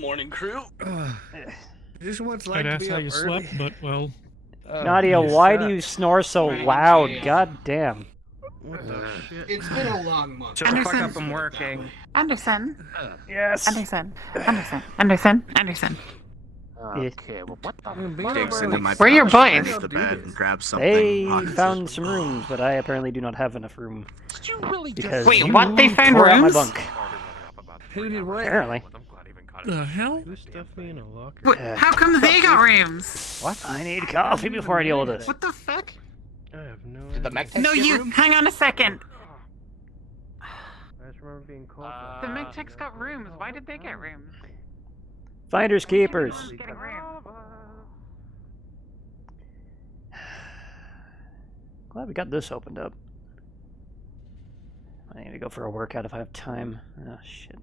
Morning, crew. Just what's I'd like to ask be how up you early. slept, but well. Nadia, why do you snore so loud? God damn. What the shit? It's been a long month. Shut the fuck Anderson. up, I'm working. Anderson. Yes. Anderson. Anderson. Anderson. Anderson. Okay, well, what the Digs into my Where are your pouch boys? underneath the bed and grabs something. They pockets found it. some rooms, but I apparently do not have enough room. Did you really Because Wait, you what? They found tore out my rooms? bunk. Who did what? Apparently. The hell? Who stuffed me in a locker? What? How come they got rooms? What? I need coffee before I deal with this. What the fuck? I have no Did the idea. mech techs No, get you. rooms? Hang on a second. I just remember being called. The mech techs got rooms. Why did they get rooms? Finders keepers. Everyone's getting rooms. Glad we got this opened up. I need to go for a workout if I have time. Oh shit.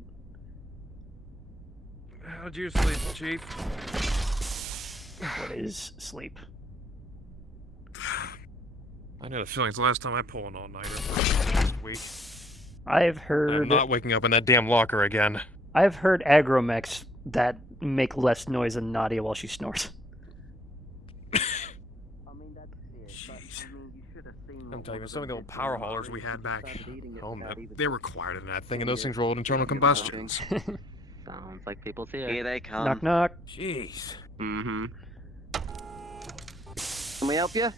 How'd you sleep, Chief? What is sleep? I had a feeling it's the last time I pull an all-nighter last week. I've I'm heard. not waking up in that damn locker again. I've heard agromechs that make less noise than Nadia while she snores. I'm telling you, some of the old power haulers we had back home, they were quiet in that thing, and those things rolled internal combustions. Sounds like people's here. Here they come. Knock knock. Jeez. Mm-hmm. Can we help you?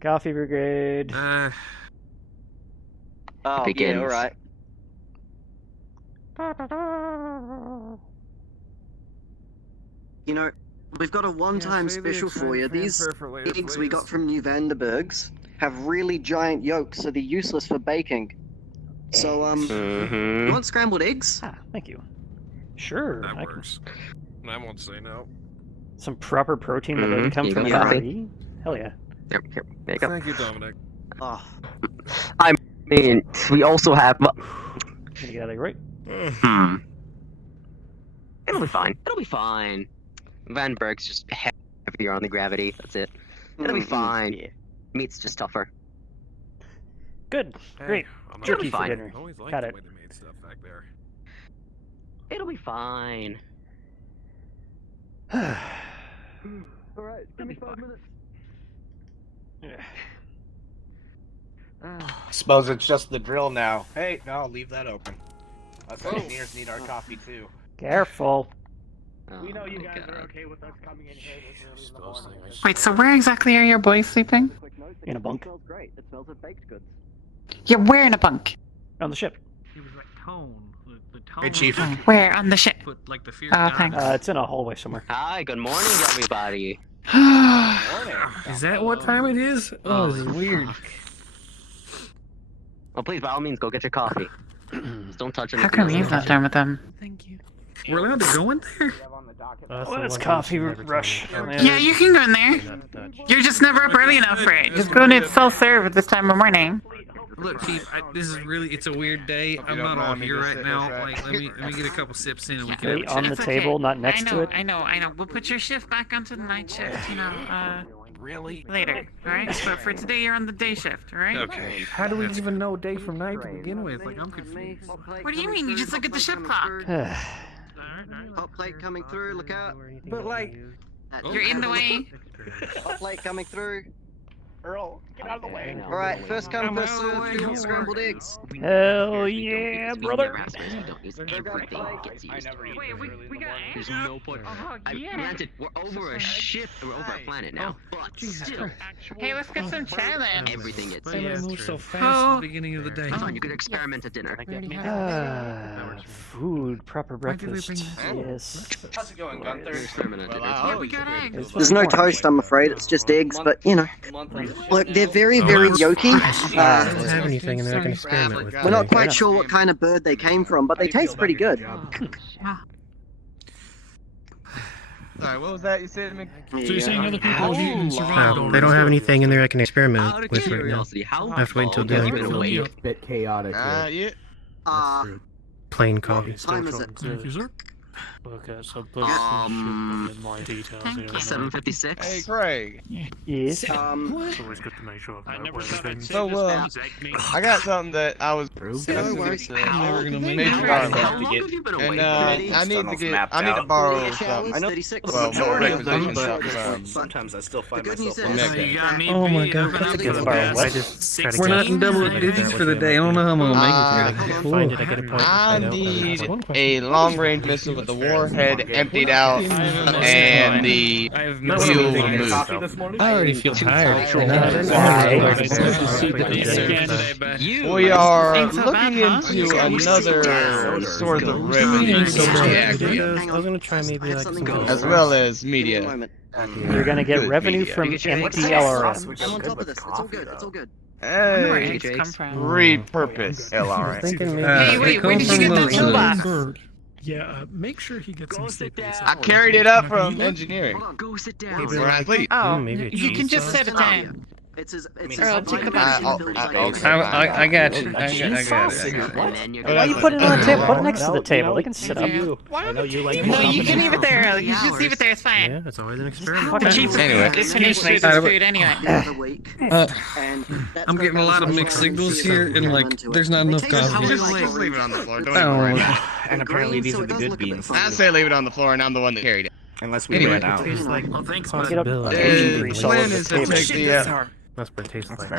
Coffee brigade. Oh, Begins. yeah, alright. You know, we've got a one-time special for you. These eggs we got from New Vanderburgs have really giant yolks, so they're useless for baking. So, Mm-hmm. you want scrambled eggs? Ah, thank you. Sure. That I can- works. I won't say no. Some proper protein that doesn't come You from got coffee. Hell yeah. There you go. Thank you, Dominic. Oh, I mean, we also have. Gonna get out of here, right? It'll be fine. It'll be fine. Vanberg's just heavier on the gravity. That's it. It'll be fine. Yeah. Meat's just tougher. Good. Great. I'm It'll Jerky be for fine. dinner. I always liked Got the it. way they made stuff back there. It'll be fine. Alright, give me 5 minutes. Suppose it's just the drill now. Hey, no, leave that open. Us engineers need our coffee too. Careful. Oh, We know you guys God. are okay with us coming in here this early in the Those morning. things. Wait, so where exactly are your boys sleeping? Quick note, In a bunk. It smells great. It smells of baked goods. Yeah, where in a bunk? On the ship. It was like tone. The tone. Hey, Chief. Oh, where on the ship? Put like the fear. Oh, thanks. It's in a hallway somewhere. Hi, good morning, everybody. Is that what time it is? Oh, this is weird. Well, please, by all means, go get your coffee. Just don't touch anything. How come else. he's not done with them? We're allowed to go in there? Well, it's coffee rush. Yeah, you can go in there. You're just never up early enough for it. Just go to self-serve at this time of morning. Look, Chief, this is really, it's a weird day. I'm not all here right now. Like, let me get a couple sips in and we can Wait, on the That's table, okay. not next to it. I know. We'll put your shift back onto the night shift, Really? later, alright? But for today, you're on the day shift, alright? Okay. How do we even know day from night to begin with? Like, I'm confused. What do you mean? You just look at the ship clock. Hot plate coming through, look out. But like, You're in the way. Hot plate coming through. Earl, get out of the way. Alright, first come, first serve. If you want scrambled eggs. Hell yeah, brother. Wait, we got There's no point. Oh, yeah. Granted, we're over a ship, we're over a planet now, but still, Hey, let's get some chai then. everything gets I used. moved so fast Oh. at the beginning of the day. Come on, you could experiment at dinner. Food, proper Why did they breakfast. bring- Yes. How's it going, Gunther? Experiment at dinner. Yeah, we got eggs. There's no toast, I'm afraid. It's just eggs, but you know. Look, they're very, very yolky. I don't have anything in there I can experiment with. We're not Fair quite enough. sure what kind of bird they came from, but they taste pretty good. Sorry, what was that you said to me? So you're saying other people have eaten and survived They already? don't have anything in there I can Out experiment of with right now. curiosity, how I have to wait until long dinner. have you been awake? Bit chaotic. Yeah. Ah, Plain coffee. what time is it? Thank you, sir. Okay, so both my details here. 756. Hey, Craig. Yes. It's always good to make sure I've got everything. So, I got something that I was No worries. Major Darling. And I need to borrow something. 36. Well, more requisition but stuff from Sometimes I still find the good myself news on is- You got me Oh my beat. God. I've been That's a up good to bar. the I past just try to 16 We're not in double minutes. digits for the day. I don't know how I'm gonna make it today. Find it, I get a point. I Find out. need a long-range missile with the warhead emptied out and the I have No, fuel no, no, no, removed. Coffee this morning? I already feel tired. We are Ain't so looking bad, huh? into another source of revenue, I was gonna try maybe like some as well as media. You're gonna get Good revenue media. from empty LRM. I'm on top of this. It's all good. It's all good. Where Hey, eggs come from? repurpose LRM. Hey, wait, where did you get that toolbox? Yeah, make sure he gets Go sit down. I carried it up from engineering. Hold on, go sit down. Where I sleep. Oh, maybe a you can cheese just sauce? set it down. It's his. It's Or I'll his take the operation box. built like okay. I got you. I got it. And then you're Why you put it on the table? Put it next to the table. They can sit up. I know you like No, you can leave it there. You just leave it there. It's fine. Yeah, it's always an experiment. The chief Anyway. is finished with his food anyway. another week. Uh, And that I'm getting a lot of mixed signals here, and like, there's not enough coffee. Just leave it on the floor. Don't Oh. even worry. And apparently these are the good beans. I say leave it on the floor, and I'm the one that carried it. Unless we Anyway. run out. Tastes like Well, thanks, Get bud. up. possibility. All over Plan the is to table. take the That's what it tastes like.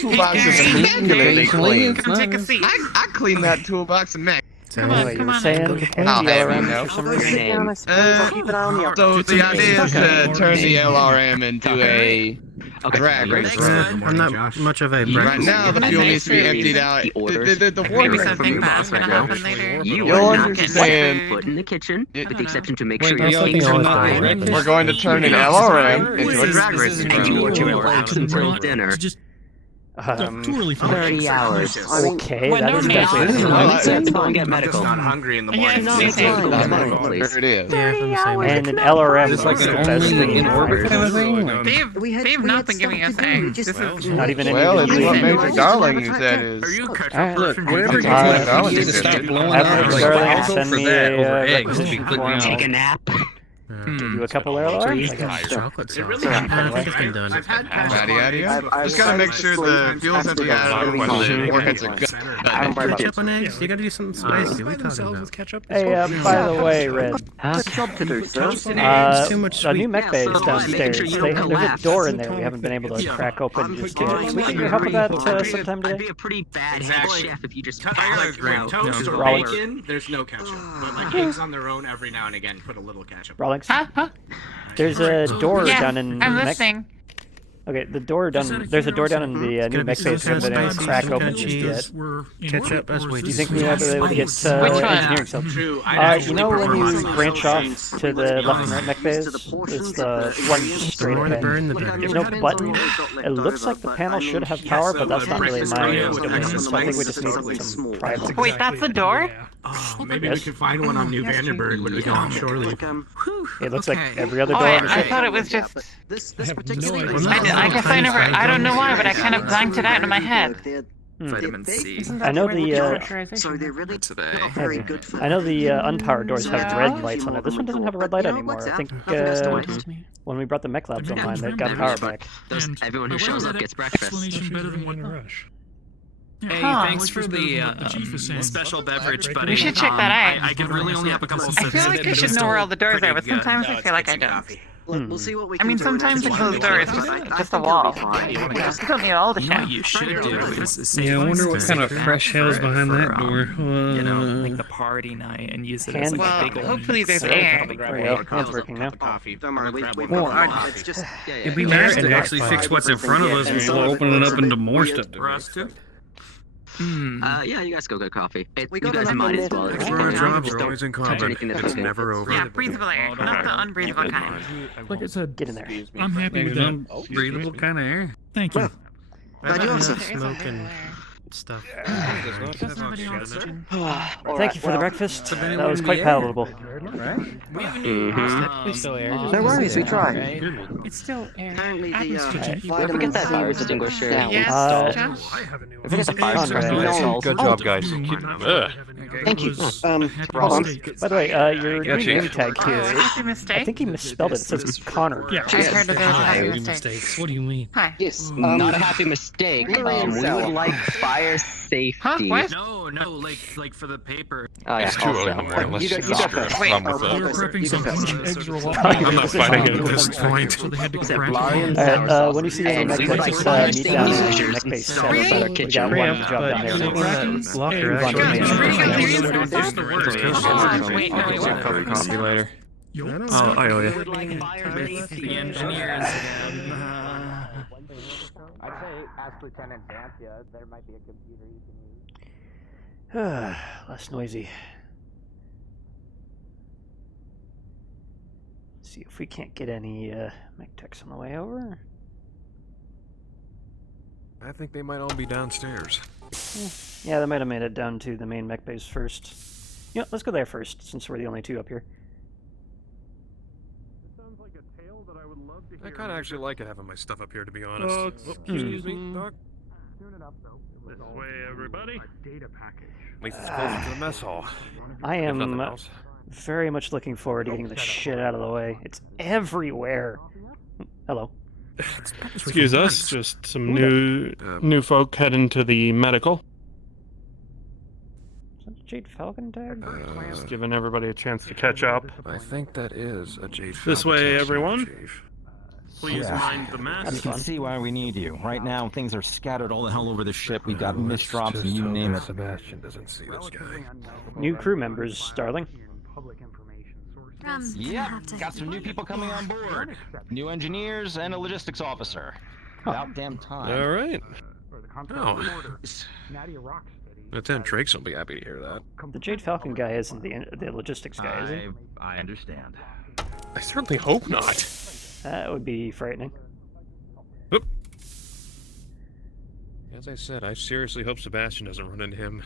toolbox is immaculately clean. Come take a seat. I cleaned that toolbox and Mac. Come on, Anyway, you come were on. saying I'll empty have you LRM know. for some Your reason. name. So the idea is to turn the LRM into a drag race. I'm not much of a Right now, the fuel needs to be emptied out. The orders. The Maybe warhead something bad's gonna happen later. You You'll are not getting understand. one foot in the kitchen, It- with the exception to make Wait, sure y'all your think cakes are always fine. breakfast? We're going to turn an LRM into a drag race. And you are to relax until dinner. 30 hours. Okay, Well, that no is need. definitely Let's go and get I'm just medical. not hungry in the Yeah, morning. no, Please. There it is. Yeah, from the same And an LRM It's is like the an best thing only in orbit kind of thing. They have not been giving us eggs. This is Not even Well, any it's what reason. Major Darling said is. Are you catch Alright, up Look, person? whatever Uh, gives my dollar to stop blowing up Average like Darling, I'll vote send for me that a over eggs to be requisition putting form. out. Take a nap. Do a couple LRMs, I guess. chocolate sauce. really I don't think it's been done. Yada, yada, yada. Just gotta make sure the fuel's empty out and the warheads are good. Ketchup on eggs? You gotta do something spicy. What are you talking about? Hey, by the way, Red, job to do, sir. Too much the new sweet. mech bay is so am I, making downstairs. sure you They, don't there's a collapse. door in there we haven't been able to crack open just yet. Can we get your help with that sometime I'd today? be a pretty bad head chef if you just I passed agree. out. Toast or Rollins. bacon, there's no ketchup. But like eggs on their own, every now and again, put a little ketchup. Rawlings? Huh? There's a door Yeah, down in I'm mech. listening. Okay, the door down. There's a door down in the new mech base we haven't been able to crack open just yet. Ketchup, that's way Do too you think we sweet. might be able to get Which one? engineering stuff? True. You know when you branch off to the left and right mech base? It's the one straight The more they ahead. burn, the better. There's no button. It looks like the panel should have power, but that's not really my domain, so I think we just need some privacy. Wait, that's the door? Oh, maybe Yes. we could find one on New Vanderburg when we go on shore leave. It looks like Okay. every other Oh, door on the I ship. thought it was just. This I have particular no thing idea. is- I guess I never. I don't know why, but I kind of blanked it out in my head. Vitamin C. I know the So they're really Today. not very good for. I know the unpowered doors have red lights on it. This one doesn't have a red light anymore. I think when we brought the mech labs online, they got power back. Everyone who shows up gets breakfast. Hey, Huh. thanks for the special beverage, buddy. We should check that out. I can really only have a couple I sips. feel like I should know where all the doors are, but sometimes I feel like I don't. We'll see what we I can mean, do. sometimes a closed door is just a wall. You don't need all the What shit. you should do is Yeah, I wonder what kind of fresh hell's behind that door. You know, like the party night and use it as like a Well, big old hopefully there's setup. air. There we go. That's working now. Don't worry, we've Well, got it's just It'd be nice to actually fix what's in front of us before opening it up into more stuff. For us too. Yeah, you guys go get coffee. We You got guys enough might in as there. well. It's Just Our don't jobs are touch always in touch combat. anything that's It's cooking. never over. Yeah, breathable air, not the unbreathable kind. Like I said, Get in there. I'm happy with that. Breathable kind of air. Thank you. Glad you answered. Smoke and stuff. Thank you for the breakfast. That was quite palatable. Mm-hmm. Still air. No worries, we tried. It's still air. Apparently the Don't vitamin forget that C fire was a bit extinguisher. down. Yes, Uh, Forget the fire extinguisher installs. Good job, guys. Thank you. Hold on. By the way, your new name tag here, Happy I mistake. think he misspelled it. It says Connor. Yeah. I heard of those happy Happy mistakes. mistakes. What do you mean? Hi. Yes. Not a happy mistake. We Sour. would like fire safety. Huh? What? No, like for the paper. Oh, yeah, It's too early in the also. morning. Let's You just go stop first. it. Wait. I'm with I'll that. go first. You go first. I'm not fighting it at this point. So they had to Except crack Larian it. sour sauce. When you see the And mech we decks, like just fire meet down in extinguishers the mech base installed center. in our We kitchen. got one job down there. Locker, Move on to the main actually. mech. Oh, wait, no, wait, what? Copy later. Oh, I owe you. Would like fire safety. The engineers. I'd say ask Lieutenant Xanthia. There might be a computer you can use. Less noisy. See if we can't get any mech techs on the way over. I think they might all be downstairs. Yeah, they might have made it down to the main mech base first. You know, let's go there first, since we're the only two up here. I kind of actually like having my stuff up here, to be honest. Excuse me, Doc. This way, everybody. At least it's closer to the mess hall. I If nothing am else. very much looking forward to getting the shit out of the way. It's everywhere. Hello. Excuse us, just some new folk heading to the medical. Is that a Jade Falcon tag? Just giving everybody a chance to catch up. I think that is a Jade This Falcon way, tag, everyone. Chief. Please mind the You mask. can see why we need you. Right now, things are scattered all the hell over the ship. We've got misdrops and you name it. Sebastian doesn't see this guy. New crew members, darling. Yep, got some new people coming on board. New engineers and a logistics officer. About damn time. All right. Oh. Lieutenant Drake's will be happy to hear that. The Jade Falcon guy isn't the logistics guy, is he? I understand. I certainly hope not. That would be frightening. Oop. As I said, I seriously hope Sebastian doesn't run into him.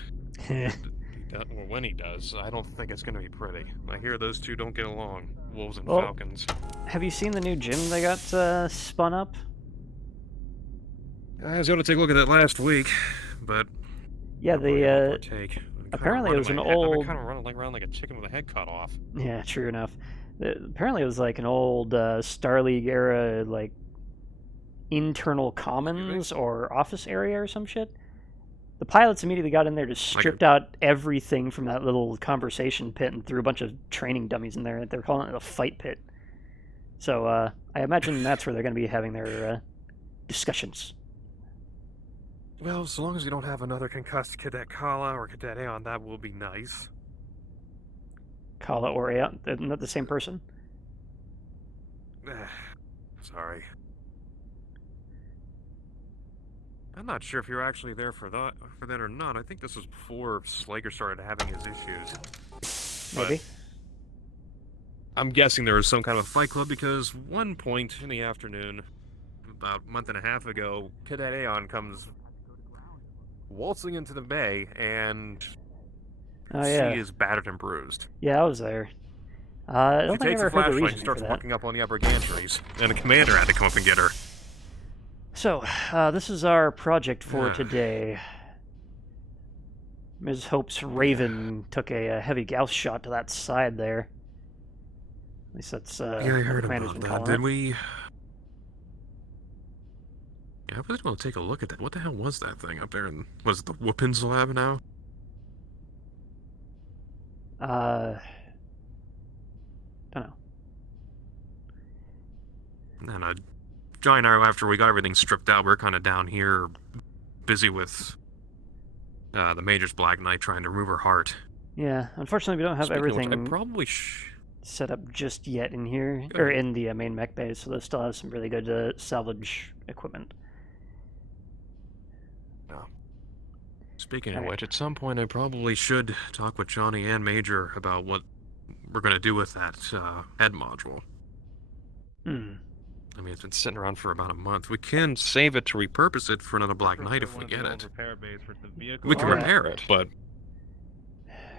Or when he does, I don't think it's going to be pretty. I hear those two don't get along. Wolves and Well, Falcons. Have you seen the new gym they got spun up? I was going to take a look at that last week, but... Yeah, apparently it was an old... I'm kind of running around like a chicken with a head cut off. Yeah, true enough. Apparently it was like an old Star League era, like, internal commons or office area or some shit. The pilots immediately got in there, just stripped out everything from that little conversation pit and threw a bunch of training dummies in there. They're calling it a fight pit. So I imagine that's where they're going to be having their discussions. Well, as long as we don't have another concussed Cadet Kala or Cadet Aeon, that will be nice. Kala or Aeon? They're not the same person? Sorry. I'm not sure if you're actually there for that or not. I think this was before Slager started having his issues. Maybe. I'm guessing there was some kind of a fight club because one point in the afternoon, about a month and a half ago, Cadet Aeon comes waltzing into the bay and Oh, yeah. she is battered and bruised. Yeah, I was there. I don't She think I takes a ever heard the flashlight reason and for starts that. walking up on the upper gantries, and the commander had to come up and get her. So, this is our project for today. Ms. Hope's Raven took a heavy Gauss shot to that side there. At least that's Yeah, I what the heard commander's about been that. calling Did it. we? Yeah, I was going to take a look at that. What the hell was that thing up there? And was it the Whoopins lab now? Don't know. And Johnny and I, after we got everything stripped out, we were kind of down here, busy with the Major's Black Knight trying to remove her heart. Yeah, unfortunately we don't have Speaking of which, everything I probably set up just yet in here, or in the main mech base, so they still have some really good salvage equipment. Speaking of which, at some point I probably should talk with Johnny and Major about what we're going to do with that head module. I mean, it's been sitting around for about a month. We can save it to repurpose it for another Black Knight if we get it. We can repair it, but...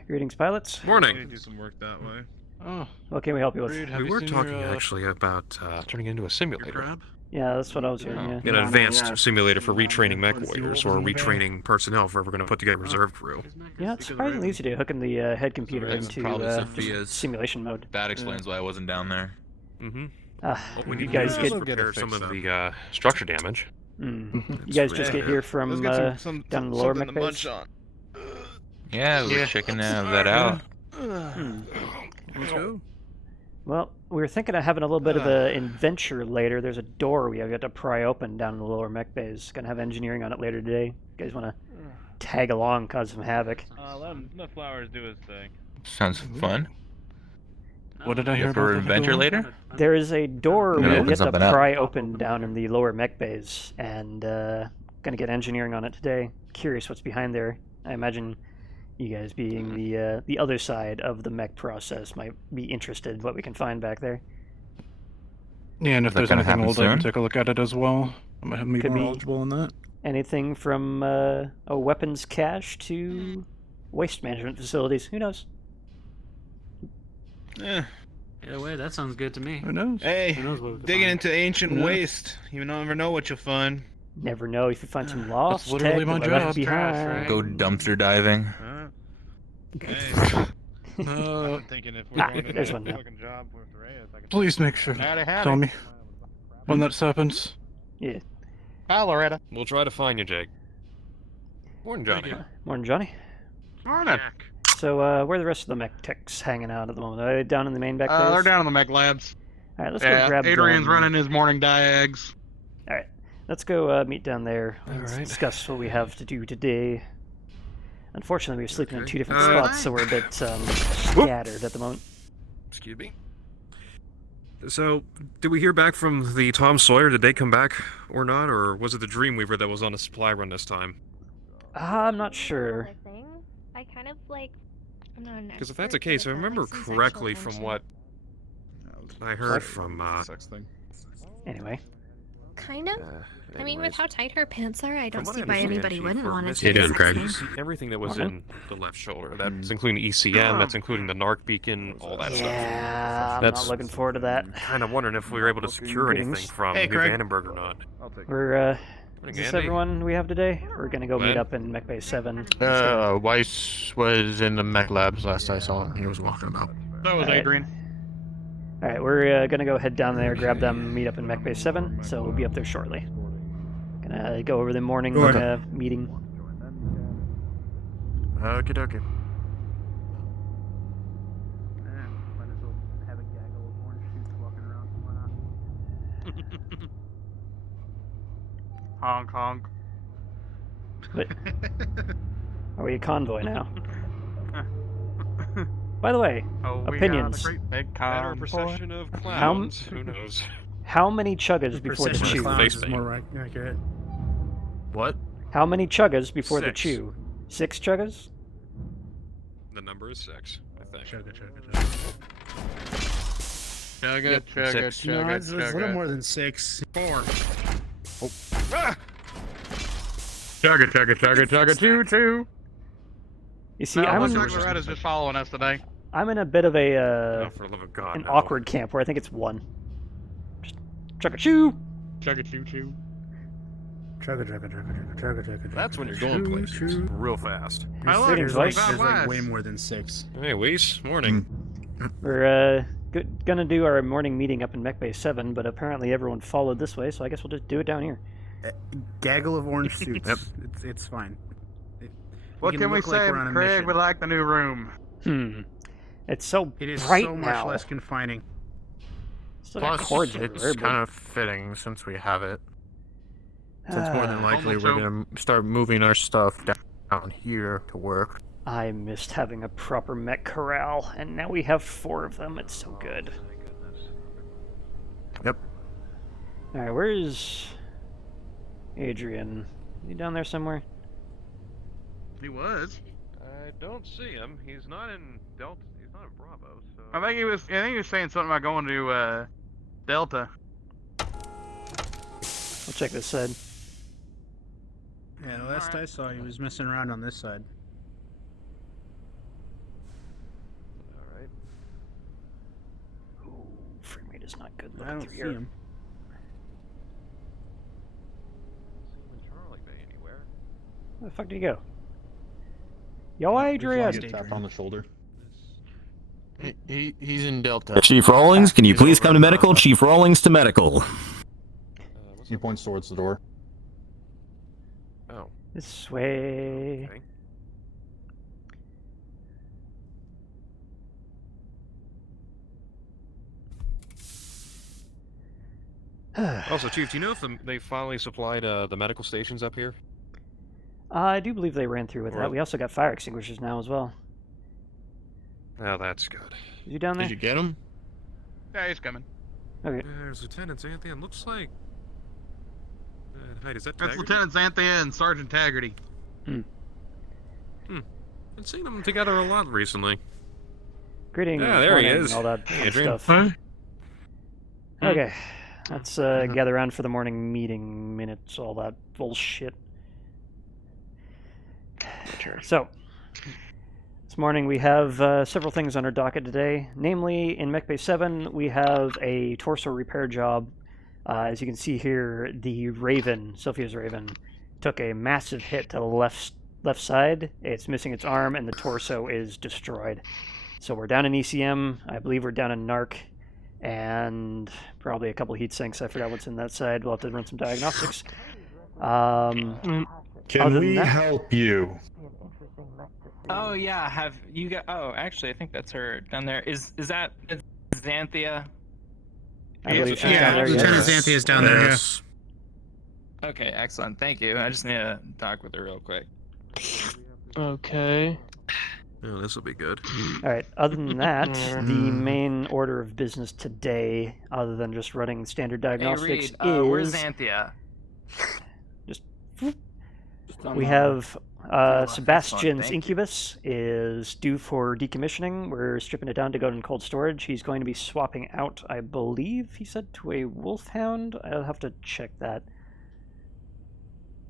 Greetings, pilots. Morning. Do some work that way. Oh. What can we help you with? We were talking actually about turning it into a simulator. Yeah, that's what I was hearing, yeah. An advanced simulator for retraining mech warriors or retraining personnel if we're going to put together a reserve crew. Yeah, it's surprisingly easy to hook in the head computer into simulation mode. That explains why I wasn't down there. Mm-hmm. We you guys get repair some of the structure damage. You guys just get here from down in the lower mech base? Yeah, we were checking that out. Let's go. Well, we were thinking of having a little bit of an adventure later. There's a door we have got to pry open down in the lower mech base. Gonna have engineering on it later today. You guys want to tag along, cause some havoc? Let Flowers do his thing. Sounds fun. What did I hear for about adventure later? There is a door we open get to something up. pry open down in the lower mech base, and gonna get engineering on it today. Curious what's behind there. I imagine you guys being the other side of the mech process might be interested in what we can find back there. Yeah, and if there's anything old, I can take a look at it as well. I might be Could more be eligible in that. Anything from a weapons cache to waste management facilities. Who knows? Yeah. Yeah, wait, that sounds good to me. Who knows? Hey, Who knows what we can digging find. into ancient Yeah. waste. You never know what you'll find. Never know if you find some lost literally tech my that were left job. behind. Go dumpster diving. I'm thinking if we're Ah, going to there's do a one now. fucking job with Reyes, I can... Please make sure. Tell me when that happens. Yeah. Hi, Loretta. We'll try to find you, Jake. Morning, Johnny. Morning, Johnny. Morning. So, where are the rest of the mech techs hanging out at the moment? Are they down in the main back base? They're down in the mech labs. All right, let's go grab Adrian's them. running his morning diags. All right, let's go meet down there. All Let's right. discuss what we have to do today. Unfortunately, we're sleeping in two different All right. spots, so we're a bit scattered at the moment. Excuse me. So, did we hear back from the Tom Sawyer? Did they come back or not? Or was it the Dreamweaver that was on a supply run this time? I'm not sure. I kind of like. I'm not an Because if that's expert, the case, but I I remember like some sexual correctly from tension. what I heard from, Anyway. Kind of. I mean, with how tight her pants are, I don't From what see I why understand, anybody she wouldn't for want to missing take sex Craig? things, everything that was in the left shoulder. That's including ECM, that's including the NARC beacon, all that stuff. Yeah, I'm That's not looking forward to that. kind of wondering if we were able to secure anything Greetings. from Hey, New Craig. Vandenberg or not. We're, is Morning, this Andy. everyone we have today? We're gonna go meet Glenn? up in Mech Base 7. Weiss was in the mech labs last I saw him. He was walking about. So was Alright. Adrian. Alright, we're gonna go head down there, grab them, meet up in Mech Base 7, so we'll be up there shortly. Gonna go over the morning meeting. Okie dokie. Honk honk. But are we a convoy now? By the way, opinions. Big Better convoy. procession of clowns. Who knows? How many chuggas before the Procession of chew? clowns Face is paint. more accurate. What? How many chuggas before the 6. chew? 6 chuggas? The number is 6, I think. Chugga, chugga, chugga. Chugga, chugga, Six. No, chugga, it's a little chugga. more than 6. 4. Chugga, chugga, chugga, chugga, choo choo. You see, No, I'm Loretta's just following us today. I'm in a bit of a Oh, for the love of God, an no. awkward camp where I think it's 1. Just chugga chew. Chugga, choo choo. Chugga, chugga, chugga, chugga, chugga, chugga. That's when you're going places real fast. I love There's it. like, Bob there's like West. way more than 6. Hey, Weiss, morning. We're gonna do our morning meeting up in Mech Base 7, but apparently everyone followed this way, so I guess we'll just do it down here. Gaggle of orange suits. Yep. It's fine. What can we look like say, we're on a Craig? mission. We like the new room. It's so It is bright so much now. less confining. Still got cords everywhere, but- of fitting since we have it. Since more than Ah. likely we're gonna start moving our stuff down here to work. I missed having a proper mech corral, and now we have 4 of them. It's so good. Yep. Alright, where's Adrian? Is he down there somewhere? He was. I don't see him. He's not in Delta. He's not in Bravo, so... I think he was saying something about going to Delta. I'll check this side. Yeah, the last I saw, he was messing around on this side. Alright. Ooh, frame rate is not good. I don't see him. Charlie Bay anywhere. Where the fuck did he go? Yo, Adrian! Tap on the shoulder. He's in Delta. Chief Rawlings, can you please come to medical? Chief Rawlings to medical. He points towards the door. Oh. This way. Okay. Also, Chief, do you know if they finally supplied the medical stations up here? I do believe they ran through with that. We also got fire extinguishers now as well. Oh, that's good. Is you down there? Did you get him? Yeah, he's coming. Okay. There's Lieutenant Xanthian. Looks like. Hey, is that That's Taggart? Lieutenant Xanthian and Sergeant Taggarty. I've seen them together a lot recently. Greetings. Yeah, there he morning, is. All that Hey, fun Adrian. stuff. Okay. Let's gather around for the morning meeting minutes, all that bullshit. So, this morning we have several things on our docket today. Namely, in Mech Bay 7, we have a torso repair job. As you can see here, the Raven, Sophia's Raven, took a massive hit to the left side. It's missing its arm, and the torso is destroyed. So we're down in ECM. I believe we're down in NARC, and probably a couple heat sinks. I forgot what's in that side. We'll have to run some diagnostics. Can we help you? Oh yeah, have you got? Oh, actually, I think that's her down there. Is that Xanthia? I believe she's Yeah, down there. Lieutenant Yes. Xanthia's down there. Yeah. Okay, excellent. Thank you. I just need to talk with her real quick. Okay. Oh, this will be good. All right. Other than that, the main order of business today, other than just running standard diagnostics, Hey, Reed, where's is Xanthia? just we have Sebastian's Incubus is due for decommissioning. We're stripping it down to go in cold storage. He's going to be swapping out, I believe he said, to a Wolfhound. I'll have to check that.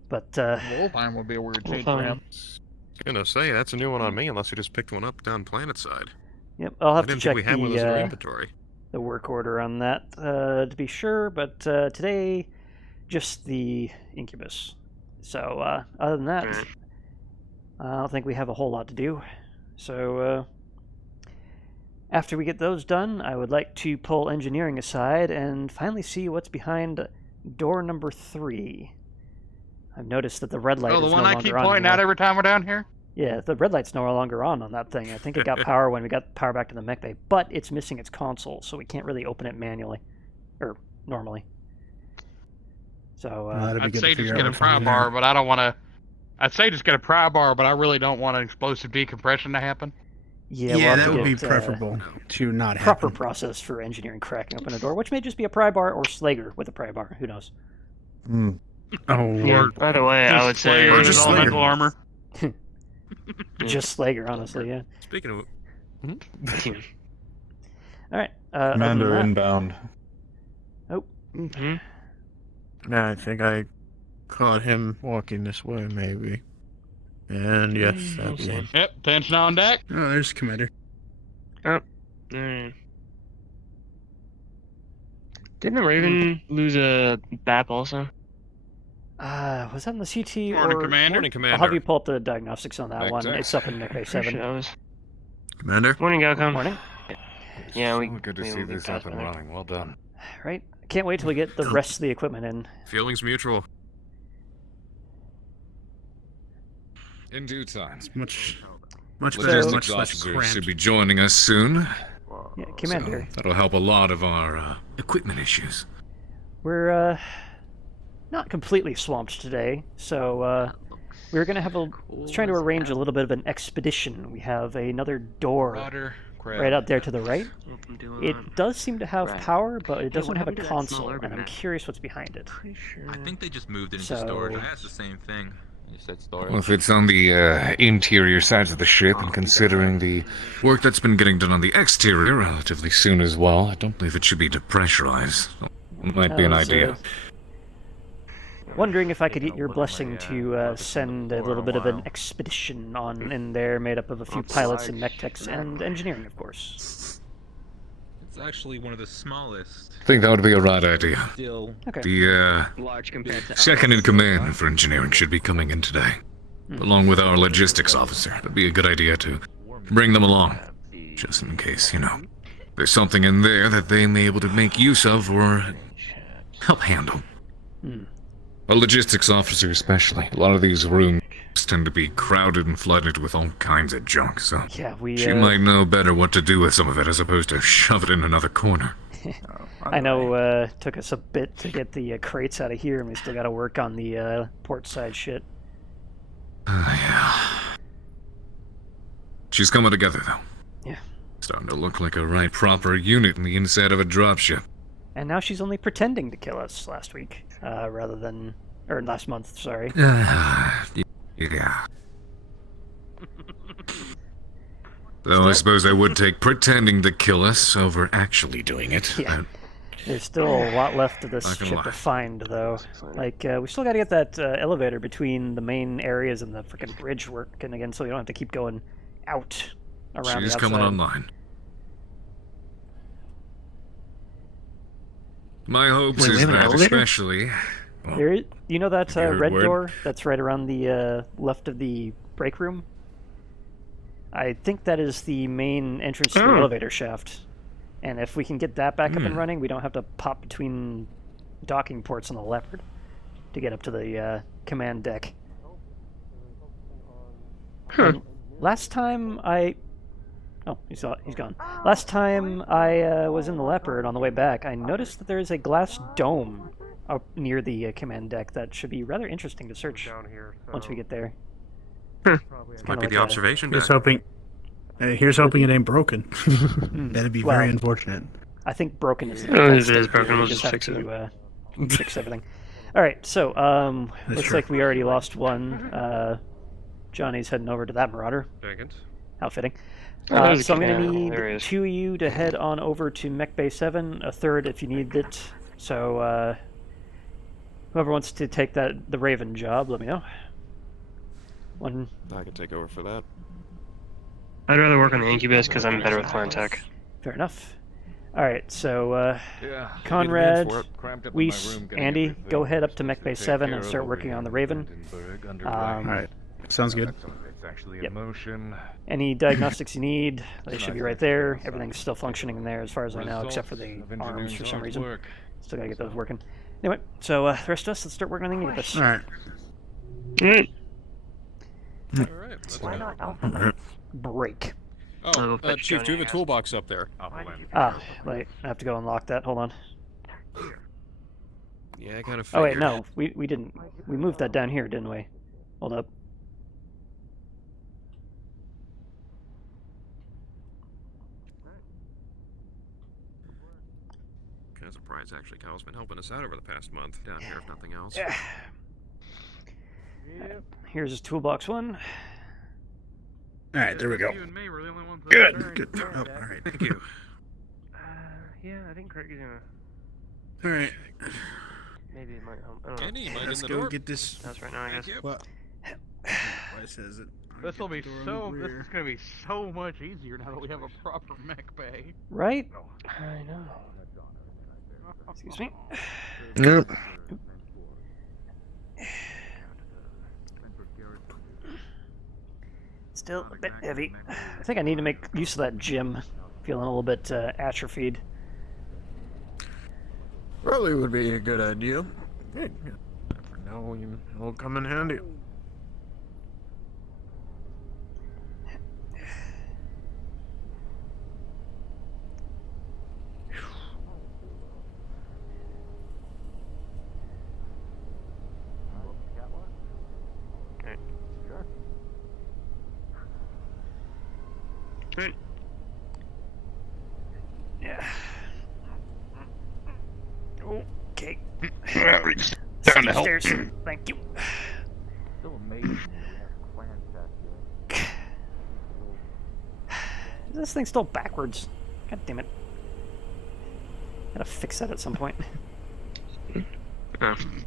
But Wolfhound would be a weird change for him. I was gonna say that's a new one on me, unless we just picked one up down planet side. Yep, I'll have I to didn't check think we had one of those in our inventory. the work order on that to be sure. But today, just the Incubus. So other than that, I don't think we have a whole lot to do. So after we get those done, I would like to pull engineering aside and finally see what's behind door number 3. I've noticed that the red light is no longer on. Oh, the one I keep pointing out every time we're down here? Yeah, the red light's no longer on that thing. I think it got power when we got power back to the mech bay, but it's missing its console, so we can't really open it manually, or normally. So I'd say just get a pry bar, but I don't want to. I'd say just get a pry bar, but I really don't want an explosive decompression to happen. Yeah, Yeah, we'll that have to would be get, preferable to not proper happen. process for engineering cracking open a door, which may just be a pry bar or Slager with a pry bar. Who knows? Oh, Yeah, by the way, I would say Or just elemental Slayer. armor. Just Slager, honestly, yeah. Speaking of, All right. Commander inbound. Oh. I think I caught him walking this way, maybe. And yes, that's him. Yep, tension on deck. Oh, there's Commander. Oh. Didn't the Raven lose a back also? Was that in the CT Morning, or Commander. Morning, Commander. I'll have you pull up the diagnostics on that Back one. check. It's up in Mech Bay 7. Commander. Morning, Galcom. Morning. Yeah, we. Good to we- see we this got up and better. running. Well done. Right. I can't wait till we get the rest of the equipment in. Feelings mutual. In due time. Much better, Logistics much less officers cramped. should be joining us soon. Yeah, Commander. So that'll help a lot of our equipment issues. We're not completely swamped today, so we're gonna have trying to arrange a little bit of an expedition. We have another door right out there to the right. It does seem to have power, but it doesn't have a console, and I'm curious what's behind it. I think they just moved it into So- storage. I asked the same thing. You said storage. Well, if it's on the interior sides of the ship, and considering the work that's been getting done on the exterior relatively soon as well, I don't believe it should be depressurized. It might be an How's, idea. wondering if I could get your blessing to send a little bit of an expedition on in there, made up of a few pilots and mech techs and engineering, of course. It's actually one of the smallest. I think that would be a right idea. Okay. The Large compared to second in command for engineering should be coming in today, along with our logistics officer. That'd be a good idea to bring them along, just in case, there's something in there that they may be able to make use of or help handle. A logistics officer especially. A lot of these rooms tend to be crowded and flooded with all kinds of junk, so yeah, she might know better what to do with some of it as opposed to shove it in another corner. I know took us a bit to get the crates out of here, and we still got to work on the port side shit. Yeah. She's coming together, though. Yeah. Starting to look like a right proper unit in the inside of a dropship. And now she's only pretending to kill us last week, rather than... or last month, sorry. Yeah. Though I suppose I would take pretending to kill us over actually doing it. Yeah. There's still a lot left of this ship to find, though. Like, we still gotta get that elevator between the main areas and the freaking bridge working again, so we don't have to keep going out around the outside. She's coming online. My hopes is that especially... Well, there, you know that red word? door that's right around the left of the break room? I think that is the main entrance to the elevator shaft. And if we can get that back up and running, we don't have to pop between docking ports on the Leopard to get up to the command deck. Last time I... Oh, he's gone. Last time I was in the Leopard on the way back, I noticed that there is a glass dome up near the command deck that should be rather interesting to search once we get there. Might be the observation deck. Here's hoping it ain't broken. That'd be very unfortunate. I think broken is... if it is broken, we'll just fix it. Fix everything. Alright, so, looks like we already lost one. Johnny's heading over to that Marauder. How fitting. So I'm going to need 2 of you to head on over to Mech Bay 7, a third if you need it. So, whoever wants to take the Raven job, let me know. One. I can take over for that. I'd rather work on the Incubus because I'm better with clan tech. Fair enough. Alright, so, Conrad, Weiss, Andy, go head up to Mech Bay 7 and start working on the Raven. Alright, sounds good. Yep. Any diagnostics you need, they should be right there. Everything's still functioning in there as far as I know, except for the arms for some reason. Still gotta get those working. Anyway, so the rest of us, let's start working on the Incubus. Alright. Alright. Break. Oh, Chief, do you have a toolbox up there? Wait, I have to go unlock that. Hold on. Yeah, I kind of figured. Oh wait, no, we didn't. We moved that down here, didn't we? Hold up. Kind of surprised, actually. Kyle's been helping us out over the past month down here, if nothing else. Yeah. Here's his toolbox one. Alright, there we go. You and me were the only ones that Good, were good. Oh, alright. Thank you. Yeah, I think Craig is gonna... Alright. Maybe it might help. I don't know. Andy, Let's go get this... That's right now, I guess. Well, why says it? This will be so. This is gonna be so much easier now that we have a proper mech bay. Right? I know. Excuse me. Yep. Still a bit heavy. I think I need to make use of that gym. Feeling a little bit atrophied. Probably would be a good idea. Hey, for now, it'll come in handy. Yeah. Okay. Down to help. Stairs. Thank you. Is this thing still backwards? God damn it. Gotta fix that at some point.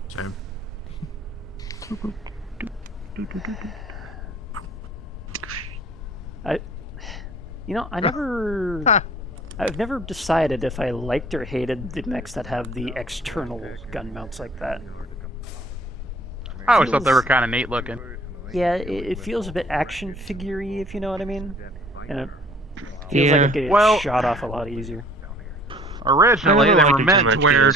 Same. I've never decided if I liked or hated the mechs that have the external gun mounts like that. I always thought they were kind of neat looking. Yeah, it feels a bit action figure-y, if you know what I mean. And it feels like it could get shot off a lot easier. Originally, they were meant to where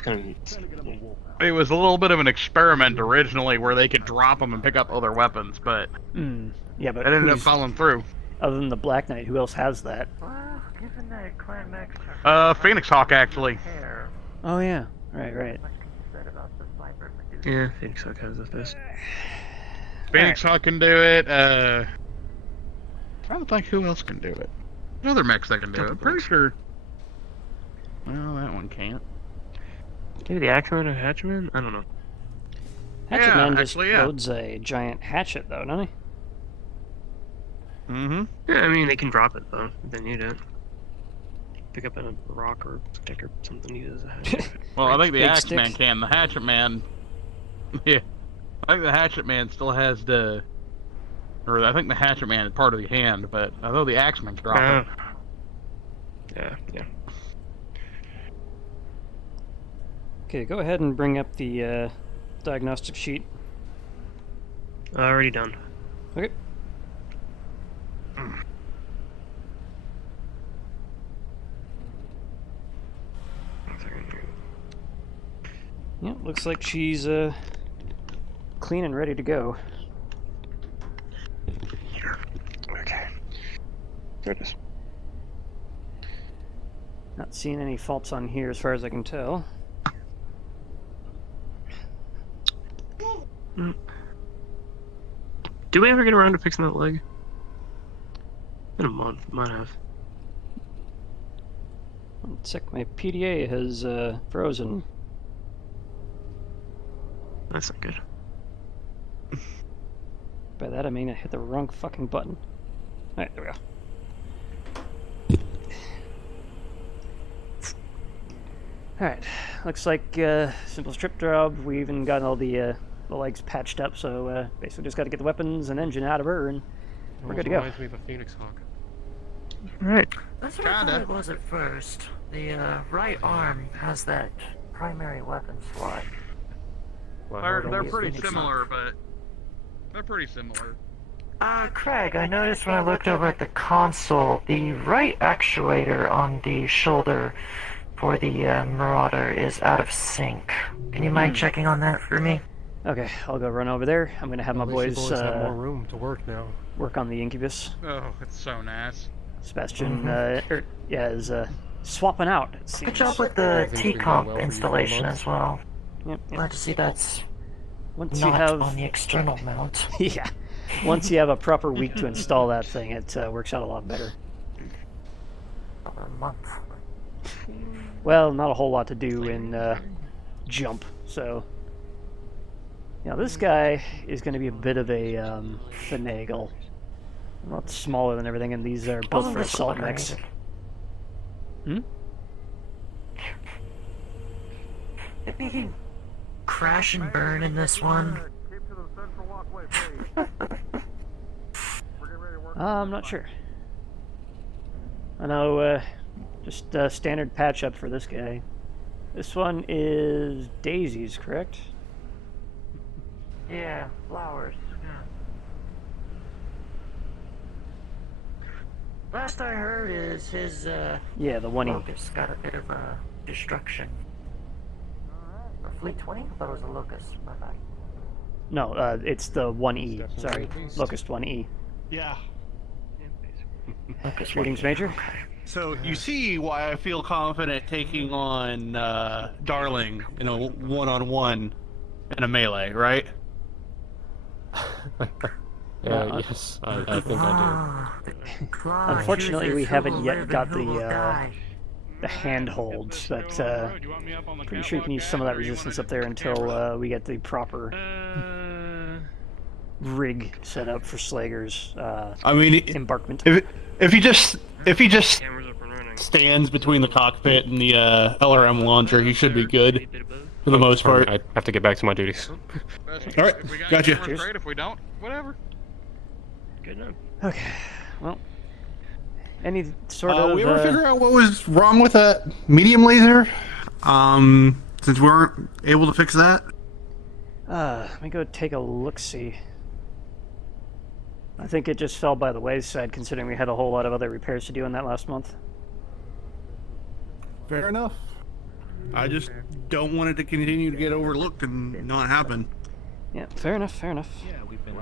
it was a little bit of an experiment originally, where they could drop them and pick up other weapons, but yeah, but it ended up falling through. Other than the Black Knight, who else has that? Phoenix Hawk actually. Oh yeah, right. Yeah, Phoenix Hawk has this. Phoenix Hawk can do it. I don't think who else can do it. Other mechs that can do it. I'm pretty sure. Well, that one can't. Maybe the Actium or Hatchman? I don't know. Hatchet Man just loads a giant hatchet, though, doesn't he? Mm-hmm. Yeah, I mean, they can drop it, though, if they need it. Pick up a rock or stick or something, use as a hatchet. Well, I think the Axe Man can. The Hatchet Man... Yeah. I think the Hatchet Man still has the... Or I think the Hatchet Man is part of the hand, but I know the Axe Man can drop it. Yeah. Okay, go ahead and bring up the diagnostic sheet. Already done. Okay. Yeah, looks like she's clean and ready to go. Okay. There it is. Not seeing any faults on here as far as I can tell. Do we ever get around to fixing that leg? In a month, might have. One sec, my PDA has frozen. That's not good. By that I mean I hit the wrong fucking button. Alright, there we go. Alright, looks like simple strip job. We even got all the legs patched up, so basically just got to get the weapons and engine out of her, and we're good to go. Reminds me of a Phoenix Hawk. Alright. That's what I thought it was at first. The right arm has that primary weapon slot. They're pretty similar, but... They're pretty similar. Craig, I noticed when I looked over at the console, the right actuator on the shoulder for the Marauder is out of sync. Can you mind checking on that for me? Okay, I'll go run over there. I'm gonna have my boys have more room to work now. work on the Incubus. Oh, it's so nice. Sebastian, is swapping out. It seems. Good job with the T-Comp installation as well. Yep. Glad to see that's Once not you have on the external mount. yeah, once you have a proper week to install that thing, it works out a lot better. A month. Well, not a whole lot to do in jump, so. Now this guy is going to be a bit of a finagle. A lot smaller than everything, and these are built for assault mechs. Maybe he crash and burn in this one. I'm not sure. I know, just standard patch up for this guy. This one is daisies, correct? Yeah, flowers. Last I heard is his yeah, the 1E. Locust got a bit of a destruction. Or Fleet 20? I thought it was a Locust. My bad. No, it's the 1E. Sorry, Locust 1E. Yeah. Locust Greetings, Major. So you see why I feel confident taking on Darling in a one-on-one in a melee, right? Yes, I think I do. Unfortunately, we haven't yet got the handholds, but pretty sure you can use some of that resistance up there until we get the proper rig set up for Slager's I mean, embarkment. If he just stands between the cockpit and the LRM launcher, he should be good. for the most part. I have to get back to my duties. All right, gotcha. Great. If we don't, whatever. Good enough. Okay. Well, any sort of. We ever figure out what was wrong with that medium laser? Since we weren't able to fix that. Let me go take a look-see. I think it just fell by the wayside, considering we had a whole lot of other repairs to do in that last month. Fair enough. I just don't want it to continue to get overlooked and not happen. Yeah, fair enough, fair enough. Yeah, we've been.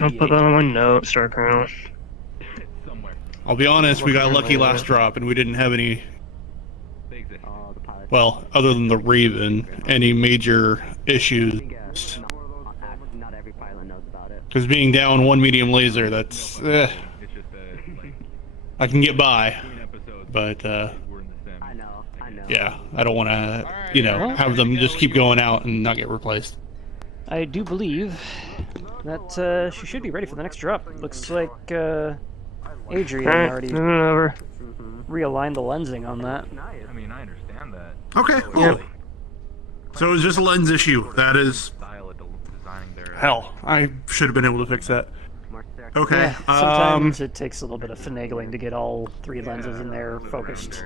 I'll put that on my note, Star Colonel. I'll be honest, we got lucky last drop and we didn't have any. Well, other than the Raven, any major issues. Because being down one medium laser, that's. I can get by. But, yeah, I don't want to, have them just keep going out and not get replaced. I do believe that she should be ready for the next drop. Looks like Adrian already realigned the lensing on that. I mean, I understand that. Okay, cool. Yep. So it's just a lens issue. That is... Hell, I should have been able to fix that. Okay, Yeah, sometimes it takes a little bit of finagling to get all 3 lenses in there focused.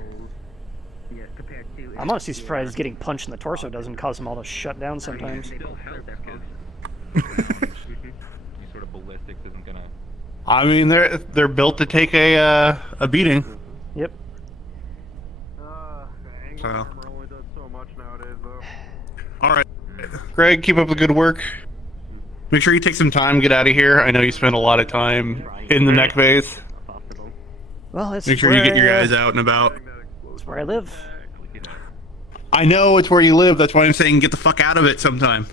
I'm honestly surprised getting punched in the torso doesn't cause them all to shut down sometimes. I mean, they're built to take a beating. Yep. So. All right, Greg, keep up the good work. Make sure you take some time, get out of here. I know you spent a lot of time in the mech base. Well, it's Make sure you get your guys out and about. That's where I live. I know it's where you live. That's why I'm saying get the fuck out of it sometime.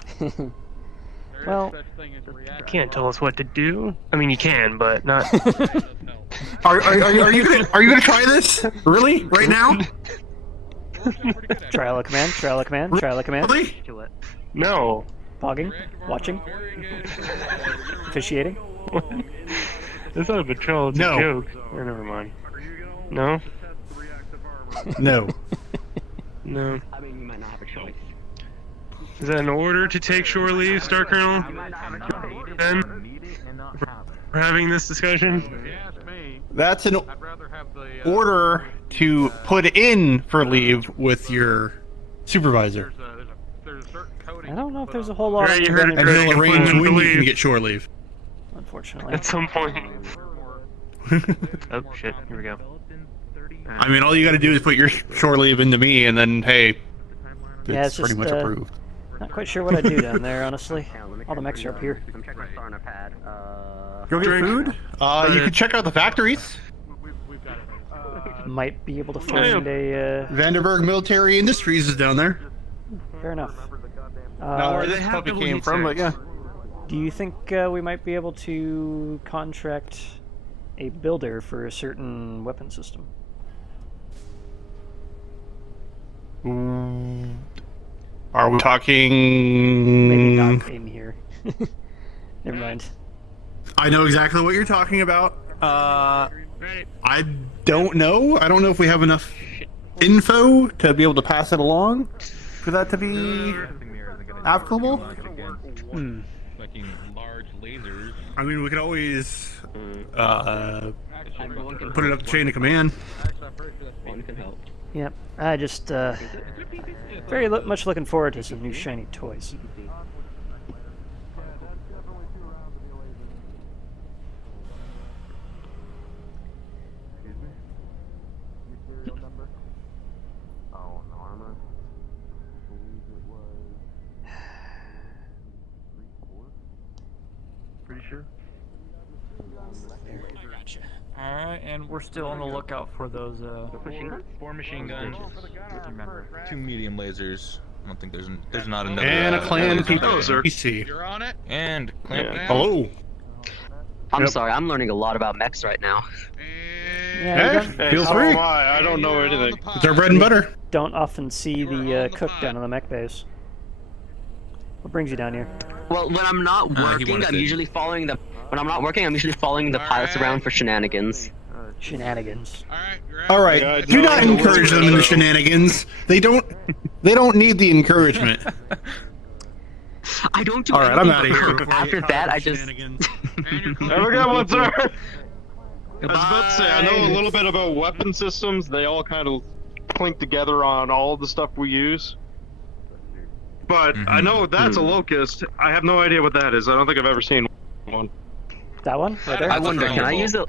Well, You can't tell us what to do. I mean, you can, but not. Are you gonna try this? Really? Right now? Trial of command, trial of command, trial of command. Really? No. Pogging, watching, officiating. That's not a betrayal, it's a joke. Oh, never mind. No? No. No. I mean, you might not have a choice. Is that an order to take shore leave, Star Colonel? We're having this discussion? That's an order to put in for leave with your supervisor. I don't know if there's a whole lot of And he'll arrange when you can get shore leave. Unfortunately. At some point. Oh, shit. Here we go. I mean, all you gotta do is put your shore leave into me, and then, hey, Yeah, it's pretty much approved. Not quite sure what I do down there, honestly. All the mechs are up here. Go get food? You can check out the factories. Might be able to find a... Vanderberg Military Industries is down there. Fair enough. Not where this puppy came from, but yeah. Do you think we might be able to contract a builder for a certain weapon system? Are we talking... Maybe not in here. Never mind. I know exactly what you're talking about. I don't know. I don't know if we have enough info to be able to pass it along for that to be applicable. I mean, we could always put it up the chain of command. Yep. I just very much looking forward to some new shiny toys. Pretty sure. Alright, and we're still on the lookout for those, Four machine guns. Remember, 2 medium lasers. I don't think there's not another. And a clan PC. You're on it. And clan. Hello. I'm sorry, I'm learning a lot about mechs right now. Yeah, feel free. I don't know anything. It's our bread and butter. Don't often see the cook down on the mech base. What brings you down here? Well, when I'm not working, I'm usually following the. When I'm not working, I'm usually following the pilots around for shenanigans. Shenanigans. All right, do not encourage them in the shenanigans. They don't need the encouragement. I don't do All right, I'm out of anything here. but after that, I just. Have a good one, sir. I was about to say, I know a little bit about weapon systems. They all kind of clink together on all of the stuff we use. But I know that's a locust. I have no idea what that is. I don't think I've ever seen one. That one right there. I wonder, can I use it?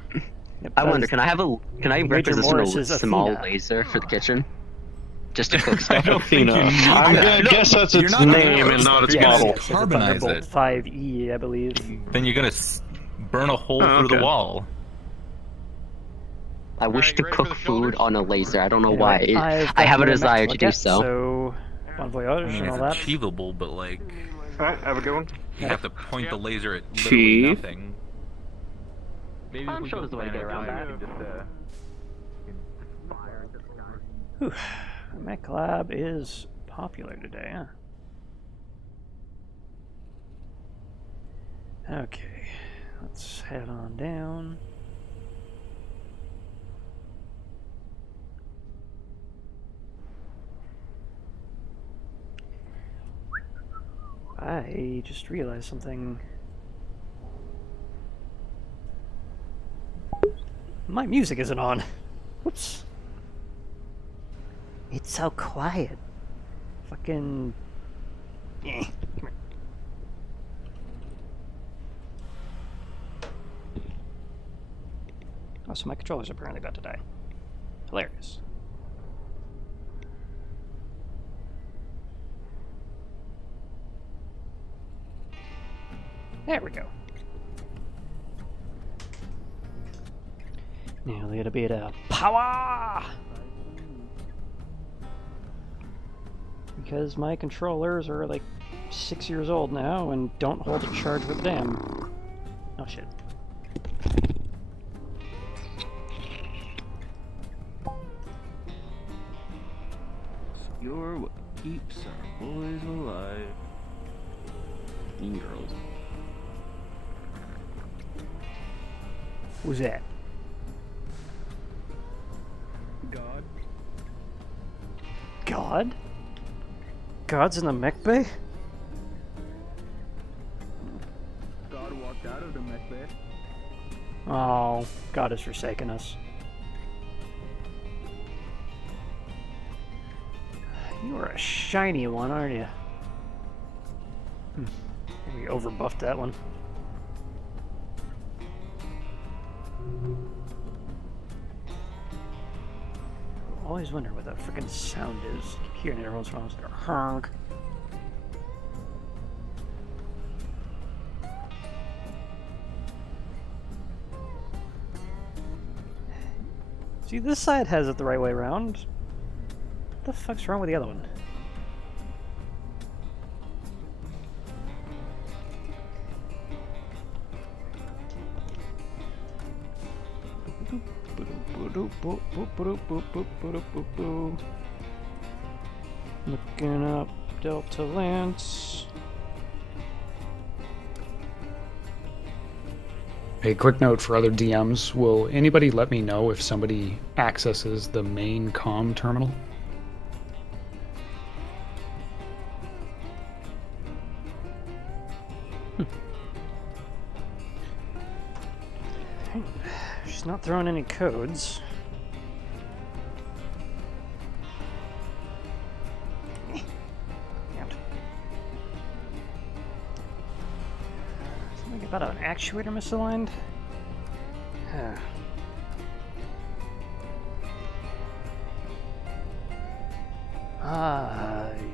I wonder, can I reposition Morris's a small Athena. laser for the kitchen? Just to cook stuff. I'm gonna guess that's its name and not its model. It's a Carbonize Thunderbolt it. 5E, I believe. Then you're gonna burn a hole through the wall. I wish to cook food on a laser. I don't know why. I've I have a got desire to look do at, so. So, bon voyage and all It's that. achievable, but like, Alright, have a good one. you have to point the laser at literally Chief. nothing. Maybe I'm sure there's a way to get around that. Whew. Mech Lab is popular today, huh? Okay, let's head on down. I just realized something. My music isn't on. Whoops. It's so quiet. Fucking. Come here. Oh, so my controller's apparently about to die. Hilarious. There we go. Now a little bit of power! Because my controllers are like 6 years old now and don't hold a charge with them. Oh shit. You're what keeps our boys alive. And girls. Who's that? God. God? God's in the mech bay? God walked out of the mech bay. Oh, God has forsaken us. You are a shiny one, aren't you? We overbuffed that one. Always wonder what that freaking sound is. Keep hearing it every once in a while. It's like a honk. See, this side has it the right way around. What the fuck's wrong with the other one? Looking up Delta Lance. A quick note for other DMs, will anybody let me know if somebody accesses the main comm terminal? She's not throwing any codes. Something about an actuator misaligned?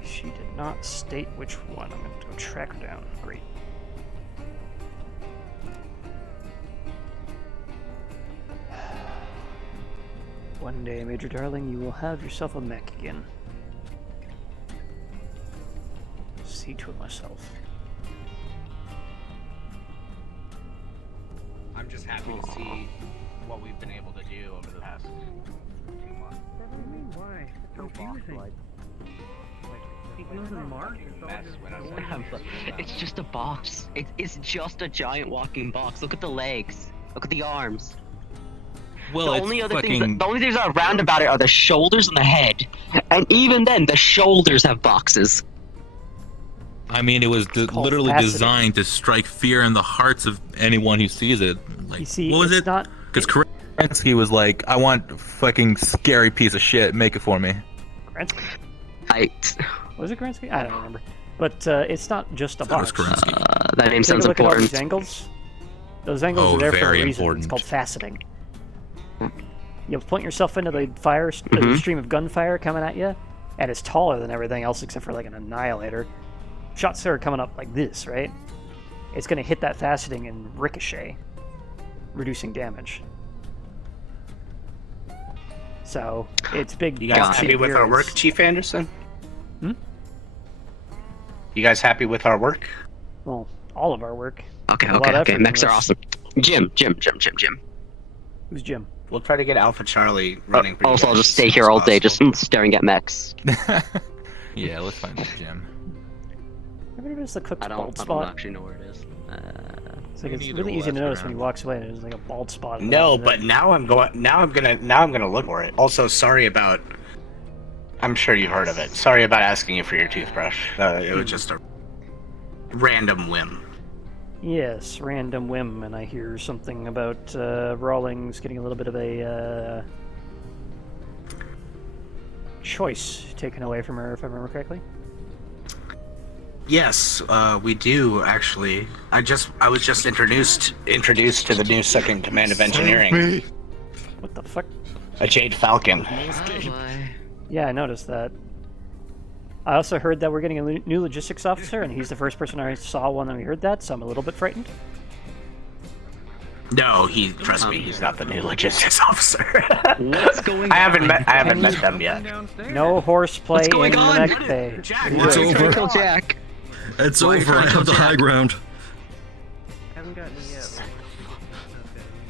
She did not state which one. I'm going to go track her down. Great. One day, Major Darling, you will have yourself a mech again. See to it myself. I'm just happy to see what we've been able to do over the past 2 months. Why? It's confusing. It's just a box. It's just a giant walking box. Look at the legs. Look at the arms. Well, the it's only other fucking- things, the only things that are round about it are the shoulders and the head, and even then, the shoulders have boxes. I mean, it was literally faceting. designed to strike fear in the hearts of anyone who sees it. Like, You see, what was it's it? not. Because Kerensky was like, "I want a fucking scary piece of shit. Make it for me." Kerensky? Was it Kerensky? I don't remember. But it's not just a box. That name Take sounds a look at all important. these angles. Those angles Oh, are there for very a reason. important. It's called faceting. You'll point yourself into the fire, the stream of gunfire coming at you, and it's taller than everything else except for like an annihilator. Shots are coming up like this, right? It's going to hit that faceting and ricochet, reducing damage. So it's big. You guys happy with our work, Chief Anderson? You guys happy with our work? Well, all of our work. Okay, A lot okay, of okay. effort Mechs in are this. awesome. Jim. Who's Jim? We'll try to get Alpha Charlie running for you Also, I'll guys just as stay soon here as all day, possible. just staring at mechs. Yeah, let's find the gem. Ever notice the cook's I bald don't spot? actually know where it is. It's like it's Neither really will easy to that notice around. when he walks away. There's like a bald spot. No, but now I'm gonna look for it. Also, sorry about. I'm sure you've heard of it. Sorry about asking you for your toothbrush. It was just a random whim. Yes, random whim, and I hear something about Rawlings getting a little bit of a choice taken away from her, if I remember correctly. Yes, we do actually. I was just introduced to the new second command of engineering. What the fuck? A Jade Falcon. Yeah, I noticed that. I also heard that we're getting a new logistics officer, and he's the first person I saw when we heard that, so I'm a little bit frightened. No, trust me, he's not the new logistics officer. What's going on? I haven't met them yet. No horseplay What's going in the on? mech bay. Jack, It's Why are you trying to over. kill Jack? It's Why are you over. trying I to have the kill high Jack? ground. Haven't gotten it yet.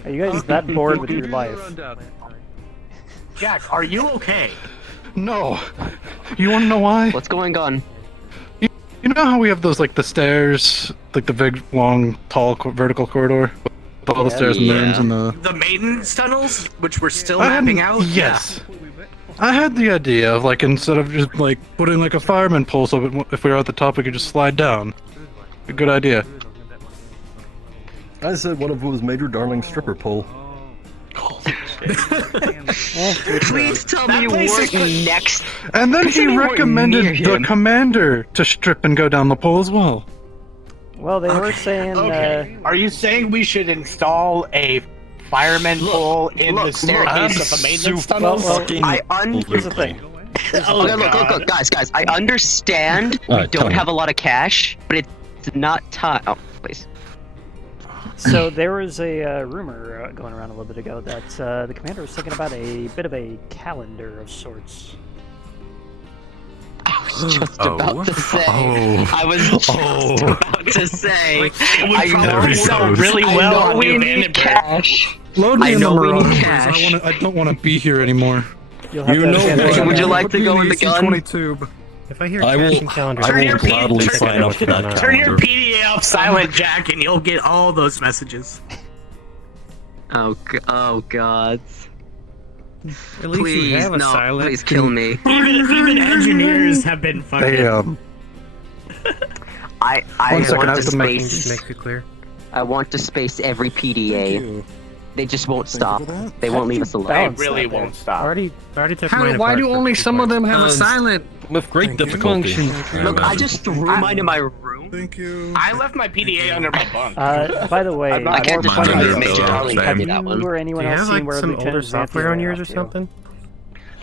Are you guys that bored with your life? Jack, are you okay? No. You want to know why? What's going on? You know how we have those, like, the stairs, like the big, long, tall, vertical corridor? With all the stairs and rooms and the... The maintenance tunnels, which we're still I had- mapping out? Yes. I had the idea of, like, instead of just, like, putting, like, a fireman pole so that if we were at the top we could just slide down. A good idea. I said one of them was Major Darling's stripper pole. Please tell me you work next. And then Please tell me he you work recommended near the him. commander to strip and go down the pole as well. Well, they were saying. Okay. Are you saying we should install a fireman pole in the staircase of the maintenance tunnels? Here's the thing. Okay, look, guys, I understand we Alright, tell don't me. have a lot of cash, but it's not time. Oh, please. So there was a rumor going around a little bit ago that the commander was thinking about a bit of a calendar of sorts. I was just about to say. I was just about to say. I know we sell really well on we need cash. Load me I in the know we need Mirage. cash. I don't want to be here anymore. You'll have You to know understand what? Would you like to go in the gun? Tube. If I hear I cash will. and calendar, I will gladly sign up for that Turn your calendar. PDA off silent, Jack, and you'll get all those messages. Oh God. At least Please, you have a no, silent. please kill me. Even engineers have been fucking. Hey, I One second, I want have to to make- space. Makes it clear. I want to space every PDA. They just won't stop. They won't leave us alone. They really won't stop. Already took How, mine why apart do for only quick some of work. them have a silent With great difficulty. function? Look, I just threw mine in my room. Thank you. I left my PDA under my bunk. By the way, I can't more just funny find than it. that, Charlie have had me you that one. or anyone Do you else have seen like where some Lieutenant older software Xanthia on ran yours or off to? something?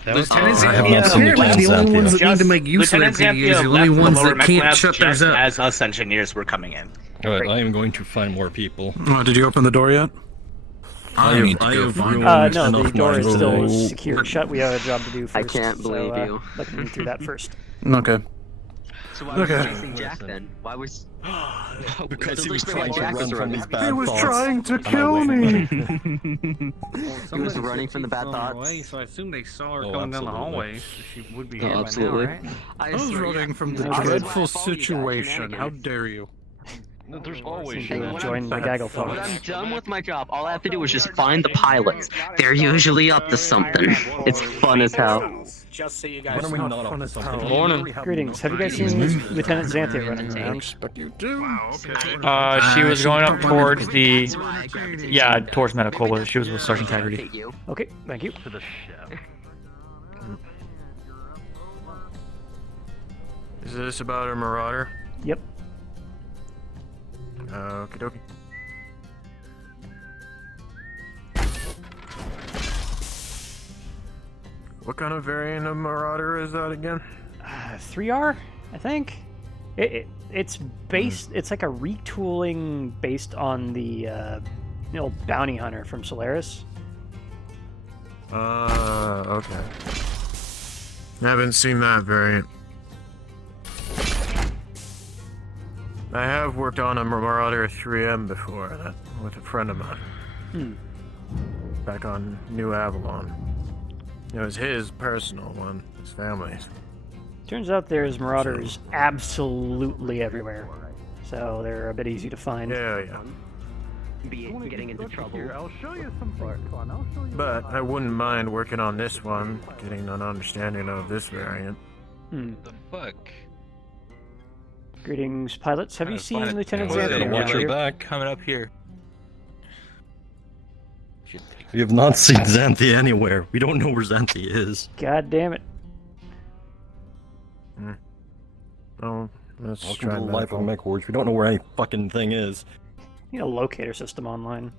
That was Lieutenant I have not seen the Apparently, the only ones that need to make use of their Lieutenant PDAs are the Xanthia only left ones the lower that mech can't labs shut theirs just up. as us engineers were coming in. Alright, I am going to find more people. Did you open the door yet? I need to go find No, the enough door is money. still secured shut. We have a job to do first. I can't believe you. Looking through that first. Okay. So why was he Okay. chasing Jack then? Why was? Because he Doesn't was explain why trying to Jack run was from running. his bad He was thoughts. trying to on my kill way. me. He was running from the bad thoughts. Away, so I assume they saw her Oh, coming down the absolutely. hallway. So she would be Oh, here by absolutely. now, right? I was running from the Yeah. dreadful I follow you guys, situation. How shenanigans. dare you? There's always Seem to join the gaggle When folks. I'm done with my job, all I have to do is just find the pilots. They're usually up to something. It's fun as hell. Just so you guys When are we not up to something? Morning. Greetings. Have you guys seen Lieutenant Xanthia running around? She was going up towards the, towards medical, but she was with Sergeant Haggerty. Okay, thank you. Is this about a marauder? Yep. Okie dokie. What kind of variant of marauder is that again? 3R, I think. It's based. It's like a retooling based on the old bounty hunter from Solaris. Okay. I haven't seen that variant. I have worked on a Marauder 3M before, with a friend of mine. Back on New Avalon. It was his personal one, his family's. Turns out there's marauders absolutely everywhere, so they're a bit easy to find. Yeah. Be getting into trouble. I'll show you some fun. I'll show you. But I wouldn't mind working on this one, getting an understanding of this variant. The fuck? Greetings, pilots. Have you seen Lieutenant Xanthia? Xanthia? Watch your back, coming up here. We have not seen Xanthia anywhere. We don't know where Xanthia is. God damn it. Oh, let's Welcome try to the that. life of mech wards. We don't know where any fucking thing is. Need a locator system online.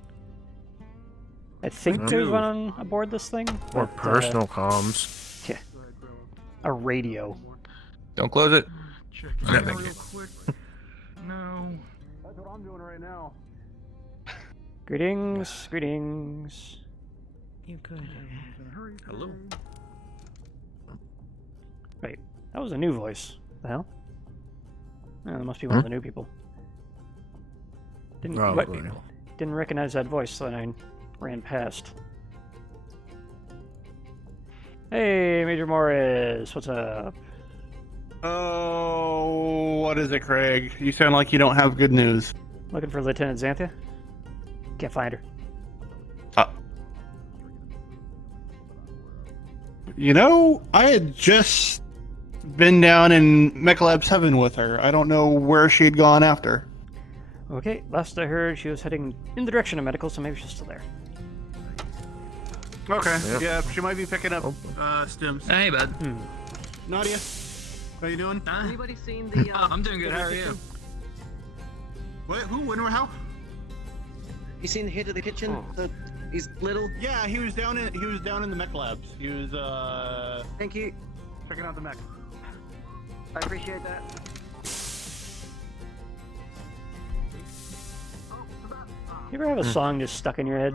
I think We there's do. one on aboard this thing. Or but, personal comms. Yeah. A radio. Don't close it. Check Yeah, it thank out you. real quick. No. That's what I'm doing right now. Greetings. Greetings. You could hurry. Hello. Wait, that was a new voice. The hell? Oh, that must be one of the new people. Probably. Didn't recognize that voice, so I ran past. Hey, Major Morris, what's up? Oh, what is it, Craig? You sound like you don't have good news. Looking for Lieutenant Xanthia? Can't find her. You know, I had just been down in Mechalab's Heaven with her. I don't know where she'd gone after. Okay, last I heard, she was heading in the direction of medical, so maybe she's still there. Okay. Yep. Yeah, she might be picking up stims. Hey, bud. Nadia, how you doing? Anybody seen the? I'm doing good. How are you? What? Who? When? Where? How? You seen the hit of the kitchen? He's little. Yeah, he was down in the mech labs. He was Thank you. checking out the mech. I appreciate that. You ever have a song just stuck in your head?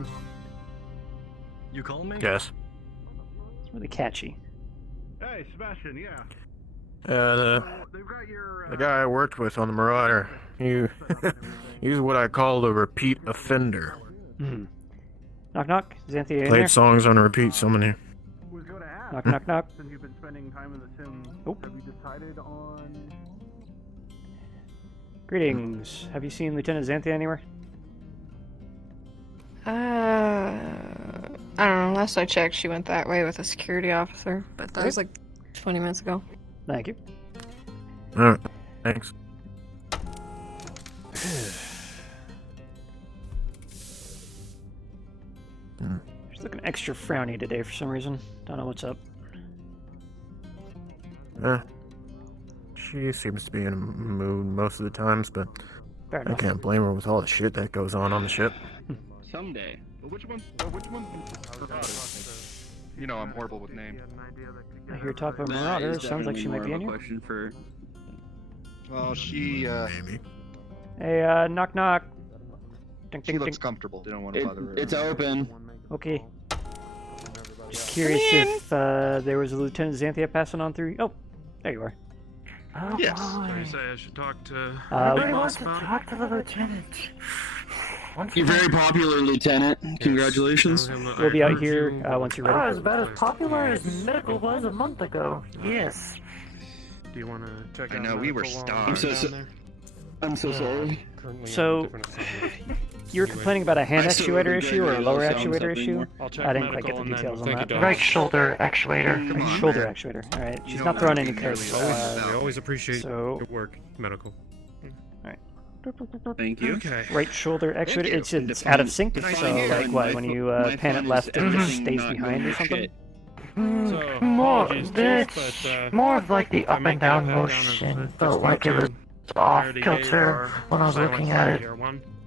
You calling me? Yes. It's really catchy. Hey, Sebastian. Yeah. The guy I worked with on the Marauder, he's what I call a repeat offender. Knock knock. Xanthia in there? Played songs on repeat so many. Knock knock knock. Since you've been spending time in the sim, Nope. have you decided on? Greetings. Have you seen Lieutenant Xanthia anywhere? I don't know. Last I checked, she went that way with a security officer, but that was like 20 minutes ago. Thank you. Alright, thanks. She's looking extra frowny today for some reason. Don't know what's up. She seems to be in a mood most of the times, but Fair I enough. can't blame her with all the shit that goes on the ship. Someday. But which one? You know, I'm horrible with names. I hear talk of a marauder. Sounds like she might be in here. Question for. Well, she. Maybe. Hey, knock knock. Ding, She ding, looks ding. comfortable. They don't want to bother her. It's open. Okay. Just curious if there was a Lieutenant Xanthia passing on through. Oh, there you are. Oh, Yes. boy. So you say I should talk to. Everybody boss wants to about it? talk to the lieutenant. You're very popular, Lieutenant. Congratulations. We'll be out here once you're Oh, ready. as about as popular as medical was a month ago. Yes. Do you want to check I out know, we were medical while stars. I'm So- down there? I'm so sorry. So, you were complaining about a hand actuator issue or a lower actuator issue? I didn't quite get the details on that. Right shoulder actuator. Right shoulder actuator. All right. She's not throwing any codes. We always appreciate your work, medical. Thank you. Okay. Right shoulder actuator. It's out of sync. So like what? When you pan it left, it just stays behind or something. More of like the up and down motion felt like it was off kilter when I was looking at it.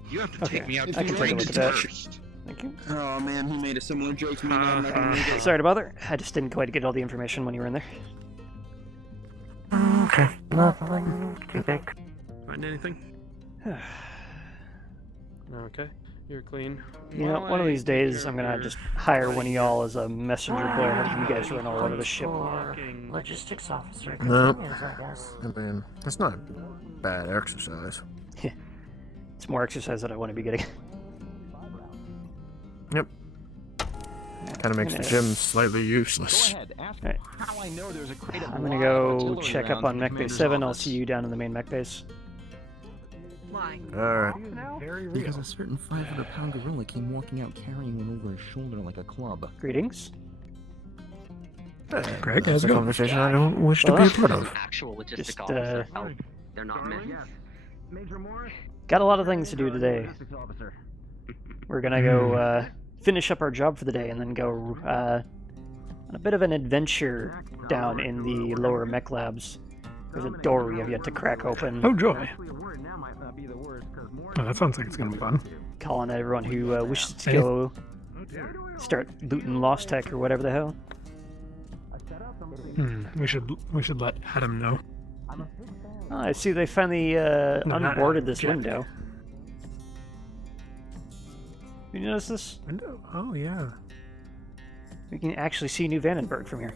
You have to take me out I can take a look at that. Thank you. Oh man, he made a similar joke to me. Sorry to bother. I just didn't quite get all the information when you were in there. Okay, nothing too big. Find anything? Okay, you're clean. You know, one of these days I'm gonna just hire one of y'all as a messenger boy and have you guys run all over the ship. Logistics officer. No. continues, I guess. I mean, that's not bad exercise. It's more exercise that I want to be getting. Yep. Kind of makes the gym slightly useless. Right. I'm gonna go check up on Mech Base 7. I'll see you down in the main mech base. Alright. Because a certain 500-pound gorilla came walking out carrying one over his shoulder like a club. Greetings. Greg, that's a conversation I don't wish to be a part of. Actual logistic Just, officer. Oh, they're not men. Got a lot of things to do today. We're gonna go finish up our job for the day and then go on a bit of an adventure down in the lower mech labs. There's a door we have yet to crack open. Oh joy! Oh, that sounds like it's gonna be fun. Calling everyone who wishes to go start looting Lost Tech or whatever the hell. We should let Adam know. Oh, I see they finally unboarded this window. You notice this? Window? Oh yeah. We can actually see New Vandenberg from here.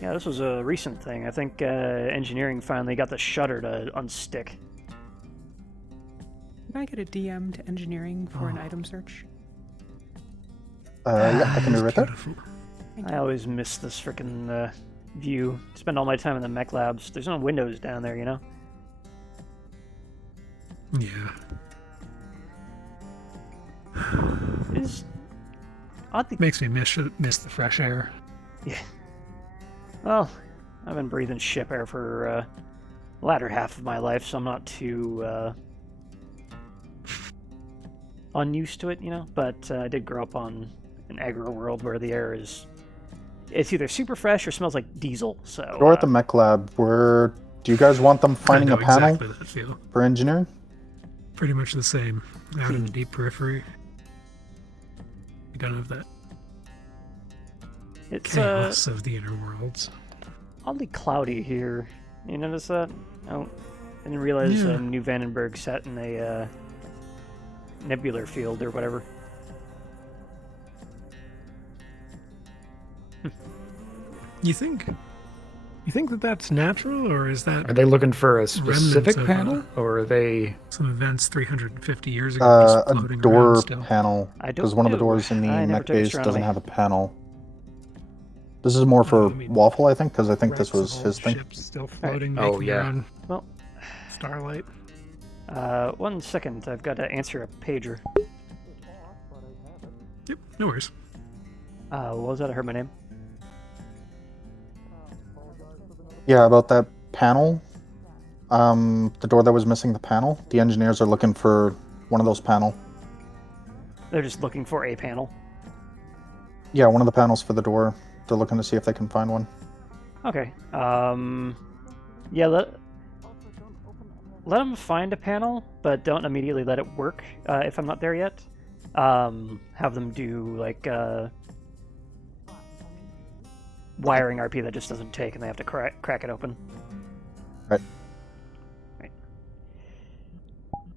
Yeah, this was a recent thing. I think engineering finally got the shutter to unstick. Can I get a DM to engineering for an item search? Yeah, I can be right there. I always miss this frickin' view. Spend all my time in the mech labs. There's no windows down there, you know? Yeah. It's oddly makes me miss the fresh air. Yeah. Well, I've been breathing ship air for the latter half of my life, so I'm not too unused to it, you know? But I did grow up on an agro world where the air is... It's either super fresh or smells like diesel, so... Or at the mech lab, where... Do you guys want them finding a panel exactly that feel. for engineering? Pretty much the same. Out in the deep periphery. We don't have that It's chaos of the inner worlds. Oddly cloudy here. You notice that? Oh, I didn't realize Yeah. New Vandenberg sat in a nebular field or whatever. You think that that's natural, or is that... Are they looking for a specific remnants of, panel, or are they... Some events 350 years ago just A floating door around still? panel, I don't because one of the know. doors in the I never mech took base astronomy. doesn't have a panel. This is more for Waffle, I think, because I think this was his thing. Still floating, Oh, making yeah. around Well, starlight. 1 second. I've got to answer a pager. Yep, no worries. What was that? I heard my name. Yeah, about that panel. The door that was missing the panel. The engineers are looking for one of those panel. They're just looking for a panel. Yeah, one of the panels for the door. They're looking to see if they can find one. Okay. Yeah, let them find a panel, but don't immediately let it work if I'm not there yet. Have them do, like, wiring RP that just doesn't take, and they have to crack it open. Right.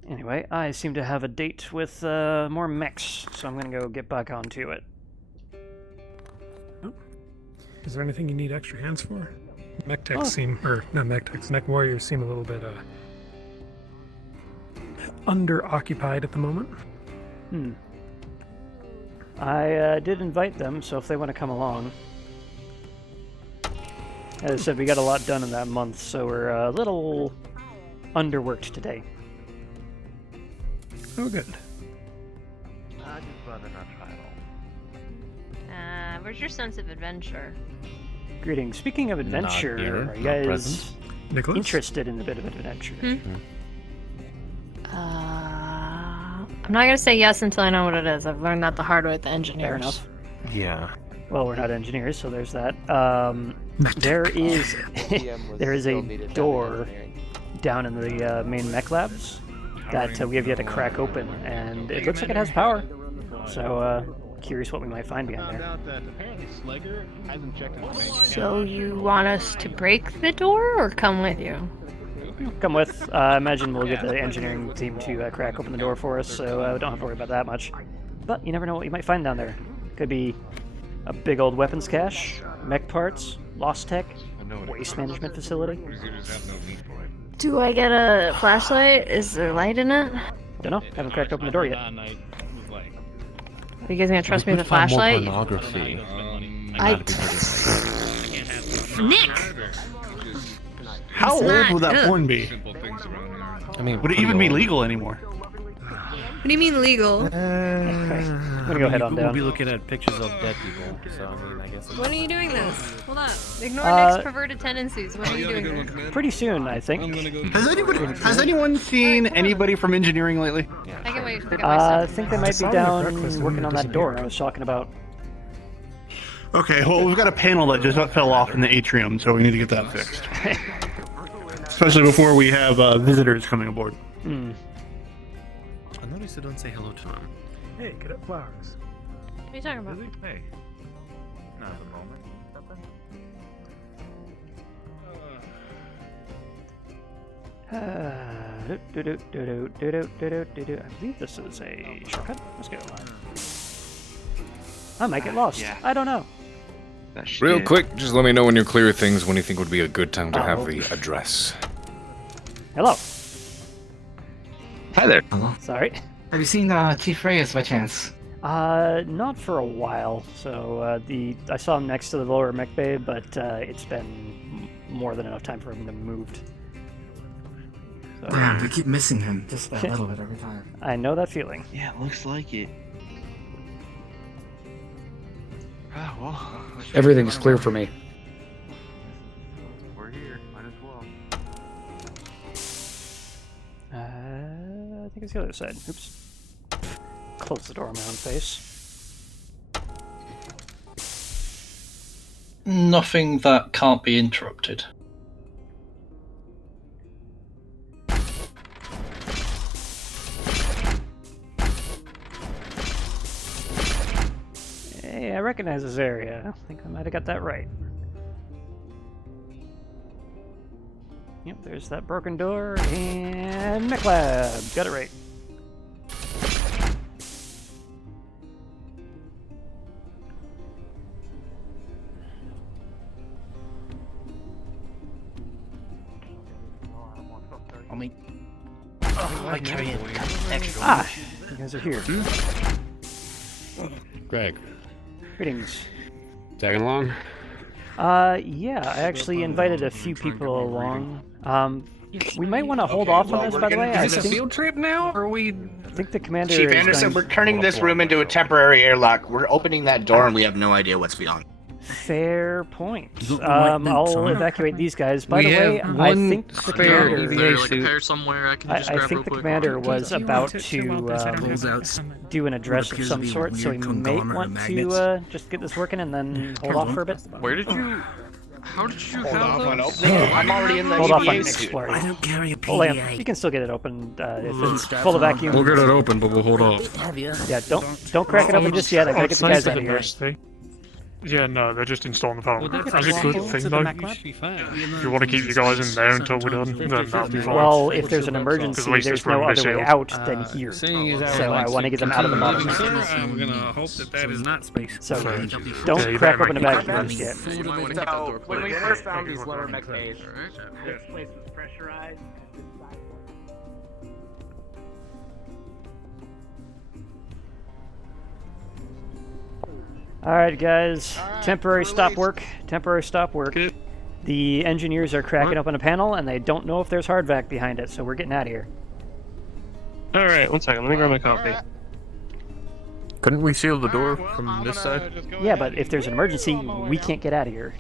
Anyway, I seem to have a date with more mechs, so I'm gonna go get back onto it. Is there anything you need extra hands for? Mech techs Oh. seem, or not mech techs, mech warriors seem a little bit under-occupied at the moment. I did invite them, so if they want to come along. As I said, we got a lot done in that month, so we're a little underworked today. Oh, good. Where's your sense of adventure? Greetings. Speaking of adventure, here, are you not guys present. Nicholas? interested in a bit of adventure? I'm not gonna say yes until I know what it is. I've learned that the hard way with the engineers. Fair enough. Yeah. Well, we're not engineers, so there's that. There is there is a door down in the main mech labs that we have yet to crack open, and it looks like it has power. So, curious what we might find behind there. So you want us to break the door or come with you? Come with. I imagine we'll get the engineering team to crack open the door for us, so we don't have to worry about that much. But you never know what you might find down there. Could be a big old weapons cache, mech parts, lost tech, waste management facility. Do I get a flashlight? Is there light in it? Don't know. Haven't cracked open the door yet. Are you guys gonna trust me with a flashlight? Pornography. Nick! How old would that porn be? I mean, would it even be legal anymore? What do you mean legal? I'm gonna go head on We'll down. be looking at pictures of dead people, so I mean, I guess. When are you doing this? Hold on. Ignore Nick's perverted tendencies. When are you doing this? Pretty soon, I think. Has anyone seen anybody from engineering lately? I can wait. Get my I think they might be down working on that door I was talking about. Okay, well, we've got a panel that just fell off in the atrium, so we need to get that fixed. Especially before we have visitors coming aboard. I noticed you don't say hello to them. Hey, get up flowers. What are you talking about? Hey. Not at the moment. I believe this is a shortcut. Let's go. I might get lost. I don't know. Real quick, just let me know when you're clear things when you think would be a good time to have the address. Hello. Hi there. Hello. Sorry. Have you seen Chief Reyes by chance? Not for a while. So I saw him next to the lower mech bay, but it's been more than enough time for him to move. So, Damn, we keep missing him just that little bit every time. I know that feeling. Yeah, looks like it. Ah, well. Everything's clear for me. We're here. Might as well. I think it's the other side. Oops. Close the door on my own face. Nothing that can't be interrupted. Hey, I recognize this area. I think I might have got that right. Yep, there's that broken door and mech lab. Got it right. I carry an extra. Ah, you guys are here. Greg. Greetings. Tagging along? Yeah, I actually invited a few people along. We might want to hold off on this, by the way. Is this a field trip now, or are we? I think the commander. Chief is Anderson, going... we're turning this room into a temporary airlock. We're opening that door and we have no idea what's beyond. Fair point. I'll evacuate these guys. By the way, I think the spare commander, EVA suit. Somewhere I can just I grab think real the quick. commander was about to do an address of some sort, so he may want to just get this working and then hold off for a bit. Where did you? How did you Hold off on those? opening. I'm already in the Hold off on EVA suit. exploring. I don't carry a Hold on, PDA. you can still get it open if it's full of vacuum. We'll get it open, but we'll hold off. Have you? Yeah, don't crack it open just yet. I gotta get the guys out of here. Yeah, no, they're just installing the panel. Well, That's a good thing, though. If you want to keep you guys in there until we're done, then that'll be fine. Well, if there's an emergency, there's no other way out than here. Seeing as So I want to get them out of the model. I'm gonna hope that is not space. So don't crack open the vacuum just yet. So, when we first found these lower mech bays, this place was pressurized. Alright guys, temporary stop work. Temporary stop work. The engineers are cracking open a panel, and they don't know if there's hardvac behind it, so we're getting out of here. Alright, 1 second. Let me grab my coffee. Couldn't we seal the door from this side? Yeah, but if there's an emergency, we can't get out of here.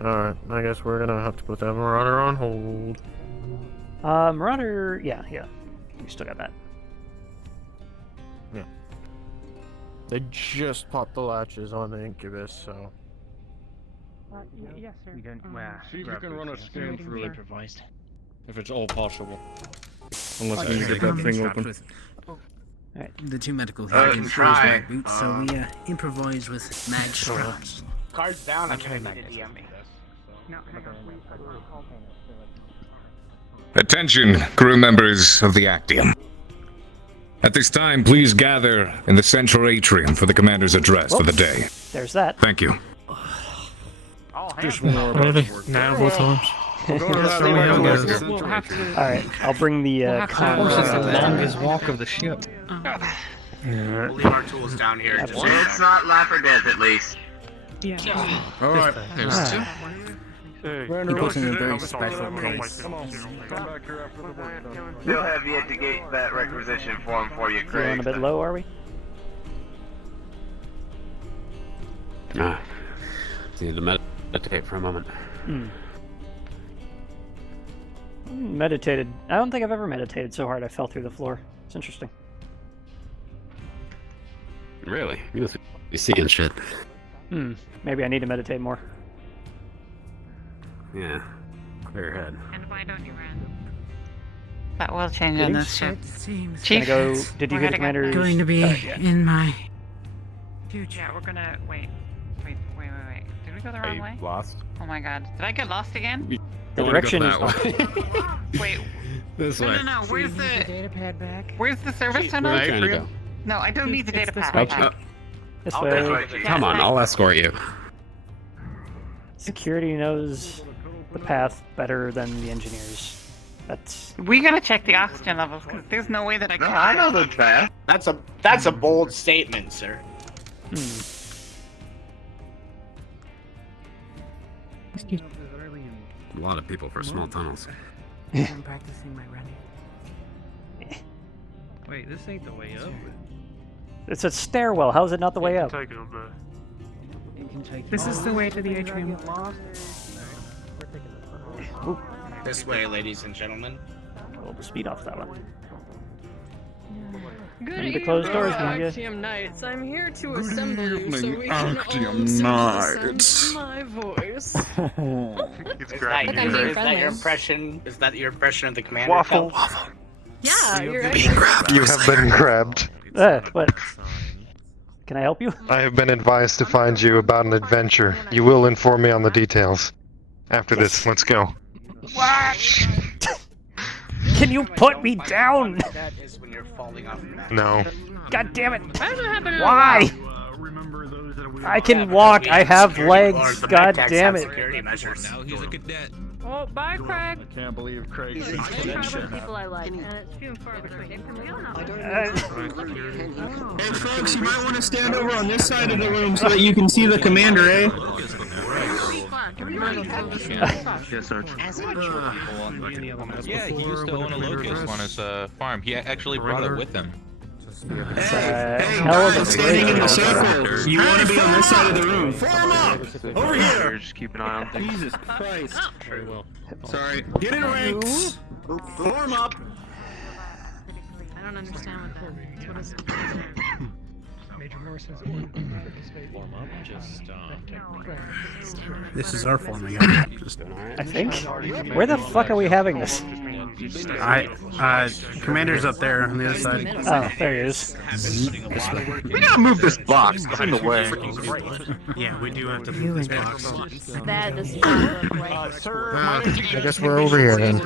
Alright, I guess we're gonna have to put that Marauder on hold. Marauder, yeah. We still got that. Yeah. They just popped the latches on the Incubus, so... Yes, sir. We don't, See if you can run a scan through it. Improvised. If it's all possible. Unless Okay, you get that thing open. The two medical can here try. mag boots, so we improvise with mag straps. Cards down, I'm Okay. gonna need to DM me. Attention, crew members of the Actium. At this time, please gather in the central atrium for the commander's address for the day. There's that. Thank you. Just more Really? Now both arms. Alright, I'll bring the the longest walk of the ship. We'll leave our tools down here. Just so it's not Lapherdale, at least. Yeah. Alright. There's two. He puts in a very special place. Still have yet to get that requisition form for you, Craig. Feeling a bit low, are we? Need to meditate for a moment. Meditated. I don't think I've ever meditated so hard I fell through the floor. It's interesting. Really? You must be seeing shit. Maybe I need to meditate more. Yeah. Clear your head. And why don't you run? That will change on this ship. Chief, did you get the commander's? Going to be in my future. Yeah, we're gonna wait. Did we go the wrong way? Lost? Oh my god. Did I get lost again? The direction is. Wait. This way. No. Where's the data pad back? Where's the service tunnel? Where are you trying to go? No, I don't need the data pad Oh, back. This way. Come on, I'll escort you. Security knows the path better than the engineers. That's. We gotta check the oxygen levels because there's no way that I can. I know the path. That's a bold statement, sir. A lot of people for small tunnels. I'm practicing my running. Wait, this ain't the way up. It's a stairwell. How is it not the way up? This is the way to the atrium. This way, ladies and gentlemen. Roll the speed off that one. Good Need to close doors, don't you? Actium Knights. I'm here to assemble you so we can Actium all listen to the Knights. sound of my voice. Is that your impression of the commander? Waffle. Yeah, you're right. You have been grabbed. What? Can I help you? I have been advised to find you about an adventure. You will inform me on the details. After this, let's go. Can you put me down? That is when you're falling off the map. No. God damn it! Why? I can walk. I have legs. God damn it! Security measures. Now he's a cadet. Oh, bye, Craig. I can't believe Craig's These are the people I like, and it's few and far between. Hey folks, you might want to stand over on this side of the room so that you can see the commander, eh? Yes, sir. Yeah, he used to own a locust on his farm. He actually brought it with him. Standing in the circle. You want to be on this side of the room. Form up! Over here! Just keep an eye on things. Jesus Christ. Very well. Sorry. Get in ranks! Form up! I don't understand what that is. What is it? Major Morrison's order. Warm up, just This is our forming. I think. Where the fuck are we having this? Commander's up there on the other side. Oh, there he is. We gotta move this box. It's in the way. Yeah, we do have to move this box. That is I guess we're over here then.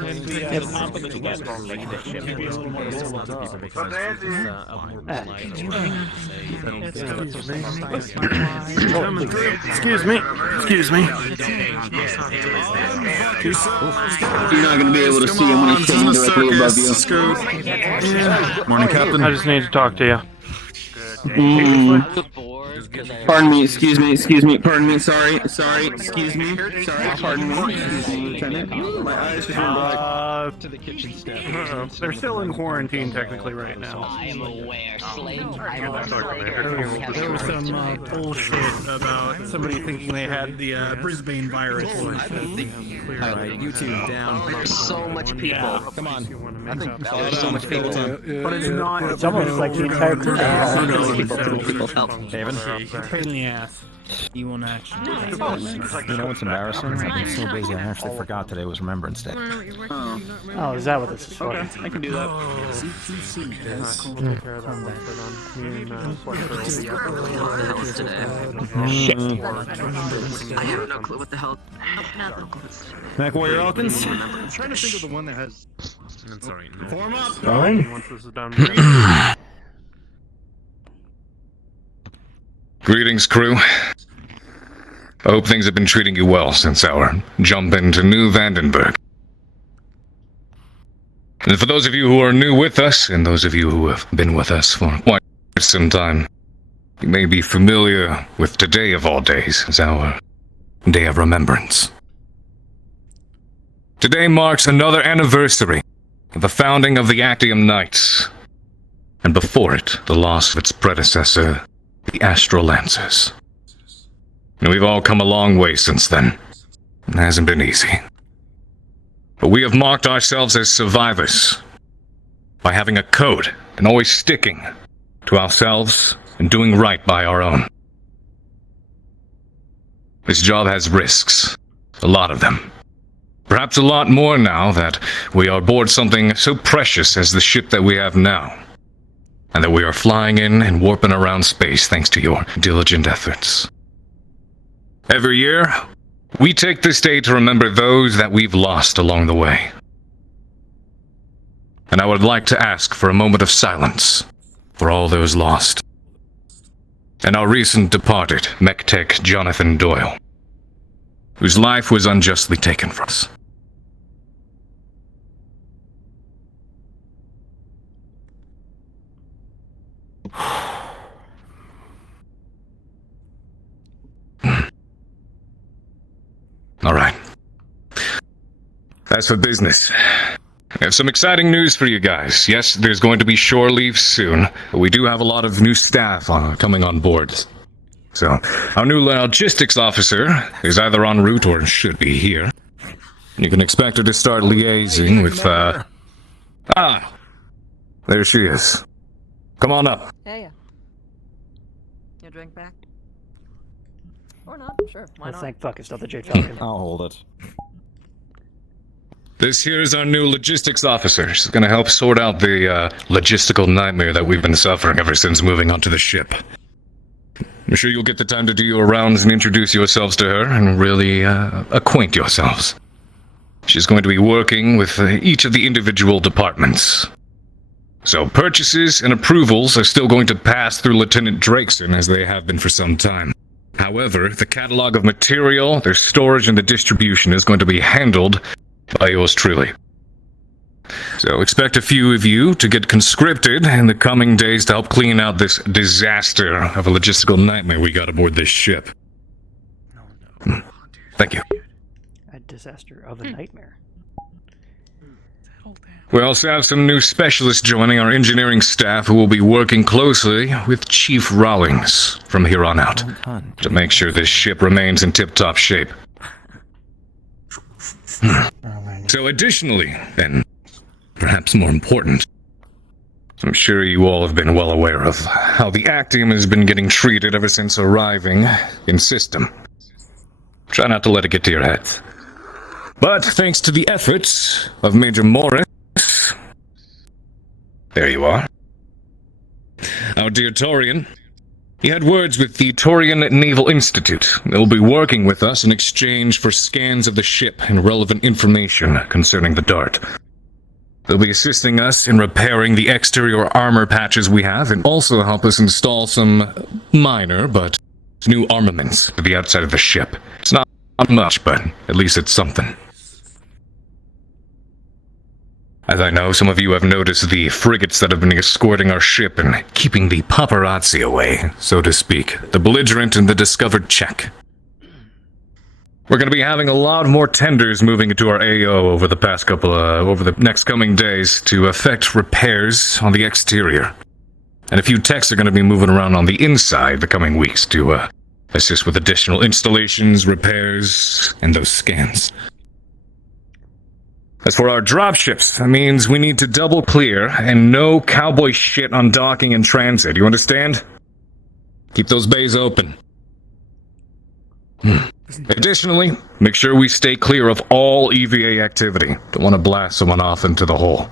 Excuse me. You're not gonna be able to see him when he's standing directly above you. Morning, Captain. I just need to talk to you. Pardon me, excuse me, pardon me, sorry, excuse me, pardon me, Lieutenant. My eyes just went black. To the kitchen step. They're still in quarantine technically right now. I am aware, slave. I There was was some bullshit about somebody thinking they had the Brisbane virus. Alright, you two down. There's so much people. Yeah. Come on. There's so much people. But it's not. It's almost like the entire crew. Haven? Pain in the ass. You want action? You know what's embarrassing? I've been so busy I actually forgot today was Remembrance Day. Oh, is that what this is for? Okay, I can do that. I have no clue what the hell. Mac Warrior Elkins? I'm trying to think of the one that has. Sorry. Form up. Fine. Greetings, crew. I hope things have been treating you well since our jump into New Vandenberg. And for those of you who are new with us, and those of you who have been with us for quite some time, you may be familiar with today of all days as our Day of Remembrance. Today marks another anniversary of the founding of the Actium Knights, and before it, the loss of its predecessor, the Astral Lancers. And we've all come a long way since then. It hasn't been easy. But we have marked ourselves as survivors by having a code and always sticking to ourselves and doing right by our own. This job has risks, a lot of them. Perhaps a lot more now that we are aboard something so precious as the ship that we have now, and that we are flying in and warping around space thanks to your diligent efforts. Every year, we take this day to remember those that we've lost along the way. And I would like to ask for a moment of silence for all those lost. And our recent departed mech tech Jonathan Doyle, whose life was unjustly taken from us. Alright. As for business, I have some exciting news for you guys. Yes, there's going to be shore leave soon, but we do have a lot of new staff coming on board. So, our new logistics officer is either en route or should be here. You can expect her to start liaising with, there she is. Come on up. Yeah. Your drink back? Or not, sure, why not? Thank fuck, it's not the Jade Falcon. I'll hold it. This here is our new logistics officer. She's gonna help sort out the logistical nightmare that we've been suffering ever since moving onto the ship. I'm sure you'll get the time to do your rounds and introduce yourselves to her and really acquaint yourselves. She's going to be working with each of the individual departments. So purchases and approvals are still going to pass through Lieutenant Drakeson as they have been for some time. However, the catalog of material, their storage, and the distribution is going to be handled by yours truly. So expect a few of you to get conscripted in the coming days to help clean out this disaster of a logistical nightmare we got aboard this ship. Thank you. A disaster of a nightmare. We also have some new specialists joining our engineering staff who will be working closely with Chief Rawlings from here on out to make sure this ship remains in tip-top shape. So additionally, and perhaps more important, I'm sure you all have been well aware of how the Actium has been getting treated ever since arriving in system. Try not to let it get to your heads. But thanks to the efforts of Major Morris, there you are. Our dear Torian. He had words with the Torian Naval Institute. They'll be working with us in exchange for scans of the ship and relevant information concerning the Dart. They'll be assisting us in repairing the exterior armor patches we have and also help us install some minor but new armaments to the outside of the ship. It's not much, but at least it's something. As I know, some of you have noticed the frigates that have been escorting our ship and keeping the paparazzi away, so to speak. The belligerent and the discovered check. We're going to be having a lot more tenders moving into our AO over the next coming days to effect repairs on the exterior. And a few techs are going to be moving around on the inside the coming weeks to assist with additional installations, repairs, and those scans. As for our dropships, that means we need to double clear and no cowboy shit on docking and transit, you understand? Keep those bays open. Additionally, make sure we stay clear of all EVA activity. Don't want to blast someone off into the hole.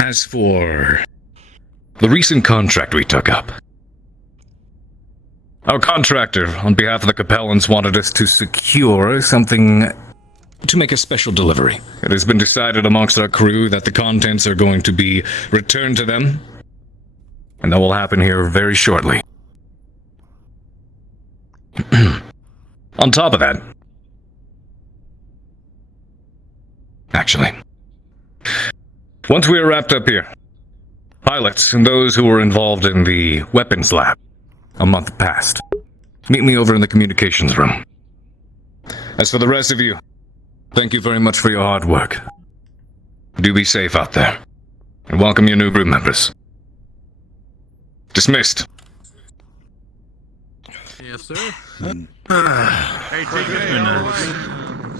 As for the recent contract we took up, our contractor, on behalf of the Capellans, wanted us to secure something to make a special delivery. It has been decided amongst our crew that the contents are going to be returned to them, and that will happen here very shortly. On top of that, actually, once we are wrapped up here, pilots and those who were involved in the weapons lab a month past, meet me over in the communications room. As for the rest of you, thank you very much for your hard work. Do be safe out there, and welcome your new crew members. Dismissed. Yes, sir. Hey,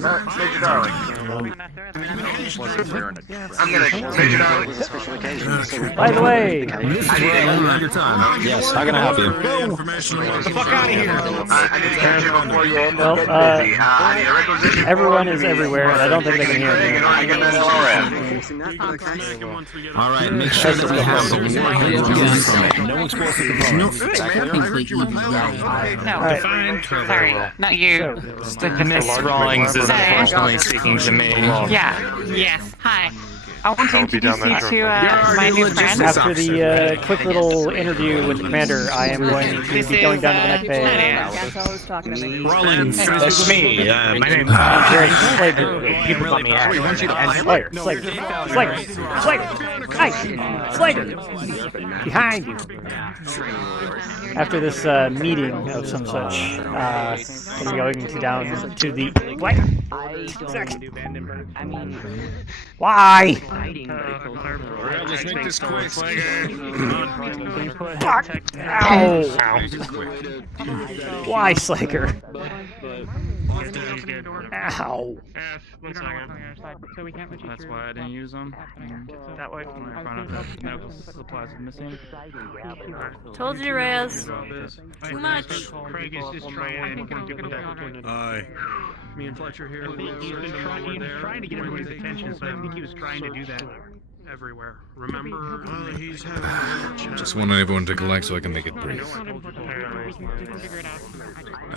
Major Darling. I'm gonna Major Darling. By the way, This is where I want your time. Yes, how can I help you? Get the fuck out of here. well, everyone is everywhere, and I don't think they can hear me. Alright, make sure that we have the warhead. No explosive components. No, sorry, not you. Miss Rawlings is unfortunately speaking to me. Yeah, yes, hi. I want to introduce you to my new friend. After the quick little interview with the commander, I am going to be going down to the neck bay. Rollins, That's me. My name's Slager. People call me Ash. Slager. Behind you. After this meeting of some such, we're going to down to the what? Why? Let's make this quick. Fuck! Ow! Why, Slaker? Ow! That's why I didn't use them. That way, in front of the medical supplies missing. Told you, Reyes. Too much. Craig is trying. Aye. Me and Fletcher here. He's trying to get everyone's attention, so I think he was trying to do that everywhere. Remember, he's having. Just wanted everyone to collect so I can make it brief. I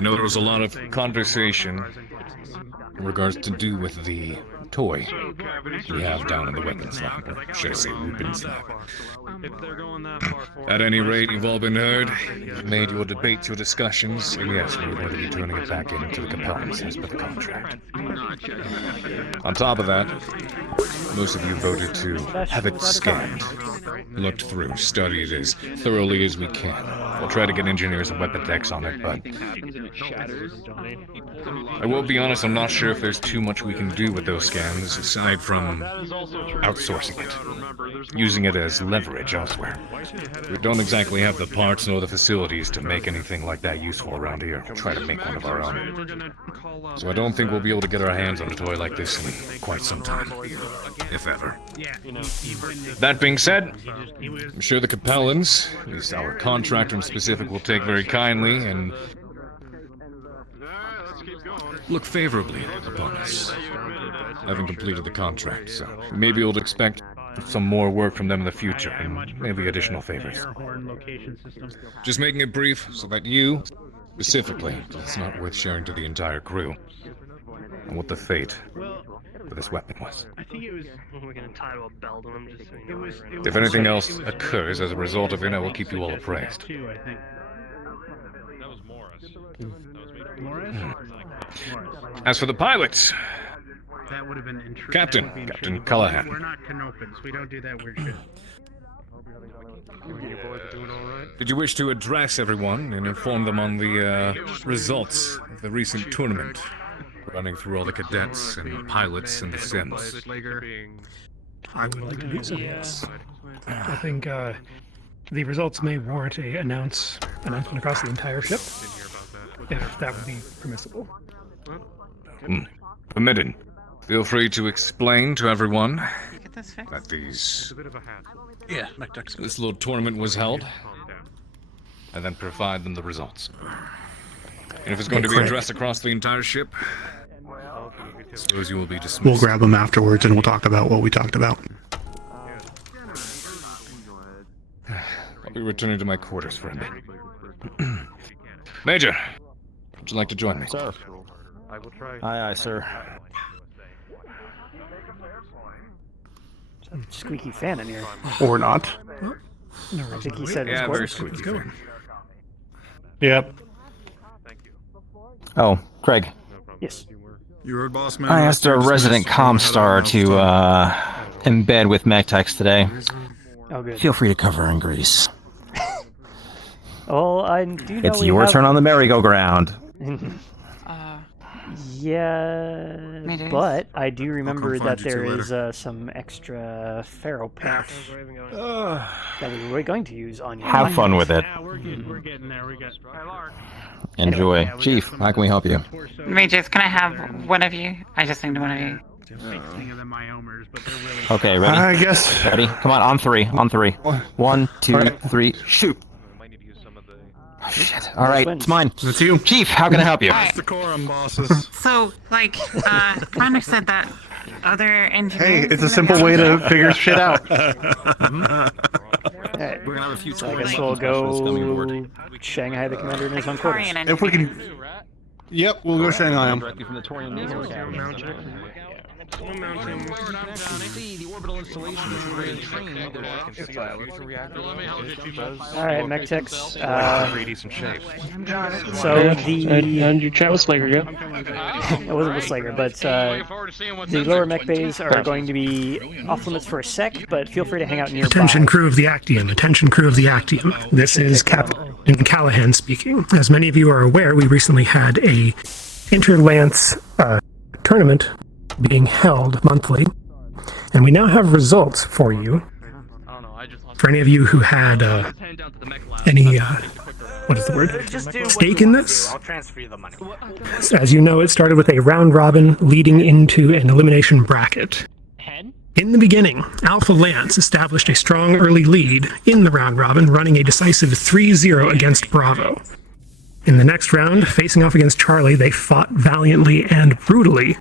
know there was a lot of conversation in regards to do with the toy we have down in the weapons lab, or should I say weapons lab. At any rate, you've all been heard. You've made your debates, your discussions, and yes, we're going to be turning it back into the Capellans as per the contract. On top of that, most of you voted to have it scanned, looked through, studied as thoroughly as we can. We'll try to get engineers and weapon techs on it, but I will be honest, I'm not sure if there's too much we can do with those scans, aside from outsourcing it, using it as leverage elsewhere. We don't exactly have the parts nor the facilities to make anything like that useful around here. We'll try to make one of our own. So I don't think we'll be able to get our hands on a toy like this in quite some time, if ever. That being said, I'm sure the Capellans, at least our contractor in specific, will take very kindly and look favorably upon us, having completed the contract, so we may be able to expect some more work from them in the future, and maybe additional favors. Just making it brief, so that you, specifically, it's not worth sharing to the entire crew, and what the fate for this weapon was. I think it was. We're gonna tie to a belt on him. Just so you know. If anything else occurs as a result of it, I will keep you all appraised. That was Morris. Morris? As for the pilots, That would have been intrigue. Captain, Captain Callahan. We're not canopans. We don't do that weird shit. Did you wish to address everyone and inform them on the results of the recent tournament? Running through all the cadets and pilots and the sims. I would like to do so, yes. I think the results may warrant a announcement across the entire ship, if that would be permissible. Permitted. Feel free to explain to everyone that this little tournament was held, and then provide them the results. And if it's going to be addressed across the entire ship, I suppose you will be dismissed. We'll grab them afterwards and we'll talk about what we talked about. I'll be returning to my quarters for a bit. Major, would you like to join me? Sir. Aye, aye, sir. Some squeaky fan in here. Or not. I think he said Yeah, his very quarters. squeaky fan. Yep. Oh, Craig. Yes. You heard, boss man. I asked our resident Comstar to embed with Magtex today. Oh, good. Feel free to cover in grease. Well, I do know It's we your have... turn on the merry-go-round. Yeah, but I do remember that there is some extra Pharaoh pack that we were going to use on you. Have fun with it. Yeah, we're getting there. We got. Enjoy. Anyway, Chief, how can we help you? Mages, can I have one of you? I just need one of you. Think of the Myomers, but they're really. Okay, ready? I guess. Ready? Come on three. On three. 1, 2, 3, shoot. Oh, shit. All right, it's mine. It's you. Chief, how can I help you? That's decorum, bosses. So, like, Commander said that other engineers... Hey, it's a simple way to figure shit out. Hey, We're gonna have a few so I guess we'll go Shanghai the commander in his own quarters. If we can. Yep, we'll go Shanghai him. Directly from the Torian The orbital installation is ready to train. Alright, Magtex. Pretty decent shape. So the... And you chat with Slayer, yeah? It wasn't with Slayer, but the lower mech bays are going to be off limits for a sec, but feel free to hang out nearby. Attention crew of the Actium, attention crew of the Actium. This is Captain Callahan speaking. As many of you are aware, we recently had a Interlance tournament being held monthly, and we now have results for you. For any of you who had any, what is the word? Stake in this? I'll transfer you the money. As you know, it started with a round robin leading into an elimination bracket. In the beginning, Alpha Lance established a strong early lead in the round robin, running a decisive 3-0 against Bravo. In the next round, facing off against Charlie, they fought valiantly and brutally,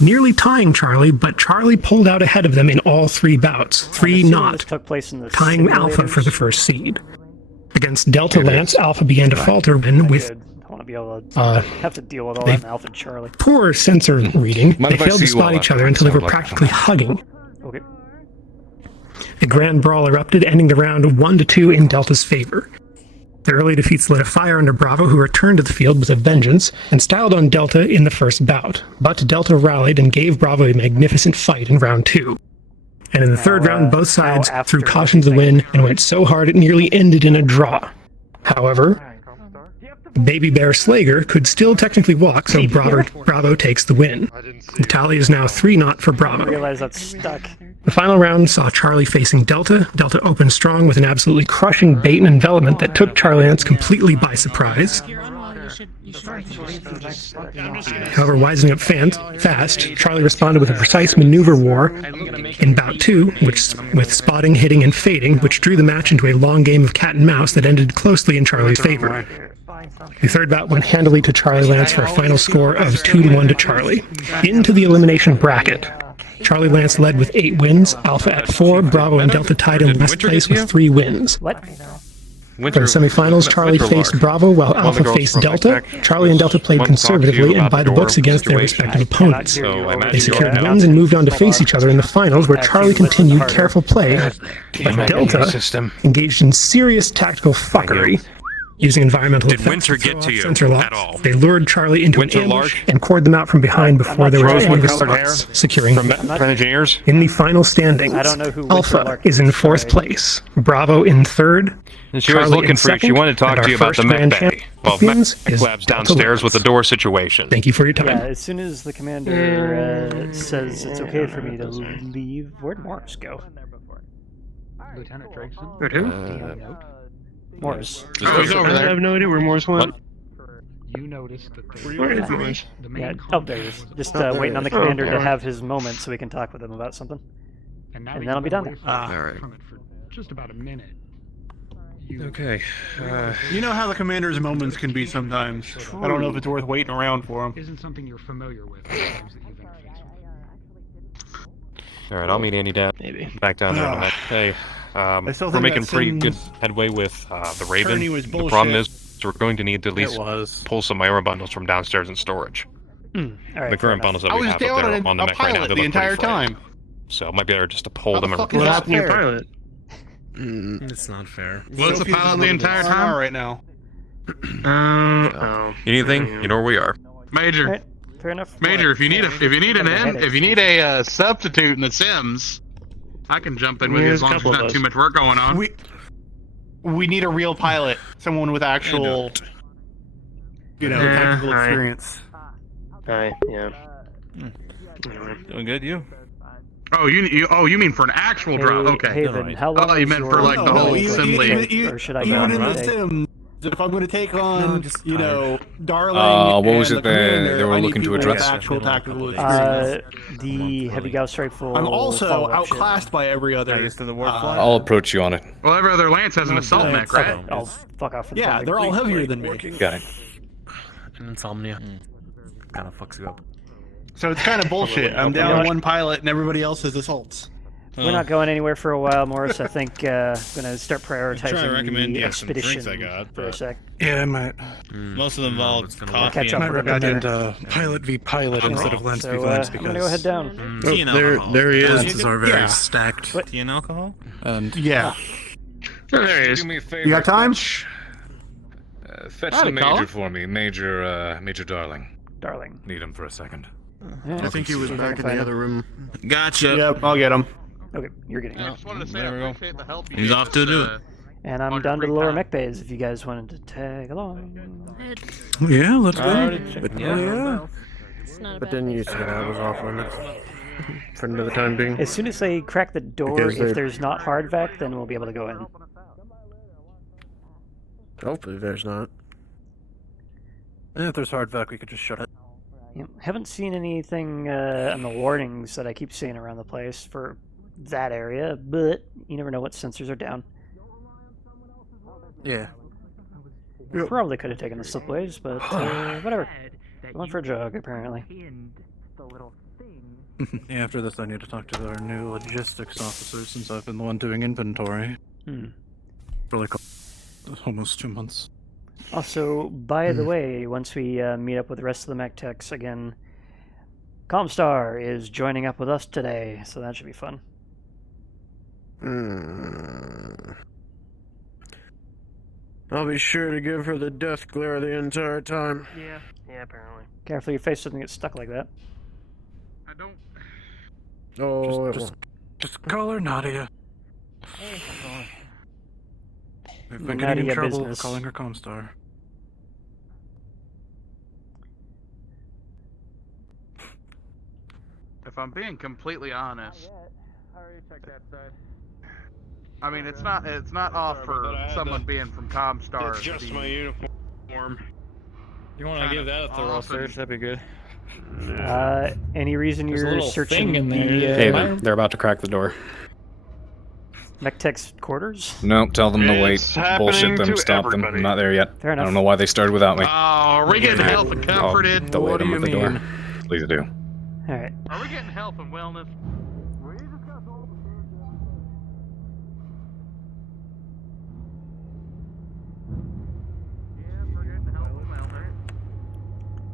nearly tying Charlie, but Charlie pulled out ahead of them in all 3 bouts, 3-0, took place in the tying Alpha for the first seed. Against Delta Lance, Alpha began to falter with I want to be able to have to deal with all that Alpha and Charlie. poor sensor reading. Mind They if I failed to see you spot all each after? other until they were Sound like practically hugging. Okay. A grand brawl erupted, ending the round 1-2 in Delta's favor. The early defeats lit a fire under Bravo, who returned to the field with a vengeance and styled on Delta in the first bout. But Delta rallied and gave Bravo a magnificent fight in round 2. And in the third round, both sides threw caution to the wind and went so hard it nearly ended in a draw. However, Baby Bear Slager could still technically walk, so Bravo takes the win. The tally is now 3-0 for I Bravo. realize that's stuck. The final round saw Charlie facing Delta. Delta opened strong with an absolutely crushing bait and envelopment that took Charlie Lance completely by surprise. However, wising up fast, Charlie responded with a precise maneuver war in bout 2, with spotting, hitting, and fading, which drew the match into a long game of cat and mouse that ended closely in Charlie's favor. The third bout went handily to Charlie Lance for a final score of 2-1 to Charlie. Into the elimination bracket. Charlie Lance led with 8 wins, Alpha at 4, Bravo and Delta tied in last place with 3 wins. What? For the semifinals, Charlie faced Bravo while Alpha faced Delta. Charlie and Delta played conservatively and by the books against their respective opponents. They secured wins and moved on to face each other in the finals, where Charlie continued careful play, but Delta engaged in serious tactical fuckery. Using environmental Did effects Winter to throw get to off you sensor locks, at all? they lured Charlie into Winter an ambush Lark? and cored them out from behind before they were able to response, securing From engineers? In the final standings, I don't know who Winter Alpha Lark is in fourth place, Bravo in third, And she was Charlie looking in for you. She second, wanted to talk and to you our about the first mech grand bay. Well, mech champions is lab's Delta downstairs with the Lance. door situation. Thank you for your time. Yeah, as soon as the commander says it's okay for me to leave, where'd Morris go? Lieutenant Drakeson. Where'd who? Morris. Oh, he's over there. I have no idea where Morris went. You noticed that Where is Morris? Yeah, there he is. Just waiting on the commander to have his moment so we can talk with him about something. And then I'll be done. Alright. From it for just about a minute. Okay. You know how the commander's moments can be sometimes. I don't know if it's worth waiting around for him. Isn't something you're familiar with. The games that you've interfaced with. Alright, I'll meet Andy down. Maybe. Back down there in a minute. Hey, still we're think making that pretty good Sims headway with the Raven. attorney was The problem bullshit. is we're going to need to at least pull some IRA bundles from downstairs in storage. Alright, The current bundles that I we was have up down there on on the a mech right now, pilot they the look entire pretty frayed. time. So it might be better just to pull How them the and fuck is What that happened to your fair? pilot? It's not fair. What's the pilot the entire time? Right now. anything, you know where we are. Major. Alright, fair enough. Major, if you need a substitute in the Sims, I can jump in with you There's as a long as couple there's of not us. too much work going on. We need a real pilot, someone with actual, tactical experience. Yeah. Doing good, you? Oh, you mean for an actual drop? Okay. Haven, how long Oh, you is meant your for like the whole sim league. or should I go Even in on the today? Sims, if I'm going to take on, Darling what was and it the commander, they were I need looking to people with address? actual tactical experience. The Heavy Gauss Rifle. I'm also follow-up ship. outclassed by every other. I'll approach you on it. Well, every other Lance has an assault mech, right? Okay, I'll fuck off. For the Yeah, moment. they're all heavier than me. Got it. And insomnia. Kind of fucks you up. So it's kind of bullshit. I'm down one pilot and everybody else has assaults. We're not going anywhere for a while, Morris. I think I'm gonna start Try prioritizing to recommend the you some expedition drinks I got, for a but- sec. Yeah, I might. Most of them involve coffee catch and up with I them did there. pilot v pilot instead of lens v So lens I'm because gonna go head down. tea and there, alcohol. there he is. Lenses are very stacked. What? Tea and alcohol? And Yeah. there he is. Do me a favor. You got time? Fetch Howdy, the major caller. for me, Major Darling. Darling. Need him for a second. Yeah, I think he was see if I back can in find the him. other room. Gotcha. Yep, I'll get him. Okay, you're getting it. There we go. He's off to do it. And I'm down to the lower mech bays if you guys wanted to tag along. Yeah, let's go. Yeah. But then you said I was off limits for the time being. As soon as they crack the door, Because if they're- there's not hard vac, then we'll be able to go in. Hopefully there's not. And if there's hard vac, we could just shut it. Yeah, haven't seen anything on the warnings that I keep seeing around the place for that area, but you never know what sensors are down. Yeah. Probably could have taken the slipways, but whatever. I went for a jog, apparently. Yeah, after this I need to talk to our new logistics officer since I've been the one doing inventory. For like almost 2 months. Also, by the way, once we meet up with the rest of the mech techs again, Comstar is joining up with us today, so that should be fun. I'll be sure to give her the death glare the entire time. Yeah, apparently. Careful, your face doesn't get stuck like that. I don't. Oh, just call her Nadia. We've been getting in Nadia trouble business. for calling her Comstar. If I'm being completely honest, I mean it's not off for someone being from Comstar. Adjust my uniform. You want to give that a thorough search? That'd be good. Any reason There's a you're little searching thing in the there. Haven, they're about to crack the door. mech tech's quarters? No, tell them to wait. It's happening Bullshit them, to stop them. everybody. I'm not there yet. Fair I enough. don't know why they started without me. Oh, are we getting help and comforted? Delay What do them you at the door. mean? Please do. Alright. Are we getting help and wellness?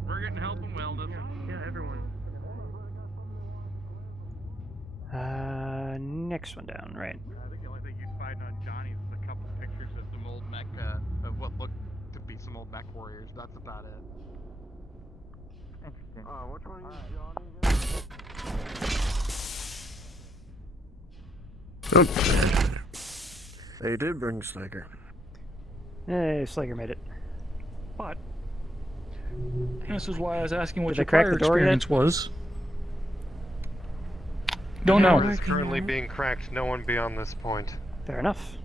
We're getting help and wellness. Yeah, everyone. Next one down, right. I think the only thing you'd find on Johnny's is a couple pictures of some old mech of what looked some old mech warriors. That's about it. Which one are you, Johnny? Oh, they did bring Slager. Hey, Slager made it. But this is why I was asking what Did your they crack prior the door yet? experience was. Don't know. It's currently being cracked. No one beyond this point. Fair enough.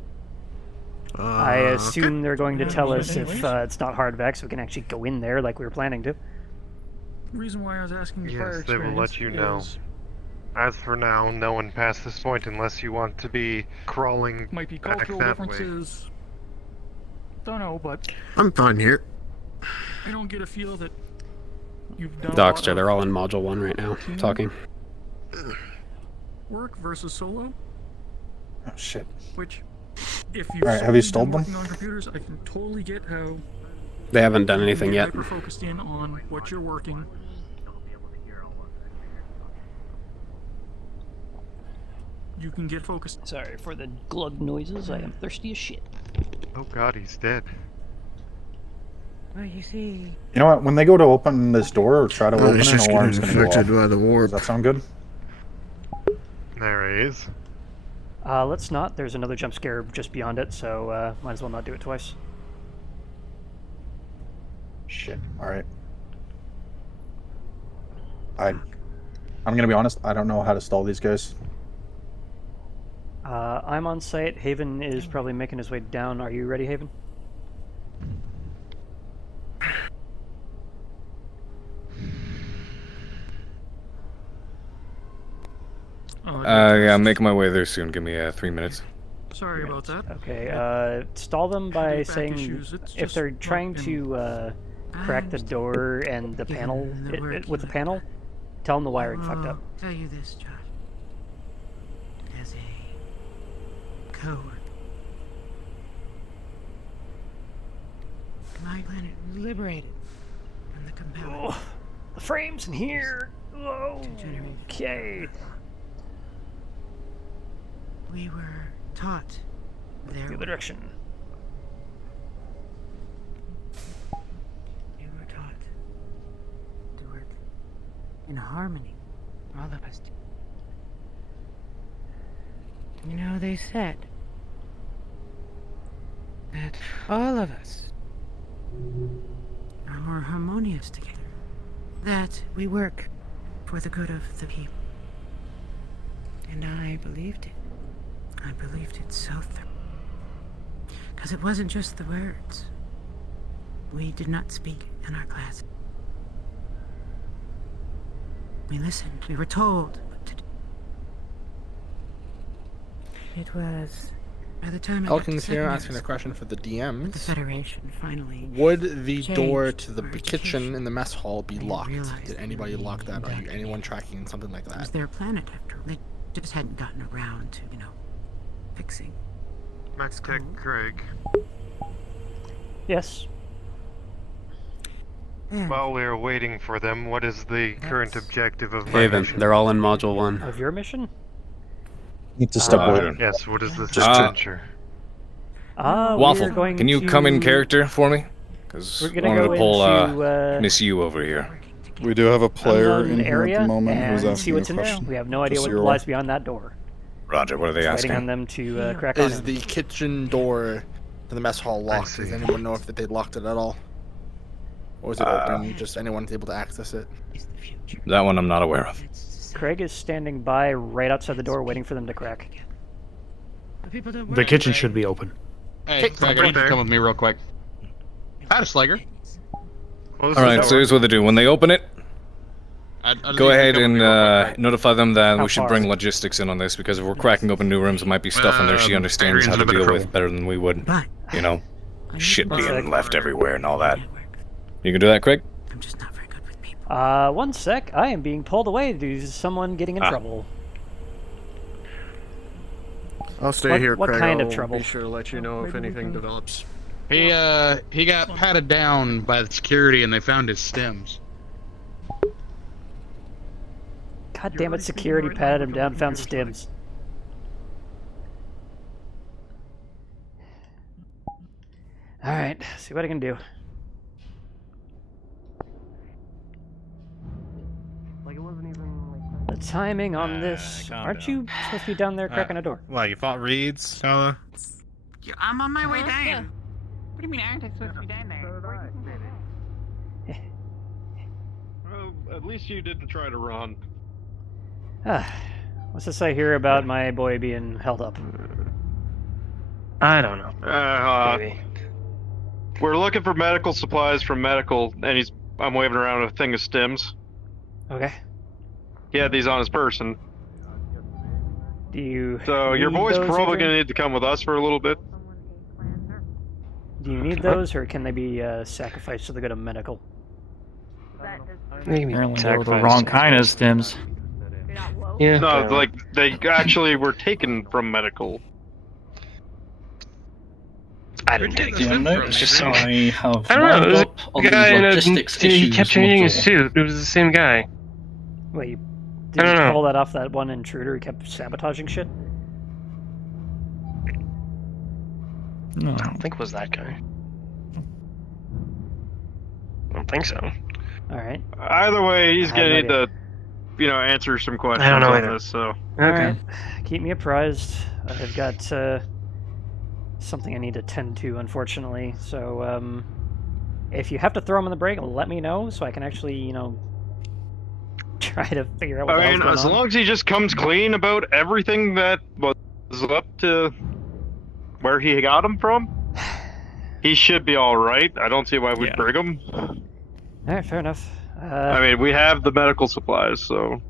I assume they're going to tell us if it's not hard vex, we can actually go in there like we were planning to. The reason why I was asking your prior Yes, they will let you know. is As for now, no one past this point unless you want to be crawling might be back cultural that way. differences. Don't know, but I'm fine here. I don't get a feel that you've done Doxter, they're all in Module 1 right now, talking. work versus solo. Oh shit. Which, if you've Alright, have you solely been stalled them? working on computers, I can totally get how They haven't done anything you're yet. hyper focused in on what you're working. You can get focused. Sorry for the glug noises. I am thirsty as shit. Oh god, he's dead. Well, you see. You know what? When they go to open this door or try to open it's it, just an alarm's getting gonna go affected off. by the warp. Does that sound good? There he is. Let's not. There's another jump scare just beyond it, so might as well not do it twice. Shit. Alright. I'm gonna be honest, I don't know how to stall these guys. I'm on site. Haven is probably making his way down. Are you ready, Haven? Yeah, I'm making my way there soon. Give me 3 minutes. Sorry about that. Okay, stall them by back saying issues, it's if just they're not trying been- to crack the door and the panel with the panel, tell them the wiring fucked up. I'll tell you this, Josh. As a coward, my planet was liberated from the compelling. Oh, the frames in here. Whoa. Okay. We were taught their The other direction. We were taught to work in harmony. All of us do. You know, they said that all of us are more harmonious together. That we work for the good of the people. And I believed it. I believed it so thoroughly. Because it wasn't just the words. We did not speak in our class. We listened. We were told what to do. It was... By the time Elkins here asking a question for the DMs. The Federation finally... Would the changed door to the our kitchen in the mess hall be locked? realized Did anybody lock that? Are you anyone tracking something like It was that? their planet after all. They just hadn't gotten around to, fixing. Max Tech Greg. Yes. While we are waiting for them, what is the current objective of my Haven, mission? they're all in Module 1. Of your mission? Need to step away. Yes, what is this Just adventure? Waffle, we're going can you come in to- character for me? Because We're I gonna wanted go to pull into, Miss You over here. We do have a player unknown in here at area the moment who's and asking see what's a in there. question. We have no idea Just what so you're lies beyond that door. Roger, what are they Just asking? waiting on them to crack on Is in. the kitchen door to the mess hall locked? Does anyone know if they locked it at all? Or was it open? Just anyone able to access it? That one I'm not aware of. Craig is standing by right outside the door waiting for them to crack. The kitchen should be open. Hey, Craig, I need you to come with me real quick. Had a Slager. Alright, so here's what they do. When they open it, go ahead and notify them that How we should far? bring logistics in on this, because if we're cracking open new rooms, it might be stuff in there she understands how to deal with better than we would. You know? Shit being left everywhere and all that. You can do that, Craig? 1 sec, I am being pulled away due to someone getting in trouble. I'll stay What- here, what Craig. kind of I'll trouble? Be sure to let you know if anything develops. He got patted down by the security and they found his stems. God damn it, security patted him down, found stims. Alright, see what I can do. timing on this. Aren't you supposed to be down there cracking a door? Well, you fought reeds, fella? Yeah, I'm on my way down. What do you mean, aren't I supposed to be down there? Well, at least you didn't try to run. What's this I hear about my boy being held up? I don't know. We're looking for medical supplies from medical, and I'm waving around a thing of stims. Okay. He had these on his person. Do you? So your need boy's those probably either? gonna need to come with us for a little bit. Do you need those, or can they be sacrificed to the good of medical? Apparently they were the wrong kind of stems. Yeah. No, like they actually were taken from medical. I didn't take them. It's just some I have don't know, it was on a guy in a- logistics he issues kept changing his suit. It was the same guy. Wait, you I don't didn't know. call that off that one intruder who kept sabotaging shit? No. I don't think it was that guy. I don't think so. Alright. Either way, he's I gonna have need no to, answer some questions I don't know on either. this. So. Alright. Keep me apprised. I've got something I need to tend to, unfortunately. So, if you have to throw them in the break, let me know so I can actually, try to figure out what the I hell's mean, going as on. long as he just comes clean about everything that was up to where he got him from, he should be all right. I don't see why we'd bring him. Alright, fair enough. I mean, we have the medical supplies, so.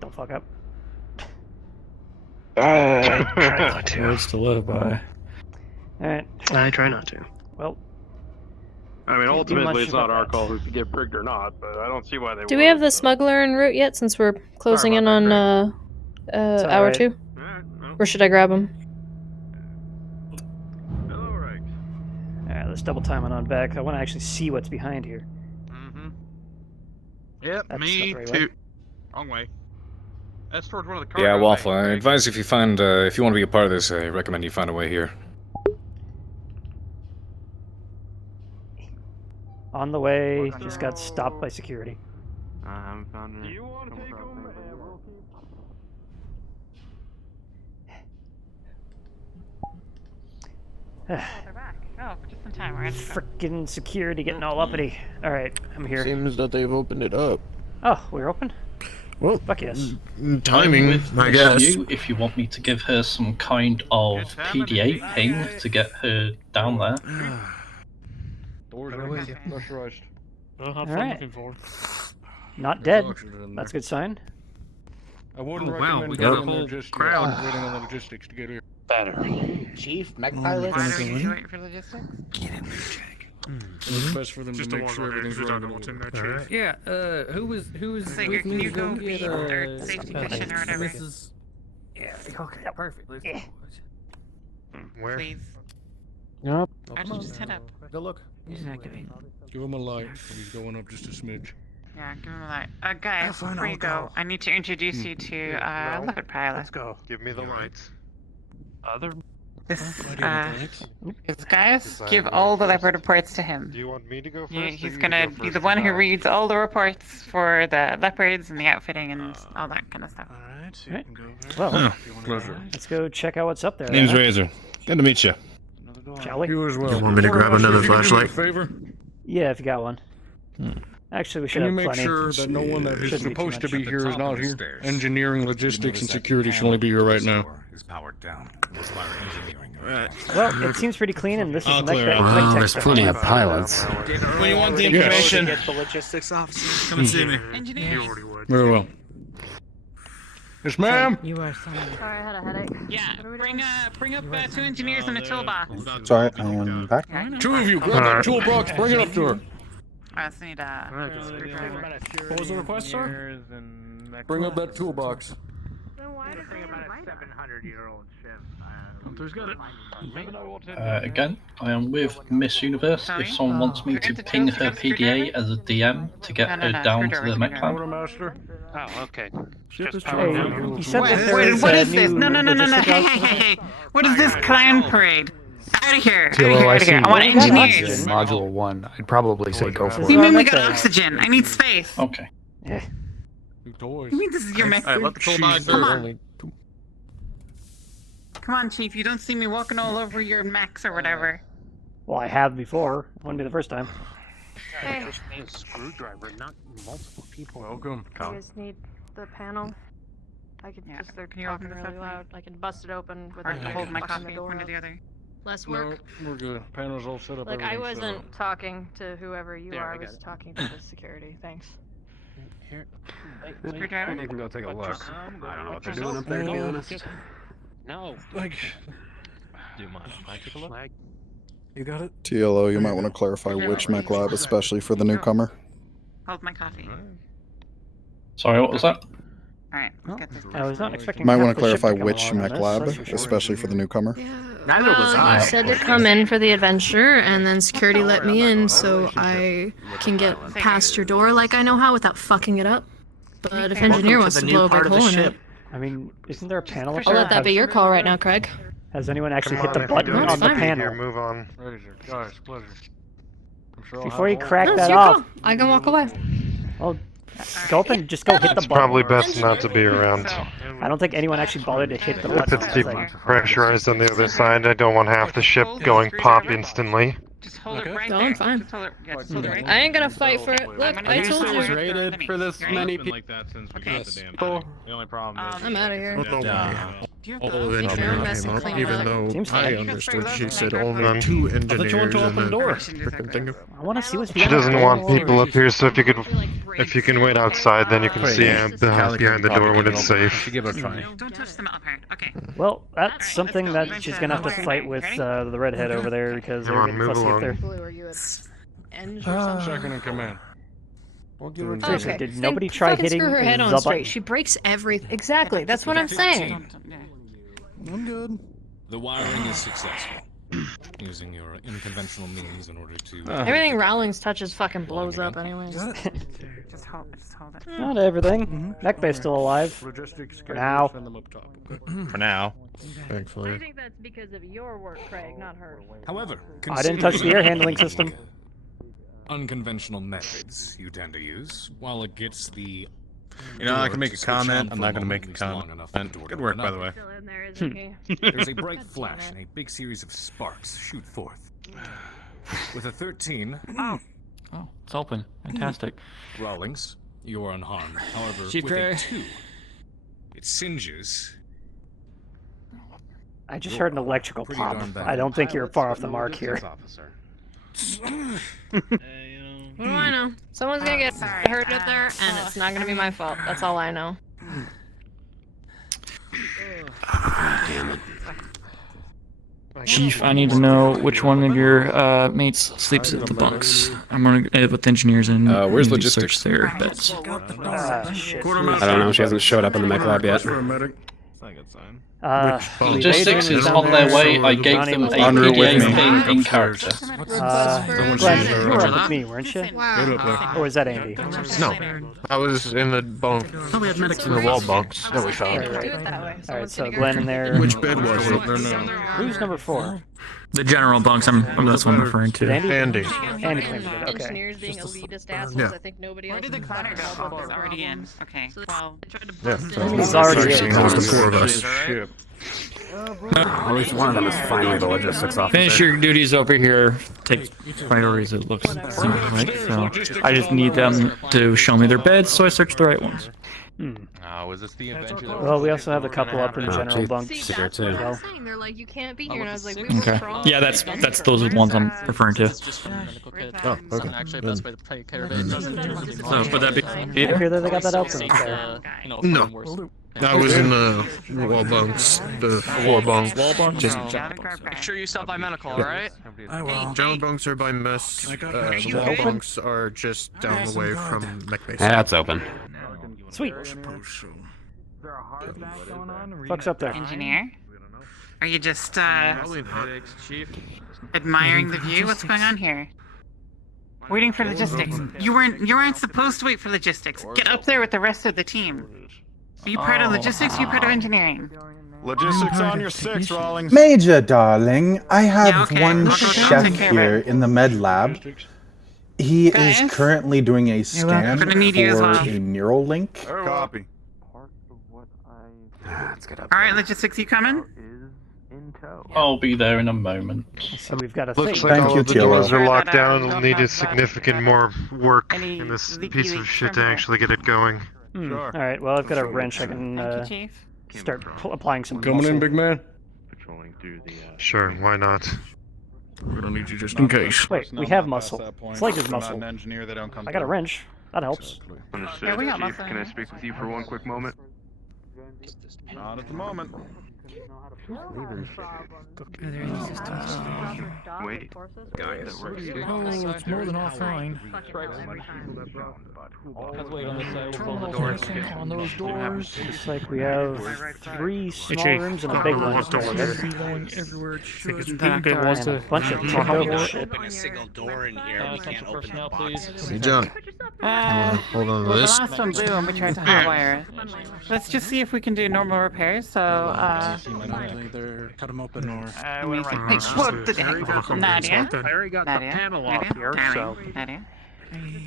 Don't fuck up. I try not to. Words to live by. Alright. I try not to. Well. I mean, Can't do ultimately, much it's not about our that. call who can get prigged or not, but I don't see why they Do we have the smuggler en route yet, since we're closing in on hour alright. 2? Or should I grab him? Alright, let's double time on back. I want to actually see what's behind here. Yep, That's me not the right too. way. Wrong way. That's towards one of the cargo Yeah, Waffle, bays. I advise if you find, if you want to be a part of this, I recommend you find a way here. On the way, just got stopped by security. I haven't found it. Oh, just in time. We're at Frickin' security getting all uppity. Alright, I'm here. Seems that they've opened it up. Oh, we're open? Well, fuck yes. Timing, with I Miss guess. Yu, if you want me to give her some kind of PDA ping to get her down there. Doors are are pressurized. Alright. Not dead. That's a good sign. I wouldn't Oh, wow, recommend we got a going in there whole just yet. crowd. Waiting on the logistics to get here. Chief, mech Oh, pilot. why are you waiting for logistics? Get in there, Jack. It's best for them Just to a make sure one-liner, everything's just running talking what's in over. there, Chief. Yeah, who was So with can me you to go get, be our safety mission or whatever? Mrs. Yeah, okay, perfect. Let's Yeah. Where? Please. Yep. Why don't you just head up? Go look. You just activate. Give him a light. He's going up just a smidge. Yeah, give him a light. Guys, before you go, I need to introduce you to Leopard Pilot. Let's go. Give me the lights. This guys, give all the Leopard reports to him. Do you want me to go first? Yeah, or he's you gonna go be first? the one who reads all the reports for the Leopards and the outfitting and all that kind of stuff. Alright. Well, pleasure. let's go check out what's up there. Name's huh? Razor. Good to meet you. Shall we? You as well. You want me to grab another flashlight? Favor? Yeah, if you got one. Actually, we should Can you have make plenty. sure that no one that is Shouldn't be too supposed to much. be here is not here? Engineering, logistics, and security should only be here right now. Is powered down. Require engineering. Well, it seems pretty clean, and this is I'll the clear it. Well, tech there's stuff. plenty of pilots. When you want the Yes. information. Get the logistics officer. Come and see me. Engineers. Very well. Yes, ma'am. You are someone. Sorry, I had a headache. Yeah, bring up 2 engineers in a toolbox. Sorry, I'm back. Two of you, grab that toolbox, bring it up to her. I just need a screwdriver. What was the request, sir? Bring up that toolbox. Hunter's got it. Again, I am with Miss Universe. Sorry? If someone wants me to ping her PDA as a DM to get her down to the mech lab. Quartermaster. Oh, okay. Ship is Hey, powered. you said that Wait, there wait, is what a is this? new No, logistics hey, officer? hey. What is this clown parade? Out of here, out of here, out of here. I want engineers. Module 1. I'd probably say go for You it. mean we got oxygen? I need space. Okay. Yeah. You mean this is your mech? Alright, let the troll die Come first. on. Come on, Chief. You don't see me walking all over your mechs or whatever. Well, I have before. Wouldn't be the first time. Hey. Just need a screwdriver, not multiple people. Welcome. You guys need the panel? I could just, they're Can you open talking this really up, loud. I can bust it open with Or can you hold my locking coffee the door one or up. the other? Less No, work. we're good. Panel's all set up. Like, I everything's set wasn't up. talking to whoever you There, are, I I got was it. talking to the security. Thanks. Here. Screwdriver? You can go take a look. I don't know what they're doing up there, there, to be honest. No. Like. Do you mind if I take a look? You got it? TLO, you might want to clarify which mech lab, especially for the newcomer. Hold my coffee. Sorry, what was that? Alright, let's get this. I was not expecting. Might half want to the ship clarify come which along on mech this, lab, that's for sure. especially for the newcomer. Neither was You I. said to come in for the adventure, and then security let me in so I can get past your door like I know how without fucking it up. But if engineer wants to blow a big hole in it, I mean, isn't there a panel up I'll there? let that be your call right now, Craig. Has anyone actually Come hit the on, if you button don't on the need to be panel? here, move on. Pleasure, guys, pleasure. I'm sure I'll Before you have crack No, it's that your off. call. I can walk away. Well, go up and just go hit the It's button. probably best not to be around. I don't think anyone actually bothered to hit the If button. it's It's like, depressurized on the other side, I don't want half the ship going pop instantly. Just hold it right Going there. fine. Just hold it, yeah, just hold it right I ain't gonna fight for it. Look, I told was you. rated for this many people. Like that since we Okay. got the damn thing. The only problem is I'm out of here. All Make sure I'm messing clean even up. though Seems I fine. understood she said only None. 2 I thought you wanted engineers to in open the door. frickin' thing. I want to see what's She behind doesn't the want door. people up here, so if you can wait outside, then you can see behind the door when it's safe. give it a try. Don't touch the metal part. Okay. Well, that's something that she's gonna have to fight with the redhead over there because Come they're on, getting move fussy up along. there. Blue, are you at Enge or something? Second in command. We'll give her Seriously, Okay. did Then nobody try fucking hitting screw her head the on button? straight. She breaks everything. Exactly. That's what I'm saying. I'm good. The wiring is successful. Using your unconventional means in order to... Everything Rowlings touches fucking blows up anyways. Just hold it. Not everything. Neckbay's still alive. Logistics. For now. Send them up top. For now. Thankfully. I think that's because of your work, Craig, not hers. However, I didn't touch the air handling system. Unconventional methods you tend to use, while it gets the... You know, I can make a switch on comment. for I'm not a going to moment make a at least long comment. enough for the door to Good work, open by the up. way. Still in there, isn't he? There's a bright flash and a big series of sparks shoot forth. With a 13... Oh, it's open. Fantastic. Rawlings, you are unharmed. However, Chief with a Gray. 2, it singes. I just heard an electrical Pretty pop. darn bad. I don't think you're far off the mark here. What do I know? Someone's gonna get hurt up there, and it's not gonna be my fault. That's all I know. Chief, I need to know which one of your mates sleeps at the bunks. I'm gonna with engineers and where's need to logistics? search their beds. Shit. I don't know. She hasn't showed up in the mech lab yet. Logistics is on their way. I gave them a PDA ping in character. Glenn, you were up with me, weren't you? Or was that Andy? No, I was in the bunk. we had medics in the wall bunks that we found. Alright, so Glenn in there. Which bed was it? Who's number 4? The general bunks. That's what I'm referring to. Andy? Andy. Andy claimed it, okay. Engineers being elitist assholes, Yeah. I think nobody Where else did the is clanner gonna go? help Oh, with it's their already in. problems. Okay. So Well, I tried to Yeah, bust so in. He's already it's in. just the 4 of us. At least one of them is finally the logistics officer. Finish your duties over here. Take priorities. It looks like. So I just need them to show me their beds, so I search the right ones. Oh, is this the adventure that Well, we also have a couple up in general bunks. See, as that's what I well. was saying. They're like, you can't be here, and I was like, we Okay. were wrong. Yeah, that's those are the ones I'm referring to. Oh, okay. So would that be? I hear that they got that open up there. No. I was in the wall bunks, the 4 bunks. Just Make sure you stop by medical, Yeah. alright? I will. general bunks are by mess. The wall bunks are just down the way from mech base. That's open. Sweet. Fuck's up there. Engineer? Are you just headaches, Chief? admiring the view? What's going on here? Waiting for logistics. You weren't supposed to wait for logistics. Get up there with the rest of the team. Are you part of logistics? Are you part of engineering? Logistics on your 6, Rawlings. Major, darling, I have Yeah, okay. one I'll chef take care of here it. in the med lab. He Guys? is currently doing a scan Gonna need you as for well. a neural link. Copy. Alright, logistics, you coming? I'll be there in a moment. So we've got a Looks thing. like all of the doors are locked down. We'll need a a significant more work in this piece of shit to actually get it going. All right. Well, I've got a wrench. I can start applying some. Coming muscle. in, big man. Patrolling through the. Sure, why not? We're gonna need you just in case. Wait, we have muscle. It's like his muscle. An engineer, they don't come I got a wrench. That helps. Understood, Yeah, we got Chief. muscle. Can I speak with you for one quick moment? Not at the moment. Wait. Guy that works here. Oh, it's more than offline. On those doors. Looks like we have 3 small rooms and a big one. Going everywhere it should. And a bunch of technical shit. Open a single door in here. We can't open the boxes. Hey, John. Hold on to Well, this. the last one blew and we tried to hotwire it. Let's just see if we can do normal repairs. So, Either cut them open or. hey, what the heck? Nadia? I already got the Nadia? panel off here, so. Nadia?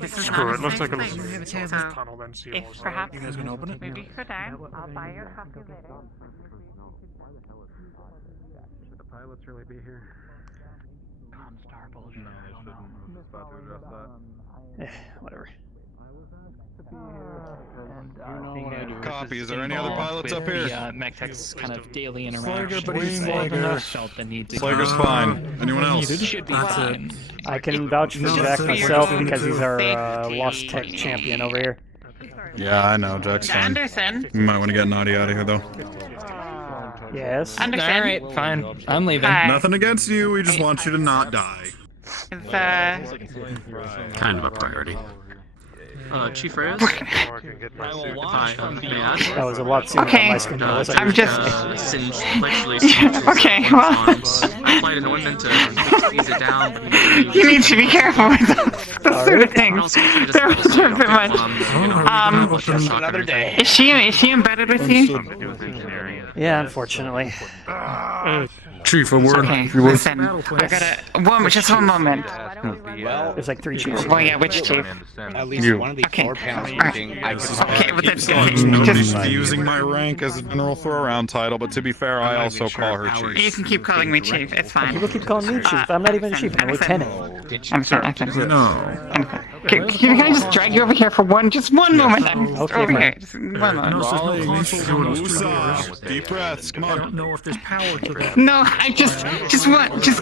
This is Screw not it, looks like safe it'll place. have So, tunnel then seal. if perhaps You guys gonna open it? maybe you could down, I'll buy you a copy later. Should the pilots really be here? Constar bullshit. No, they shouldn't. About to address that. Whatever. Copy. Is there any other pilots up here? MechTech's kind of daily Slager, interaction. but he's Slager felt the need to. Slager's fine. Anyone else? Should be fine. I can vouch for Jack myself because he's our Lost Tech champion over here. Yeah, I know. Jack's fine. Anderson? You might want to get Nadia out of here, though. Yes. Anderson? Alright, fine. I'm leaving. Hi. Nothing against you. We just want you to not die. It's, Kind of a priority. Chief Reyes? I will watch from beyond. That was a lot sooner Okay, than my schedule was. I'm just. Okay, well. I applied an ointment to ease it down. You need to be careful with those sort of things. They're a bit much. Another day. Is she embedded with you? Yeah, unfortunately. Chief, a word. Okay, listen. I gotta. Just one moment. There's like 3 chiefs. Oh yeah, which chief? At least one of these floor panels working. I can. Okay, but that's Nobody's just. using my rank as a general throw-around title, but to be fair, I also call her chief. You can keep calling me chief. It's fine. People keep calling me chief. I'm not even a chief. I'm a lieutenant. I'm sorry. No. Can I just drag you over here for just one moment? I'm Okay, over fine. here. Just one moment. Deep breaths. Come I on. don't know if there's power to that. No, I just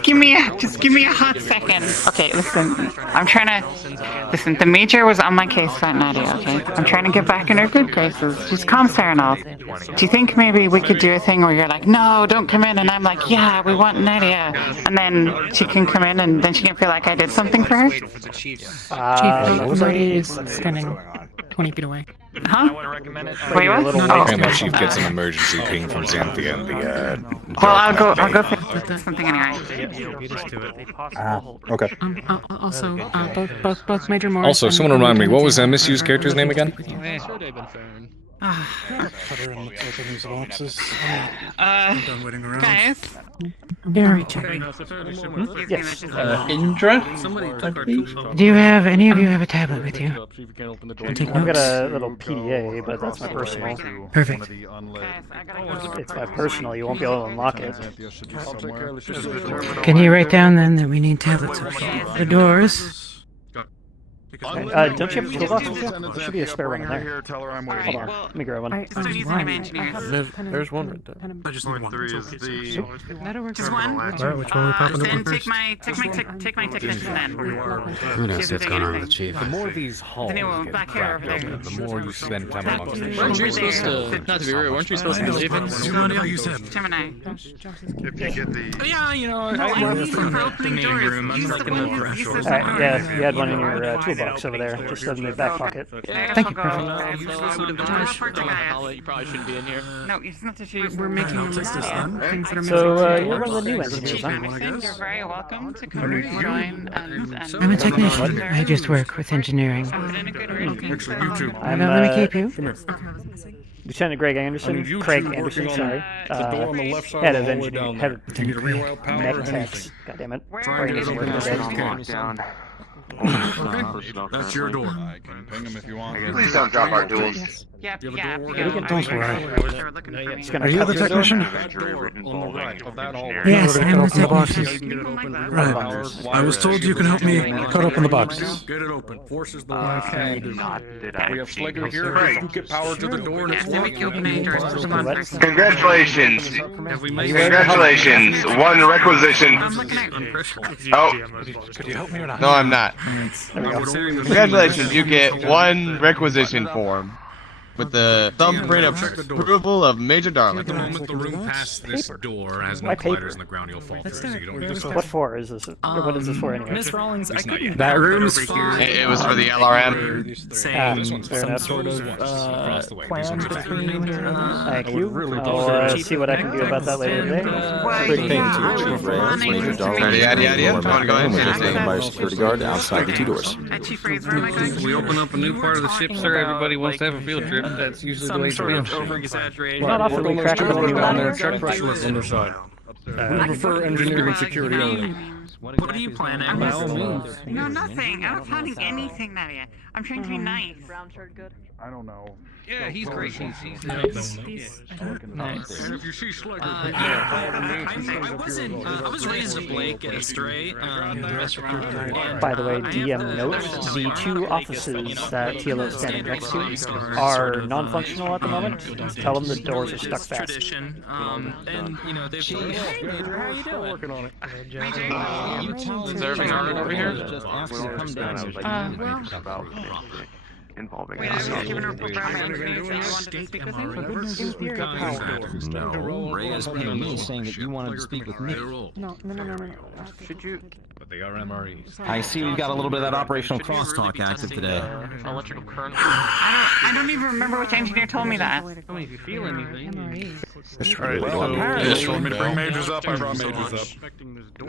give me a hot second. Okay, listen. I'm trying to listen. The major was on my case about Nadia. Okay, I'm trying to get back in her good graces. She's Comstar and all. Do you think maybe we could do a thing where you're like, no, don't come in, and I'm like, yeah, we want Nadia, and then she can come in, and then she can feel like I did something for her? What was I? Standing 20 feet away. Huh? Wait, what? And the chief gets an emergency ping from Xanthia and the, Well, I'll go fix something anyway. Okay. Also, both Major Morris. Also, and someone remind me, what was that Lieutenant misused character's name again? Cutter and open these boxes. Done waiting around. Guys. Gary, Yes. Indra? do you have any of you have a tablet with you? Take I've got notes. a little PDA, but that's my personal. Perfect. It's my personal. You won't be able to unlock it. Can you write down then that we need tablets with the doors? Don't you have a toolbox with you? There should be a spare one in there. Tell her I'm Hold waiting. on. Let me grab one. There's one right there. I just need one. 3 is the. Just one? Alright, which one are we popping Then open first? take my technician then. Who knows what's going on with the chief? The more these halls The new get black hair over cracked there. open, the more you spend time amongst the Weren't you Over supposed there. to, not to be rude, weren't you supposed to be leaving? You said. Gemini. If you get the. Yeah, you know, No, I I left need from for the opening meeting doors. room. I'm Use like the in the one who threshold. uses Yeah, you had one in your toolbox over there. Just in the back pocket. Thank you, perfect. I would have been Report to Gaia. You probably shouldn't be in here. No, it's not the chief. We're making a list of things that are So, missing. you're one of the new engineers, Chief huh? Anderson, you're very welcome to come and join and I'm a technician. I just work with engineering. put in a good rating. Actually, you two. I'm, Let me keep you. Lieutenant Greg Anderson, Craig Anderson, sorry. The door on the left side Head of of the hallway engineering, down head there. If you need a rewild power. of mech techs. God damn it. Where are you? Lockdown. That's your door. I can ping him if you want. Please don't drop our duels. Yep, You have a yeah, door? yeah. Don't worry. They were looking for me. Are you the technician? That door on the right of that hall. Yes, I'm the You technician. can get it open. Right. I was told you can help me cut open the boxes. Get it open. Forces the last thing you do. We have Slager here. Right. You get power to the door and it's Then we can open any doors. Come on. Congratulations. Have we made Congratulations. One requisition. I'm looking at Oh. Could you help me or not? No, I'm not. Congratulations. You get one requisition form with the thumbprint of approval of Major Darling. The moment the room past this door has no colliders in the ground, you'll fall through. So you don't need to What for is this? What is this for anyway? Miss Rawlings, I couldn't. That room's It was for the LRM. Saying some sort of plan between. Thank you. I'll see what I can do about that later today. Quick thing to Chief Ray, Major Darling. Yeah. Go ahead. We're taken by a security guard outside the 2 doors. Chief Ray, where am I going? We open up a new part of the ship, sir. Everybody wants to have a field trip. That's usually the way it's been. Over-exaggerated. Not often we crack open a new on there. one. Check brushless on the side. We prefer engineering and security only. What are you planning? By all means. No, nothing. I'm not planning anything, Nadia. I'm trying to be nice. I don't know. Yeah, he's great. He's nice. Nice. And if you see Slager, I was raised a Blake at Stray. By the way, DM notes, the 2 offices that TLO is standing next to are non-functional at the moment. Tell them the doors are stuck fast. Tradition. And you know they've. Hey, Major, how you doing? Working on it. Major, Is everything alright over here? Just asked you to come down. Involving wait, I was giving a report about my intrigue, so you wanted to speak with him? No, Ray has pinged me saying that you wanted to speak with me. No. Should you? But they are MREs. I see we've got a little bit of that operational crosstalk active today. Electrical current. I don't even remember which engineer told me that. I mean, if you feel anything. Alright, so you want me to bring Majors up? I brought Majors up.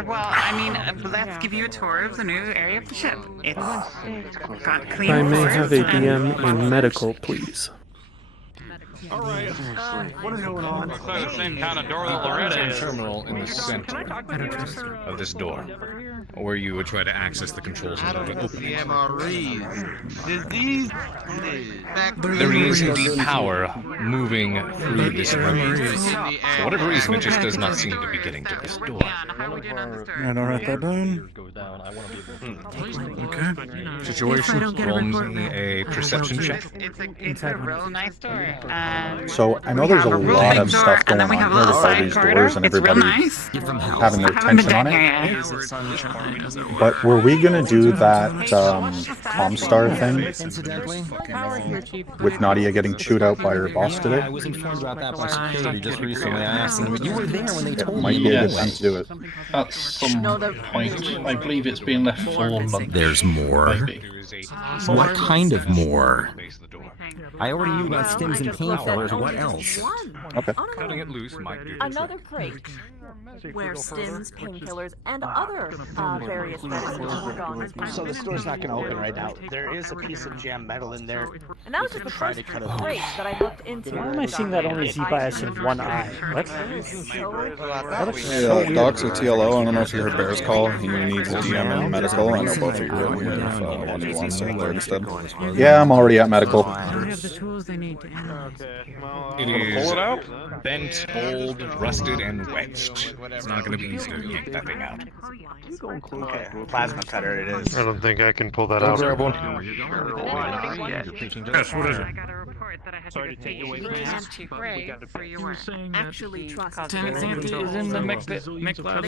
Well, I mean, let's give you a tour of the new area of the ship. It's got clean I may floors have a and- DM in medical, please. Alright, what is going on? Looks like the same kind of door that Loretta is. Terminal in the center of this door, where you would try to access the controls. The MREs. Disease. There is indeed power moving through this room. For whatever reason, it just does not seem to be getting to this door. And I'll write that down. Okay. Situation. Roll me a perception check. It's a real nice door. So I know there's a lot of stuff going on here with all these doors and everybody having their attention on it. But were we gonna do that Comstar thing with Nadia getting chewed out by her boss today? I was informed about that by security just recently. I asked them, you were there when they told Might me. be a good time to do it. At some point, I believe it's been left for lunch. There's more. Maybe. What kind of more? I already knew about stims and painkillers. What else? Okay. Cutting it loose might do. Another crate where stims, painkillers, and other various medicines were gone. So the store's not going to open right now. There is a piece of jam metal in there. And that was just the first crate that I looked into. Why am I seeing that only Z-bias in one eye? What? Hey, Doc's a TLO. I don't know if you heard Bear's call. He needs a DM and medical. I know both of you are here if one of you wants to there instead. Yeah, I'm already at medical. The tools they need to It is bent, old, rusted, and wedged. It's not going to be easy to yank that thing out. Okay, plasma cutter it is. I don't think I can pull that out. Grab one. Yes, what is it? Sorry to take you away from that, Chief Ray, for your Actually, trust Lieutenant Santi is in the mech labs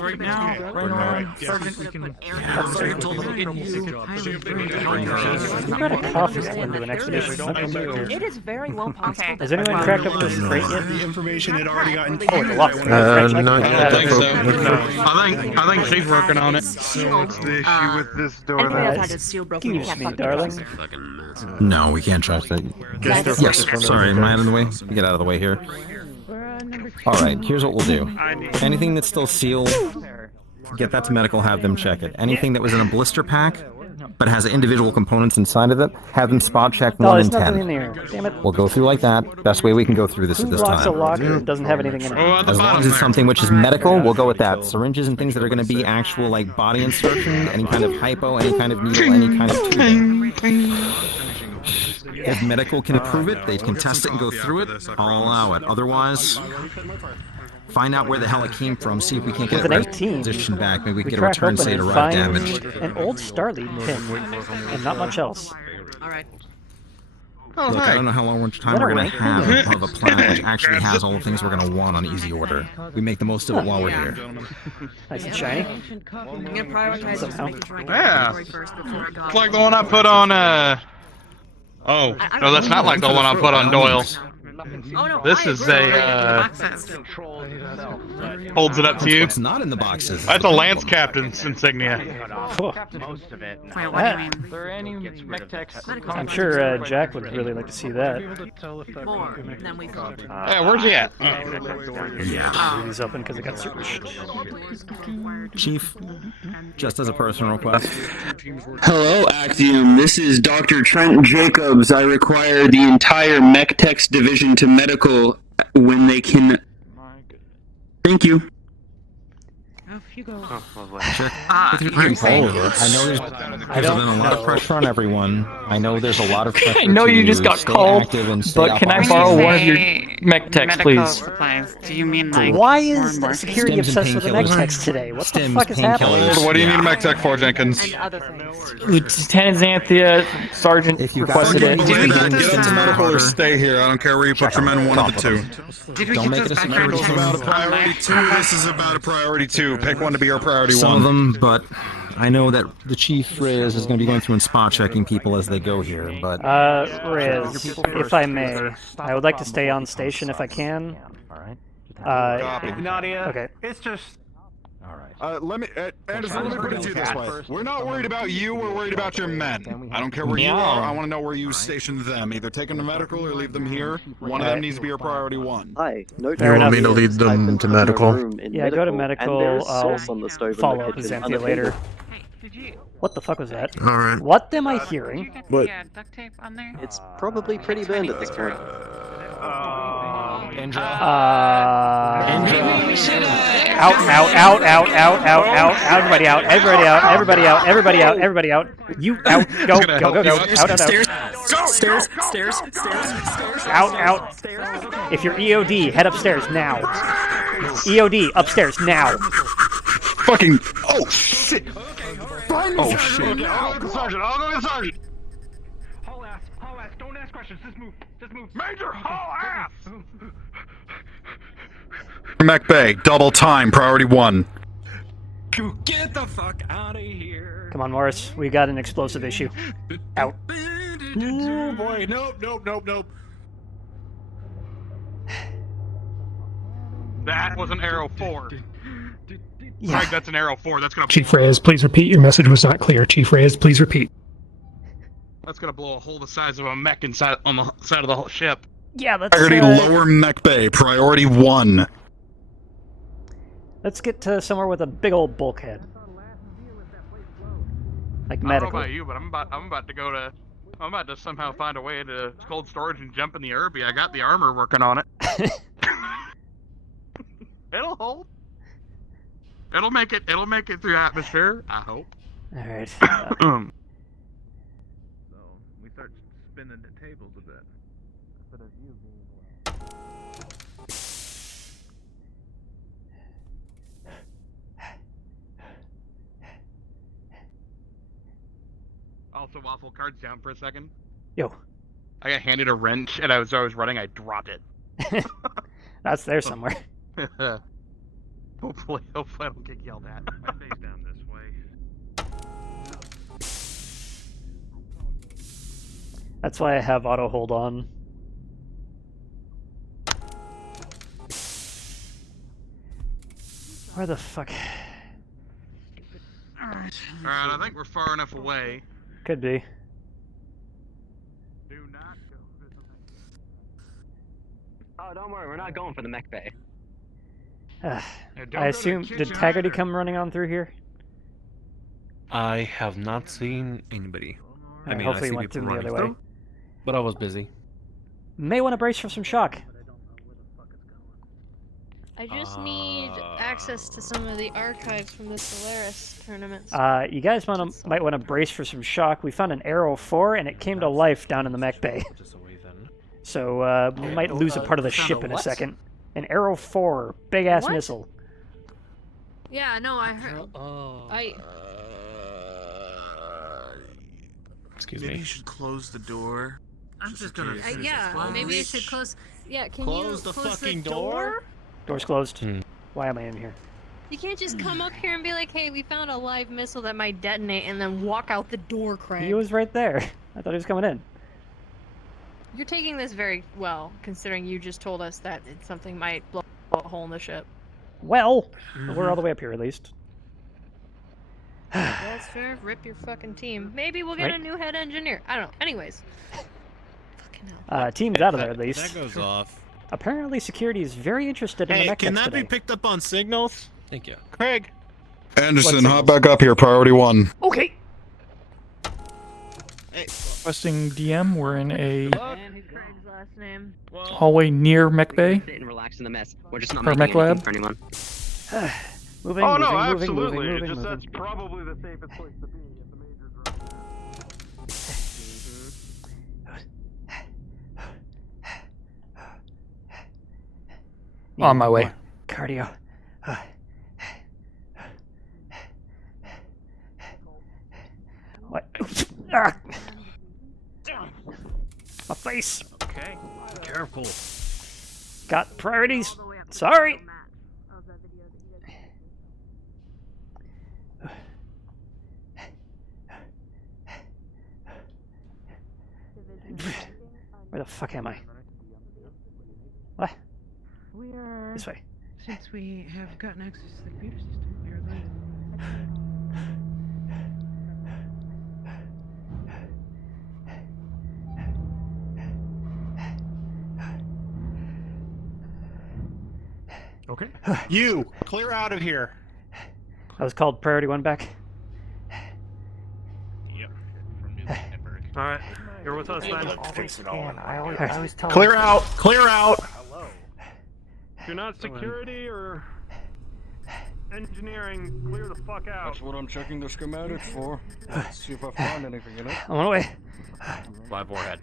right now. Sergeant told him to get We've got a coffee at into an expedition. It is very well possible. Has anyone cracked up this crate yet? The information had already gotten Oh, the lock. Not yet. I think she's working on it. So what's the issue with this door Anyone else then? had his seal broken? You Excuse can't me, fuck darling. No, we can't trust it. Yes, sorry, am I out of the way? Get out of the way here. Alright, here's what we'll do. Anything that's still sealed, get that to medical, have them check it. Anything that was in a blister pack, but has individual components inside of it, have them spot check No, 1 there's and nothing 10. in there. Damn it. We'll go through like that. Best way we can go through this at Who this locks a time. locker that doesn't have anything in it? As long as it's something which is medical, we'll go with that. Syringes and things that are going to be actual, like, body insertion, any kind of hypo, any kind of needle, any kind of tubing. If medical can approve it, they can test it and go through it, I'll allow it. Otherwise, find out where the hell it came from, see if we can't get With it an 18, positioned back. Maybe we can get a crack return open say and to find arrive damage. an old Starlead pin, and not much else. Alright. Oh, Look, hey. I don't know how much time we're going to have of a planet which actually has all the things we're going to want on easy order. We make the most of it while we're here. Nice and shiny. I'm gonna prioritize just making sure I get Yeah. inventory first before I got It's like the one I put on, Oh, no, that's not like the one I put on Doyle. Oh, no, This is a, holds it up to you. It's not in the boxes. That's a Lance Captain's insignia. Most of it. Wait, what do you mean? Are there any mech techs? I'm sure Jack would really like to see that. more than we thought. Yeah, where's he at? Yeah. He's open because it got searched. Chief, just as a personal request. Hello, Actium. This is Dr. Trent Jacobs. I require the entire MechTex division to medical when they can. Thank you. Off you go. Check. You're saying... I know there's been a lot of pressure on everyone. I know there's a lot of pressure. I know you just got stay called, active and stay but up can on I the borrow scene. one of your mech techs, medical please? supplies. Do you mean like... Why more is and more? the security Stems and obsessed with the mech painkillers. techs today? What the Stems, fuck is happening? painkillers. What do you need Yeah. a mech tech for, Jenkins? And other things. Lieutenant Xanthia, Sergeant If you got requested it. Did we get this into medical or stay here? I don't care where you put your men, one of the two. Did we Don't get make those it a background security checks thing. About a on priority mech? 2, this is about a priority 2. Pick one to be our priority Some 1. of them, but I know that the Chief Riz is going to be going through and spot checking people as they go here, but... Riz, if I may, I would like to stay on station if I can. Nadia, Okay. it's just... let me, Anderson, let me put it to you this way. We're not worried about you, we're worried about your men. I don't care where you are, I want to know where you stationed them. Either take them to medical or leave them here. One of them needs to be your priority 1. Hi. Fair enough. to lead them to medical? Yeah, go to medical. I'll follow up with Xanthia later. What the fuck was that? Alright. What am I hearing? What? Duct tape on there? It's probably pretty burned at this point. Out. Everybody out. Everybody out. You out. Go. Out. Stairs. Out. If you're EOD, head upstairs now. EOD, upstairs now. Fucking... Oh, shit! Oh, shit. I'll go with the sergeant. Haul ass. Don't ask questions. Just move. Major, haul ass! Mech Bay, double time, priority 1. Get the fuck out of here. Come on, Morris. We got an explosive issue. Out. Oh boy, nope. That was an arrow 4. Yeah. Greg, that's an arrow 4. That's gonna... Chief Reyes, please repeat. Your message was not clear. Chief Reyes, please repeat. That's gonna blow a hole the size of a mech inside on the side of the whole ship. Yeah, let's... Priority lower Mech Bay, priority 1. Let's get to somewhere with a big old bulkhead. Like I don't know medical. about you, but I'm about to somehow find a way to cold storage and jump in the Irby. I got the armor working on it. It'll hold. It'll make it through atmosphere, I hope. Alright. So, we start spinning the tables a bit. Instead of you being Also, waffle cards down for a second. Yo. I got handed a wrench, and as I was running, I dropped it. That's there somewhere. Hopefully I don't get yelled at. My face down this way. That's why I have auto hold on. Where the fuck? Alright, I think we're far enough away. Could be. Do not go. Oh, don't worry, we're not going for the mech bay. I assume, did Taggarty come running on through here? I have not seen anybody. I mean, I hopefully see you went people through the running other way. through, but I was busy. May want to brace for some shock. I just need access to some of the archives from the Solaris tournaments. You guys might want to brace for some shock. We found an Arrow 4, and it came to life down in the mech bay. So we might lose a part of the ship in a second. An Arrow 4, big-ass missile. Yeah, no, I heard. Excuse Maybe me. you should close the door. I'm just gonna. Yeah, maybe I should close. Yeah, can Close you the close fucking the door? Door's closed. Why am I in here? You can't just come up here and be like, "Hey, we found a live missile that might detonate," and then walk out the door, Craig. He was right there. I thought he was coming in. You're taking this very well, considering you just told us that something might blow a hole in the ship. Well, we're all the way up here at least. That's fair. Rip your fucking team. Maybe we'll get Right. a new head engineer. I don't know. Anyways. Team's out of there at least. That goes off. Apparently, security is very interested in the Hey, mech can techs that today. be picked up on signals? Thank you. Craig. Anderson, hop back up here. Priority 1. Okay. Requesting DM. We're in a Craig's last name. hallway near mech bay. Sit and relax in the mess. We're just not Or making mech anything lab. for anyone. Moving, Oh no, moving, absolutely. moving, moving, Just moving. that's probably the safest place to be if the major's right. On my way. Cardio. What? Ah! My face. Okay. Careful. Got priorities. Sorry. Where the fuck am I? What? We are. This way. Since we have gotten access to the computer system, we are leaving. Okay. You clear out of here. I was called priority 1 back. Yep. All right, you're with us then. I always tell Clear out. Clear out. If you're not security or engineering, clear the fuck out. That's what I'm checking the schematics for. Let's see if I find anything in it. I'm on the way. Live warhead.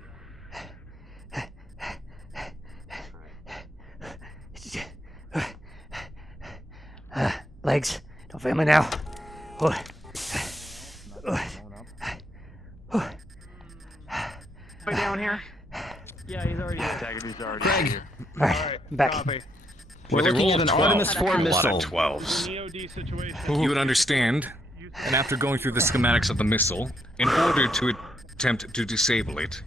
Legs. Don't fail me now. Way down here. Yeah, he's already Craig. Alright, I'm back. We're looking at an Artemis 4 missile. 12s. You would understand, and after going through the schematics of the missile, in order to attempt to disable it,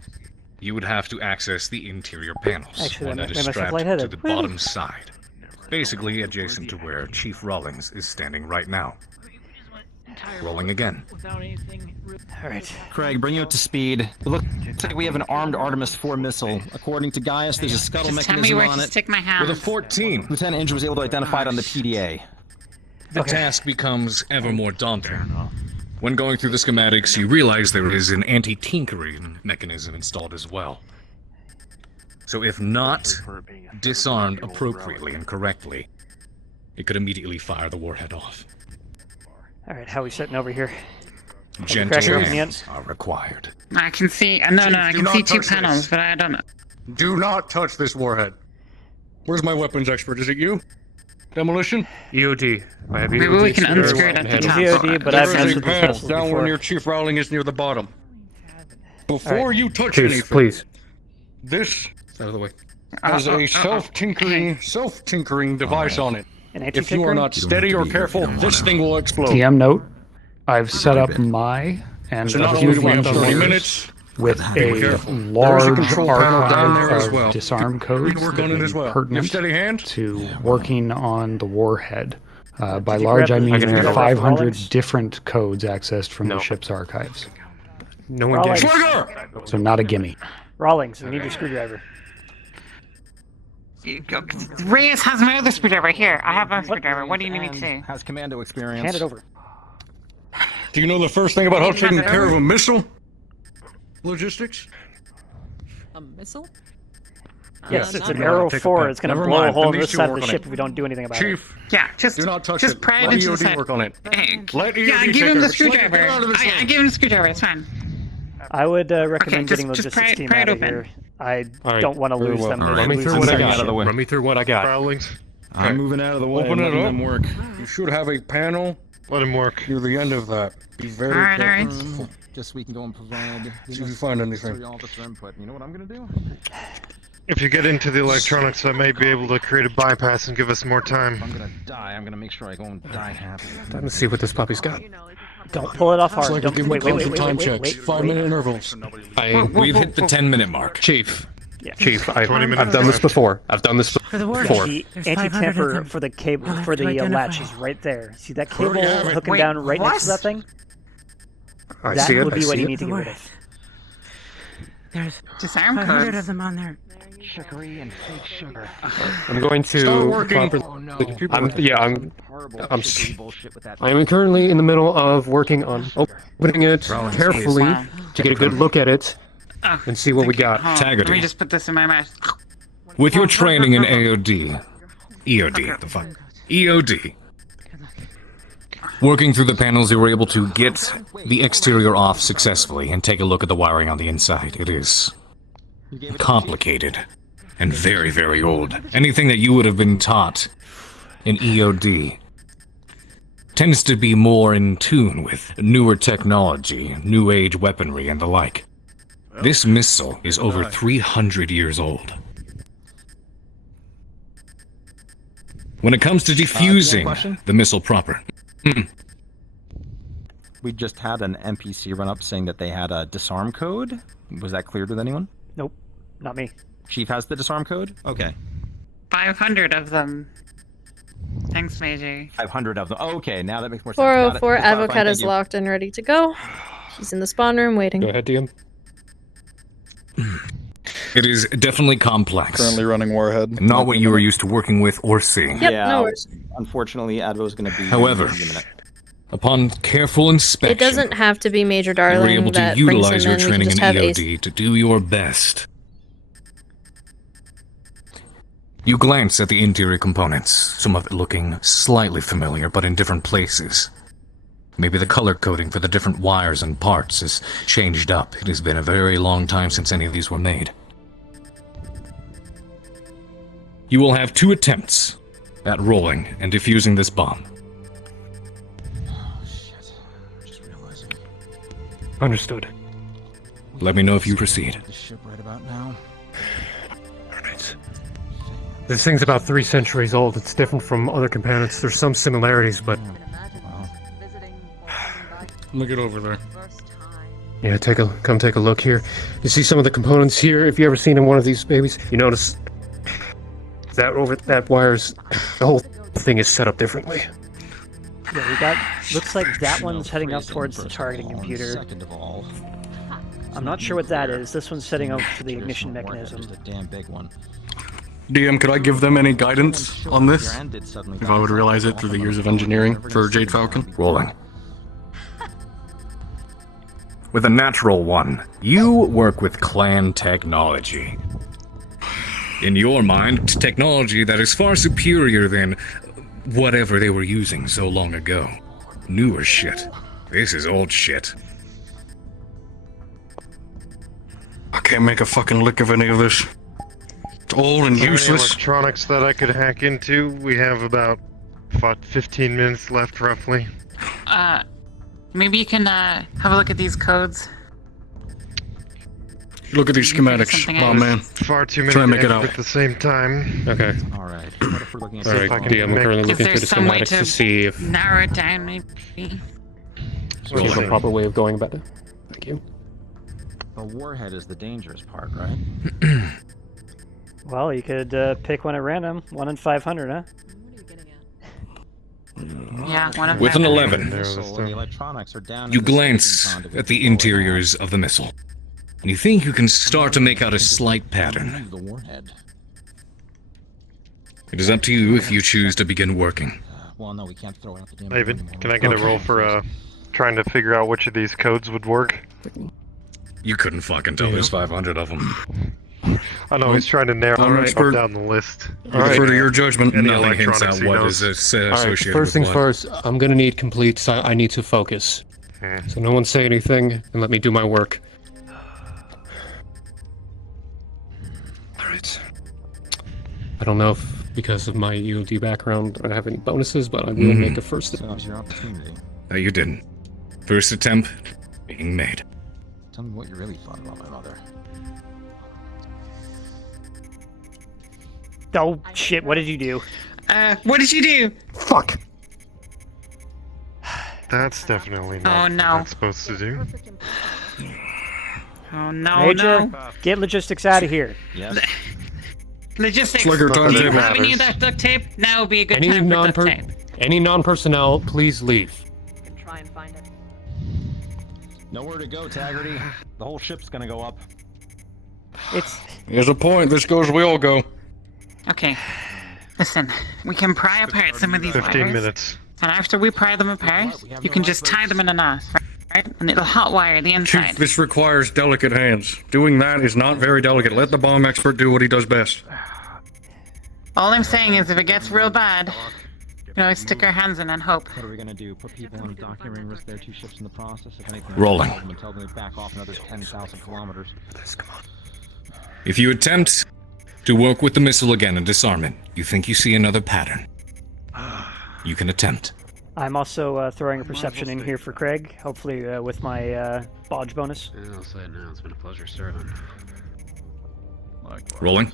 you would have to access the interior panels, Actually, one that that made is myself strapped to lightheaded. the bottom side, basically adjacent to where Chief Rawlings is standing right now. Rolling again. Alright. Craig, bring you up to speed. It looks like we have an armed Artemis 4 missile. According to Gaius, there's a scuttle Just tell me mechanism where on to it. stick my hand. With a 14, Lieutenant Inge was able to identify it on the PDA. the task becomes ever more daunting. When going through the schematics, you realize there is an anti-tinkering mechanism installed as well. So if not disarmed appropriately and correctly, it could immediately fire the warhead off. Alright, how are we sitting over here? Gentle Cracker, hands are required. I can see. No, I do can not see 2 touch panels, this. but I don't know. Do not touch this warhead. Where's my weapons expert? Is it you? Demolition? EOD. Maybe we can unscrew it at the top. EOD, but I've There messed is a with these panel missiles down before. where your Chief Rowling is near the bottom. Before Alright. you touch Please, anything, please. this Out of the way. has a self-tinkering device on it. An If you are anti-tinkering? not steady or careful, this thing will explode. DM note. I've set up my and So not a only few do we have 30 engineers minutes, with be a careful. large There's a control panel down there archive as of well. disarm codes We can work that on it may as be well. You have pertinent steady hand? to working on the warhead. By you large, grab I the- mean Can you grab 500 Rawlings? different codes accessed from the ship's archives. No one Rawlings. gets. So not a gimme. Rawlings, we need your screwdriver. Reyes has my other screwdriver. Here, I have my screwdriver. What do you need me to do? Has commando experience. Hand it over. Do you know the first thing about how taking care of a missile? Logistics? A missile? Yes, it's an Arrow 4. It's going to blow a hole in this side of the ship if we don't do anything about it. Chief, Yeah, just do not touch just it. pry it Let into the EOD side. work on it. Let Yeah, EOD give him the take care of it. screwdriver. Get out of his I way. give him the screwdriver. It's fine. I would recommend just- getting just logistics team pry it out of open. here. I Alright, don't want to very lose well. them. Alright. Run Run me through what I got. Run me through what I got. Prowlings. I'm moving out of the way. Open I'm it letting up. them work. You should have a panel. Let him work. Near the end of that. Be very Alright, careful. Just so we can go and provide. See if you find anything. All this input. You know what I'm gonna do? If you get into the electronics, I may be able to create a bypass and give us more time. I'm gonna die. I'm gonna make sure I go and die happy. Time to see what this puppy's got. Don't pull it off hard. It's like Don't, give wait, me wait, wait, time wait, checks. wait, 5-minute intervals. We've hit the 10-minute mark. Chief. Yeah. Chief, 20 minutes I've done this left. before. I've done this For the war. before. The There's 500 of anti-tamper them. for the cable We'll have for to the identify. latch is right there. See that Where do cable you have it? hooking Wait, down right next to what? that thing? I That see it. would I be what see you it. need to get rid of. There's Disarm 500 codes. of them on there. Sugary and fake sugar. I'm going to. Start working. Oh no. I am currently in the middle of working on opening it carefully to get a good look at it Oh, and see what we got. oh, Taggarty. let me just put this in my mouth. With your training in EOD, the fuck? EOD. Working through the panels, you were able to get the exterior off successfully and take a look at the wiring on the inside. It is complicated and very, very old. Anything that you would have been taught in EOD tends to be more in tune with newer technology, new age weaponry, and the like. This missile is over 300 years old. When it comes to defusing the missile proper, We just had an NPC run up saying that they had a disarm code. Was that cleared with anyone? Nope, not me. Chief has the disarm code? Okay. 500 of them. Thanks, Major. 500 of them. Oh, okay, now that makes more sense. Got it. 404 Just clarifying, Advocate thank is you. locked and ready to go. He's in the spawn room waiting. Go ahead, DM. it is definitely complex. Currently running Warhead. Not what you were used to working with or seeing. Yep, Yeah, no worries. unfortunately, Advo's going to be... However, in a minute. upon careful inspection, It doesn't have to be Major you were Darling able to that brings utilize him your in. We can training in just have Ace. EOD to do your best. You glance at the interior components, some of it looking slightly familiar, but in different places. Maybe the color coding for the different wires and parts has changed up. It has been a very long time since any of these were made. You will have 2 attempts at rolling and defusing this bomb. Understood. Let me know if you proceed. The ship right about now. Alright. This thing's about 3 centuries old. It's different from other components. There's some similarities, but... Look it over there. Yeah, come take a look here. You see some of the components here? If you ever seen in one of these babies, you notice that wire's... The whole thing is set up differently. Yeah, we got. Looks like that one's heading up towards the targeting computer. Second of all, I'm not sure what that is. This one's setting up for the ignition mechanism. a damn big one. DM, could I give them any guidance on this? If I would realize it through the years of engineering for Jade Falcon? Rolling. With a natural 1, you work with clan technology. In your mind, technology that is far superior than whatever they were using so long ago. Newer shit. This is old shit. I can't make a fucking lick of any of this. It's old and Any useless. electronics that I could hack into? We have about 15 minutes left, roughly. Maybe you can have a look at these codes. Look at these schematics, oh man. Far too many Try and to make it enter out. at the same time. Okay. Alright, what if we're looking at... Alright, I can DM, I'm make- currently If looking through the there's some way schematics to to see if narrow it down, maybe. there's a proper way of going about it. Thank you. The warhead is the dangerous part, right? Well, you could pick one at random. 1 in 500, huh? Yeah, one of With them. an 11, The electronics are down you in the glance sleeping pond at the interiors of the missile, and you think you can start to make out a slight pattern. The warhead. It is up to you if you choose to begin working. Well, no, we can't throw it out the damn Haven, anymore. can I get a roll for trying to figure out which of these codes would work. You couldn't fucking tell there's 500 of them. I know, he's trying to narrow Alright, down the list. Defer to your judgment. Any Nothing hints electronics at he what knows. is Alright, associated first with things what. first, I'm gonna need complete I need to focus. So no one say anything and let me do my work. Alright. I don't know if because of my EOD background I have any bonuses, but I will make a first your opportunity. No, you didn't. First attempt being made. Tell me what you really thought about my mother. Oh shit! What did you do? What did you do? Fuck. That's definitely not what I'm supposed to do. Oh no, Major, no. get logistics out of here. Yes. Logistics. Slugger Do you timetable. have any of that duct tape? Now would be a good Any time for duct tape. any non-personnel, please leave. Try and find it. Nowhere to go, Taggarty. The whole ship's gonna go up. There's a point. This goes, we all go. Okay. Listen, we can pry apart some of these 15 wires. minutes. And after we pry them apart, you can just tie them in a knot, right? And it'll hotwire the inside. Chief, this requires delicate hands. Doing that is not very delicate. Let the bomb expert do what he does best. All I'm saying is if it gets real bad, we can always stick our hands in and hope. What are we gonna do? Put people on a document, risk their 2 ships in the process? If anything, Rolling. and tell them to back off another 10,000 kilometers. If you attempt to work with the missile again and disarm it, you think you see another pattern, you can attempt. I'm also throwing a perception in here for Craig, hopefully with my bodge bonus. I'll say it now. It's been a pleasure serving. Rolling.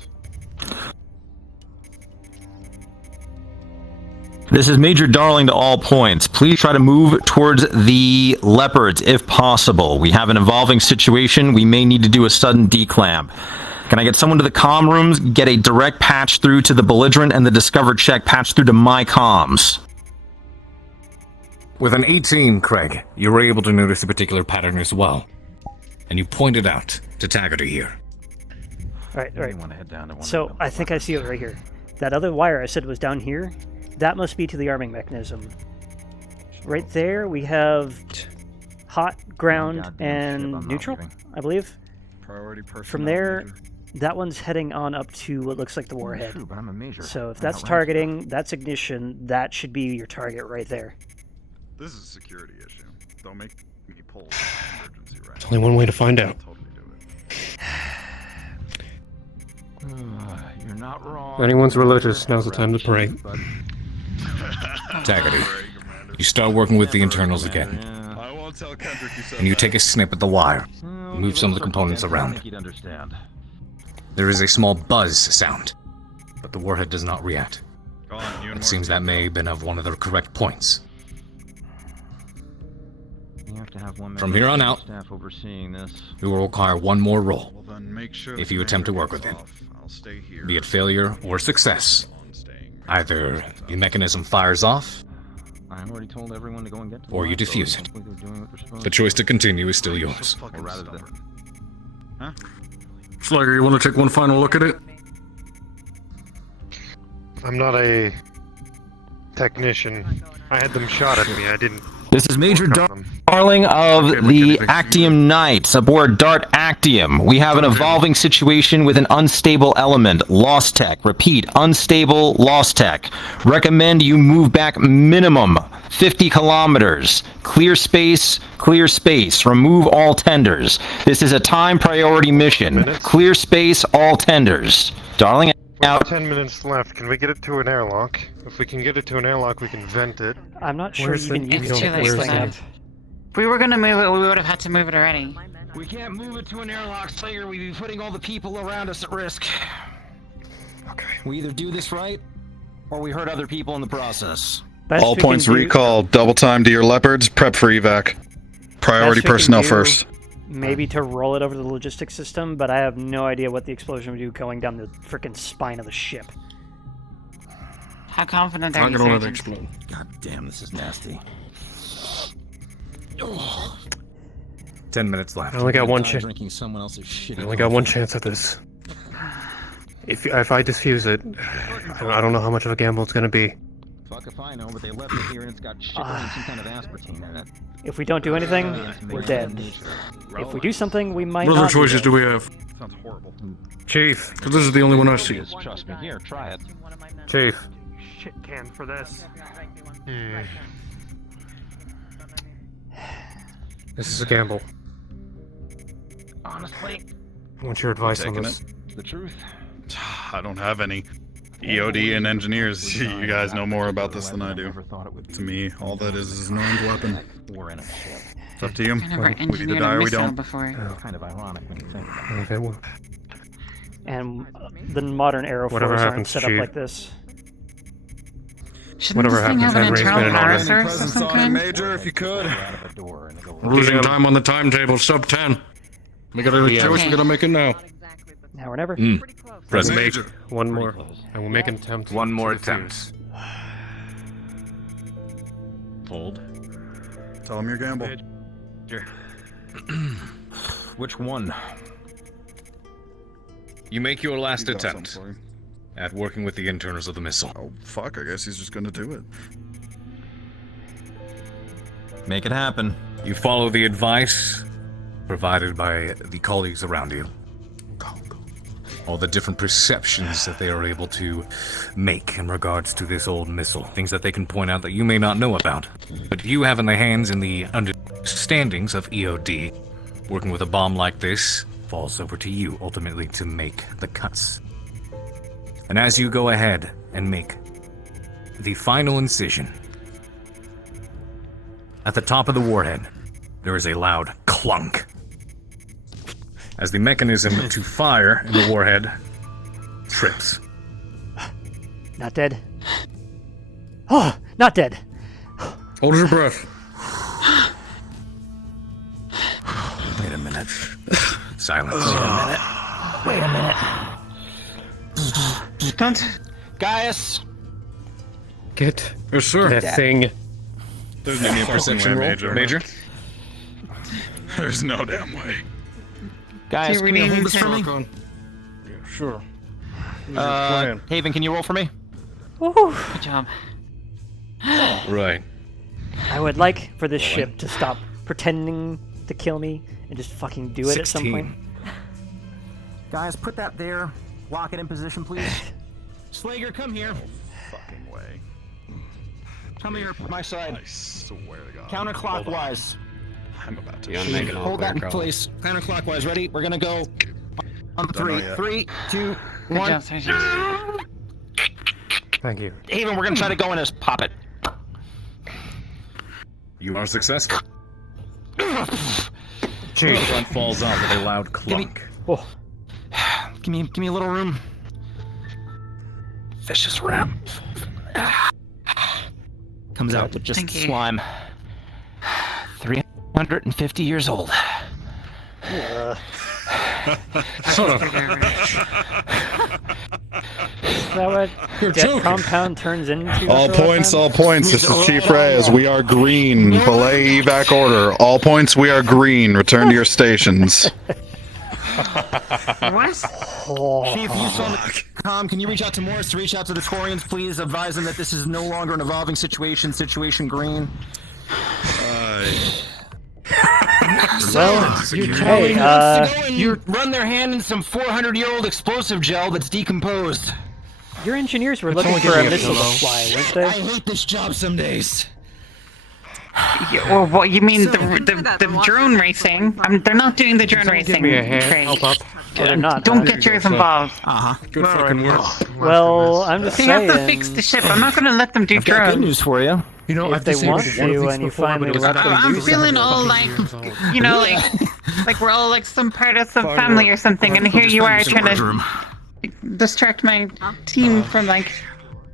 This is Major Darling to all points. Please try to move towards the leopards if possible. We have an evolving situation. We may need to do a sudden declamp. Can I get someone to the comm rooms, get a direct patch through to the belligerent and the discovered check patch through to my comms? With an 18, Craig, you were able to notice a particular pattern as well. And you pointed out to Taggarty here. Alright. So, I think I see it right here. That other wire I said was down here, that must be to the arming mechanism. Right there, we have hot, ground, and neutral, I believe. From there, that one's heading on up to what looks like the warhead. So if that's targeting, that's ignition, that should be your target right there. This is a security issue. Don't make me pull emergency right. There's only one way to find out. You're not wrong. If anyone's religious, now's the time to pray. Taggarty, you start working with the internals again. And you take a snip at the wire. Move some of the components around. There is a small buzz sound, but the warhead does not react. It seems that may have been of one of the correct points. From here on out, we will require one more roll if you attempt to work with it. Be it failure or success. Either the mechanism fires off, I already told everyone to go and get to or you defuse it. The choice to continue is still yours. Slugger, you want to take one final look at it? I'm not a technician. I had them shot at me. I didn't. This is Major Darling of the Actium Knights aboard Dart Actium. We have an evolving situation with an unstable element. Lost tech. Repeat, unstable lost tech. Recommend you move back minimum 50 kilometers. Clear space, clear space. Remove all tenders. This is a time priority mission. Clear space, all tenders. Darling out. 10 minutes left. Can we get it to an airlock? If we can get it to an airlock, we can vent it. I'm not sure even you It's too can late this for thing that. up. If we were gonna move it, we would have had to move it already. We can't move it to an airlock, Slayer. We'd be putting all the people around us at risk. Okay. We either do this right, or we hurt other people in the process. All points recall. Double time to your leopards. Prep for evac. Priority Best we can personnel do, first. Maybe to roll it over the logistics system, but I have no idea what the explosion would do going down the frickin' spine of the ship. How confident are I'm you, gonna let it Sergeant? explode. God damn, this is nasty. 10 minutes left. I only got one chance. Drinking someone else's shitty I only got one chance at this. If I defuse it, I don't know how much of a gamble it's gonna be. fuck if I know, but they left it here and it's got sugar and some kind of aspartame in it. If we don't do anything, we're dead. If we do something, we might What not other choices be do we have? Sounds horrible. Chief, because this is the only one I see. Trust me. Here, try it. Chief. Shit can for this. This is a gamble. Honestly. What's your advice on Taking this? The truth. I don't have any. EOD and engineers, you guys know more about this than I do. To me, all that is an armed weapon. It's up to you. I never We either engineered die a or we missile don't. before. Kind of ironic when you think about it. And the modern Aero Force Whatever aren't happens, set up Chief. like this. Shouldn't Whatever this thing happens, have an Henry's internal been power on it. source of Presence some on it, kind? Major, if you could. We're losing time on the timetable, sub 10. We gotta choice, we gotta make it now. Now or never. Present. Major. One more. I will make an attempt. One more to defuse. attempt. Hold. Tell him your gamble. Which one? You make your last He's got attempt something at working with the internals of the missile. Oh, fuck, I guess he's just gonna do it. Make it happen. You follow the advice provided by the colleagues around you. All the different perceptions that they are able to make in regards to this old missile. Things that they can point out that you may not know about. But you have in the hands and the understandings of EOD. Working with a bomb like this falls over to you, ultimately, to make the cuts. And as you go ahead and make the final incision, at the top of the warhead, there is a loud clunk. As the mechanism to fire in the warhead trips. Not dead. Oh, not dead. Hold your breath. Wait a minute. Silence. Wait a minute. Don't. Gaius! Get Yes, sir. that thing. There's no Perception roll, Major. There's no damn way. Gaius, Do you can you really hold this for me? Yeah, sure. Haven, can you roll for me? Woohoo. Good job. Right. I would like for this ship to stop pretending to kill me and just fucking do it at some point. Guys, put that there. Lock it in position, please. Slager, come here. Fucking way. Come here, my side. I swear to God. Counterclockwise. I'm about to Make it all Hold that in clear, place. Counterclockwise. Ready? We're gonna go on Don't three. know yet. 3, 2, Good 1. job, Sergeant. Thank you. Haven, we're gonna try to go in and just pop it. You are successful. Jeez. The front falls off with a loud clunk. Oh. Give me a little room. Vicious ram. Comes out with just Thank you. slime. 350 years old. Son of Is that what Death Compound turns into? All after points, that all points. This is Chief Reyes. We are green. Belay evac order. All points, we are green. Return to your stations. What? Chief, you saw the comm. Can you reach out to Morris to reach out to the Torians, please? Advise them that this is no longer an evolving situation. Situation green. Well, Hey, you run their hand in some 400-year-old explosive gel that's decomposed. Your engineers were looking for a missile to fly, weren't they? I hate this job some days. Well, what you mean the drone racing? They're not doing the drone racing. Give me a hand. Craig. Help up. Oh, they're not. Don't huh? get yours involved. Good fucking work. Well, I'm just They saying. have to fix the ship. I'm not going to let them do I've got good drones. news for you. You know, If I've they disabled want one of to, these and you before, but finally it was let them fucking I'm do feeling something. all like, you know, like we're all like some part of some family or something, and here you are trying to distract my team from like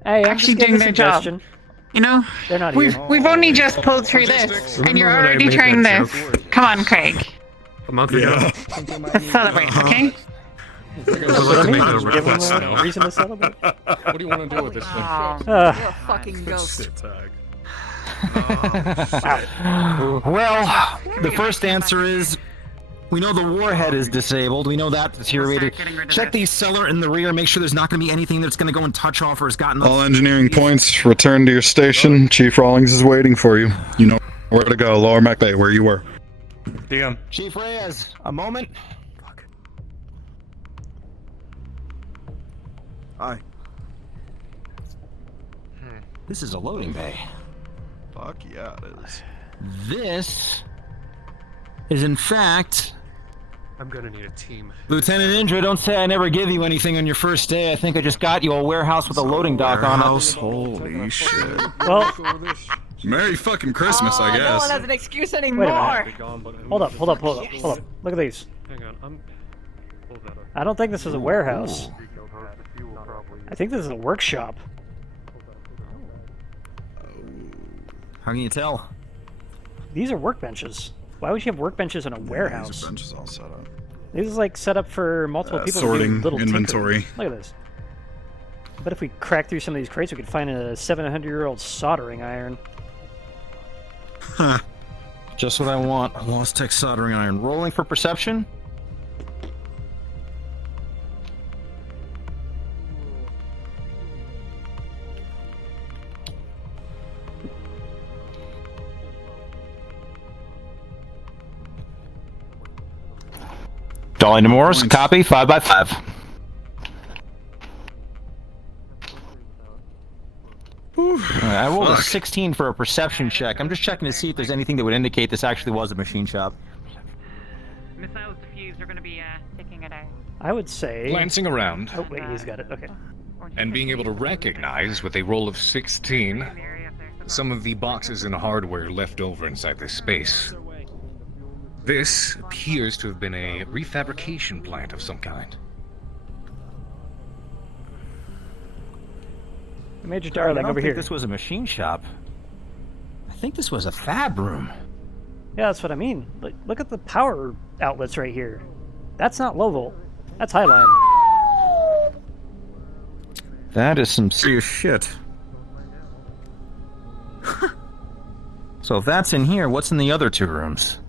Hey, I'm actually just giving doing a their job. suggestion. You know, They're not we've here. we've only just pulled through this, and you're Remember when I already made trying that this. Come on, Craig. A month ago. Let's celebrate, okay? That's what I mean. Give them a reason to celebrate. What do you want to do with this thing? You're a fucking ghost. Well, the first answer is We know the warhead is disabled. We know that deteriorated. Check the cellar in the rear. Make sure there's not going to be anything that's going to go and touch off or has gotten. All engineering points, return to your station. Chief Rawlings is waiting for you. You know where to go. Lower Mech Bay, where you were. DM. Chief Reyes, a moment. Hi. This is a loading bay. Fuck yeah, it is. This is, in fact... I'm gonna need a team. Lieutenant Indra, don't say I never give you anything on your first day. I think I just got you a warehouse with a loading dock on it. Holy shit. Well... Merry fucking Christmas, I guess. No one has an excuse Wait anymore. a minute. Hold up. Look at these. Hang on, I don't think this is a warehouse. I think this is a workshop. How can you tell? These are workbenches. Why would you have workbenches in a warehouse? These are benches all set up. This is like set up for multiple people sorting, to do little inventory. tinkering. Look at this. But if we crack through some of these crates, we could find a 700-year-old soldering iron. Huh. Just what I want. Lost Tech soldering iron. Rolling for perception. Dolly Morris, copy, 5 by 5. I rolled a 16 for a perception check. I'm just checking to see if there's anything that would indicate this actually was a machine shop. Missiles diffused are going to be taking it out. I would say... Glancing around. Oh, wait, he's got it. Okay. And being able to recognize with a roll of 16 some of the boxes and hardware left over inside this space. This appears to have been a refabrication plant of some kind. Major Darling, over here. This was a machine shop. I think this was a fab room. Yeah, that's what I mean. Look at the power outlets right here. That's not low volt. That's high line. That is some serious shit. So if that's in here, what's in the other two rooms?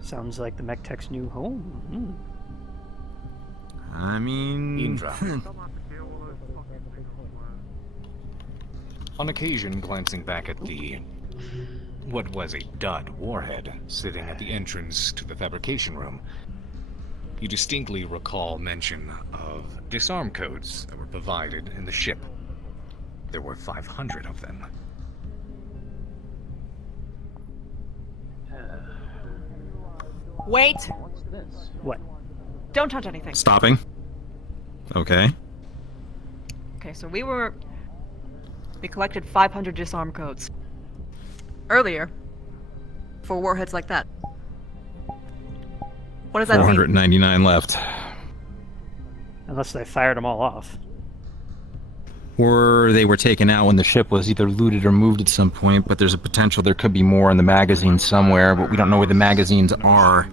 Sounds like the MechTech's new home. I mean... Indra. On occasion, glancing back at the... what was a dud warhead sitting at the entrance to the fabrication room, you distinctly recall mention of disarm codes that were provided in the ship. There were 500 of them. Wait. What? Don't touch anything. Stopping. Okay. Okay, so we collected 500 disarm codes earlier for warheads like that. What does that mean? 499 left. Unless they fired them all off. Or they were taken out when the ship was either looted or moved at some point, but there's a potential there could be more in the magazine somewhere, but we don't know where the magazines are.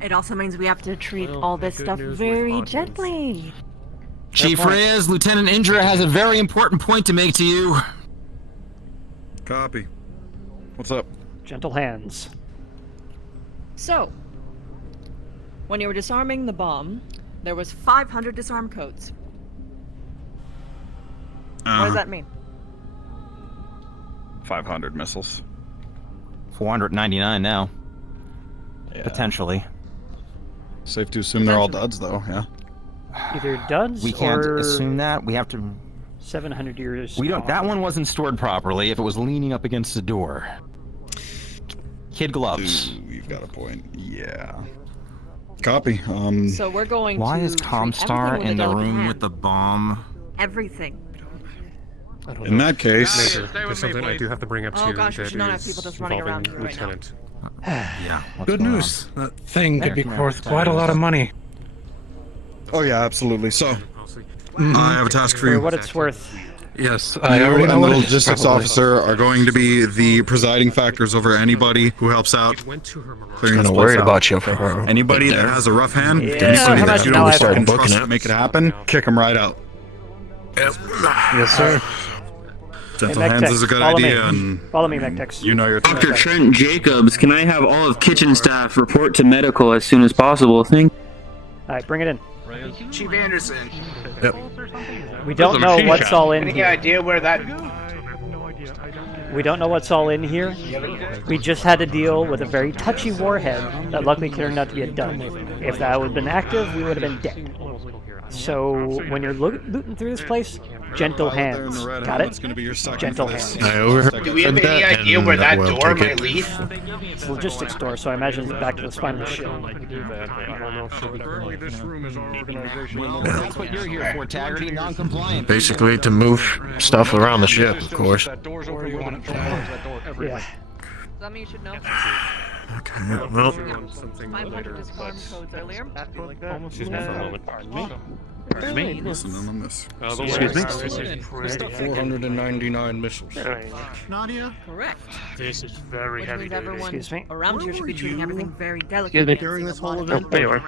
It also means we have to treat all this stuff very gently. Chief Reyes, Lieutenant Indra has a very important point to make to you. Copy. What's up? Gentle hands. So, when you were disarming the bomb, there was 500 disarm codes. What does that mean? 500 missiles. 499 now. Yeah. Potentially. Safe to assume they're all duds, though, yeah? Either duds We can't or assume that. We have to... 700 years. We don't... That one wasn't stored properly if it was leaning up against the door. Kid gloves. Ooh, you've got a point. Yeah. Copy. So we're going Why to is Comstar in the room with the bomb? everything. In that case, there's something I do have to bring up to you. Oh gosh, we should not have people just running around right now. Yeah. Good news. That thing could be worth quite a lot of money. oh yeah, absolutely. So, I have a task for For you. what it's worth. Yes, You I already and know the what it is, logistics probably. officer are going to be the presiding factors over anybody who helps out clearing this place out. Anybody that has a rough hand, Yeah, anybody how that about you now don't I fucking start trust to make it happen, kick them right out. Yes, sir. To Gentle hands is a good idea. Follow me, Mectex. You know your Dr. Trent Jacobs, can I have all of kitchen staff report to medical as soon as possible? Thank. All right, bring it in. Chief Anderson. Yep. We don't know what's all in Any here. idea where that? We don't know what's all in here. We just had to deal with a very touchy warhead that luckily turned out to be a dud. If that would have been active, we would have been dead. So when you're looting through this place, gentle hands. Got it? Gentle hands. Do we have any idea where that door might lead? It's a logistics door, so I imagine it's back to the spine of the ship. That's what you're here for, Taggarty, non-compliant. Basically, to move stuff around the ship, of course. Yeah. That means you should know. Okay, well. 500 discard codes earlier. Listen on this. Excuse me? 499 missiles. Nadia? Correct. This is very heavy duty. Excuse me. Around here should be treating everything very delicately. Excuse me. During this whole event? There you are.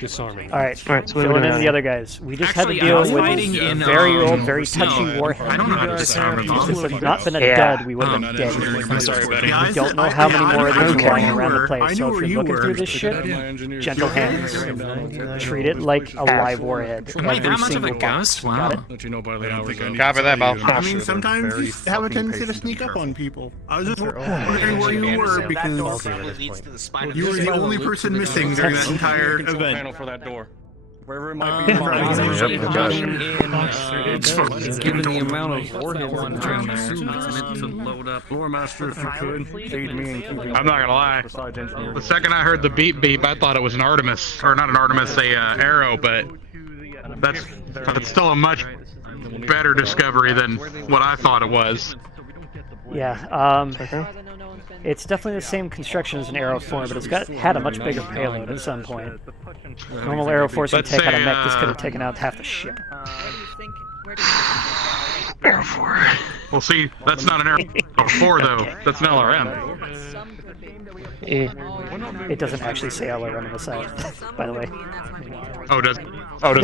Disarming. Alright, so filling in the other guys. We just had to deal with a very old, very touchy warhead. I don't know how to disarm them. If this had not been a dud, we would have been dead. I'm sorry, buddy. We don't know how many more of these are lying around the place, so if you're looking through this shit, gentle hands. Treat it like a live warhead. Every single box. Got it? Copy that, Bob. I mean, sometimes you have a tendency to sneak up on people. I was just wondering where you were because you were the only person missing during that entire event. For that door. Wherever it might be. Given the amount of warheads on train, I assume it's meant to load up. Floor master, if you could, aid me in keeping. I'm not gonna lie. The second I heard the beep beep, I thought it was an Artemis, or not an Artemis, a arrow, but that's still a much better discovery than what I thought it was. Yeah, it's definitely the same construction as an Aero 4, but it's had a much bigger payload at some point. Normal Aero 4s can take out a mech, this could have taken out half the ship. Aero 4. Well, see, that's not an Aero 4, though. That's an LRM. It doesn't actually say LRM on the side, by the way. Oh, does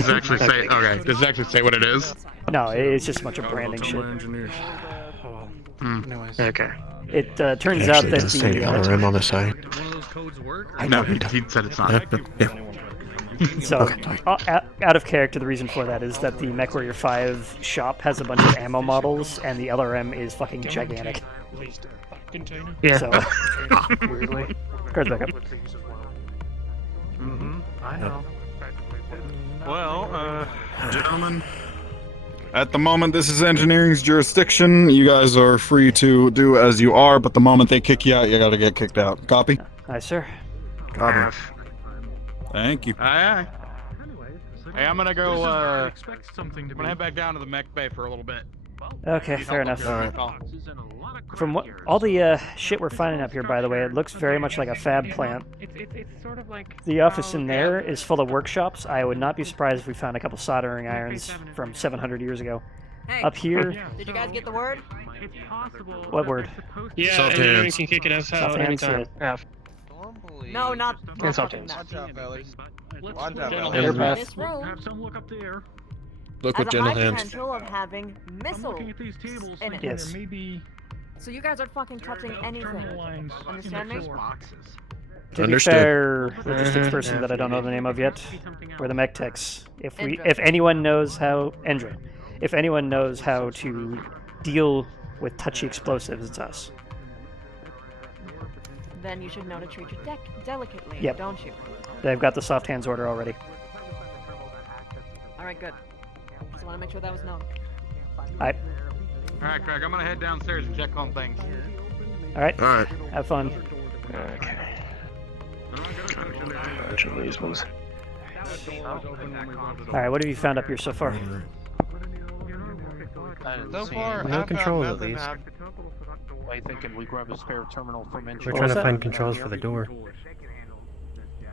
it actually say? Okay, does it actually say what it is? No, it's just a bunch of branding shit. Okay. It turns out that the LRM on the side. I know he said it's not. So, out of character, the reason for that is that the MechWarrior 5 shop has a bunch of ammo models, and the LRM is fucking gigantic. Yeah. So, cards back up. I know. Well, gentlemen, at the moment this is engineering's jurisdiction. You guys are free to do as you are, but the moment they kick you out, you gotta get kicked out. Copy? Aye, sir. Copy. Thank you. Aye, aye. Hey, I'm gonna go, I'm gonna head back down to the mech bay for a little bit. Okay, fair enough. Alright. From what all the shit we're finding up here, by the way, it looks very much like a fab plant. It's sort of like The office in there is full of workshops. I would not be surprised if we found a couple soldering irons from 700 years ago. Hey, Up here, did you guys get the word? It's possible. what word? Yeah, Soft engineering hands. can kick it us out Soft hands, anytime. yeah. No, not And soft fucking hands. that. Watch out, In this room, Have some look up there. Look has with a gentle high hands. potential of having missiles looking at these tables, in it. Yes. there may be So you guys aren't fucking touching anything. terminal lines Understand me? To be Understood. fair, logistics person that I don't know the name of yet, we're the mech techs. If anyone knows how Endra, if anyone knows how to deal with touchy explosives, it's us. Then you should know to treat your deck delicately, Yep. don't you? They've got the soft hands order already. All right, good. Just want to make sure that was known. Alright, Alright, Craig, I'm gonna head downstairs and check on things. alright. Alright. Have fun. Okay. Alright, what have you found up here so far? So far, No controls at least. I think we grab a spare terminal from We're engine. trying to find controls for the door.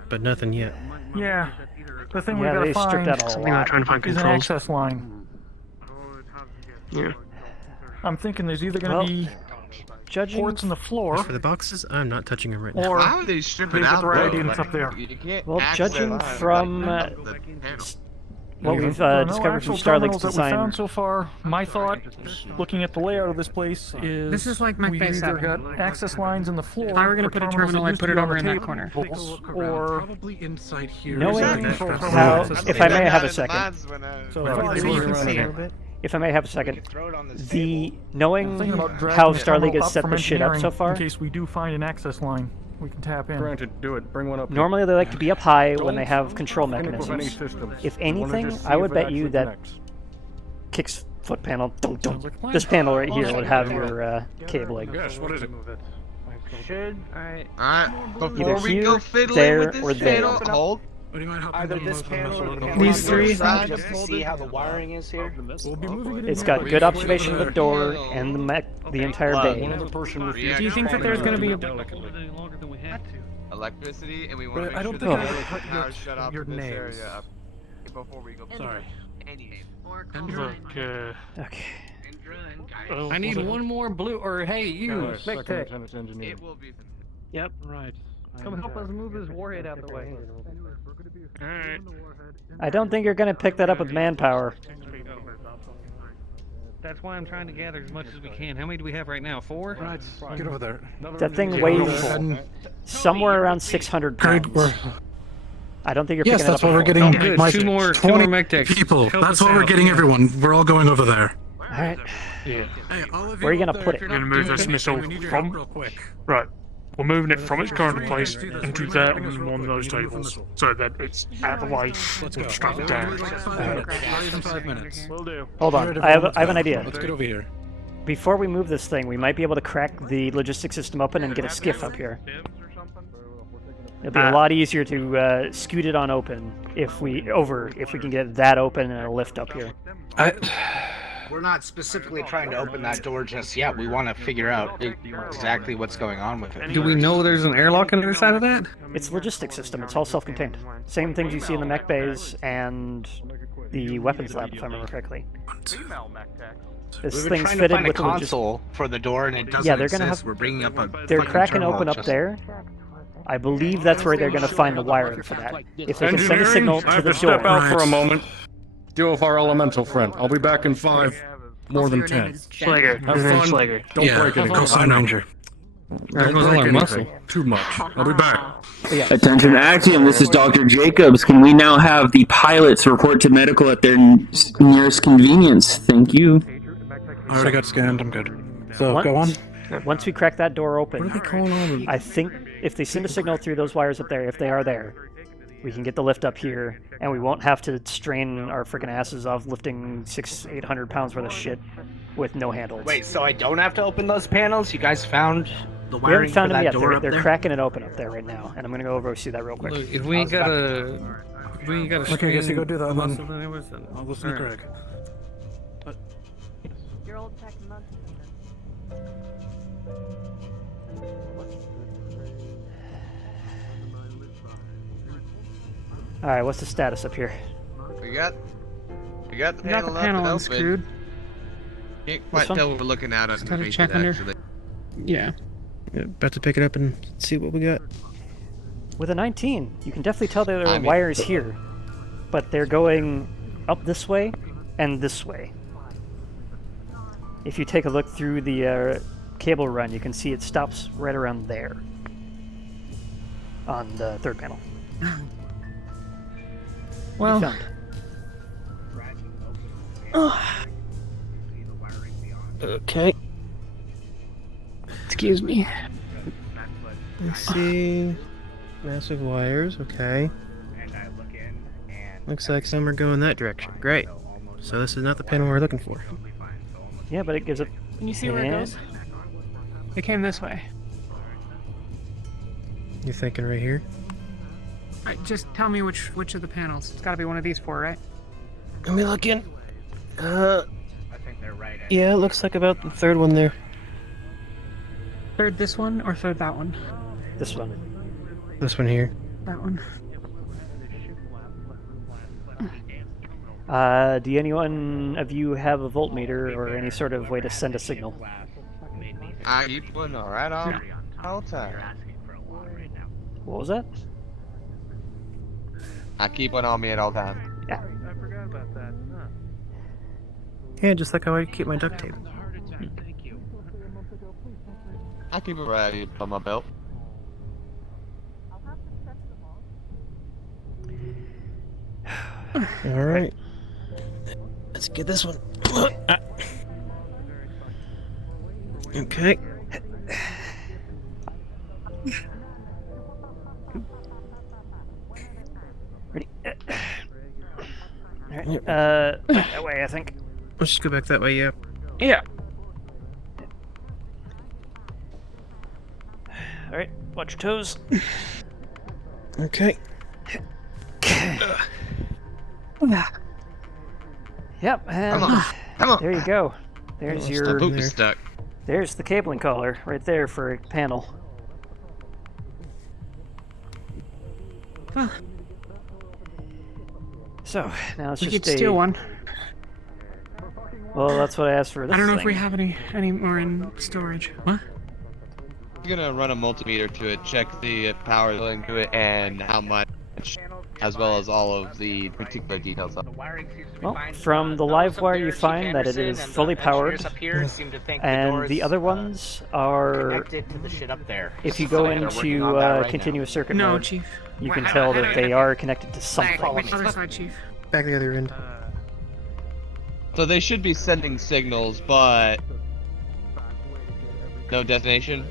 But nothing yet. Yeah. The thing we Yeah, gotta they stripped find out a something lot. trying to find is an controls. access line. Yeah. I'm thinking there's either gonna Well, be judging ports in the floor, For the boxes, I'm not touching them right now. or Why would they strip it they've got out, the though? radiants up there. Well, judging from what we've No discovered from actual Starlink's terminals that we design. found so far. My thought, looking at the layout of this place, is This is like my we base either seven. got access lines in the floor. If I were gonna for put a terminals terminal, that I'd used put to it be on over the in that table, corner. Or Probably inside here. Knowing how, if I may have a second, if I may have a second, knowing thinking about dragging how the terminal Starlink has up set from the shit up so engineering far, in case we do find an access line, we can tap in. Granted, do it. Bring one up. normally they like to be up high when they have control mechanisms. If anything, I would bet you that Kick's foot panel, this panel right here would have your cabling. Yes, what is it? Alright. Either here, there, or there. Hold. Either this panel or These three. just to see how the wiring is here. It's got good observation of the door and the entire bay. Do you think that there's going to be a... Electricity, and we want to make I sure don't that think the I power put shut off your in this names. area up before we go. Sorry. Any name. Look, Okay. I need one more blue, or hey, you, Spectre. It will be. Yep. Right. Come help us move this warhead out of the way. Alright. I don't think you're going to pick that up with manpower. That's why I'm trying to gather as much as we can. How many do we have right now? 4? Right. Get over there. That thing weighs somewhere around 600 pounds. I don't think you're Yes, picking that's it what up. we're getting. Good. My Two more 20 mech techs. people. Help That's us what we're out. getting, everyone. We're all going over there. Alright. Yeah. Hey, all of Where are you up gonna there, put if it? you're We're not gonna move doing this anything, missile we need your from- help real quick. Right. We're moving it from its current Let's place do this. into Let's that do this real one of quick. those We need to move the tables, missile. so that it's out of the way. Let's go. Strap it down. Not even 5 minutes. Will do. Hold on, I have an idea. Let's get over here. Before we move this thing, we might be able to crack the logistics system open and get a skiff up here. It'll be a lot easier to scoot it on open if we can get that open and a lift up here. We're not specifically trying to open that door just yet. We want to figure out exactly what's going on with it. Do we know there's an airlock on the other side of that? It's logistics system. It's all self-contained. Same things you see in the mech bays and the weapons lab, if I remember correctly. This We were thing's trying to fitted find a with the console for the door, and it doesn't Yeah, they're gonna exist. have. We're bringing up a They're fucking cracking terminal open up just- there. I believe that's where they're gonna find the wiring for that. If they can send a Engineering, signal I to have the to step door. out for a moment. Deal with our elemental friend. I'll be back in 5, more than 10. Slager. Have His name's fun. Slager. Don't break anything. Sign Ranger. Don't goes all break our anything. muscle. Too much. I'll be back. Attention Actium, this is Dr. Jacobs. Can we now have the pilots report to medical at their nearest convenience? Thank you. I already got scanned. I'm good. So go on. Once we crack that door open, What are they calling all the... I think if they send a signal through those wires up there, if they are there, we can get the lift up here, and we won't have to strain our freaking asses off lifting 600-800 pounds worth of shit with no handles. Wait, so I don't have to open those panels? You guys found the We wiring haven't found for them that yet. door They're, up they're there? cracking it open up there right now, and I'm gonna go over and see that real quick. Look, if we ain't got a... We ain't got a Okay, I guess you go do that muscle, then. it was then. I'll listen to Alright. Greg. Your old tech month. All right, what's the status up here? We got the We got panel the up panel and unscrewed. open. Can't quite one? tell what we're looking at Just gotta underneath check it, under. actually. Yeah. About to pick it up and see what we got. With a 19, you can definitely tell there are wires here, but they're going up this way and this way. If you take a look through the cable run, you can see it stops right around there on the third panel. Well... Found. Okay. Excuse me. Let's see. Massive wires, okay. Looks like some are going that direction. Great. So this is not the panel we're looking for. Yeah, but it gives it. Can you see where it goes? It came this way. You're thinking right here? Alright, just tell me which of the panels. It's gotta be one of these 4, right? Let me look in. Yeah, it looks like about the third one there. Third this one, or third that one? This one. This one here. That one. Do anyone of you have a voltmeter or any sort of way to send a signal? I keep one right on all the time. What was that? I keep one on me at all times. Yeah. about that. Huh. Yeah, just like how I keep my duct tape. I keep it ready on my belt. Alright. Let's get this one. Okay. Ready? Alright, that way, I think. Let's just go back that way, yeah. Yeah. Alright, watch your toes. Okay. Yep, and Come on. there you go. There's your. boot is stuck. There's the cabling collar right there for a panel. Well, So now it's we just could steal one. Well, that's what I asked for. This I don't know if thing. we have any more in storage. What? I'm gonna run a multimeter to it, check the power going to it, and how much, as well as all of the particular details. Well, from the live wire you find that it is fully powered, and the other ones are Connected to the shit up there. If you go They're working on that into right continuous circuit No, mode, Chief. you can tell that they are connected to something. Which other side, Chief? Back the other end. So they should be sending signals, but no destination.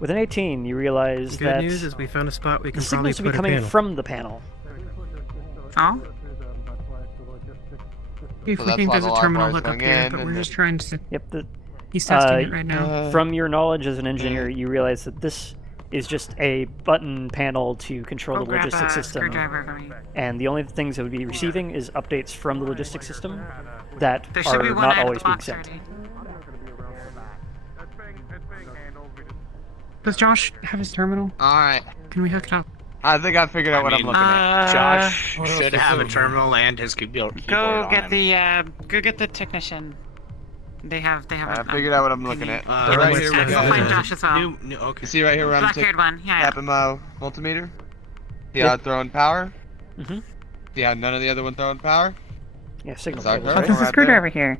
With an 18, you realize Good that news is we found a spot we the can probably signals should be put a coming panel. from the panel. Oh? If So we that's think why there's the a live terminal wire's hookup going here, in but and we're then- just trying to. Yep. He's testing it right now. From your knowledge as an engineer, you realize that this is just a button panel to control I'll the grab logistics a system. screwdriver for me. And the only things it would be receiving is updates from the logistics system that There should be are one not out of always the being box sent. already. Does Josh have his terminal? Alright. Can we hook it up? I think I figured out what I'm looking at. Josh should have a terminal and his keyboard Go on get him. the technician. They have. I figured out what I'm looking at. So right here, we Go got find Josh as well. Okay. You see right here where I'm Black-haired one. Yeah. tapping my multimeter? See how it's throwing power? Mm-hmm. See how none of the other one throwing power? Yeah, signal. Sorry, Oh, there's a screwdriver here.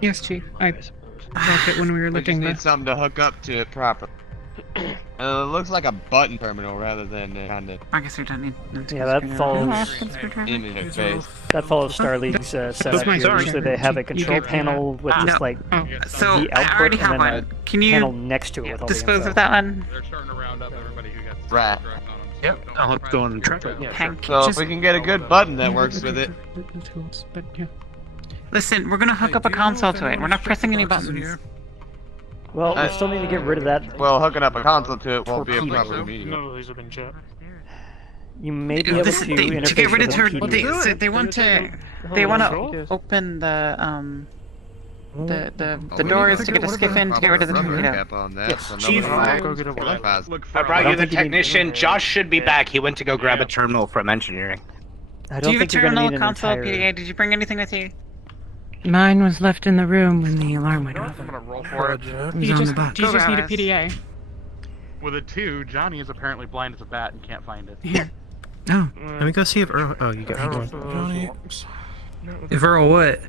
Yes, Chief. I dropped it when we were We just looking. need something to hook up to it properly. It looks like a button terminal rather than kind of I guess we don't need. Yeah, that follows. image based. That follows Starleague's setup my here. sorry. Usually they have a control panel with just like So the I output already have and then one. a Can you panel next to it with all dispose the info. of that one? They're starting to round up everybody who got Right. Yep. I'll have to go on and track it. Yeah, sure. So if we can get a good button that works with it. But yeah. Listen, we're gonna hook up a console to it. We're not pressing any buttons. Well, we still need to get rid of that. Well, hooking up a console to it won't be a proper medium. None of these have been checked. You may be able to interface to get rid of with her, a PDA. they want to open the doors to get a skiff in to get rid of the torpedo. Yes, Chief, I brought you the technician. Josh should be back. He went to go grab a terminal from engineering. I Do don't you have a think you're going to terminal, need an console, entire... PDA? Did you bring anything with you? Mine was left in the room when the alarm went off. I'm gonna roll for it. It was on the box. Do you just need a PDA? With a 2, Johnny is apparently blind as a bat and can't find it. Here. Oh, let me go see if Earl. Oh, you got one. Johnny. If Earl what?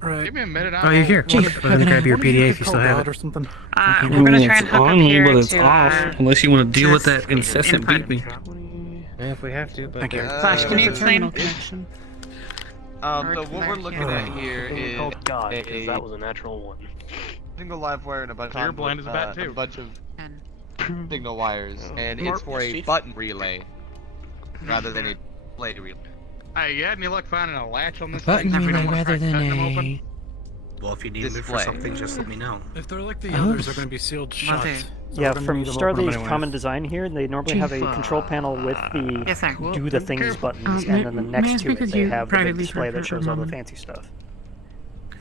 Right. Give me a minute. Oh, you're here. Chief, Well, then grab your PDA if you still have Or it. something. We're gonna try and hook up here but it's to, off. Unless you want to deal with just that incessant input. beeping. Yeah, if we have to, but... Thank you. Flash, can you explain? So what we're looking at here is God, a because that was a natural one. single live wire and a bunch So you're blind as a bat, too. a bunch of signal wires, and it's for a button relay rather than a play relay. Hey, you had any luck finding a latch on this Button thing? If we don't relay want to rather try than cutting them a... open? Well, if you need me for Display. something, just let me know. If they're like the Oh. others, they're going to be sealed shut. Yeah, from Starleague's common design here, they normally have a control panel with the Yes, sir. do the things buttons, may- and then the may I next to speak it with they you have the big privately display for that shows all the moment? fancy stuff.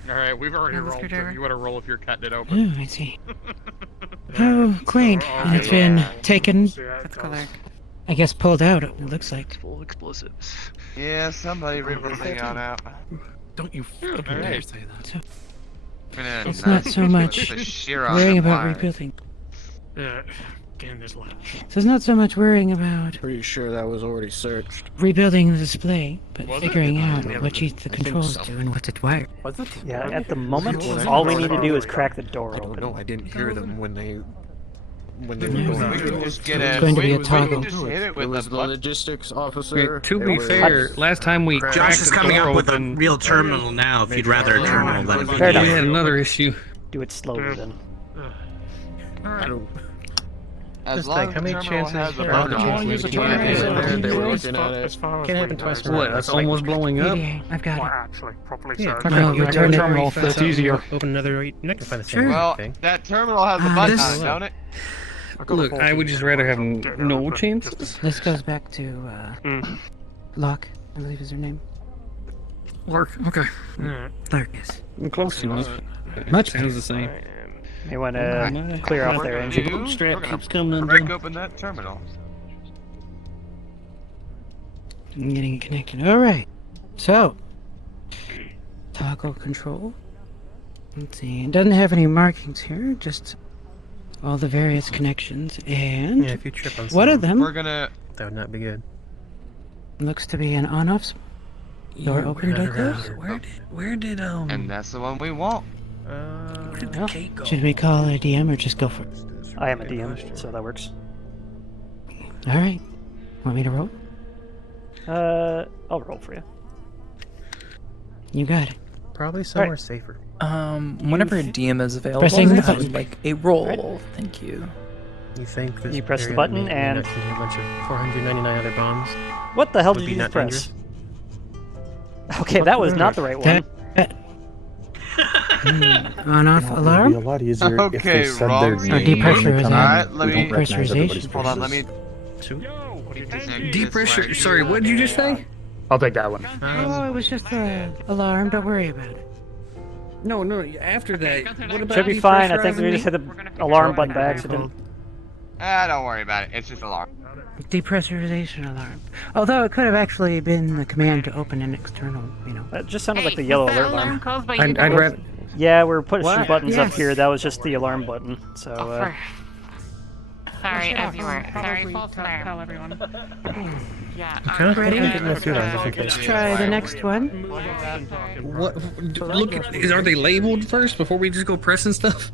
Alright, we've already Have a rolled, so screwdriver? you want to roll if you're cutting it open. Oh, I see. Oh, quaint. And it's been taken, Let's go there. I guess pulled out, it looks like. Full of explosives. Yeah, somebody rip the thing on out. Don't you fucking dare say that. It's not so much worrying about rebuilding. in this latch. So it's not so much worrying about Pretty sure that was already searched. rebuilding the display, but Was it? figuring out Yeah, what each the controls do and what's it wired. Was it? Yeah, at the moment, all we need to do is crack the door open. No, I didn't hear them when they were We going. can just get It's a. going to be a we toggle. can just hit it It with was a the button. logistics officer. To be It was- fair, last time we Josh cracked is the coming door up with a open, real terminal now. If you'd rather a terminal than Fair a enough. we had another issue. Do it slowly then. As Just long like, as how the many terminal chances has a are button there? on it. Use a terminal. They were looking at it. Can't happen twice. What? That's almost blowing up. I've got Well, it. actually, properly Yeah, so. No, you turn it terminal, that's easier. Open another. You can find the Sure. Well, that terminal has a button on it, don't it? Look, I would just rather have no chances. This goes back to Locke, I believe is her name. Lark, okay. Lark, yes. Close enough. Much Sounds the same. May want to clear off there, Angie. Strap keeps coming break open that terminal. I'm getting it connected. Alright. So, toggle control. Let's see. It doesn't have any markings here, just all the various connections. And Yeah, if you trip on one of them We're gonna. that would not be good. looks to be an on-off door open, door closed. Where did And that's the one we want. Well, should we call a DM or just go for it? I am a DM, so that works. Alright. Want me to roll? I'll roll for you. You got it. Probably somewhere safer. Whenever a DM is available, Pressing the I button. would like a roll. Thank you. You think this You press the area button may and- not contain a bunch of 499 other bombs? What the hell Would did be you just not press? Okay, that was not the right one. On-off alarm? Okay, wrong. Or depressurization. Alright, let me. Depressurization. Hold on, let me. Depressure. Sorry, what did you just say? I'll take that one. Oh, it was just an alarm. Don't worry about it. No, after that. What about Should be fine. I think depressurizing we just hit the alarm button by accident. Don't worry about it. It's just alarm. Depressurization alarm. Although it could have actually been the command to open an external, That just sounded like the yellow alert alarm. Caused by I'd rather. Yeah, we're pushing What? buttons up Yes. here. That was just the alarm button. So, Sorry, as you were. Sorry, false alarm. Tell everyone. Yeah. Ready? Let's do that just in case. Let's try the next one. What? Look, are they labeled first before we just go pressing stuff?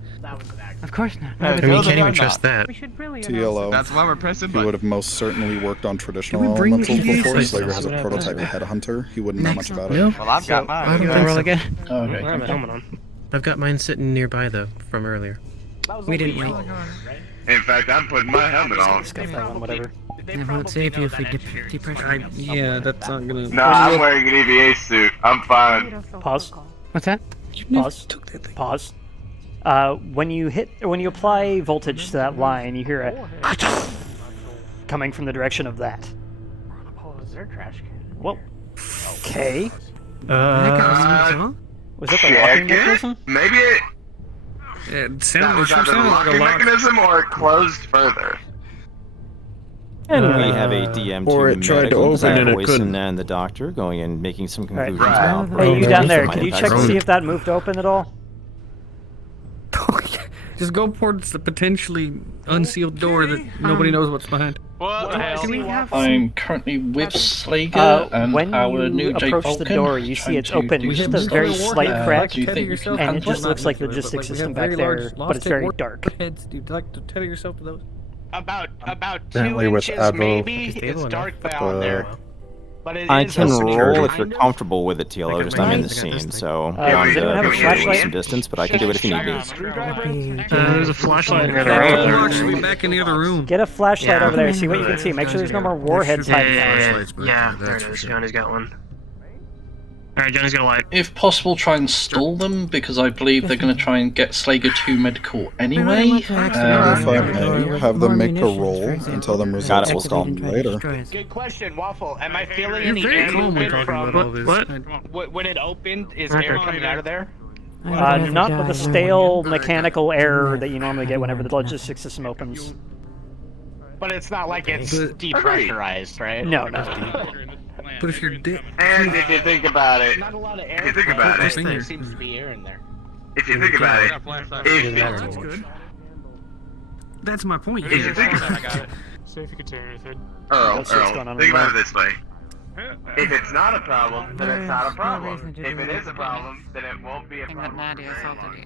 Of course not. Hey, I mean, you can't even trust that. TLO. That's why we're pressing He would buttons. have most certainly worked on traditional Can we bring elementals these before. places? Slayer has a prototype headhunter. He wouldn't know much about it. No? Well, I've got mine. I don't You think roll so. again? Okay. I have a helmet on. I've got mine sitting nearby though from earlier. We didn't wait. In fact, I'm putting my helmet on. scuff that one, whatever. It won't save you if we depressurize. Yeah, that's not gonna. No, I'm wearing an EVA suit. I'm fine. Pause. What's that? Pause. Pause. When you apply voltage to that line, you hear a coming from the direction of that. Well, okay. Was that the locking mechanism? Maybe it. It That sounded, was it sure either the sounded like a locking lock. mechanism or it closed further. We have a DM Or to it tried to medical, open and it voice couldn't. and the doctor going and making some Right. conclusions about Hey, you down there? my Can you impact check to on- see if that moved open at all? Just go towards the potentially unsealed door that nobody knows what's behind. I'm currently with Slager and when our you new Jake approach Vulcan. the door, you see trying it's to open. do Just some a very stuff. slight crack, Do you think we should and it just handle looks like the But logistics we system have back very there, large but it's very dark. Heads. Do you like to tether yourself to those? About 2 Apparently with inches Advo. maybe. Stable It's enough. dark down there. But it I is can a roll if you're kind of- comfortable with it, TLO. Just I'm in the scene, so does anyone have a flashlight? some distance, but I can do it if you need me. There's a flashlight in the Lock should be back in the other room. Get a flashlight over there. See what you can see. Make sure there's no more warheads hiding there. Yeah, there it is. Johnny's got one. Alright, Johnny's got a light. If possible, try and stall them because I believe they're going to try and get Slager to medical anyway. If I may, have them make a roll and tell them results will stall me later. Good question, Waffle. Am I feeling You're any very air calm when movement talking about all from this. when it opened? Is air coming out of there? Not with the stale mechanical error that you normally get whenever the logistics system opens. But it's not like it's But- depressurized, right? No, no. But if you're dead, And if you think about it, Not a lot of if air. you think about but it, there seems to be air in there. if you think about it, if That's my point. I got it. See if you can say anything. Earl, think about it this way. If it's not a problem, then it's not a problem. If it is a problem, then it won't be a problem. Nadia assaulted you.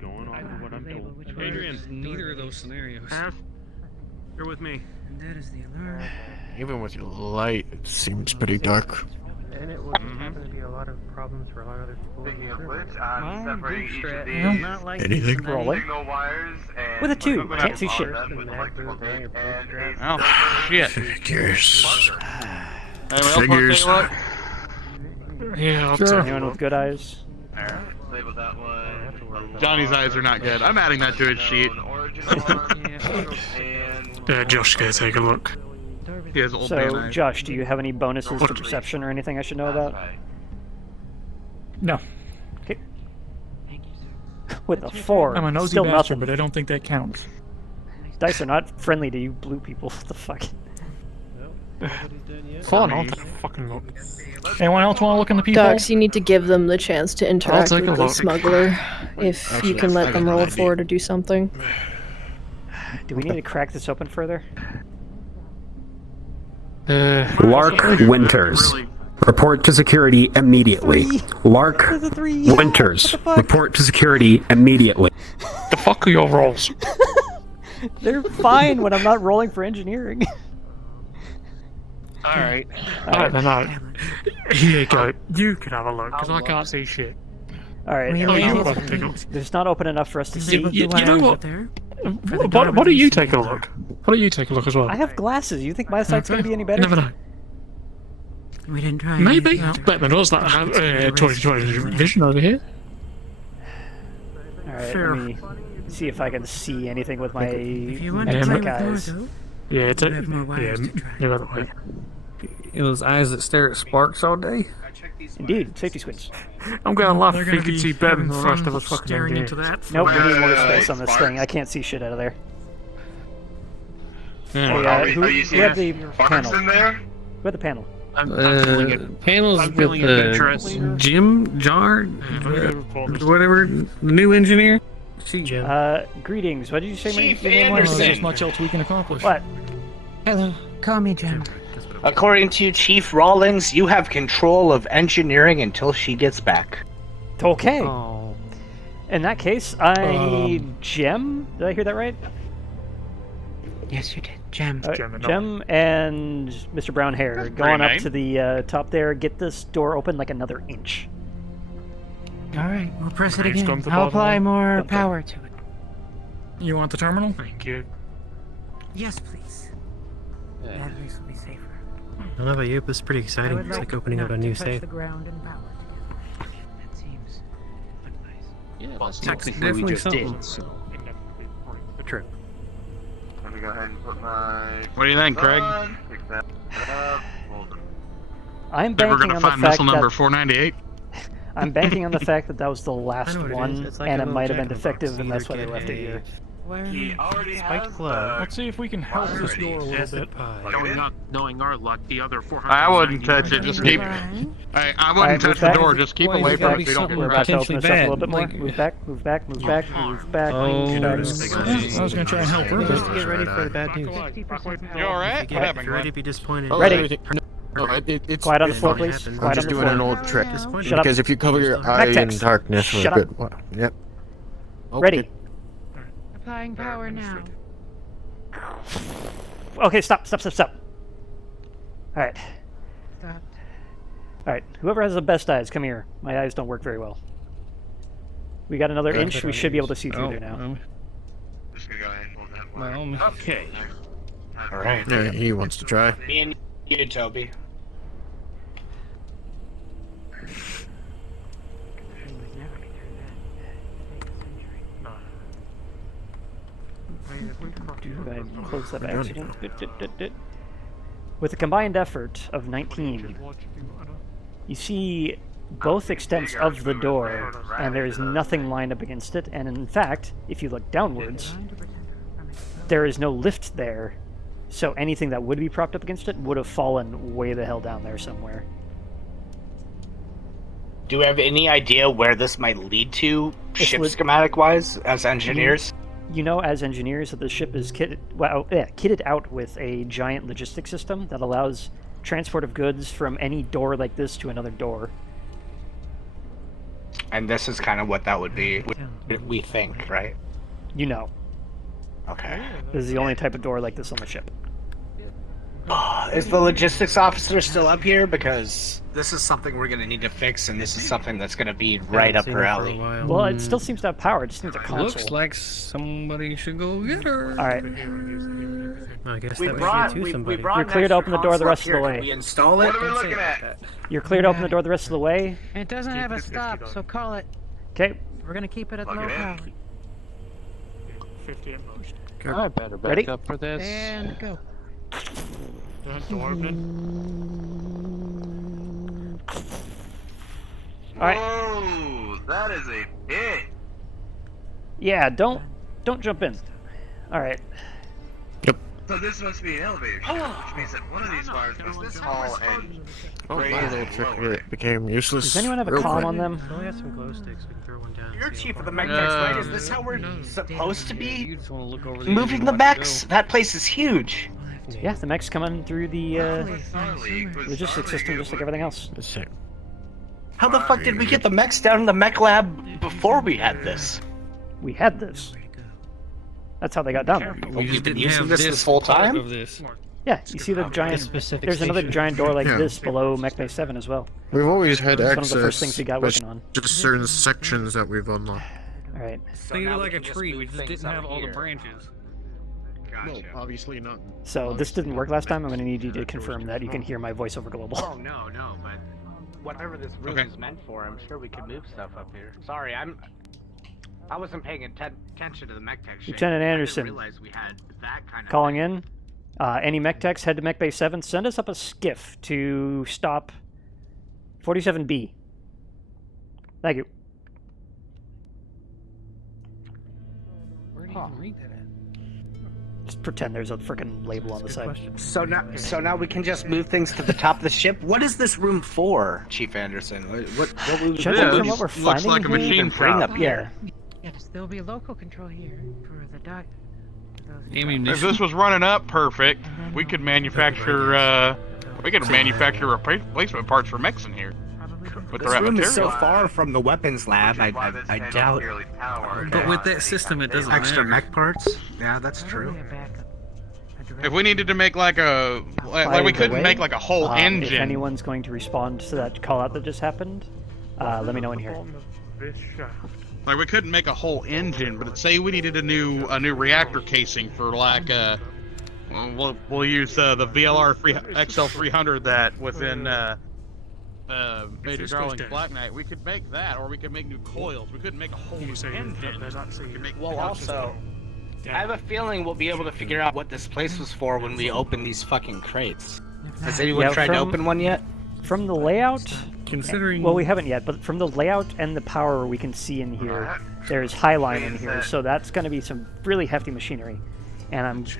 Going on what I'm doing. Adrian, neither of those scenarios. Pass. You're with me. That is the alert. Even with your light, it seems pretty dark. And it would happen to be a lot of problems for a lot of other people. Speaking of which, I'm separating each of Well, these not like anything? Rolling. signal wires and With a 2, can't see shit. Oh, shit. Figures. Figures. Yeah, I'll Sure. Anyone with good eyes? Label that one. Johnny's eyes are not good. I'm adding that to his sheet. Josh, gotta take a look. He has old man So, eyes. Josh, do you have any bonuses to perception or anything I should know about? No. Okay. With a 4, I'm a nosy still bastard, nothing. but I don't think that counts. Dice are not friendly to you blue people. What the fuck? Fun, I'll take a fucking look. Anyone else want to look in the people? Docs, you need to give them the chance to interact take with a the look. smuggler. If Actually, you can I let them got an roll idea. forward or do something. Do we need to crack this open further? Lark Winters. Report to security immediately. Lark Winters. Report to security immediately. The fuck are your rolls? They're fine when I'm not rolling for engineering. Alright. Alright, then here you go. You can have a look, because I can't see shit. Alright, Oh, you fucking take a look. it's not open enough for us to see. You know what? Why don't you take a look? Why don't you take a look as well? I have glasses. You think my sight's gonna be any better? You never know. We didn't try. Maybe. No. Better than us that have 20/20 vision over here. Alright, Fair. let me see if I can see anything with my If you want to play magic with more, eyes. though, Yeah, it's you have more wires to try. the other way. Those eyes that stare at sparks all day. Indeed, safety squints. I'm gonna laugh They're if gonna you can be see better than the having rest fun of us fucking staring into engineers. that. Nope, we need more space on this thing. I can't see shit out of there. Hey, who had the panel? in there? Who had the panel? I'm feeling it. Panels I'm with feeling adventurous. Jim Jar, whatever, new engineer. Greetings. What did you say Chief your name was? Anderson. There's much else we can accomplish. What? Hello. Call me Jim. According to Chief Rawlings, you have control of engineering until she gets back. Okay. Oh. In that case, I need Gem. Did I hear that right? Yes, you did. Jim. Gem and Mr. Brown Hair. Go on up to the top there. Get this door open like another inch. All right, we'll press it Nice again. done to I'll the apply bottom. more power to it. You want the terminal? Thank you. Yes, please. That place will be safer. I don't know about you, but it's pretty exciting. It's like opening up a new safe. The ground and power together. That seems Yeah, well, technically we just did, so. True. Let me go ahead and put my. What do you think, Craig? Pick that up. Hold on. I'm Think we're banking gonna on the find fact missile number that 498? I'm banking on the fact that was the last know what it is. one, It's like and a it little might have jack been in the box. defective, and You that's why they either left get it here. He already spiked has club. Let's see if we can help this door a little Acid bit. pie. Knowing our luck, the other 400. I wouldn't touch it. Just keep. I Alright, wouldn't move touch the back. door. Just keep Well, away you from gotta it be so you don't get something We're about to open hurt. this up a little bit more. Like- Move back, move back, move back, move back, Oh, move back. I was gonna try and help her, Just but get ready for the bad news. You alright? What happened, If you're ready Glenn? to be disappointed. Ready. It's Quiet on the floor, fine. please. I'm Quiet on just the doing floor. an old trick. Shut up. Because if you cover your eye in text. darkness with Shut a up. good. Yep. Ready. Applying power now. Okay, stop. Alright. Stopped. Alright, whoever has the best eyes, come here. My eyes don't work very well. We got another inch, we should be able to see through there now. Just gonna go ahead and hold that one. Okay. Alright. Yeah, he wants to try. Me and you, Toby. Go ahead and close that by accident. With a combined effort of 19, you see both extents of the door, and there is nothing lined up against it, and in fact, if you look downwards, there is no lift there, so anything that would be propped up against it would have fallen way the hell down there somewhere. Do we have any idea where this might lead to, ship lit- schematic-wise, as engineers? You know, as engineers, that the ship is kitted out with a giant logistics system that allows transport of goods from any door like this to another door. And this is kind of what that would be, we think, right? You know. Okay. This is the only type of door like this on the ship. Is the logistics officer still up here? Because this is something we're going to need to fix, and this is something that's going to be right up her alley. Well, it still seems to have power. It just needs a console. Looks like somebody should go get her. All right. I guess We that brought, would be we brought You're clear to open the door the rest of the Can way. we install it? What are we looking at? You're clear to open the door the rest of the way. It doesn't have a stop, so call it. Okay. We're gonna keep it at low power. 50 at most. I better back Ready? up for this. And go. Door opening. All right. Whoa, that is a pit. Yeah, don't jump in. All right. So this must be an elevator, which means that one of these wires goes this hall and became useless. Does anyone have a comm on them? We have some glow sticks. We can throw one down. You're chief of the mech techs, right? Is this how we're supposed to be moving the mechs? That place is huge. Yeah, the mech's coming through the logistics system just like everything else. How the fuck did we get the mechs down in the mech lab before we had this? We had this. That's how they got down there. We've been using this whole time? Yeah, you see the giant. There's another giant door like this below Mech Bay 7 as well. We've always had It's access. one of the first things we got working on. Just certain sections that we've unlocked. All right. Think of it like a tree. We just didn't have all the branches. No, obviously not. So this didn't work last time. I'm going to need you to confirm that you can hear my voice over global. Oh no, but whatever this room is meant for, I'm sure we can move stuff up here. Sorry, I wasn't paying attention to the mech tech shit. Lieutenant Anderson, I didn't realize we had that kind of calling in. Any mech techs, head to Mech Bay 7. Send us up a skiff to stop 47B. Thank you. Where do you even read that at? Just pretend there's a freaking label on the side. So now we can just move things to the top of the ship. What is this room for, Chief Anderson? What Judging from what we're finding like a here, machine bring shop. up here? Yes, there'll be local control here for the dock. Ammunition. If this was running up perfect, we could manufacture replacement parts for mechs in here. With the This right room is so material. far from the weapons lab, I doubt. But with that system, it doesn't Extra matter. mech parts? Yeah, that's true. If we needed to make like a, By like we the couldn't way, make like a whole If engine. anyone's going to respond to that call out that just happened, let me know in here. Like we couldn't make a whole engine, but say we needed a new reactor casing for like we'll use the VLR XL 300 that within Major Darling's Black Knight. We could make that, or we could make new coils. We couldn't make a whole new engine. We could make Well, parts also, I have a feeling we'll be able to figure out what this place was for when we open these fucking crates. Has anyone tried to open one yet? From the layout, Considering. well, we haven't yet, but from the layout and the power we can see in here, there's Highline in here, so that's going to be some really hefty machinery. And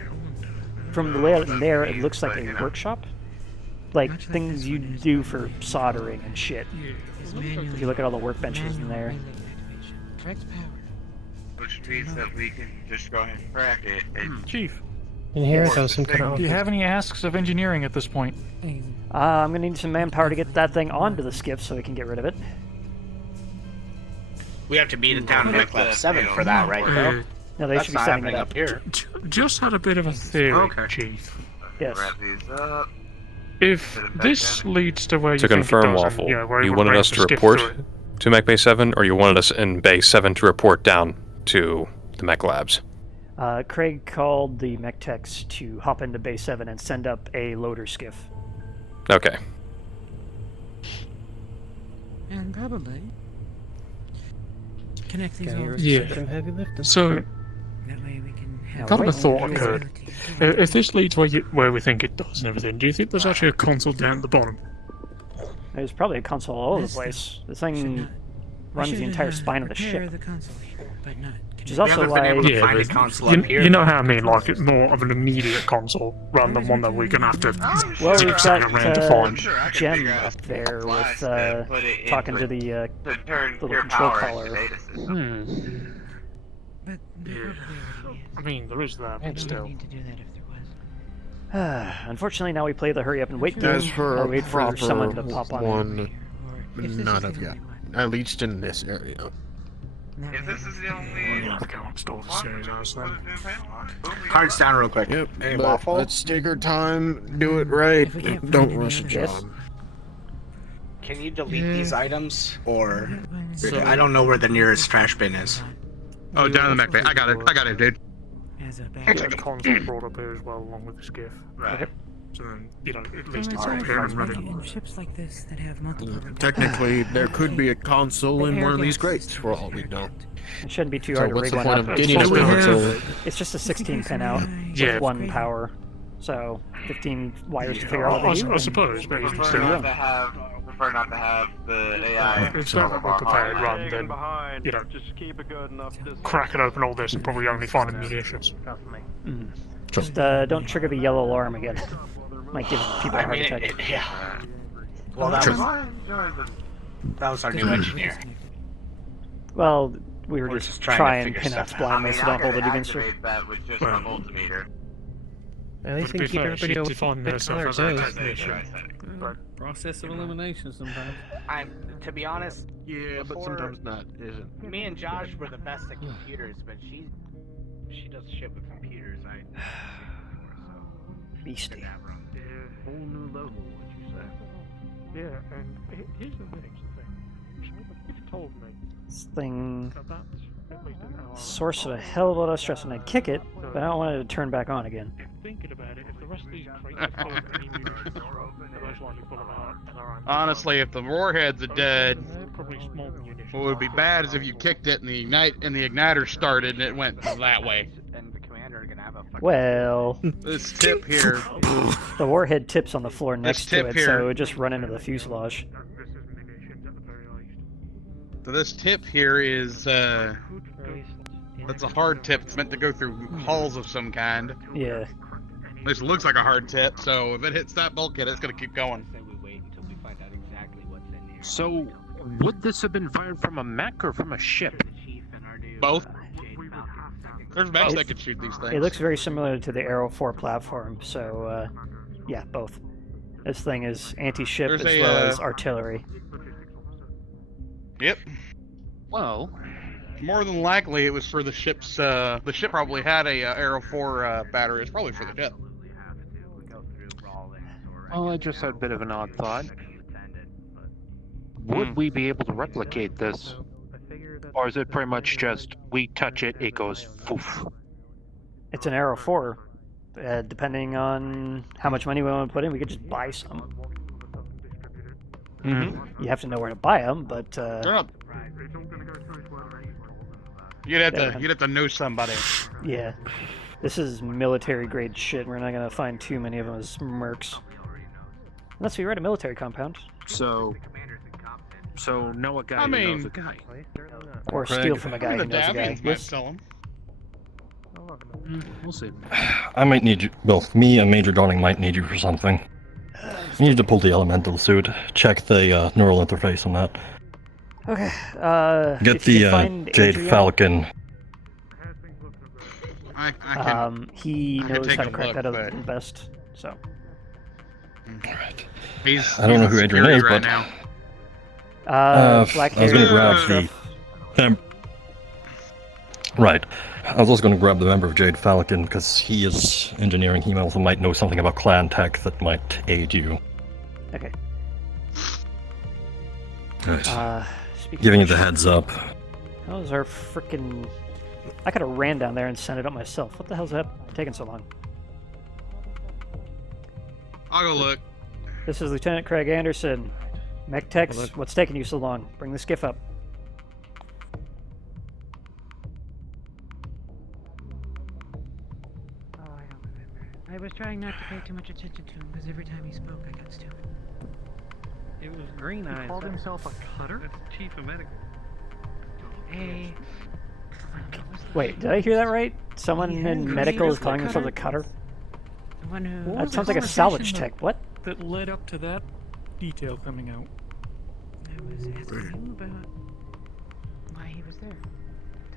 from the layout in there, it looks like a workshop, like things you do for soldering and shit. If you look at all the workbenches in there. Which means that we can just go ahead and crack it. Chief. In here, so some kind of. Do you have any asks of engineering at this point? I'm going to need some manpower to get that thing onto the skiff so we can get rid of it. We have to beat it down to Mech Lab 7 for that, right? Though? No, they That's should be not setting it happening up. here. Just had a bit of a theory, Chief. Yes. Wrap these up. If this leads to where you To think confirm, it does, Waffle, where you we're wanted ready us to skip report through it. to Mech Bay 7, or you wanted us in Bay 7 to report down to the Mech Labs? Craig called the mech techs to hop into Bay 7 and send up a loader skiff. Okay. And probably connect these all. Yeah. So, That way we can have. kind of a thought occurred. If this leads where we think it does and everything, do you think there's actually a console down at the bottom? There's probably a console all over the place. This thing runs the entire spine of the ship. The console here, but not Which is also why... You know how I mean, like, it's more of an immediate console rather than one that we're going to have to Well, keep we've sitting got around to find. Gem up there with talking to the little control collar. I mean, there is that, but still. Unfortunately, now we play the hurry up and wait game. As for I'll a wait for someone to pop on. one, not of yet. At least in this area. If this is the only... Cards down real quick. Yep. Hey, but Waffle? let's take our time, do it right, don't rush a job. Can you delete these items? Or... I don't know where the nearest trash bin is. Oh, down in the mech bay. I got it, dude. The console brought up here as well, along with the skiff. Right. So then, you know, at least it's up here and running. Ships like this that have multiple. Technically, there could be a console in one of these crates, for all we know. It shouldn't be too So hard to what's rig the one point up. of getting a console? It's just a 16 pin out Yeah. with 1 power. So 15 wires to figure out what they do. I suppose, but it's still young. Prefer not to have the AI. It's not a prepared run, then, you know, cracking open all this and probably only finding munitions. Just don't trigger the yellow alarm again. Might give people a heart attack. Yeah. Well, that was our new engineer. Well, we were We're just trying to trying figure pin-up stuff out. blindness, so don't hold it against her. That with just a multimeter. They seem to keep everybody over color too. Process of elimination sometimes. To be honest, yeah, but sometimes not, isn't. Me and Josh were the best at computers, but she does shit with computers. Beastie. Whole new level, what you say. Yeah, and here's the thing. If you told me This thing... about at least an hour... Source of a hell of a lot of stress when I kick it, but I don't want it to turn back on again. Thinking about it, if the rest of these crates are full of any munitions, they're most likely full of our Honestly, if the warheads are dead, probably small munitions. what would be bad is if you kicked it and the igniter started and it went that way. Well... This tip here... The warhead tips on the floor next to tip it, here- so it would just run into the fuselage. So this tip here is, that's a hard tip. It's meant to go through hulls of some kind. Yeah. At least it looks like a hard tip, so if it hits that bulkhead, it's gonna keep going. So, would this have been fired from a mech or from a ship? Both. There's mechs that can shoot these things. It looks very similar to the Arrow 4 platform, so, yeah, both. This thing is anti-ship There's as well as artillery. Yep. Well, more than likely it was for the ship's, the ship probably had a Arrow 4 battery. It's probably for the ship. well, I just had a bit of an odd thought. Would we be able to replicate this? Or is it pretty much just, we touch it, it goes poof? It's an Arrow 4. Depending on how much money we want to put in, we could just buy some. You have to know where to buy them, but You'd have to know somebody. yeah, this is military grade shit. We're not gonna find too many of them as mercs, unless we were at a military compound. So know a guy who knows a guy. Or steal from a guy who knows a guy. Yes. We'll see. I might need you. Well, me and Major Darling might need you for something. You need to pull the elemental suit. Check the neural interface on that. Okay. Get the Jade Falcon. He knows take how a to crack look, that out but- best. So. I don't know who Adrian is, but Black I was going to hair, grab the. Right. I was also going to grab the member of Jade Falcon because he is engineering. He also might know something about clan tech that might aid you. Okay. Right. Speaking Giving you of the which- heads up. How's our frickin'... I could have ran down there and sent it up myself. What the hell's that taking so long? I'll go look. This is Lieutenant Craig Anderson. Mech Techs, what's taking you so long? Bring the skiff up. I was trying not to pay too much attention to him because every time he spoke, I got stupid. It was Green Eyes. He called himself a cutter? That's chief of medical. Hey, Wait, did I hear that right? Someone in medical is calling themselves a cutter? That sounds like a salvage tech. What? That led up to that detail coming out. I was asking him about why he was there.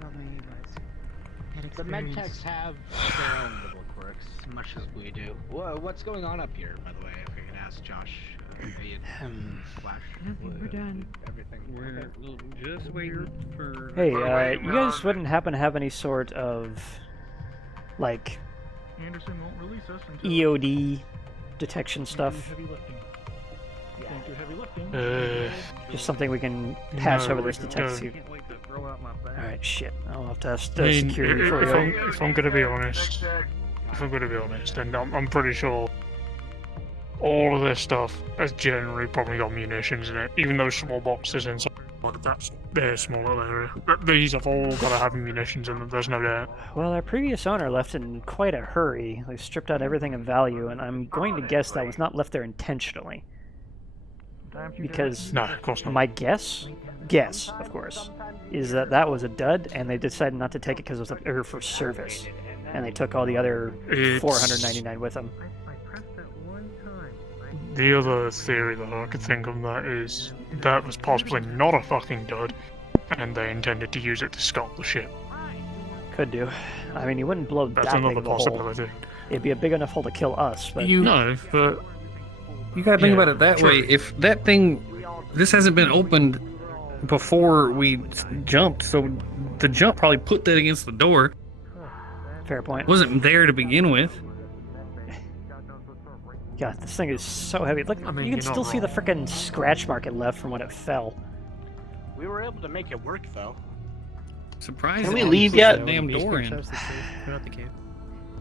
Told me he was. The medtechs have their own little quirks, much as we do. What's going on up here, by the way? If I can ask Josh, Flash. Nothing, we're done. Everything. We're just waiting for. Hey, you guys wouldn't happen to have any sort of, like, Anderson won't release us until EOD detection stuff? heavy lifting. Can't do heavy lifting. Just something we can pass over this detect don't. suit. Can't wait to throw out my bag. Alright, shit. I'll have to ask I mean, security for you. if I'm gonna be honest, and I'm pretty sure all of this stuff has generally probably got munitions in it, even those small boxes inside. That's their small little area. But these have all got to have munitions in them, there's no doubt. Well, our previous owner left in quite a hurry. They stripped out everything of value, and I'm going to guess that was not left there intentionally. Because No, of course not. my guess, of course, is that that was a dud, and they decided not to take it because it was there for service. And they took all the other $499 with them. The other theory that I could think of that is that was possibly not a fucking dud, and they intended to use it to sculpt the ship. Could do. I mean, you wouldn't blow That's that big another of a hole. possibility. It'd be a big enough hole to kill us, but... No, but... You gotta think Yeah, about it that true. way. If that thing, this hasn't been opened before we jumped, so the jump probably put that against the door. Fair point. It wasn't there to begin with. God, this thing is so heavy. Look, I mean, you can you're not still see the wrong. frickin' scratch mark it left from when it fell. We were able to make it work, though. Surprised. Can we they leave put yet? that Damn door in.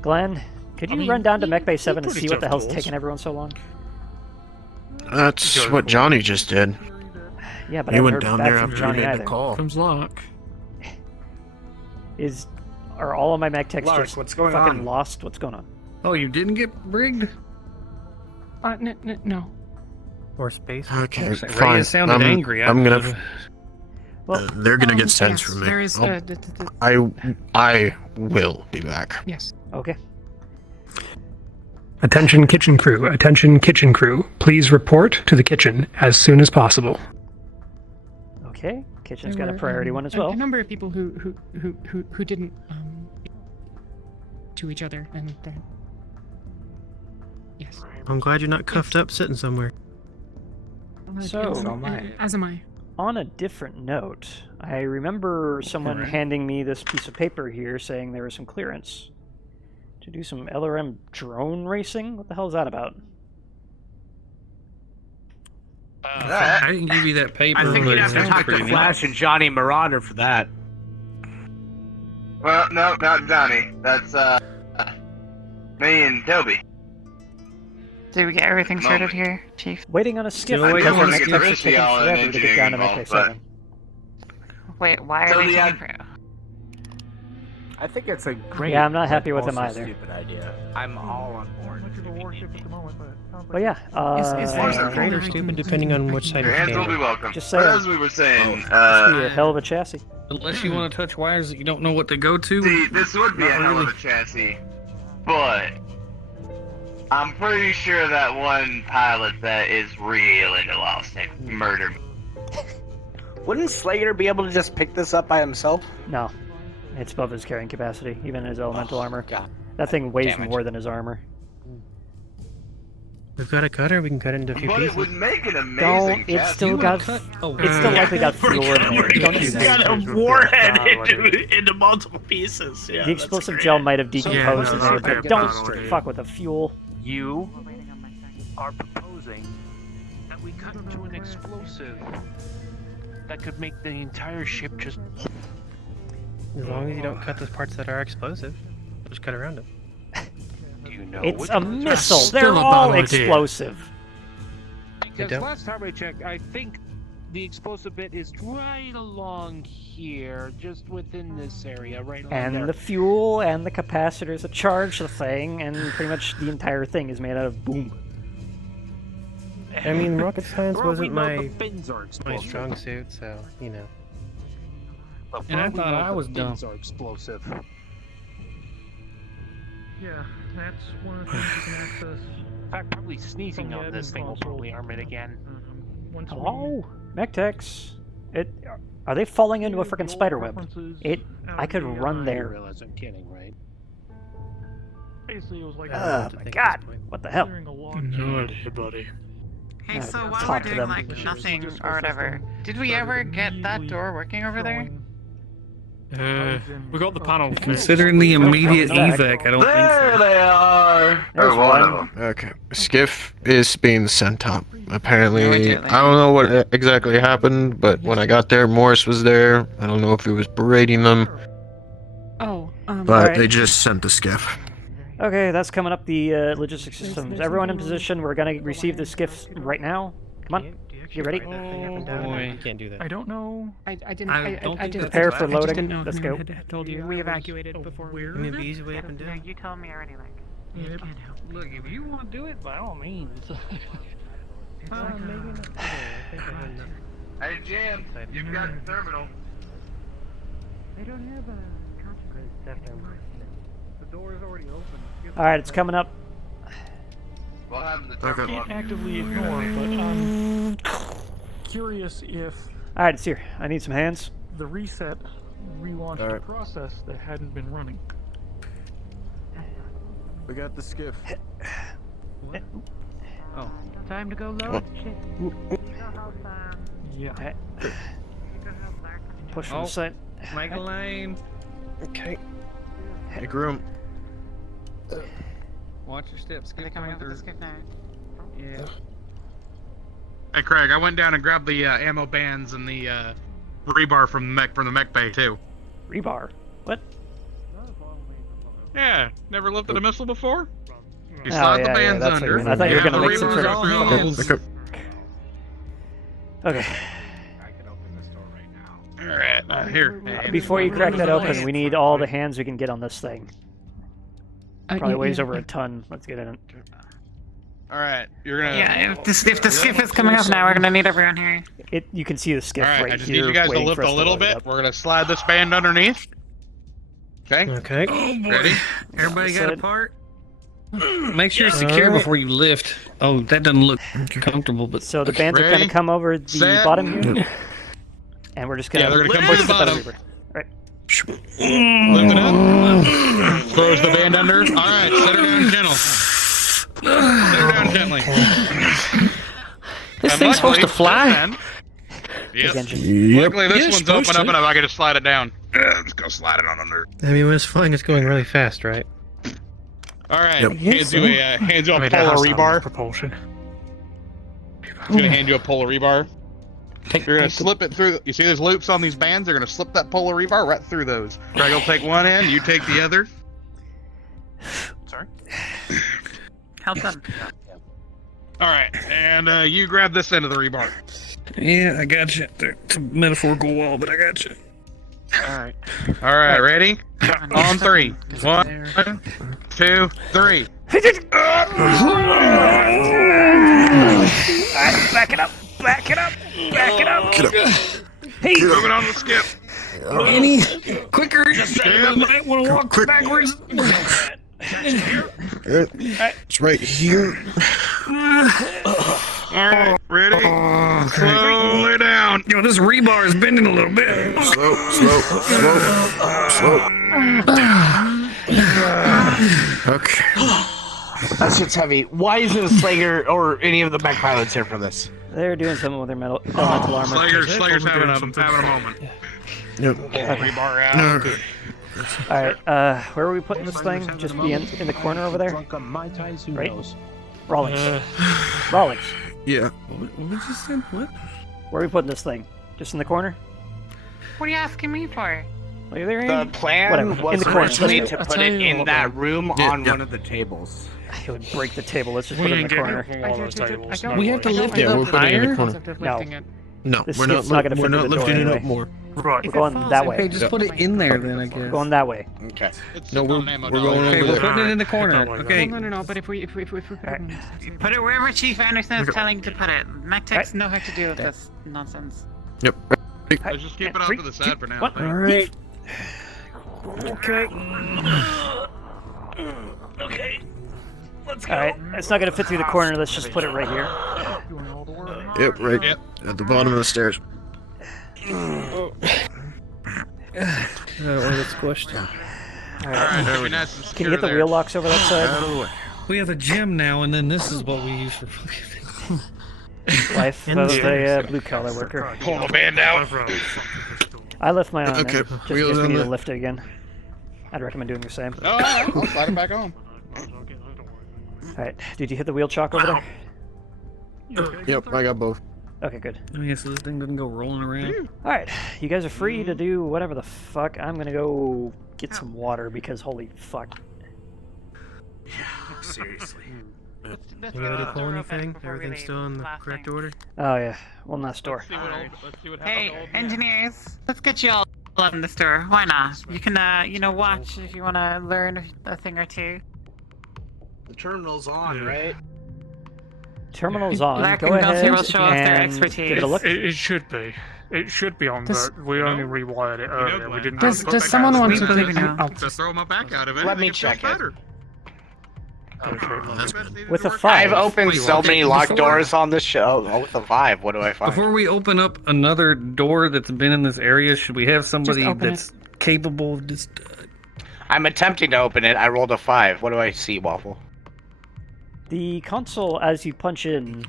Glenn, could you I mean, run down to you- Mech Bay you're 7 and pretty see what the tough hell's tools. taking everyone so long? That's what Johnny just did. Yeah, but he I went haven't down heard there back from after Johnny he made either. the call. Comes Lark. Are all of my mech techs Lark, just what's going fucking on? lost? What's going on? Oh, you didn't get rigged? No. Or space. Okay, Ray fine. sounded I'm, angry. I'm gonna. Well, they're gonna get yes, sense from me. there is, I will be back. Yes. Okay. Attention kitchen crew. Attention kitchen crew. Please report to the kitchen as soon as possible. Okay. Kitchen's There got a were, priority one as well. A number of people who didn't to each other, and yes. I'm glad you're not cuffed up sitting somewhere. So, As am I. on a different note, I remember someone Alright. handing me this piece of paper here saying there was some clearance to do some LRM drone racing. What the hell is that about? I didn't give you that paper. I think but you'd it have to sounds talk to pretty neat. Flash and Johnny Marauder for that. Well, no, not Johnny. That's, me and Toby. Did we get everything No. sorted here, Chief? Waiting on a skiff Still waiting because on our a mech skiff. techs are Risky taking all in forever to get down to Mech Bay engineering 7. Wait, why So are they the taking forever? I think it's a great. Yeah, I'm not happy but with him also either. Stupid idea. I'm all on board. Much of a warship at the moment, but it sounds Well, yeah. Is that Great or stupid depending on which side Your you're hands will standing. be welcome. Just But saying. as we were saying, This would be a hell of a chassis. Unless you want to touch wires that you don't know what to go to. see, this would be Not a hell of really. a chassis, but I'm pretty sure that one pilot that is real into Lost murdered. Wouldn't Slater be able to just pick this up by himself? No. It's above his carrying capacity, even his elemental armor. God. That thing weighs Damn it. more than his armor. We've got a cutter. We can cut it into a few But it pieces. would make an amazing Don't. It's chassis. still got. It's still likely got fuel in there. Don't do He's that. got a warhead into multiple pieces. Yeah, The explosive gel might have decomposed in there, but okay, don't probably. fuck with the fuel. You are proposing that we cut to an explosive that could make the entire ship just. As long as you don't cut the parts that are explosive, just cut around it. Do you know It's which a ones are- missile. Still They're a all bad idea. explosive. Because don't. last time I checked, I think the explosive bit is right along here, just within this area, right along And there. the fuel and the capacitors that charge the thing, and pretty much the entire thing is made out of boom. I mean, rocket science Well, we wasn't know my the fins are my explosive. strong suit, so you know. And I thought I was dumb. Are explosive. Yeah, that's one of the things you can access. In fact, probably sneezing From the on this admin thing will console. probably arm it again. Once we- Hello, Mech-Techs. Are they falling into a freaking spider web? I could run You there. realize I'm kidding, right? Basically, it was like. Oh my god! What the hell? No idea, buddy. Hey, so while we're talk to doing them. like nothing or whatever, did we ever get that door working over there? We got the panel. Considering the immediate evac, I don't think There so. they are. There's Or one one. of them. Okay, skiff is being sent up. Apparently, Immediately. I don't know what exactly happened, but when I got there, Morris was there. I don't know if he was berating them, Oh, but Alright. they just sent the skiff. Okay, that's coming up the logistics systems. Everyone in position. We're gonna receive the skiffs right now. Come on, get ready. Boy. can't do that. I don't know. I didn't. I don't think didn't. Prepare for I just loading. didn't know if Let's anyone go. had told you we evacuated before. Where? Maybe the easy way up and Yeah, down. you told me already, like. Can't help. Look, if you want to do it, by all means. Hey Jim, you've got the terminal. They don't have a consequence. The door is already open. All right, it's coming up. We'll have the I terminal. can't actively ignore, but I'm curious if All right, it's here. I need some hands. the reset relaunched a Alright. process that hadn't been running. We got the skiff. Oh. Time to go load. Shit. Yeah. Push from Oh. the side. Make a lane. Okay. Make room. Watch your steps. Are they Skip coming coming up with the through. skip now? Yeah. Hey Craig, I went down and grabbed the ammo bands and the rebar from the mech bay too. Rebar. What? Yeah, never lifted a missile before. You Oh, slide the yeah, bands that's what under. you meant. I thought you were and gonna the make some rebars sort go of through fucking- holes. Okay. Alright, here. Before you crack that open, we need all the hands we can get on this thing. Probably weighs over a ton. Let's get in it. Alright, you're gonna. Yeah, if the skiff is coming up now, we're gonna need everyone here. You can see the skiff Alright, right I just here. need you guys to waiting lift for a us to little load it bit. up. We're gonna slide this band underneath. Okay. Okay. Oh boy. Ready? Everybody got a Side. part? Make sure it's secure before you lift. Oh, that doesn't look comfortable, but So the bands are Ready? gonna come over the Set. bottom here, and we're just gonna. Yeah, they're gonna come push through the the bottom. over. Right. Lift it up. Throws the band under. Alright, set her down gentle. Set her down gently. This And thing's supposed to luckily, fly. this end- Yes. Yep. Luckily, this Yeah, one's supposed open up to. enough I can just slide it down. Just go slide it on under. I mean, when it's flying, it's going really fast, right? Alright, Yep. hands you a polar rebar. Propulsion. He's gonna hand you a polar rebar. You're gonna slip it through. You see those loops on these bands? They're gonna slip that polar rebar right through those. Craig will take one end, you take the other. Sorry? Help them. Alright, and you grab this end of the rebar. yeah, I got you. It's a metaphorical wall, but I got you. Alright. Alright, ready? On three. 1, 2, 3. Back it up! Back it up! Back it up! Get up. Hey! Moving on the skip. Any quicker? I might want to walk Quick. backwards. It's right here. Alright, ready? Slowly down. Yo, this rebar is bending a little bit. Slow. Okay. That shit's heavy. Why isn't Slayer or any of the mech pilots here for this? They're doing something with their elemental armor. Slayer's having a moment. Yep. Rebar out. Okay. All right. Where are we putting this thing? Just be in the corner over there. Drunk on Mai Tais, who Right. knows? Rawlings. Rawlings. Yeah. What was you saying? What? Where are we putting this thing? Just in the corner? What are you asking me for? Well, you're there. The plan Whatever. In was the corner. originally Let's to go. put it in that room Yeah, on yeah. one of the tables. It would break the table. Let's just put it in the corner. We have to lift it Yeah, we're up putting it in higher? the corner. No. No, This we're not. skip's not gonna We're fit not through the door lifting it anyway. up more. Right. We're going that way. Okay, just put it in there then, I guess. Going that way. Okay. No, we're going Okay, over we're there. putting it in the corner. Okay. No. But if we put it Put it wherever Chief Anderson is telling to put it. Mech techs know how to deal with this nonsense. Yep. Let's just keep it off to the side for now. What? Alright. Okay. Okay. Let's go. Alright, it's not gonna fit through the corner, let's just put it right here. Yep, right at the bottom of the stairs. I don't want to get squished. Alright, can you get the wheel locks over that side? Out of the way. We have a gym now, and then this is what we use for fucking Life of a blue-collar worker. Pull the band out. I left my on Okay, in, just in wheels case we on need to the- lift it again. I'd recommend doing the same. Oh, I'll slide it back on. Alright, did you hit the wheel chalk over there? Yep, I got both. Okay, good. I guess this thing doesn't go rolling around. Alright, you guys are free to do whatever the fuck. I'm gonna go get some water because holy fuck. Seriously. You gotta pull anything? Everything's still in the correct order? Oh yeah, one last door. Hey, engineers, let's get you all in the store. Why not? You can, watch if you want to learn a thing or two. The terminal's on, right? Terminal's on. Lark Go and Belcher ahead will show off their and expertise. give it a look. It should be. It should be on, Does- but we only rewired it earlier. We didn't. Does someone want to believe take... now. Just throw my back out of it. Let me make check feel it. better. With a 5. I've opened so many locked doors on this show. Oh, with a 5, what do I find? Before we open up another door that's been in this area, should we have somebody open that's capable of just... I'm attempting to open it. I rolled a 5. What do I see, Waffle? The console, as you punch in,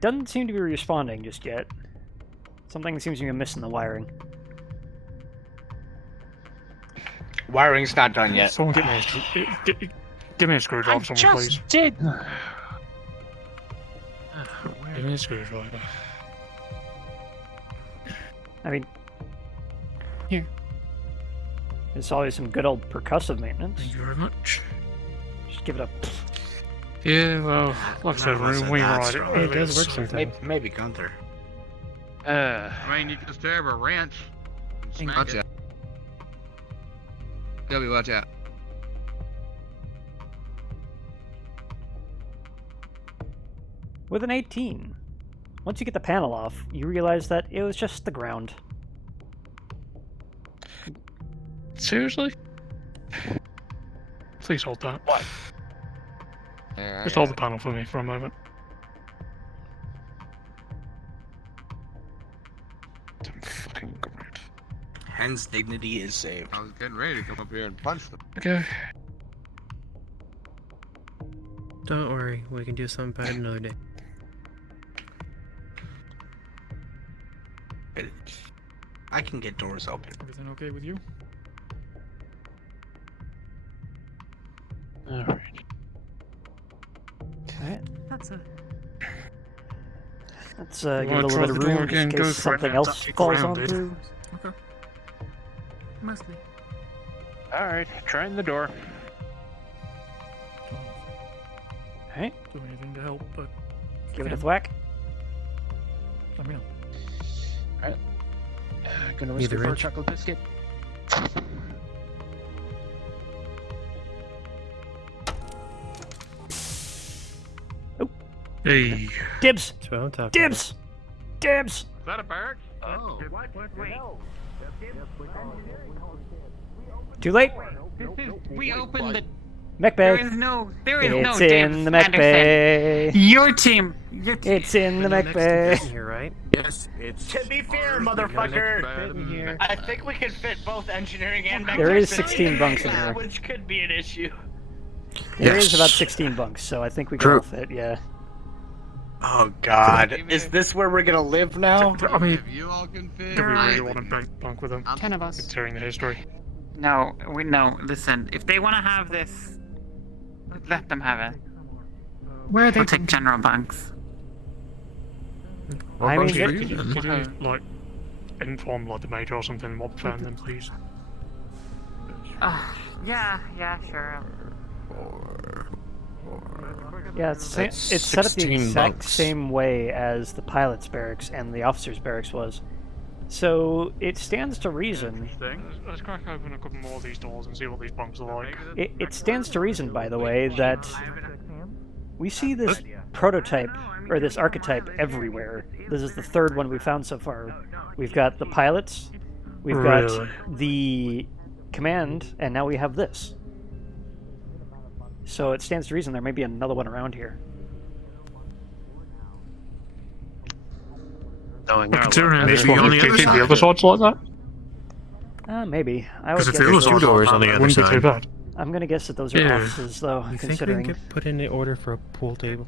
doesn't seem to be responding just yet. Something seems to be amiss in the wiring. Wiring's not done yet. Someone give me a screwdriver, someone, please. did! Give me a screwdriver. I mean... Here. There's always some good old percussive maintenance. Thank you very much. Just give it a... Yeah, well, like I said, we ride it. It does work sometimes. Maybe Gunther. I mean, you can just grab a wrench and smack Watch it. out. Gubby, watch out. With an 18. Once you get the panel off, you realize that it was just the ground. Seriously? Please hold that. What? Just hold the panel for me for a moment. Damn fucking great. Hen's dignity is saved. I was getting ready to come up here and punch them. Okay. Don't worry, we can do something about it another day. I can get doors open. Everything okay with you? Alright. Alright. That's a... Let's give it a wanna little try bit of the door room again? in Go case for it something now. else It's falls on grounded. through. Okay. Mostly. Alright, trying the door. Alright, Do anything to help, but give it a thwack. let me know. Gonna Need risk the it for a wrench? chocolate biscuit. Hey. Dibs! That's what I'm talking Dibs! Dibs! Is that a barrack? Oh. Too late? We opened the... Mech There bay. is no It's dibs, in the mech Anderson. bay. Your team. It's in the mech bay. Here, right? Yes, it's. To be fair, motherfucker, I think we could fit both engineering and mech. There is techs 16 bunks in here. which could be an issue. There is about 16 bunks, so I think we can True. all fit, yeah. Oh God, is this where we're gonna live now? I mean, If you all can fit. do we really I- want to bunk with them? 10 of us. Considering the history. No, listen, if they want to have this, let them have it. Where are they? We'll take general bunks. I mean, Could you, like, inform, like, the major or something, what plan them, please? Yeah, sure. yeah, it's That's set up the 16 exact bunks. same way as the pilot's barracks and the officer's barracks was. So it stands to reason. Let's crack open a couple more of these doors and see what these bunks are like. It stands to reason, by the way, that we see this prototype or this archetype everywhere. This is the third one we found so far. We've got the pilots, we've got the command, and now we have this. So it stands to reason there may be another one around here. Considering maybe on the other side's like that? Maybe. I would Because if guess there was two doors on the other side, wouldn't be too bad. I'm gonna guess that those are offices, though. You considering think we could put in the order for a pool table?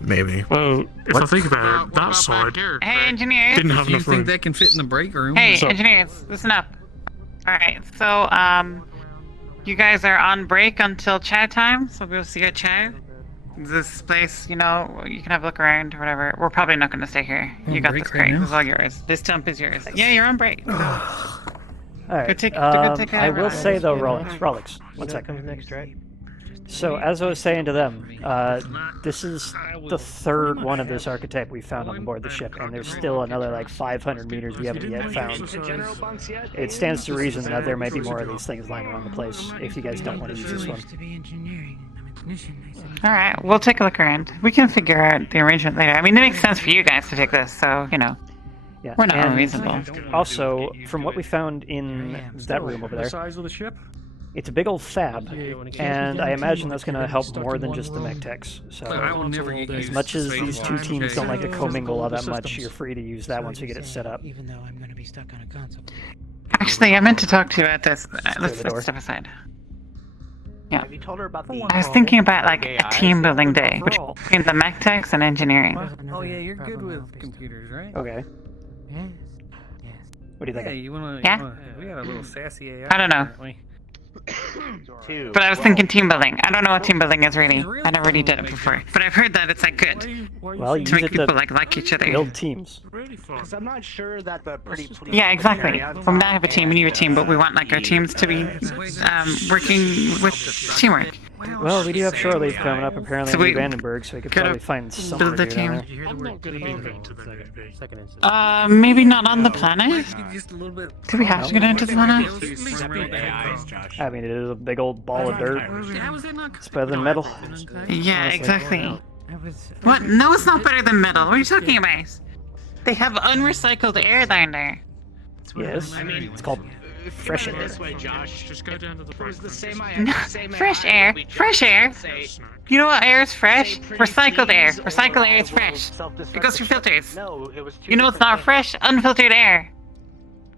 Maybe. Well, if I think about it, that side Hey, engineers. didn't have Do you enough think room. that can fit in the break room? Hey, engineers, listen up. Alright, so, you guys are on break until chat time, so we'll see you at chat. This place, you know, you can have a look around or whatever. We're probably not going to stay here. You got this, Craig. This is all yours. This dump is yours. Yeah, you're on break. Alright, I will say though, Rolex, one second. Next, right? So, as I was saying to them, this is the third one of this archetype we found on board the ship, and there's still another like 500 meters we haven't yet found. It stands to reason that there might be more of these things lying around the place, if you guys don't want to use this one. Alright, we'll take a look around. We can figure out the arrangement later. I mean, it makes sense for you guys to take this, so, you know. Yeah, we're not and unreasonable. Also, from what we found in that room over there, The size of the ship? it's a big old fab, and I imagine that's going to help more than just the mech techs. So, I will never get as used much to as saying these that. two teams don't like to commingle all that much, systems. you're free to use that once you get it set up. Even though I'm going to be stuck on a console. Actually, I meant to talk to you about this. Let's the door. step aside. Yeah. Have you told her about the... I was thinking about, like, a team building day between the mech techs and engineering. Oh yeah, you're good with computers, right? Okay. What do you think? Hey, you wanna? Yeah? We got a little sassy AI. I don't know. apparently. But I was thinking team building. I don't know what team building is really. I never really did it before. But I've heard that it's like good. Well, To make people like each other. build teams. Because I'm not sure that the pretty please... Yeah, exactly. When we have a team, we need a team, but we want like our teams to be working with teamwork. Well, we do have shore leave coming up apparently So in we Vandenberg, so we could could probably find something build to a do team. down there. I'm not going to be moving to the Navy. Maybe not on the planet? Just a little bit. Do we have to go down to the planet? I mean, it is a big old ball of dirt. It's better than metal. Yeah, honestly. exactly. What? No, it's not better than metal. What are you talking about? They have unrecycled air down there. Yes, it's called fresh air. This way, Josh. Just go down to the break room. Fresh air. Fresh air. You know what air is fresh? Recycled air. Recycled air is fresh. It goes through filters. You know what's not fresh? Unfiltered air.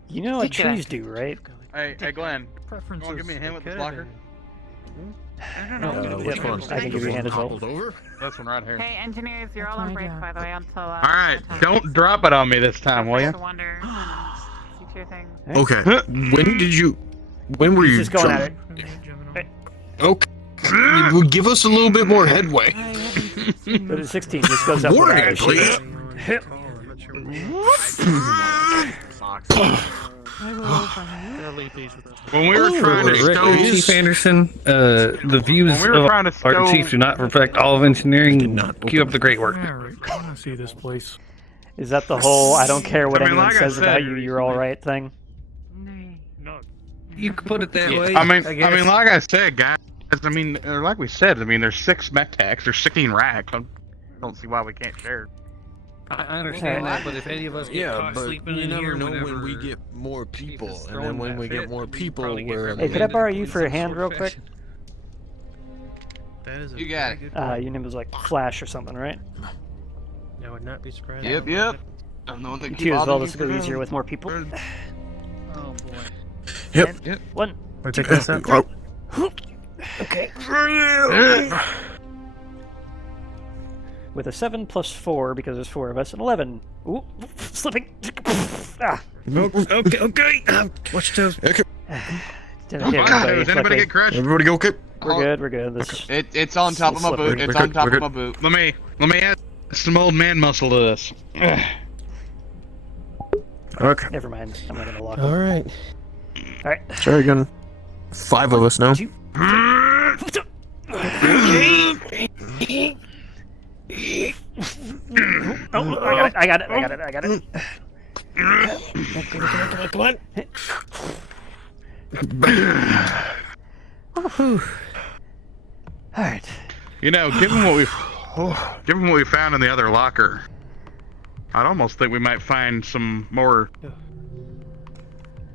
You know what trees do, right? Hey, Glenn. You want to give me a hand with the blocker? I can give you a hand as well. This one right here. Hey, engineers, you're all on break, by the way, until. All right, don't drop it on me this time, will you? Okay. When were you? Just going at it. Okay. Give us a little bit more headway. But at 16 just goes up. Warning, please. When we were trying to stow... Chief Anderson, the views When we were trying to of our stow- chief do not reflect all of engineering. Keep up the great work. I want to see this place. Is that the whole I don't care what I mean, anyone like I says said, about you, you're alright thing? You could put it that way. I mean, guess. like I said, guys. I mean, or like we said, I mean, there's 6 mech techs, there's 16 racks. I don't see why we can't share. I understand that, but if any of us get caught but sleeping you in never here, know whenever when we get more people, and throwing then when that we fit, get more we'd people, probably get we're. Hey, could I borrow you for a hand real quick? You got it. Your name was like Flash or something, right? I would not be surprised. Yep. I'm the one that You keep too as well, bothering this will go you. easier with more people. Oh boy. Yep. One. Want to take this out? Okay. With a 7 plus 4, because there's 4 of us, an 11. Ooh, slipping. Ah. Okay. Watch those. Okay. Does anybody get crushed? Everybody go, okay? We're good. This It's on top of my boot. It's on top of my boot. Let me add some old man muscle to this. Okay. Never mind. I'm not gonna lock All right. Alright. Sorry, gun. 5 of us now. Oh, I got it. Come on. Alright. You know, given what we've Given what we found in the other locker, I'd almost think we might find some more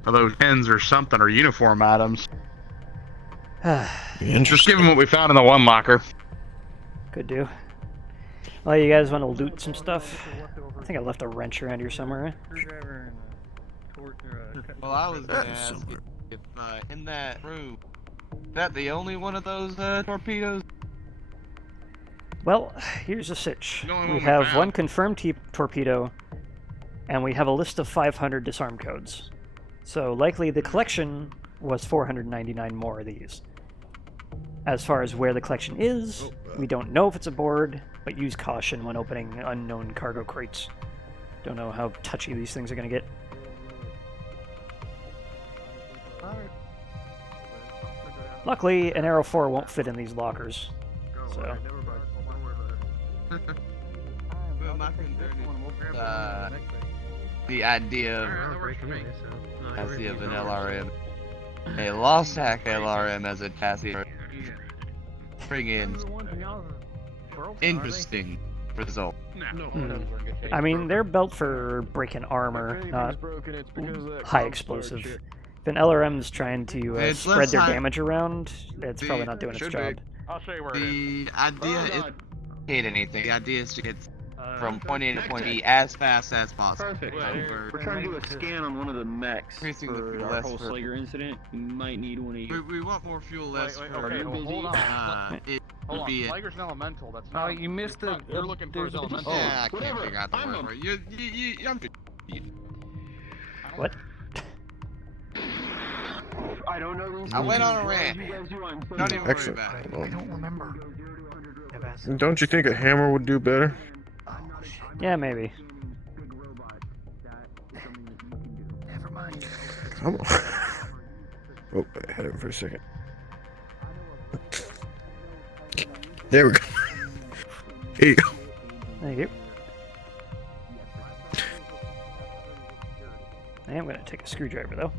of those pins or something, or uniform items. Just given what we found in the one locker. Could do. Well, you guys want to loot some stuff? I think I left a wrench around here somewhere. Well, I was gonna ask if in that room, is that the only one of those torpedoes? Well, here's the sitch. The only We one we have found. one confirmed torpedo, and we have a list of 500 disarm codes. So likely the collection was 499 more of these. As far as where the collection is, we don't know if it's aboard, but use caution when opening unknown cargo crates. Don't know how touchy these things are going to get. Luckily, an Arrow 4 won't fit in these lockers. So. Well, my concern is the idea of an LRM, a lost hack LRM as a chassis, bring in interesting result. I mean, they're built for breaking armor, not high explosive. If an LRM's trying to It's spread less their high- damage around, it's probably not doing its should job. be. I'll show you where it is. The idea is hate anything. The idea is to get from point A to point B as fast as possible. Perfect. We're trying to do a scan on one of the mechs increasing the for fuel our less whole for- Slager incident. You might need one of your. We want more fuel less Wait, for okay, our hold on. it Hold on. be it. Slager's an elemental. That's Oh, not. you missed the. You're looking for his elemental. Yeah, I can't figure out the word for it. I'm What? I don't know. I went on a rant. Don't even worry Excellent. about it. Well, don't remember. don't you think a hammer would do better? Yeah, maybe. Never mind. Come on. Oh, I had it for a second. There we go. Here you go. Thank you. I am going to take a screwdriver, though.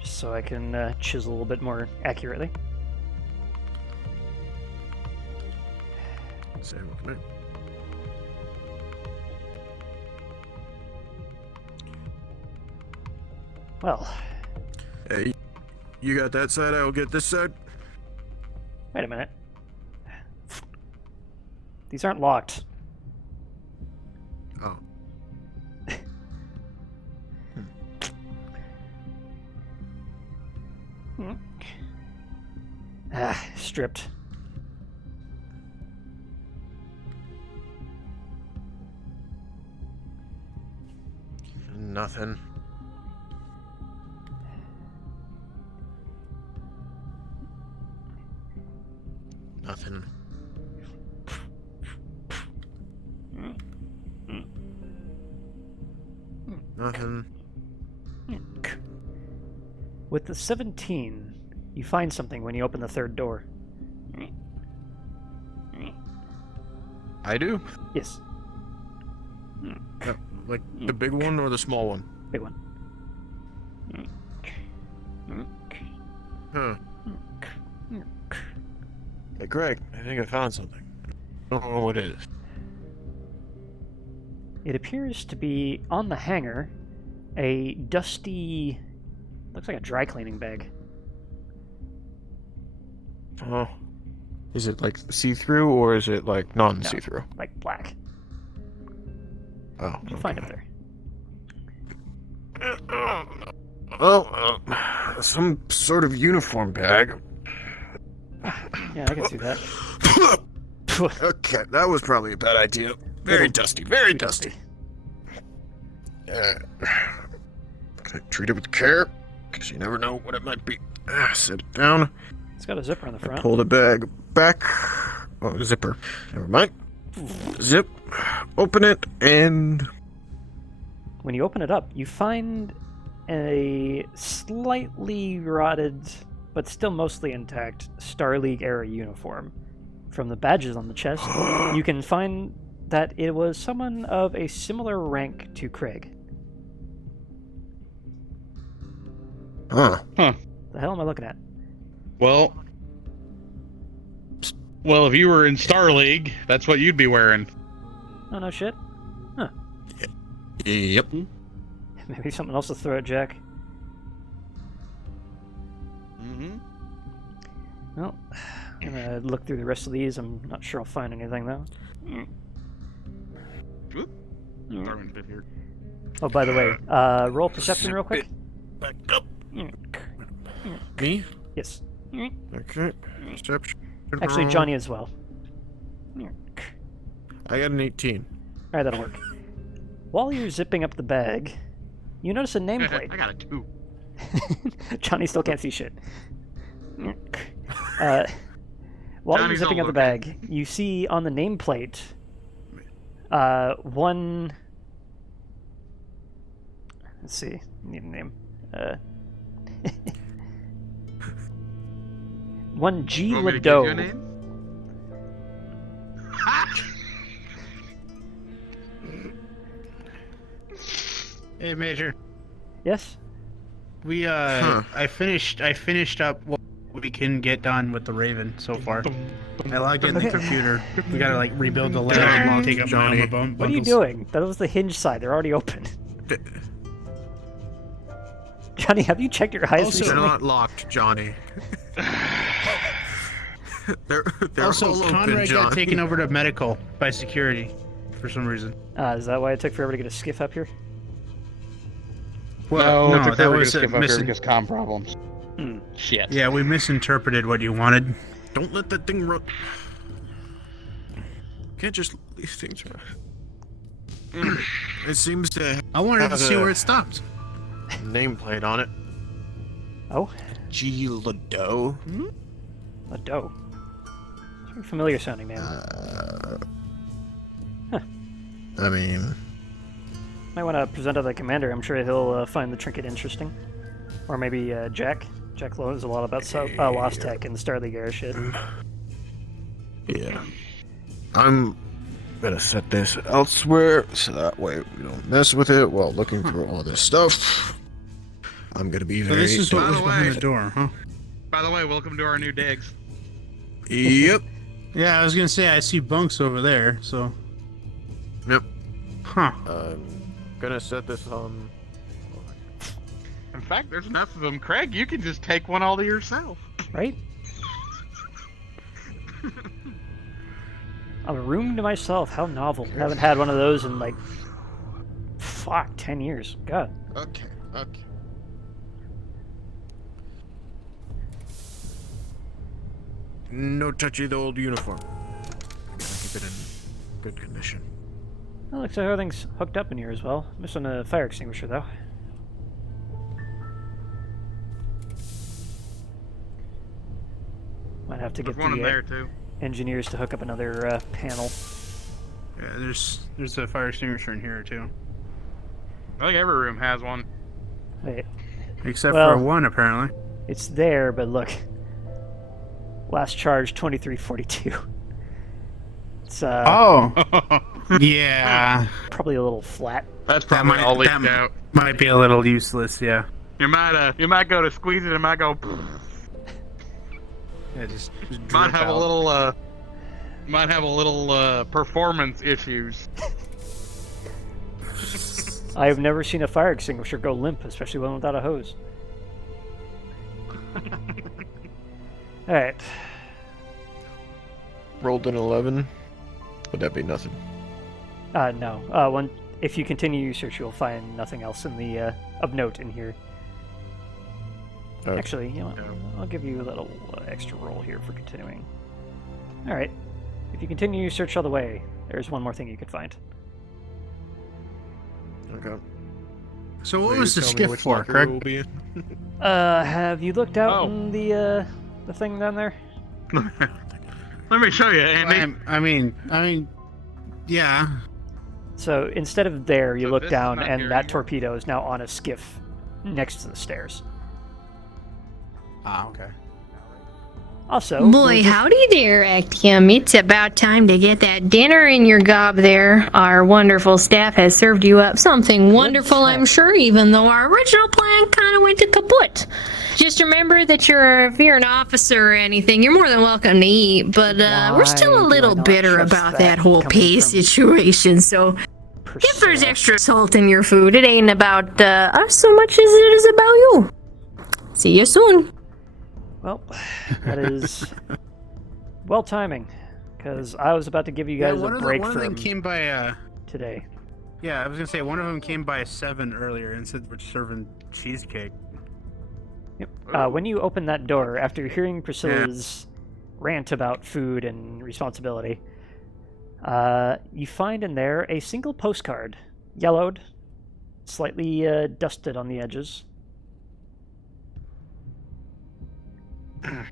Just so I can chisel a little bit more accurately. Same with me. Well, Hey, you got that side, I will get this side. wait a minute. These aren't locked. Oh. Stripped. Nothing. Nothing. Nothing. With the 17, you find something when you open the third door. I do? Yes. Like the big one or the small one? Big one. Huh. Hey, Greg, I think I found something. I don't know what it is. It appears to be on the hanger a dusty, looks like a dry cleaning bag. Oh. Is it like see-through or is it like non-see-through? Like black. Oh. You'll find it there. Well, some sort of uniform bag. Yeah, I can see that. Okay, that was probably a bad idea. Very dusty, very dusty. Can I treat it with care? Because you never know what it might be. Set it down. It's got a zipper on the front. Pull the bag back. Oh, zipper. Never mind. Zip. Open it, and When you open it up, you find a slightly rotted, but still mostly intact, Star League era uniform. From the badges on the chest, you can find that it was someone of a similar rank to Craig. Huh. The hell am I looking at? Well, Well, if you were in Star League, that's what you'd be wearing. Oh, no shit. Huh. Yep. Maybe something else to throw at Jack. Mm-hmm. Well, I'm gonna look through the rest of these. I'm not sure I'll find anything, though. Whoop. Darwin's been here. Oh, by the way, roll perception real quick. Back up. Me? Yes. Okay. Perception. Actually, roll. Johnny as well. I got an 18. Alright, that'll work. While you're zipping up the bag, you notice a nameplate. I got a 2. Johnny still can't see shit. While you're Johnny's zipping all up the bag, you see on the nameplate one. Let's see. Need a name. One G. Want me to give you a Ladeau. name? Hey, Major. Yes. We I finished up what we can get done with the Raven so far. I logged in the computer. We gotta like rebuild the layout. Take up Johnny. What are you doing? That was the hinge side. They're already open. Johnny, have you checked your eyes Also, they're recently? not locked, Johnny. they're Also, all open, Conrad John. got taken over to medical by security for some reason. Is that why it took forever to get a skiff up here? Well, no, no, it's a that that was skip up here missing. because comm problems. Shit. Yeah, we misinterpreted what you wanted. Don't let that thing run. Can't just leave things run. It seems to. I wanted to have see a where it stopped. Nameplate on it. Oh? G. Ladeau. Ladeau. It's a very familiar sounding name. I mean, Might want to present to the commander. I'm sure he'll find the trinket interesting. Or maybe Jack. Jack knows a lot about Lost Tech and Star League era shit. yeah. I'm gonna set this elsewhere so that way we don't mess with it while looking through all this stuff. I'm gonna be So very. this is what By was the behind way- the door, huh? By the way, welcome to our new digs. Yep. Yeah, I was gonna say I see bunks over there, so. Yep. Huh. I'm gonna set this on. In fact, there's enough of them. Craig, you can just take one all to yourself. Right? A room to myself. How novel. I haven't had one of those in like. Fuck, 10 years. God. Okay. No touchy the old uniform. Gotta keep it in good condition. Well, looks like everything's hooked up in here as well. Missing a fire extinguisher though. Might have to get There's one in the there too. engineers to hook up another panel. Yeah, there's a fire extinguisher in here too. I think every room has one. Wait. Except Well, for one, apparently. It's there, but look. Last charge 2342. It's Oh. Yeah. probably a little flat. That's probably all leaked out. Might be a little useless, yeah. You might go to squeeze it, it might go. Yeah, just Might drip have a out. little performance issues. I have never seen a fire extinguisher go limp, especially one without a hose. Alright. Rolled an 11. Would that be nothing? No. If you continue your search, you'll find nothing else in the of note in here. Okay. Actually, you know what? I'll give you a little extra roll here for continuing. Alright. If you continue your search all the way, there's one more thing you could find. Okay. So what Will was you the tell me skiff which for, locker Craig? we'll be in? Have you looked out Oh. in the thing down there? Let me show you, Andy. I mean, yeah. So instead of there, you So look this is down, not and here that anymore? torpedo is now on a skiff next to the stairs. Ah, okay. Also, Boy, we'll just- howdy there, Actium. It's about time to get that dinner in your gob there. Our wonderful staff has served you up something wonderful, I'm sure, even though our original plan kind of went to kaput. Just remember that if you're an officer or anything, you're more than welcome to eat. But we're still a little bitter about that whole pay situation. So if there's extra salt in your food, it ain't about us so much as it is about you. See you soon. Well, that is well timing, because I was about to give you guys a break one of them from came by today. Yeah, I was gonna say one of them came by 7 earlier and said we're serving cheesecake. Yep. When you open that door, after hearing Priscilla's rant about food and responsibility, you find in there a single postcard, yellowed, slightly dusted on the edges. It's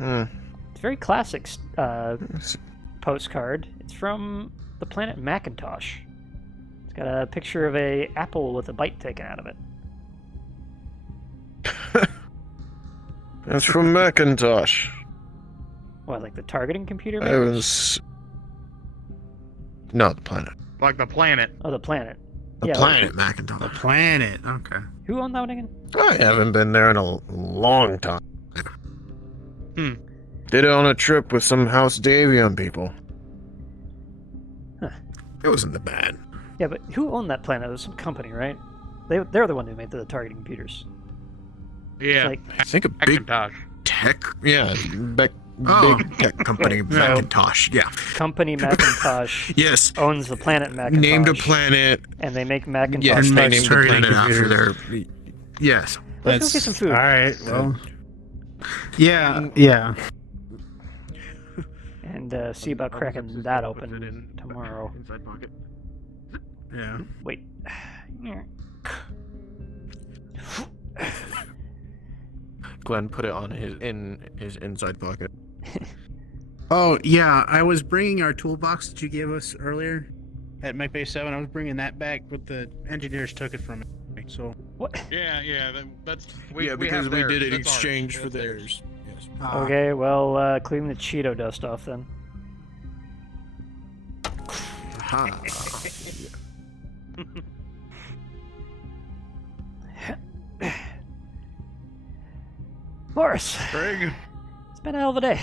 a very classic postcard. It's from the planet Macintosh. It's got a picture of a apple with a bite taken out of it. That's from Macintosh. What, like the targeting computer? I was... No, the planet. Like the planet. Oh, the planet. The planet, Macintosh. The planet, okay. Who owned that one again? I haven't been there in a long time. Did it on a trip with some House Davion people. Huh. It wasn't that bad. Yeah, but who owned that planet? It was some company, right? They're the one who made the targeting computers. Yeah. Like, I think a big tech... Yeah, big tech company, Macintosh. Yeah. Company Macintosh Yes. owns the planet Macintosh. Named a planet. And they make Macintosh. Yes, they targeting named the planet computers. after their... Yes. Let's go get some food. All right, well... Yeah. And see about cracking that open tomorrow. Inside pocket. Yeah. Wait. Glenn put it on his inside pocket. Oh, yeah, I was bringing our toolbox that you gave us earlier at Mech Base 7. I was bringing that back, but the engineers took it from me, so... What? Yeah, that's... because we did it in exchange for theirs. Yes. Okay, well, clean the Cheeto dust off then. Morris. Craig. It's been a hell of a day.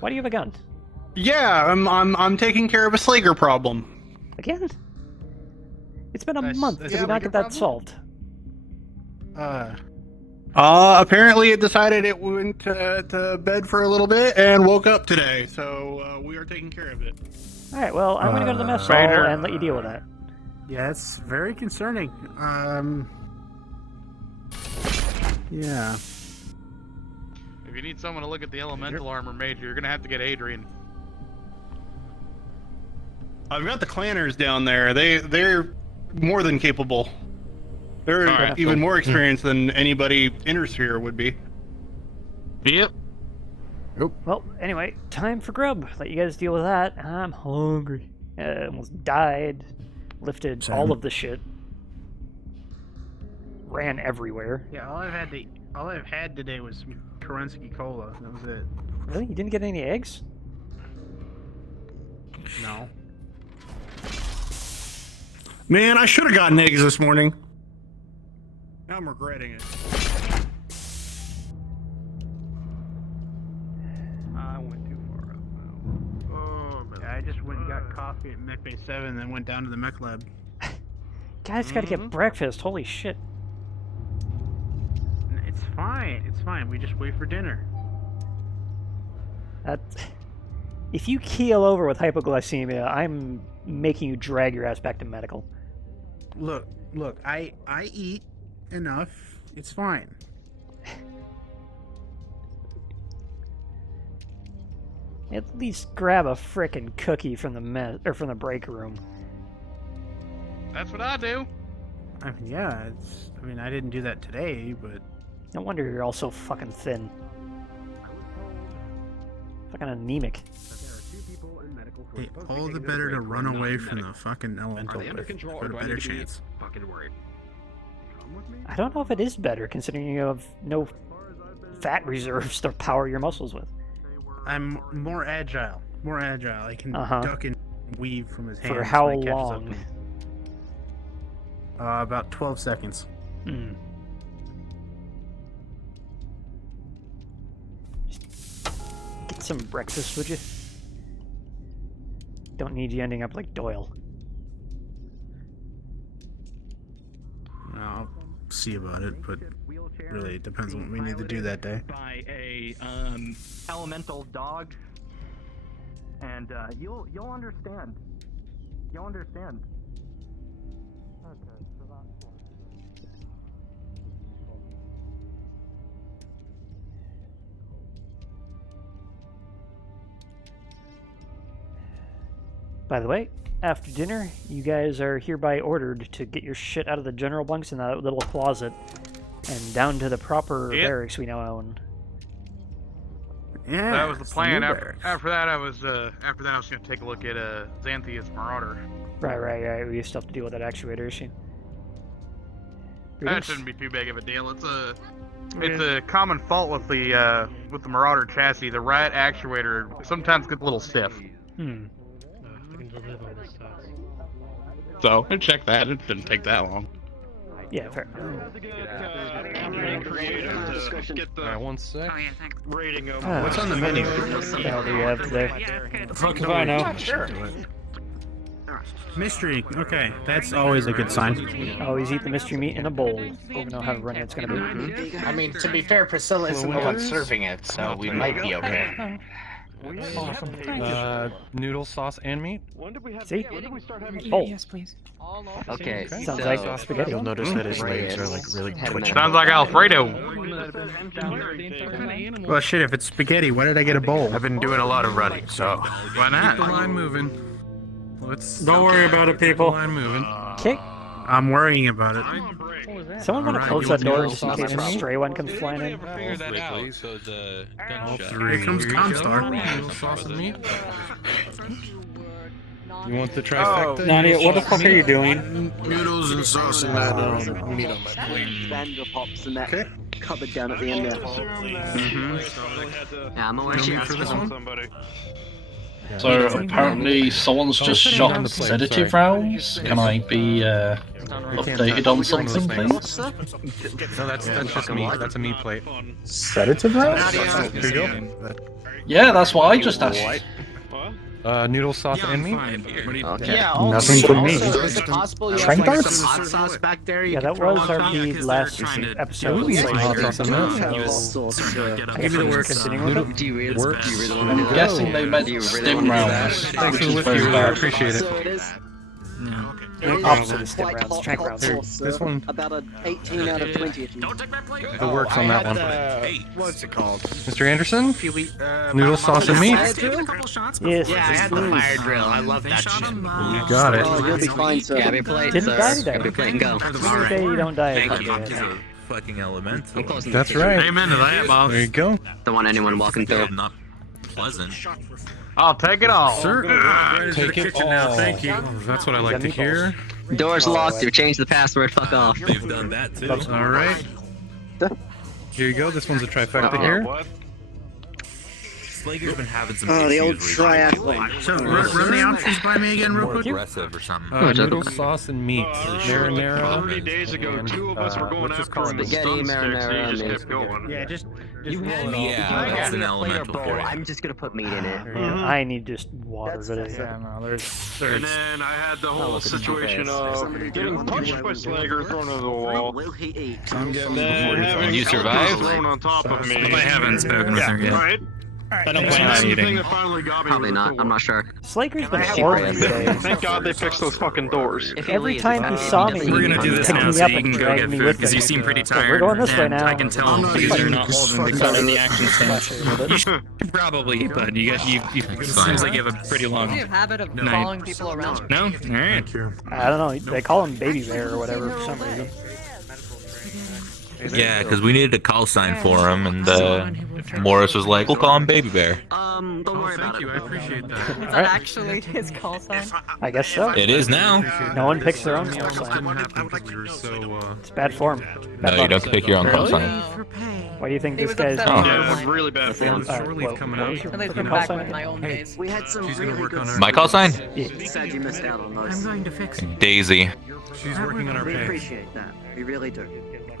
Why do you have a gun? Yeah, I'm taking care of a Slager problem. Again? It's been a month. Did we not get that solved? Apparently it decided it went to bed for a little bit and woke up today, so we are taking care of it. Alright, well, I'm gonna go to the mess hall and let you deal with that. Yeah, it's very concerning. Yeah. If you need someone to look at the elemental armor major, you're gonna have to get Adrian. I've got the clanners down there. They're more than capable. They're even more experienced than anybody Intersphere would be. Yep. Well, anyway, time for grub. Let you guys deal with that. I'm hungry. Almost died. Lifted all of the shit. Ran everywhere. Yeah, all I've had today was some Kerensky Cola. That was it. Really? You didn't get any eggs? No. Man, I should have gotten eggs this morning. Now I'm regretting it. I went too far up now. Oh, yeah, I just went and got coffee at Mech Base 7 and then went down to the mech lab. Guys, gotta get breakfast. Holy shit. It's fine. It's fine. We just wait for dinner. If you keel over with hypoglycemia, I'm making you drag your ass back to medical. Look, I eat enough. It's fine. At least grab a frickin' cookie from the from the break room. That's what I do. I mean, yeah, I didn't do that today, but... No wonder you're all so fucking thin. Fucking anemic. Hey, all the better to run away from the fucking elemental with. Got a better chance. I don't know if it is better, considering you have no fat reserves to power your muscles with. I'm more agile. I can duck and weave from his hands. For how when he catches up long? to me. About 12 seconds. Get some breakfast, would you? Don't need you ending up like Doyle. I'll see about it, but really it depends on what we need to do that day. By a elemental dog, and you'll understand. You'll understand. Okay, so that's By the way, after dinner, you guys are hereby ordered to get your shit out of the general bunks in that little closet and down to the proper barracks we now own. Yeah, that was the plan. After that, I was going to take a look at Xanthia's Marauder. Right. We still have to deal with that actuator issue. That shouldn't be too big of a deal. It's a common fault with the Marauder chassis. The right actuator sometimes gets a little stiff. So check that. It didn't take that long. Yeah, fair. One sec. Oh, yeah, thanks. Rating of What's on the menu? What the hell do we have today? Fuck if I know. Sure. Mystery. Okay, that's always a good sign. Always eat the mystery meat in a bowl. Even know how runny it's gonna be. I mean, to be fair, Priscilla isn't the one serving it, so we might be okay. Awesome. Noodle sauce and meat. See? When did we start having Oh. Yes, please. Okay, Sounds so like spaghetti. You'll notice that his legs are like really twitching. Sounds like Alfredo. Well, shit, if it's spaghetti, why did I get a bowl? I've been doing a lot of running, so Why not? Keep the line moving. Don't worry about it, people. Line moving. Okay. I'm worrying about it. Someone want to close that door just in case a stray one comes flying in? Figure that out. So the gun shut. Here comes Comstar. Noodle sauce and meat. You want the trifecta? Nadia, what the fuck are you doing? Noodles and sauce and that meat on my plate. Vandal pops and that Okay. cupboard down at the end there. Yeah, I'm aware she for this one. So apparently someone's just shot sedative rounds. Can I be updated on something, please? No, that's just meat. That's a meat plate. Sedative rounds? Here you go. Yeah, that's what I just asked. Noodle sauce and meat. Okay. Yeah, Nothing for me. So is it possible you Trank have like darts? some hot sauce back there? Yeah, that was our last episode. we can hot sauce on that. I guess we're continuing with it. Do you really Works. I'm guessing they meant stim rounds. Thanks which for the is whiskey. very I bad. appreciate So it. it is. Opposite of step rounds, trank hot rounds. sauce, This one. About an 18 out of 20. If you It works on that one. What's it called? Mr. Anderson? Noodle sauce and meat. Yes. Yeah, I had the fire drill. I love that shit. You got it. Oh, you'll be fine, sir. Grab your plate, Didn't sir. die today. Grab your plate and go. Today you don't die. Fucking elemental. I'm closing That's the kitchen. right. Amen to that, boss. There you go. Don't want anyone walking through. Not pleasant. I'll take it all. Sir, take it all. Thank you. That's what I like to hear. Door's locked. You've changed the password. Fuck off. They've done that too. All right. Here you go. This one's a trifecta here. Slager's been having some Oh, the old issues triathlon. So, run the options by me again, real quick. aggressive or something. Noodle sauce and meat. Marinara. 30 days ago, two of us were going after him with Spaghetti, stun sticks, and marinara, he just and kept going. Yeah, just You roll had it me. off. Yeah, You that's had an me a plate or elemental bowl. for you. I'm just gonna put meat in it. I need just water, but And then I had the whole situation of getting punched by Slager, thrown into the wall. Will he eat? Then having You something survived? thrown on top of me. I haven't spoken with her yet. Right? I don't And plan that's on the thing eating. that finally got me Probably was the not. I'm not sure. Slaker's been Secret. horrible today. Thank God they fixed those fucking doors. Every time he saw me, We're gonna do he this picked now me so up you and can go dragged get me food with because him. you seem pretty So tired. we're going this way and now. I can tell because you're not holding the gun in the action stance. You should probably, but you it seems like you have a pretty long. Do you have a habit of night. following people around? No? Alright. I don't know. They call him Baby Bear or whatever for some reason. Yeah, because we needed a call sign for him, and Morris was like, "We'll call him Baby Bear." Don't worry about it. I appreciate that. Is that actually his call sign? I guess so. It is now. No one picks their own call sign. We were so, It's bad form. No, you don't pick your own call sign. For pay. Why do you think He this was guy's upset name about is? mine. Really bad form. Alright, Shore leave well, coming what out. was your At least fucking from call back sign in my again? old days. We had some She's gonna really work good on her. My call sign? Sad you missed out on those. I'm going to fix it. Daisy. She's working on her We pay. appreciate that. We really do.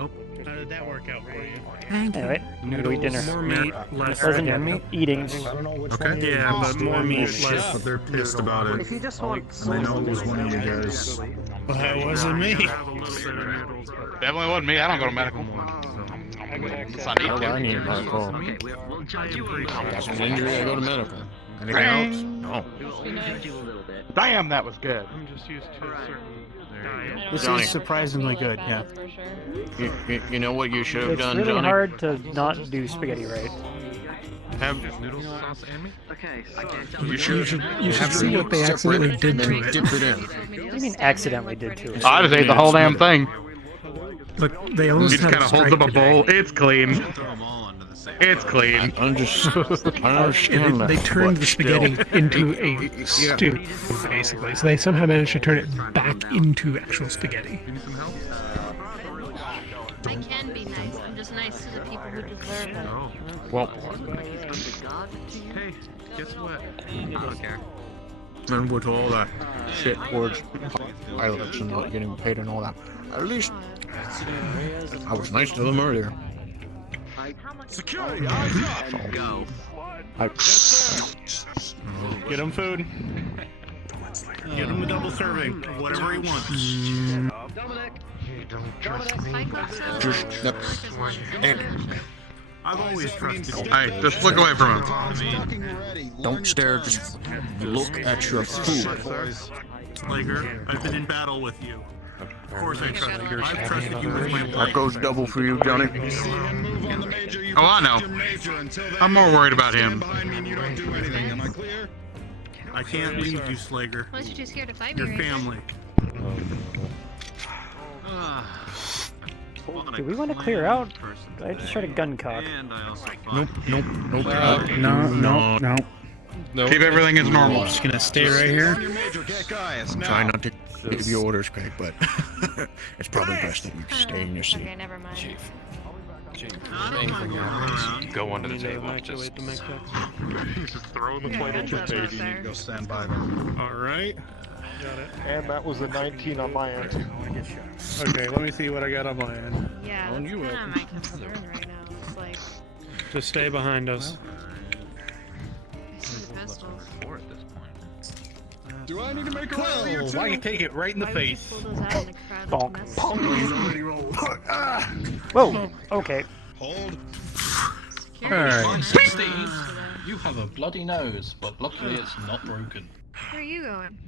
Oh, how did that work out for you? Thank you. Anyway, I'm gonna go eat dinner. More meat, less Wasn't meat. eating. Okay. Yeah, but more meat, less. But they're pissed about it. If you just want And they know it was one of you guys. Well, that wasn't me. Definitely wasn't me. I don't go to medical. Unless I need to. I need medical. Got an injury, I go to medical. Anything else? No. Damn, that was good. I'm just used to a certain This Johnny. is surprisingly good, yeah. You know what you should have It's done, really Johnny? hard to not do spaghetti right. Have noodle sauce and me. Okay, you should see what they accidentally did to it. Dip it in. What do you mean accidentally did to it? I just ate the whole damn thing. Look, they He almost just had kind a of holds strike up a today. bowl. It's clean. It's clean. I understand that. They turned the spaghetti into a stew, basically. So they somehow managed to turn it back into actual spaghetti. I can be nice. I'm just nice to the people who deserve it. Well, Hey, guess what? and with all that shit towards pilots and not getting paid and all that, at least I was nice to them earlier. Security, Go. Get him food. Get him a double serving of whatever he wants. Just, yep. And I've always trusted you. Hey, just look away from him. don't stare, just look at your food. Slager, I've been in battle with you. Of course I trust you. I've trusted you with my That life. goes double for you, Johnny. Oh, I know. I'm more worried about him. I can't leave you, Slager. Unless you're too scared to fight me. Your right? family. Do we want to clear out? I just tried a gun cock. Nope. No. Keep everything as normal. Just gonna stay right here. Try not to give you orders, Craig, but it's probably best that you stay in your seat. Okay, never mind. Chief. Anything happens, go under the table. Just throw the plate at your face. Go stand by them. All right. Got it. And that was a 19 on my end. Okay, let me see what I got on my end. Yeah, On that's you kind up. of my concern right now. It's like, Just stay behind us. I see the pistols. Do I need to make a roll? Well, I can take it right in the Why would you face. pull those out in the crowd Bonk. mess? Whoa. Okay. Hold. Alright. Steve, you have a bloody nose, but luckily it's not broken. Where are you going?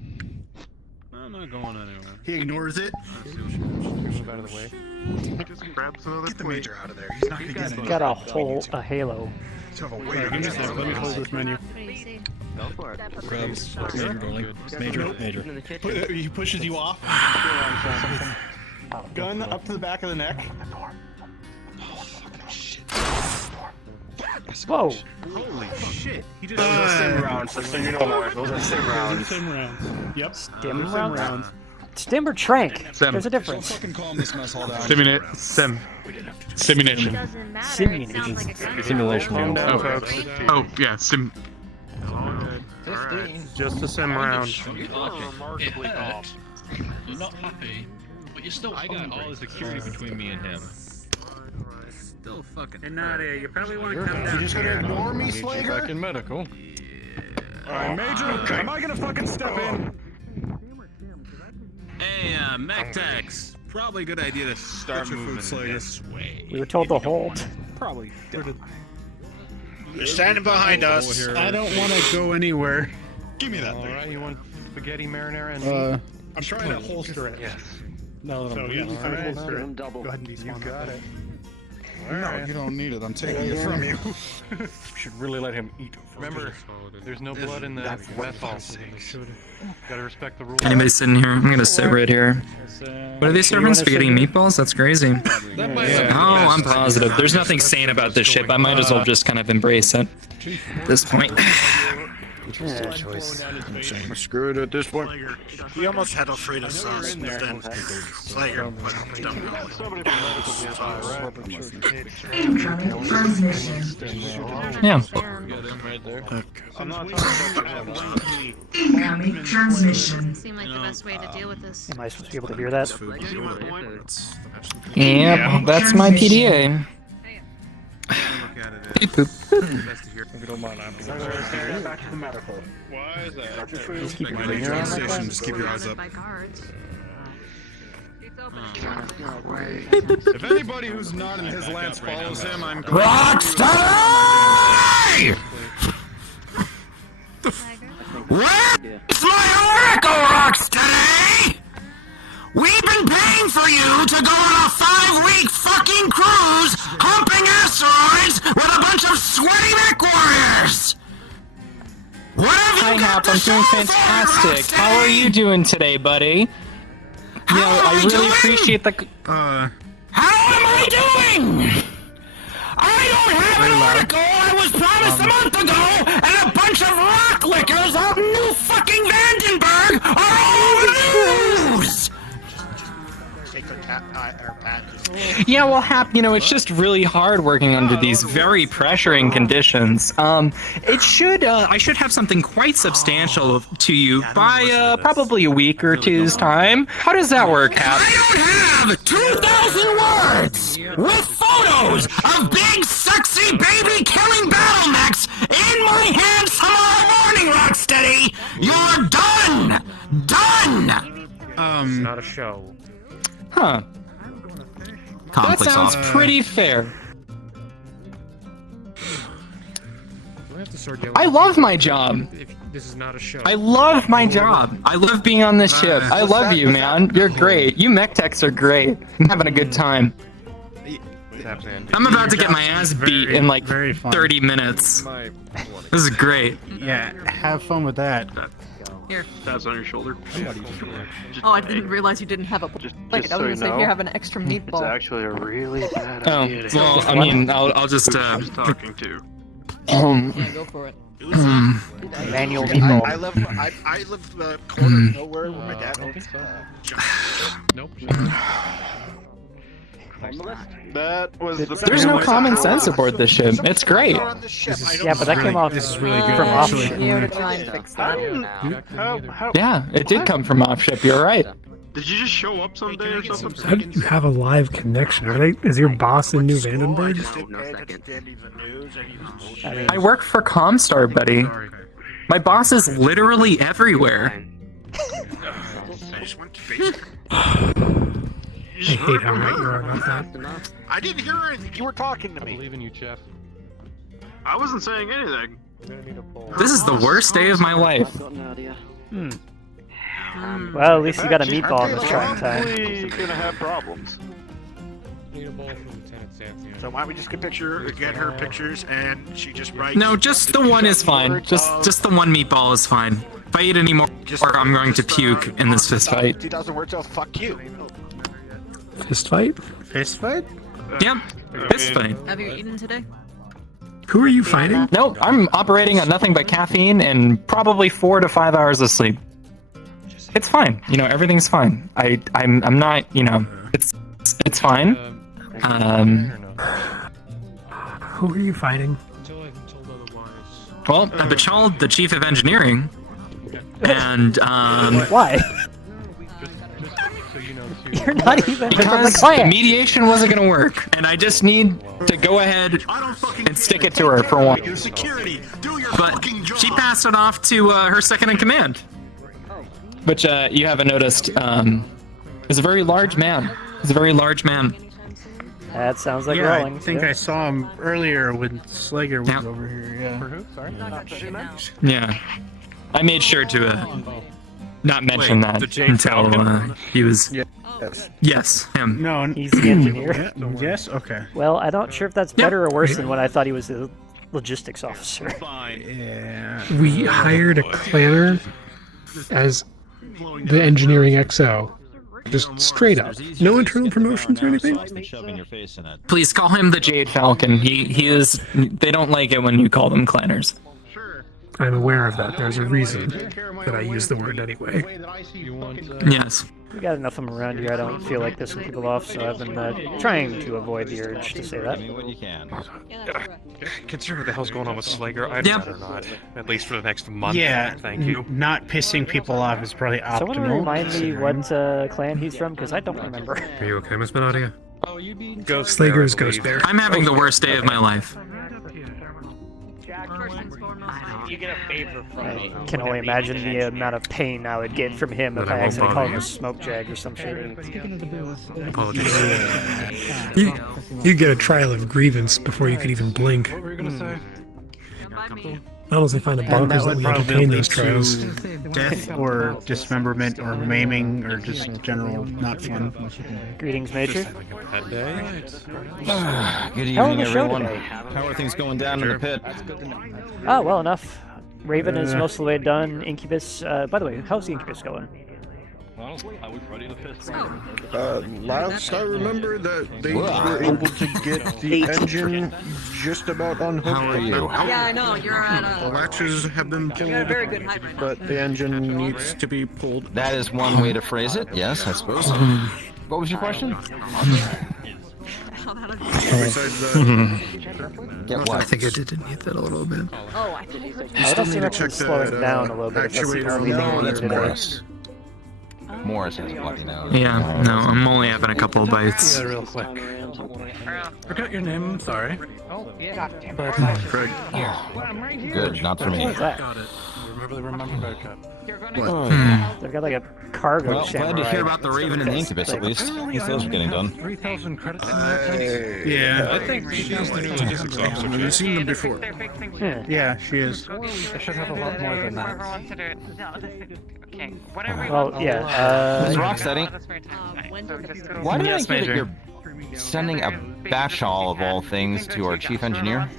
I'm not going anywhere. He ignores it. Move out of the way. Just grabs another Get the plate. major out of there. He's not gonna get it. Got a halo. Give me a second. Let me hold this menu. What do you see? Go for it. Major, darling. Major. He pushes you off. Gun up to the back of the neck. Whoa. Holy shit. He just Those are sim rounds, just so you know, Mark. Those are sim rounds. Sim rounds. Yep. Stim Those are rounds? Stim or trank? Sim. There's a difference. Simulation. Doesn't matter. Simulation. It sounds like a gun. Simulation. Calm down, Oh. folks. Oh, yeah, sim. Alright. Just a sim round. It hurt. You're not happy, but you're still hungry. I got all the security between me and him. Still fucking. Hey, Nadia, you probably want to come You down just gonna here. ignore me, Back Slager? in medical. Alright, Major, am I gonna fucking step in? Hey, Mechtex. Probably a good idea to start moving this way. We were told to hold. Probably. You're standing behind us. I don't want to go anywhere. Give me that thing. Alright, you want spaghetti marinara and I'm trying to holster it. Yes. No, So, yeah, alright. holster it. Double. Go ahead and despawn. You got it. No, you don't need it. I'm taking it from you. You should really let him eat. Remember, there's no blood in the meth hall. Gotta respect the rules. Anybody sitting here? I'm gonna sit right here. What are they serving? Spaghetti and meatballs? That's crazy. Oh, I'm positive. There's nothing sane about this ship. I might as well just kind of embrace it at this point. Yeah, choice. I'm saying screw it at this point. We almost had Alfredo sauce, but then Slayer put dumb Yeah. Incoming transmission. Seemed like the best way to deal with this. Am I supposed to be able to hear that? Yep, that's my PDA. Beep boop. Why is that? Just keep Moving moving around like that? just keep your eyes up. If anybody who's not in his lance follows him, I'm going Rocksteady! Where's my oracle, Rocksteady? We've been paying for you to go on a 5-week fucking cruise, humping asteroids with a bunch of sweaty mech warriors! What have Hi, you got Hap. to I'm show doing for it, fantastic. How are Rocksteady? you doing today, buddy? You know, I really appreciate the. How am I doing? I don't have an article I was promised a month ago, and a bunch of rock lickers out in New fucking Vandenberg are all over the news! Yeah, well, Hap, you know, it's just really hard working under these very pressuring conditions. It should, I should have something quite substantial to you by, probably a week or two's time. How does that work, Hap? I don't have 2,000 words with photos of big, sexy, baby-killing battle mechs in my hand tomorrow morning, Rocksteady! You're done! Done! It's not a show. Huh. That sounds pretty fair. I love my job. This is not a show. I love my job. I love being on this ship. I love you, man. You're great. You mech techs are great. I'm having a good time. I'm about to get my ass beat in like 30 minutes. This is great. Yeah, have fun with that. Here. That's on your shoulder. Oh, I didn't realize you didn't have a plate. I was gonna say, here, have an extra meatball. It's actually a really bad Oh, idea. well, I mean, I'll just, Who's talking to? Yeah, go for it. Manual I meatball. live the corner of nowhere where my dad owns. Nope. That was the There's no common sense aboard this ship. It's great. Yeah, but that came off from offship. Here to try and fix that. Yeah, it did come from offship. You're right. Did you just show up someday or something? How do you have a live connection? Is your boss in New Vandenberg? I work for Comstar, buddy. My boss is literally everywhere. I hate how right you are about that. I didn't hear anything. You were talking to me. I believe in you, Jeff. I wasn't saying anything. This is the worst day of my life. Well, at least you got a meatball in this track time. Probably gonna have problems. So why don't we just get her pictures, and she just writes. No, just the one is fine. Just the one meatball is fine. If I eat any more, I'm going to puke in this fist fight. 2,000 words, I'll fuck you. Fist fight? Fist fight? Yep, fist fight. Have you eaten today? Who are you fighting? Nope, I'm operating on nothing but caffeine and probably 4 to 5 hours of sleep. It's fine. You know, everything's fine. I'm not, you know, it's fine. Who are you fighting? Well, I betrayed the chief of engineering. And, Why? You're not even from the because clan. mediation wasn't gonna work, and I just need to go ahead and stick it to her for one. But she passed it off to her second in command, which you haven't noticed is a very large man. He's a very large man. That sounds like yeah, Rawlings. I think yeah. I saw him earlier when Slager was over here. Yeah. For who? Sorry. Yeah, I made sure to not mention that until he was. Yes, him. No, He's the engineer. Yes. Okay. Well, I'm not sure if that's better or worse than when I thought he was the logistics officer. Yeah. We hired a clanner as the engineering XO. Just straight up. No internal promotions or anything? Please call him the Jade Falcon. He is. They don't like it when you call them clanners. I'm aware of that. There's a reason that I use the word anyway. Yes. We got enough of them around here. I don't feel like pissing people off, so I've been trying to avoid the urge to say that. Considering what the hell's going on with Slager, I'd rather not. At least for the next month. Yeah, thank you. Not pissing people off is probably optimal. Someone remind me what clan he's from, because I don't remember. Are you okay, Miss Benadia? Ghost Slager is Ghost Bear. I'm having the worst day of my life. You get a favor from me. I can only imagine the amount of pain I would get from him if I accidentally called him a smoke jag or some shit. Apologies. You get a trial of grievance before you could even blink. What were you gonna say? Unless they find it bonkers that we entertain those trials. Death or dismemberment or maiming or just general not fun. Greetings, Major. Good How are evening, the show everyone. today? How are things going down in the pit? Oh, well enough. Raven is most of the way done. Incubus, by the way, how's the Incubus going? Well, are we ready to piss? Last I remember that they were able to get the engine just about unhooked. How are you? Yeah, I know. You're at The latches have been pulled, You got a very good height right now. but the engine needs to be pulled. That is one way to phrase it, yes, I suppose. What was your question? Besides that, Get what? I think I did need that a little bit. Oh, I did. you still need to check slowing that down a little bit. If that's the actuator only on thing No, we that's need to do. Morris. Morris has a bloody nose. Yeah, no, I'm only having a couple of bites. Yeah, real quick. Forgot your name, I'm sorry. Oh, yeah. But, Craig. Good, not for me. What is that? got it. Remember Buttercup. They've got like a cargo Well, samurai. glad to hear about the Raven and the Incubus, at least. At least those are getting done. 3,000 credits in that. Yeah, I think she's the new logistics officer. I've seen them before. Yeah, she is. I should have a lot more than that. Okay, whatever. Well, yeah, Ms. Rocksteady, why did I Yes, hear that Major. you're sending a batch haul of all things to our chief engineer?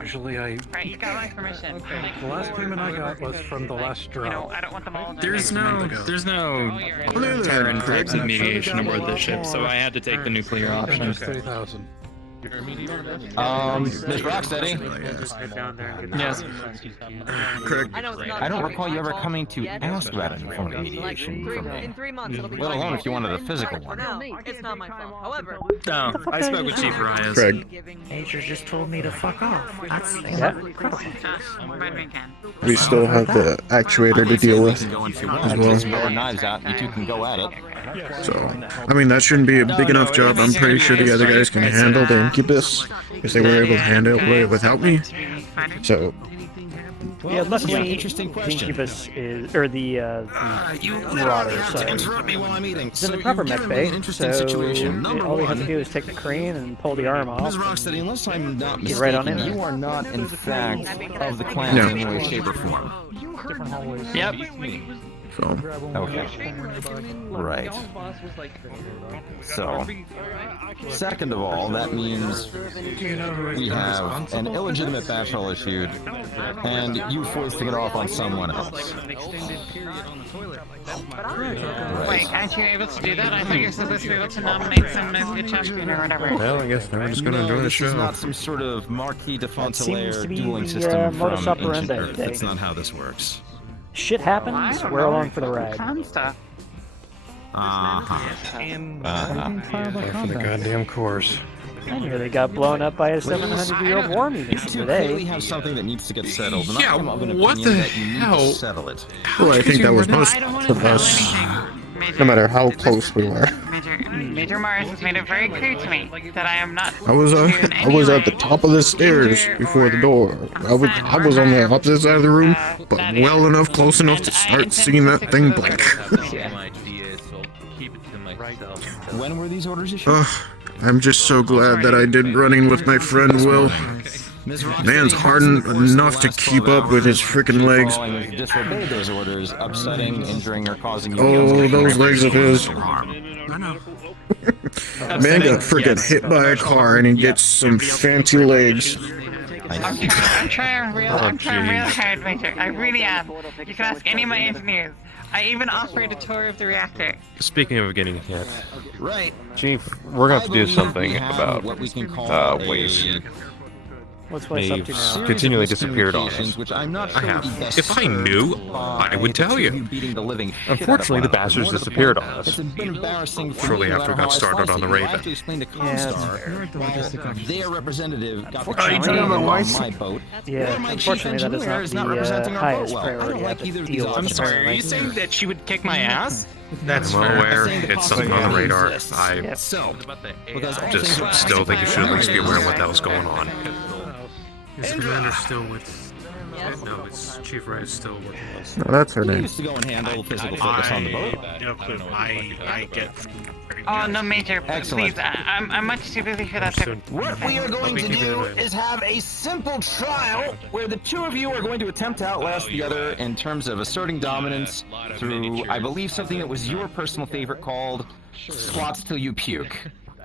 Usually I... Right, you got my permission. The last payment I got was from the last drop. I don't want them all done. There's no Terran types of mediation aboard this ship, so I had to take the nuclear option. 30,000. Ms. Rocksteady? Yes. Craig. I don't recall you ever coming to ask about any form of mediation from me. In 3 months, it'll be Let alone if you wanted a physical one. No, it's not my fault. However, No, I spoke with Chief Arias. Craig. Major just told me to fuck off. That's We still have the actuator to deal with Go if you as want. well. Just our knives out, you two can go at it. So, I mean, that shouldn't be a big enough job. I'm pretty sure the other guys can handle the Incubus, because they were able to handle it without me. So, Yeah, luckily, interesting the question. Incubus is, or the Marauder, sorry, Interrupt me while I'm eating. it's in the proper med bay, so all we have to do is take the crane and pull the arm off. Ms. Rocksteady, unless I'm not Get right on mistaken, in there. you are not, in fact, of the clan No. in any way, shape, or form. Yep. so Okay. Right. So, second of all, that means we have an illegitimate batch haul issued, and you foisting it off on someone else. Wait, aren't you able to do that? I thought you were supposed to be able to nominate some good champion or whatever. well, I guess we're just gonna enjoy the This is show. not some sort of Marquis de seems to Fontelaire be dueling the, system modus from ancient operandi Earth. thing. That's not how this works. Shit happens, we're along for the ride. Fun stuff. Uh-huh. For the goddamn course. I nearly got blown up by a 700-year-old war You mutation two clearly today. have something that needs to get settled, and Yeah, I'm of an what opinion the that you need hell? to settle it. Well, I think that was most of us, no matter how close we were. Major Mars has made it very clear to me that I am not. I was at the top of the stairs before the door. I was on the opposite side of the room, but well enough, close enough to start seeing that thing blink. When were these orders issued? I'm just so glad that I did running with my friend Will. Man's hardened enough to keep up with his freaking legs. Following disobeyed those orders, upsetting, injuring, or causing you. Oh, those legs of his. Man got freaking hit by a car and he gets some fancy legs. I'm trying real hard, Major. I really am. You can ask any of my engineers. I even offered a tour of the reactor. Speaking of getting hit, right, Chief, we're going to have to do something about what we can call waste. What's Wes up to now? continually disappeared on us. Which I'm not I sure have. would be best If I knew, I would tell you. beating the living shit out of Unfortunately, the one of them. bastards More to the disappeared point, on us. It's a bit embarrassing for Shortly me, no after we matter got how I started slice on the it. I have Raven. to explain to Yeah, Comstar why their representative got the Unfortunately, chance on Wes- my boat. Yeah, or my unfortunately, chief that is engineer not is not the representing our highest boat well. I priority. don't I like have either to of deal these with I'm sorry, are you apparently. saying that she would kick my ass? That's I'm fair. aware Saying the it's something on the possibility radar. exists. I So, because all just things are still think you should at least be aware of what the hell's possible. going on. Is the commander still with... No, it's Chief Wright is still working with us. No, that's her We name. used to go and handle physical focus on the boat. No clue. I get. Oh no, Major, Excellent. please, I'm much too busy for that type of What we are going to do is have a simple trial where the two of you are going to attempt to outlast the other in terms of asserting dominance through, I believe, something that was your personal favorite called squats till you puke.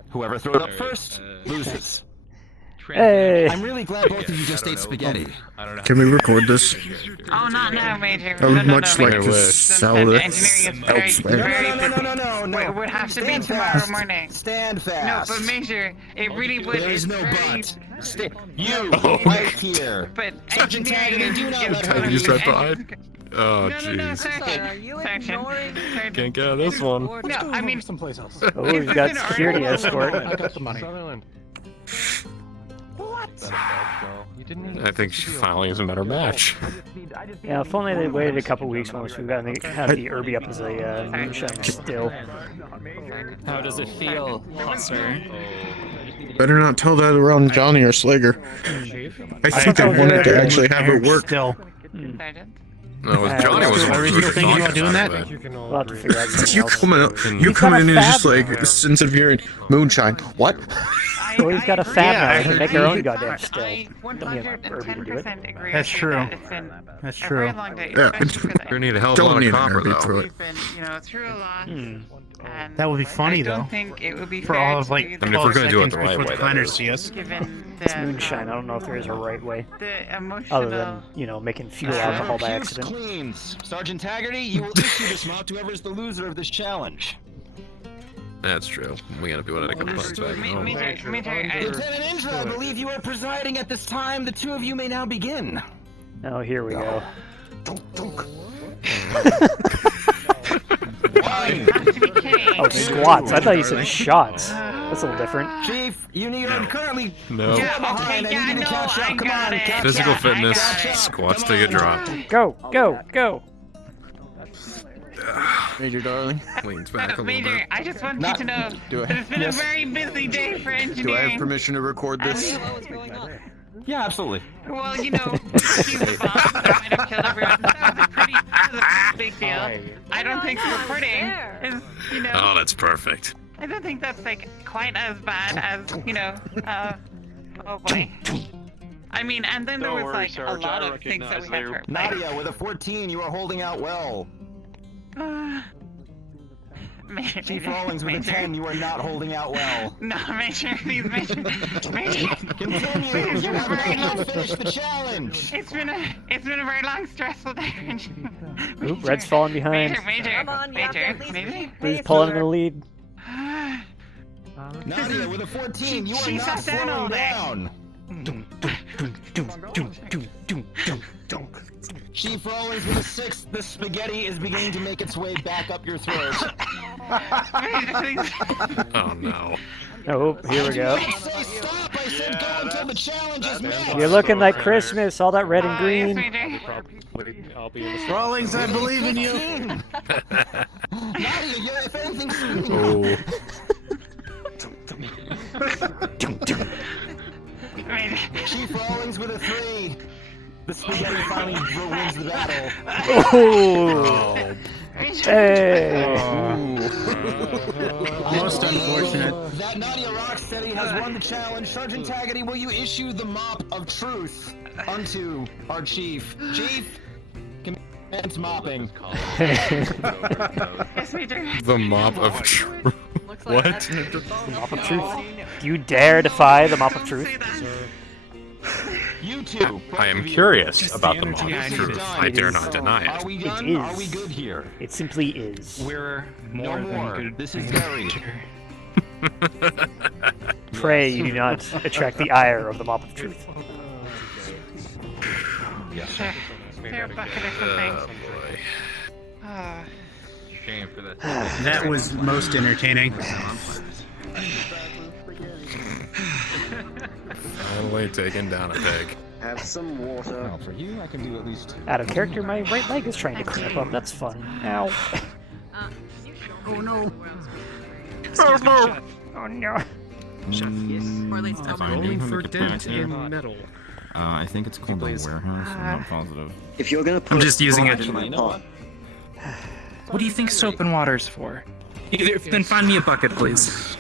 Whoever throws up first loses. Hey! I'm really glad both of you just ate spaghetti. Can we record this? Oh, not now, Major. I would no, much no, like Major. to Some sell engineering this is very, elsewhere. very busy. No. It would have to be Stand tomorrow fast. morning. Stand No, fast. but Major, it really would. There is it's no very, but. You, right here. But Sergeant engineering Taggart, do not is let her gonna Use be- that behind? Oh, No, jeez. Sergeant. Can't get out of this one. No, I mean, someplace else. Oh, we've got security escort. I got the money. I think she finally is a better match. Yeah, if only they waited a couple weeks once we've gotten the, had the Irby up as a moonshine still. How does it feel, sir? Better not tell that around Johnny or Slager. I think they wanted to actually have it work. Still. No, with Johnny was Are you thinking about doing that? We'll have to figure out something You else. come in, you He's come got a in and just fab like now. since of your moonshine. What? Well, we've got a fab now. We can make our own I goddamn still. Don't need Irby to do it. 110% agree. That's I think true. that it's been That's a true. very long day, Yeah, especially for the you need a hell of a Don't lot need of an copper Irby though. through it. We've been, through a lot. And That would be funny, I don't though. think it would be For fair all of to like do I mean, if 12 we're gonna do it seconds the right before way, the that planners is. see us. given It's the moonshine. I don't know if there is a right way. the emotional. Other than, making fuel alcohol by Puke's accident. Cleans. Sergeant Taggarty, you will issue this mop to whoever is the loser of this challenge. That's true. We gotta be one of the couple months back. Lieutenant Indra, I believe you are presiding at this time. The two of you may now begin. Oh, here we go. Oh, squats. I thought you said shots. That's a little different. Chief, you need are currently No. behind. I need you to catch up. Come on, catch Physical up. fitness, squats till you drop. Go, go, go. Major darling. Leans back a little Major, bit. I just want you to know Do I- that it's been yes. a very busy day for engineering. Do I have permission to record this? Yeah, absolutely. Well, she's the boss that might have killed everyone. That was a big deal. I don't think reporting is, Oh, that's perfect. I don't think that's like quite as bad as, oh boy. I mean, and then there was like a lot of things that we had to replace. Nadia, with a 14, you are holding out well. Chief Rawlings with a 10, you are not holding out well. No, Major, please, Major. Continue. You have not finished the challenge. It's been a very long, stressful day. Oop, Red's falling behind. Major. Blue's pulling in the lead. Nadia, with a 14, you are She not sat down all slowing day. down. Chief Rawlings with a 6, the spaghetti is beginning to make its way back up your throat. Oh no. Oh, here we go. Say stop, I said go until the challenge is met. You're looking like Christmas, all that red and green. Rawlings, I believe in you. Nadia, you're if anything's speeding Oh. Chief Rawlings with a 3. The spaghetti finally wins the battle. Oh. Hey. Most unfortunate. That Nadia Rocksteady has won the challenge. Sergeant Taggarty, will you issue the mop of truth unto our chief? Chief, commence mopping. The mop of truth. What? The mop of truth. Do you dare defy the mop of truth? You two. I am curious about the mop of truth. I dare not deny Are it. we It done? is. Are we good here? It simply is. We're No more. This is very. Pray you do not attract the ire of the mop of truth. They're a bucket or something. Shame for that. That was most entertaining. Finally taking down a pig. Have some water. No, for you, I can do at least. Out of character, my right leg is trying to cramp up. That's fun. Ow. Oh no. Oh no. Oh no. Or at least Rolling for dent in metal. I think it's called the warehouse. I'm not positive. If you're gonna put I'm just using it. in my pot, What do you think soap and water's for? Then find me a bucket, please.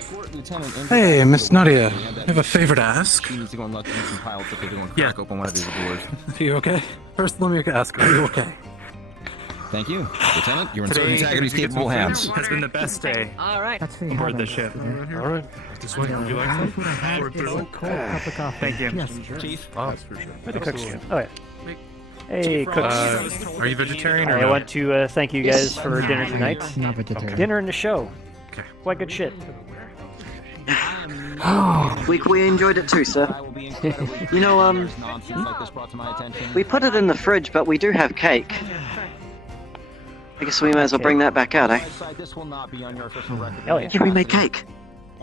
Hey, Miss Nadia, I have a favor to ask. You need to go and let them some pilots if they're doing Yeah. crack open one of these doors. Are you okay? First, let me ask, are you okay? Thank you, Lieutenant. You're in Today Saggerty's capable hands. has been the best day All right. aboard the ship. All right. This way. Would you like some? Thank you. Chief. Oh, for sure. Where the cooks go? Oh yeah. Hey, cooks. Are you vegetarian or I not? want to thank you guys for dinner tonight. Not vegetarian. Dinner and the show. Okay. Quite good shit. we enjoyed it too, sir. You know, we put it in the fridge, but we do have cake. I guess we may as well bring that back out, eh? Hell yeah. Yeah, we made cake.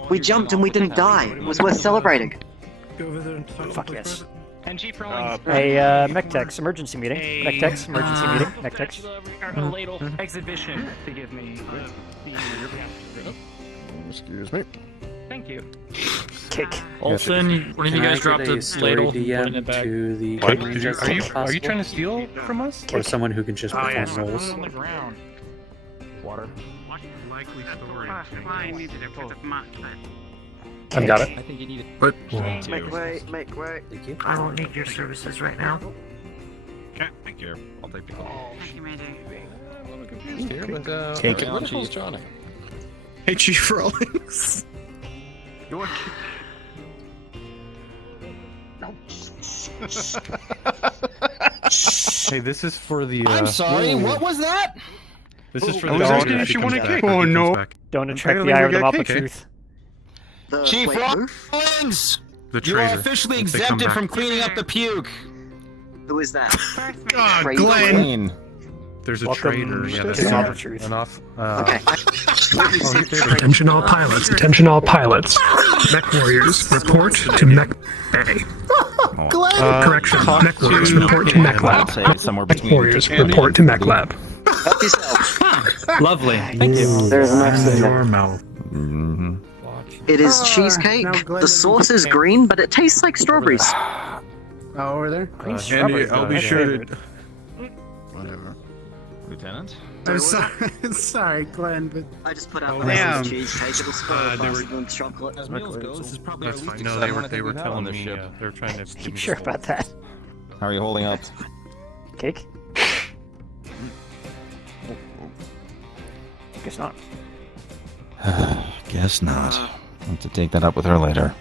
We jumped and we didn't die. It was worth celebrating. Go over there and talk Fuck yes. And Chief Rawlings. Hey, MechTex, emergency meeting. MechTex, emergency meeting. MechTex. A ladle exhibition to give me the Excuse me. Thank you. Cake. Olsen, when you guys dropped a ladle, putting it back. To the What? Are you trying to steal from us? or someone who can just perform roles? On the ground. Water. Likely story. I needed it for the month. I've got it. I think you need it. But Make way, make way. thank you. I don't need your services right now. Okay, thank you. I'll take the call. Thank you, Major. I'm a little confused here, but Cake. where the hell's Johnny? Hey, Chief Rawlings. Hey, this is for the. I'm sorry. What was that? This is for I the. was asking Johnny if she comes wanted back. cake. Oh, no. Back. Don't I attract don't the think eye we of the got mop of cake, eh? truth. Chief Wait, who? Rawlings! The You are traitor. officially If they come exempted back. from cleaning up the puke. Who is that? Ah, Traitor. Glenn. Clean. There's a Welcome traitor. Yeah, to that's the mop not of truth. enough. Okay. Attention all pilots. Attention all pilots. Mech warriors, report to Mech Bay. Correction. Mech warriors, report to Mech I'd Lab. say it's somewhere Mech between. warriors, report to Mech Lab. Help yourself. Lovely. Thank you. There's an accident. Your mouth. Mm-hmm. Ah, It is cheesecake. now Glenn The sauce is green, but it tastes like strawberries. Oh, over there? Green Andy, strawberries, I'll though, be my sure favorite. to. Whatever. Lieutenant? I'm sorry, sorry, Glenn, but I just put out damn. the cheesecake. It'll spoil they were- faster than chocolate. As meals go, this is probably That's our least fine. No, exciting they one I think were we've had telling on this me. ship. They were trying to. give You me sure the- about that? How are you holding up? Cake? Guess not. Guess not. I'll have to take that up with her later.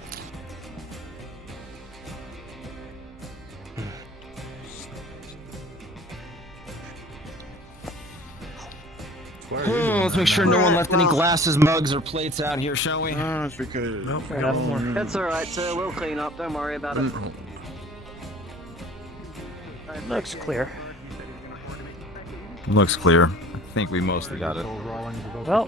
Oh, let's make sure no one left any glasses, mugs, or plates out here, shall we? That's because. Fair enough. That's alright, sir. We'll clean up. Don't worry about it. Looks clear. Looks clear. I think we mostly got it. Well,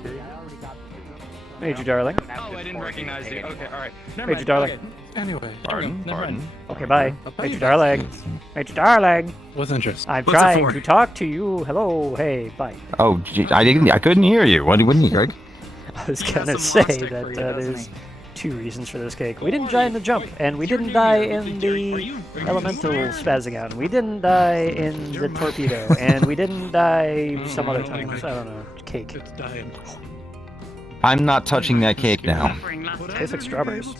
Major Darling. Oh, I didn't recognize you. Okay, alright. Major Darling. Anyway. Pardon? Okay, bye. Major Darling. Major Darling. With interest. I'm What's it trying for? to talk to you. Hello. Hey, bye. Oh, gee, I couldn't hear you. What didn't you, Greg? I was He gonna has some say lobster that for you, doesn't there's he? two reasons for this cake. We didn't die in the jump, and we didn't die in the elemental spazzing out, and we didn't die in the torpedo, and we didn't die some other times. I don't know. Cake. It's dying. I'm not touching that cake now. Tastes like strawberries.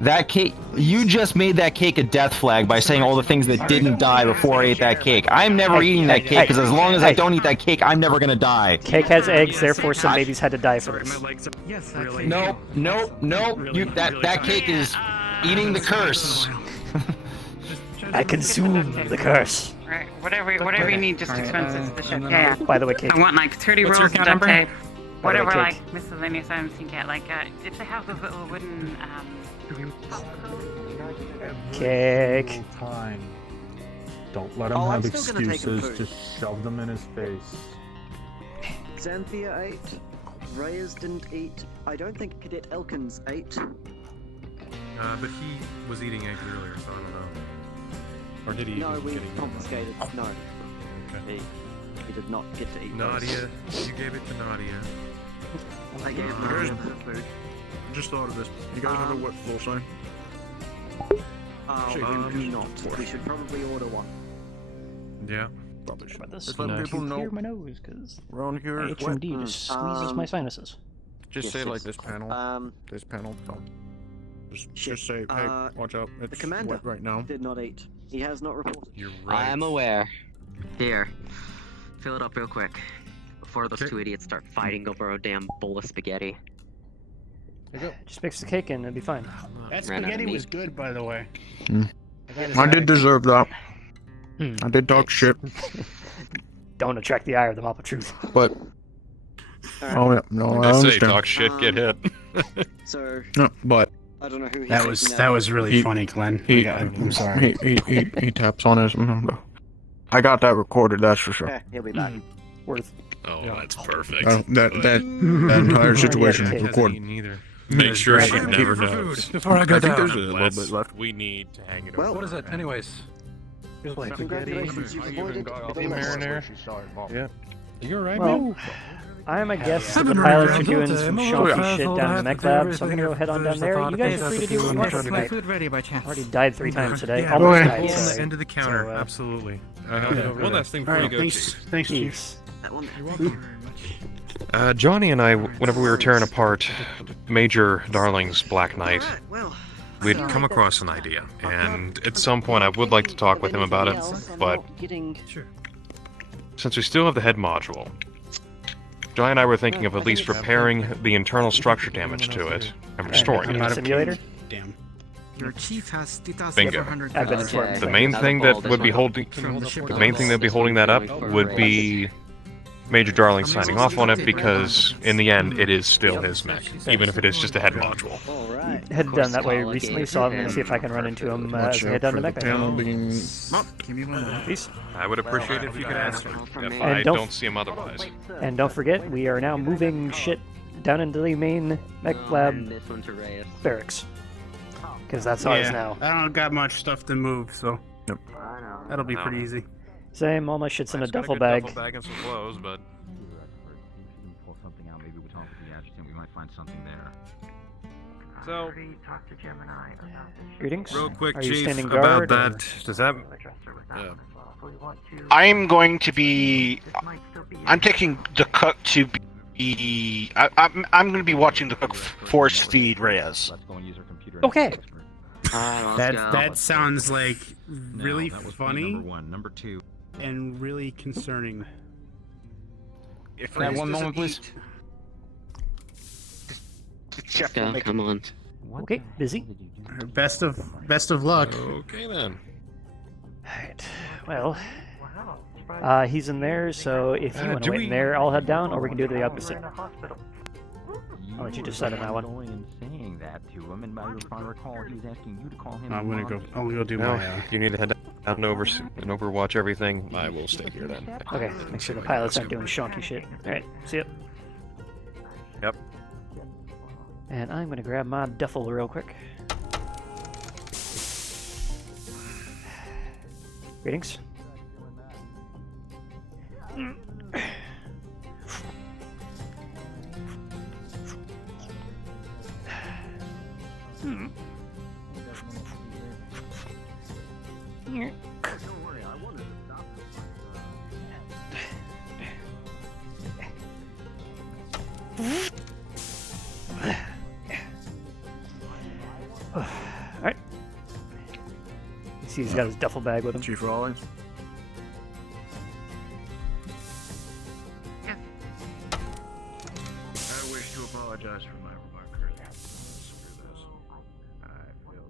That cake, you just made that cake a death flag by saying all the things that didn't die before I ate that cake. I'm never eating that cake because as long as I don't eat that cake, I'm never gonna die. Cake has eggs, therefore some babies had to die for this. Yes, Nope. You that cake is eating the curse. I consume the curse. Right, whatever you need, just expenses to the ship. Yeah, yeah. By the way, cake. I want like 30 What's rolls your of account duct number? tape. By the way, Whatever, cake. like miscellaneous items you can get. Like, if they have those little wooden, Cake. Don't let him Oh, I'm have still gonna take him excuses. food. Just shove them in his face. Xanthia ate. Reyes didn't eat. I don't think Cadet Elkins ate. But he was eating eggs earlier, so I don't know. Or did he? No, we confiscated. No. Okay. He did not get to eat. Nadia, you gave it to Nadia. I gave Guys, food. just thought of this. You guys have a what floor sign? We do not. We should probably order one. Yeah. Probably should. This Just let people know. clear my nose because Around here is wet. HMD just squeezes my sinuses. Just say like this panel. This panel. Just say, hey, watch out. The It's commander wet right now. did not eat. He has not reported. You're right. I'm aware. Here, fill it up real quick before those Okay. two idiots start fighting over a damn bowl of spaghetti. There you go. Just mix the cake in, it'll be fine. That Ran out of spaghetti meat. was good, by the way. I did deserve that. I did talk shit. Don't attract the ire of the mop of truth. But oh yeah, no, I I say understand. talk shit, get hit. So No, but I don't know who. That was really funny, Glenn. I'm sorry. He taps on his. I got that recorded. That's for sure. Yeah, he'll be back. Worth. Oh, that's perfect. That entire situation is Hasn't recorded. Neither. Make sure she Right. never knows. Before I go I think down, there's a little bit left. We need to hang it Well, over. what is it? Anyways, Congratulations, you've avoided the Mariner. Yeah. You alright, Well, man? I'm a guess that I've the been pilots are running doing around some all day. shonky I'm shit all down in the over mech the lab, place. so I'm gonna go head on down There's there. a You guys are thought free to of do what you want is tonight. food ready by chance? Already died 3 times today. Yeah. Almost Go died. Pull ahead. on So, the end of the counter. so, Absolutely. Well, that thing All pretty right, good, thanks, Chief. thanks, Chief. peace. That one. You're welcome. Johnny and I, whenever we were tearing apart Major Darling's Black Knight, Alright, well. we'd come across an idea, and at some point I would like to talk with him about it, but since we still have the head module, Johnny and I were thinking of at least repairing the internal structure damage to it and restoring it. Simulator? Damn. Your chief has Bingo. 2,400 I've been informed. The main thing that would be holding that up would be Major Darling signing off on it, because in the end it is still his mech, even if it is just a head module. Had done that way recently, so I'm gonna see if I can run into him as I head down to mech. Panel being. Peace. I would appreciate it if you could ask him, if And I don't- don't see him otherwise. And don't forget, we are now moving shit down into the main mech lab This one to Reyes. barracks. Because that's ours now. I don't got much stuff to move, so that'll be No. pretty easy. Same, all my shit's in a Just got duffel good bag. duffel bag and some clothes, but Pull something out. Maybe we talk to the adjutant. We might find something there. so Greetings. real quick, Are you Chief, standing about guard? that. Does that? I'm going to be. I'm taking the cook to be. I'm going to be watching the cook force feed Reyes. Let's go and use our computer. Okay. That sounds like really That was point funny Number one. Number two. and really concerning. If Can I have Reyes one doesn't moment, please? eat, Jeff will Go, make come on. Okay, busy. Best of luck. Okay then. Alright, well, he's in there, so if you want do to wait we- in there, I'll head down, or we can do the opposite. I'll let you decide on that one. Going and saying that to him, and if I recall, he was asking you to call him. I'm gonna go. I'll go do No, my. you need to head down and overwatch everything. I will stay here then. Okay, make sure the pilots aren't doing shonky shit. Alright, see ya. Yep. And I'm gonna grab my duffel real quick. Greetings. Alright. You see he's got his duffel bag with him. Chief Rawlings. I wish to apologize for my remark earlier. Screw this. I feel.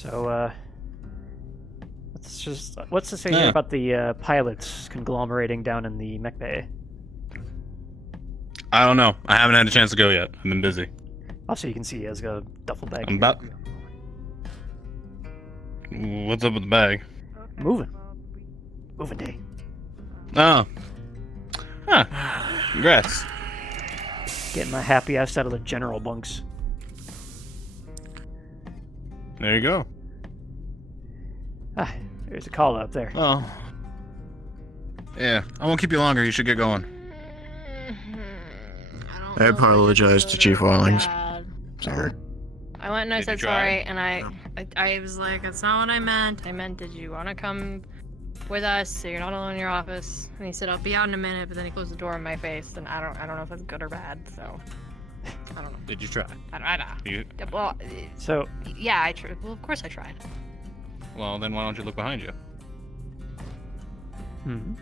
So, what's to say here about the pilots conglomerating down in the mech bay? I don't know. I haven't had a chance to go yet. I've been busy. Also, you can see he has a duffel bag. I'm about. What's up with the bag? Moving day. Oh. Huh. Congrats. Getting my happy ass out of the general bunks. There you go. Ah, there's a call out there. Oh. Yeah, I won't keep you longer. You should get going. I apologize to Chief Wallings. Sorry. I went and I said sorry, and I was like, that's not what I meant. I meant, did you want to come with us so you're not alone in your office? And he said, I'll be out in a minute, but then he closed the door in my face, and I don't know if that's good or bad, so I don't know. Did you try? I don't know. Well, so yeah, I tried. Well, of course I tried. Well, then why don't you look behind you? Hmm.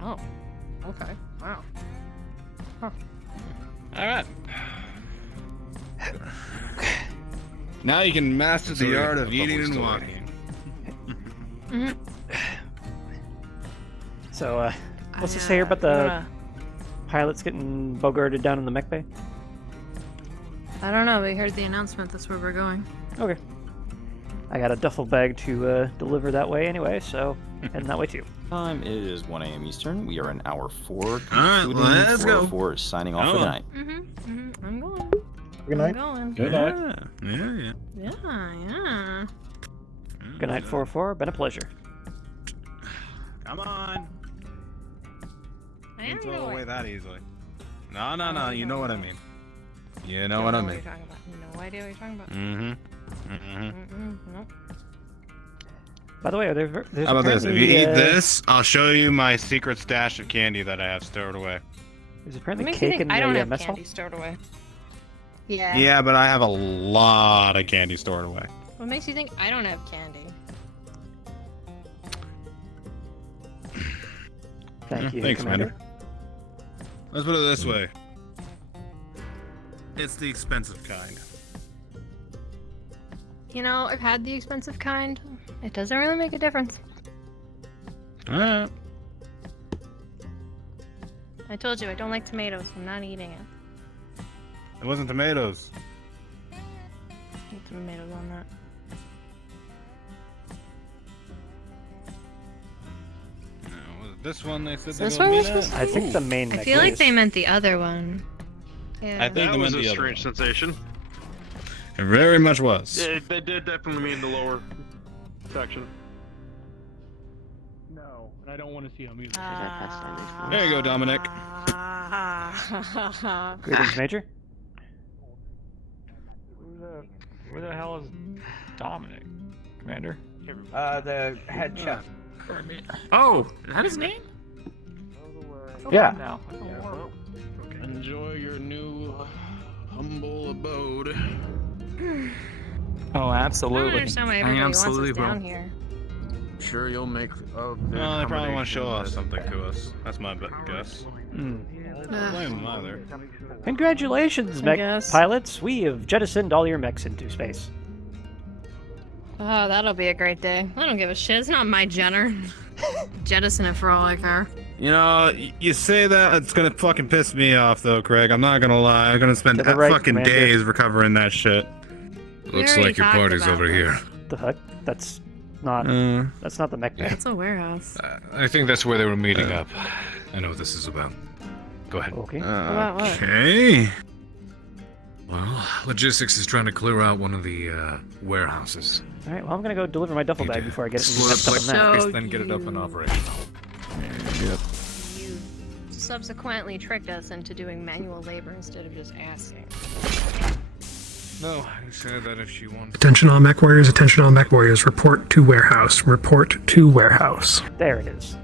Oh. Okay. Wow. Huh. All right. Now you can master the art of eating and walking. So, what's to say here about the pilots getting bogarted down in the mech bay? I don't know. We heard the announcement. That's where we're going. Okay. I got a duffel bag to deliver that way anyway, so heading that way too. Time is 1 a.m. Eastern. We are in hour 4. Alright, let's go. 4 is signing off for the night. I'm going. Good night. I'm going. Good night. Yeah. Yeah. Good night, 4-4. Been a pleasure. Come on. I am Can't throw going. away that easily. No. You know what I mean. You know what I mean. No idea what you're talking about. Nope. By the way, there's How about this? If you apparently, eat this, I'll show you my secret stash of candy that I have stored away. There's What apparently makes you cake think in I don't the have mess hall. candy stored away? Yeah. Yeah, but I have a lot of candy stored away. What makes you think I don't have candy? Thank you, Thanks, Commander. man. Let's put it this way. It's the expensive kind. You know, I've had the expensive kind. It doesn't really make a difference. Alright. I told you I don't like tomatoes. I'm not eating it. It wasn't tomatoes. Put tomatoes on that. Was it this one they said Is they this were what we're gonna supposed be I think the main. I feel like they meant the other one. Yeah. I think That they was meant a the other strange sensation. It very much was. Yeah, they did definitely mean the lower section. No, and I don't want to see him either. There you go, Dominic. Greetings, Major. Where the hell is Dominic, Commander? The head chef. Oh, is that his name? Yeah. Now. Enjoy your new humble abode. Oh, I absolutely. don't understand why everybody wants us down here. Sure, you'll make. No, they probably want to show off something to us. That's my guess. Mm. Don't blame them either. Congratulations, I mech guess. pilots. We have jettisoned all your mechs into space. Oh, that'll be a great day. I don't give a shit. It's not my Jenner. Jettison it for all I care. You know, you say that, it's gonna fucking piss me off though, Craig. I'm not gonna lie. I'm gonna spend To the right, fucking Commander. days recovering that shit. Looks like your party's over here. The heck? That's not. That's not the mech bay. That's a warehouse. I think that's where they were meeting up. I know what this is about. Go ahead. Okay. About what? Okay. Well, logistics is trying to clear out one of the warehouses. All right. Well, I'm gonna go deliver my duffel bag before I get Explore messed up the in that. place, then get it up and operational. Yep. You subsequently tricked us into doing manual labor instead of just asking. No, I said that if she wants. Attention all mech warriors, attention all mech warriors. Report to warehouse. Report to warehouse. There it is.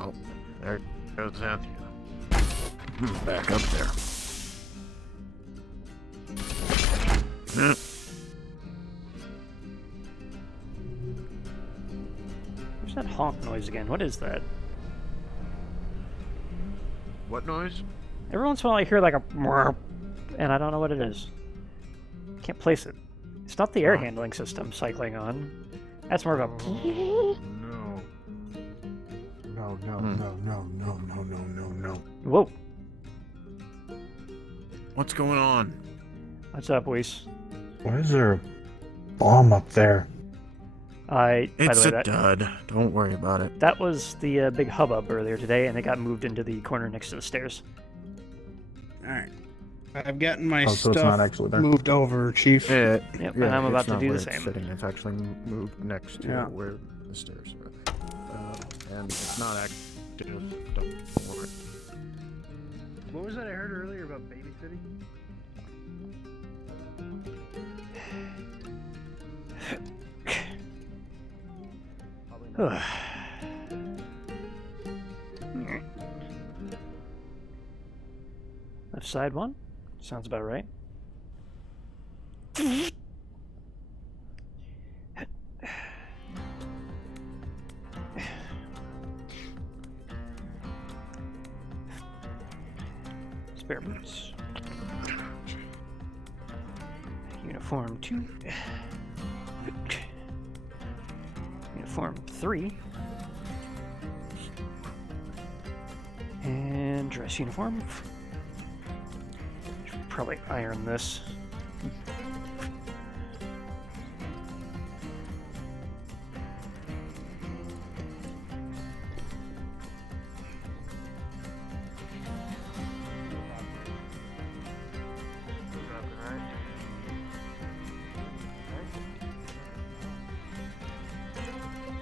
Oh, there goes Anthony. Back up there. Yeah. Where's that honk noise again? What is that? What noise? Every once in a while I hear like a "Mwah," and I don't know what it is. Can't place it. It's not the air handling system cycling on. That's more of a. No. No, no, no, no, no, no, no, no, no. Whoa. What's going on? What's up, Weiss? Why is there a bomb up there? By the It's way, a dud. Don't worry about it. that was the big hubbub earlier today, and it got moved into the corner next to the stairs. Alright. I've gotten my so it's stuff not actually there. moved over, Chief. Yep, and I'm about it's to not do where the it's same. Sitting. It's actually moved next to Yeah. where the stairs are. And it's not active. Don't worry. What was that I heard earlier about babysitting? Left side one? Sounds about right. Spare boots. Uniform 2. Uniform 3. And dress uniform. Should probably iron this.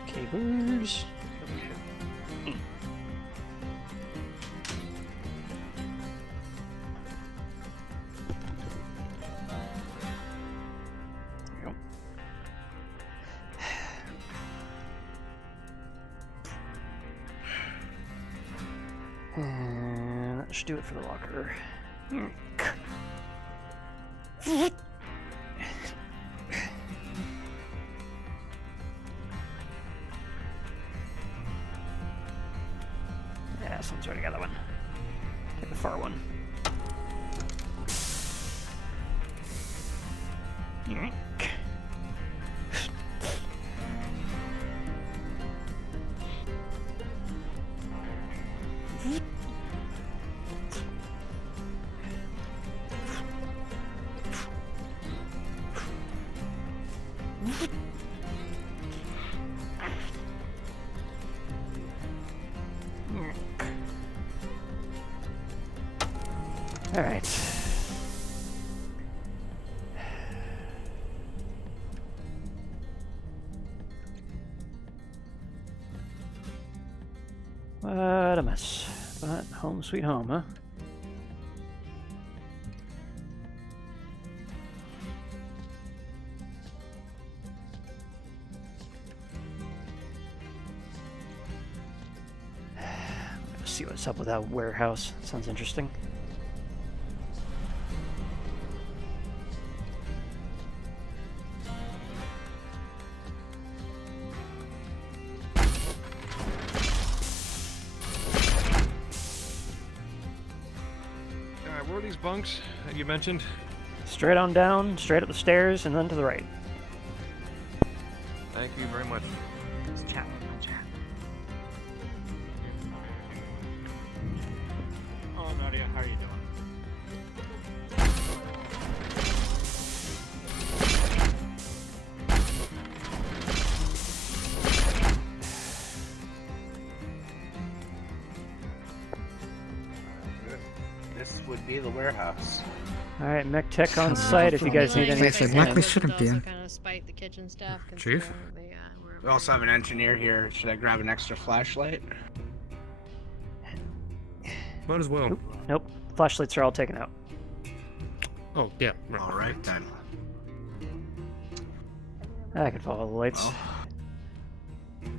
Cables. And that should do it for the locker. Yeah, someone's already got that one. Take the far one. All right. What a mess. But home sweet home, huh? Let's see what's up with that warehouse. Sounds interesting. Where are these bunks that you mentioned? Straight on down, straight up the stairs, and then to the right. Thank you very much. Let's chat. Oh, Nadia, how are you doing? This would be the warehouse. All right, mech tech on site if you guys need anything. Likely shouldn't be. Kind of spite the kitchen staff. Chief? We also have an engineer here. Should I grab an extra flashlight? Might as well. Nope. Flashlights are all taken out. Oh, yeah. Right. All right then. I can follow the lights.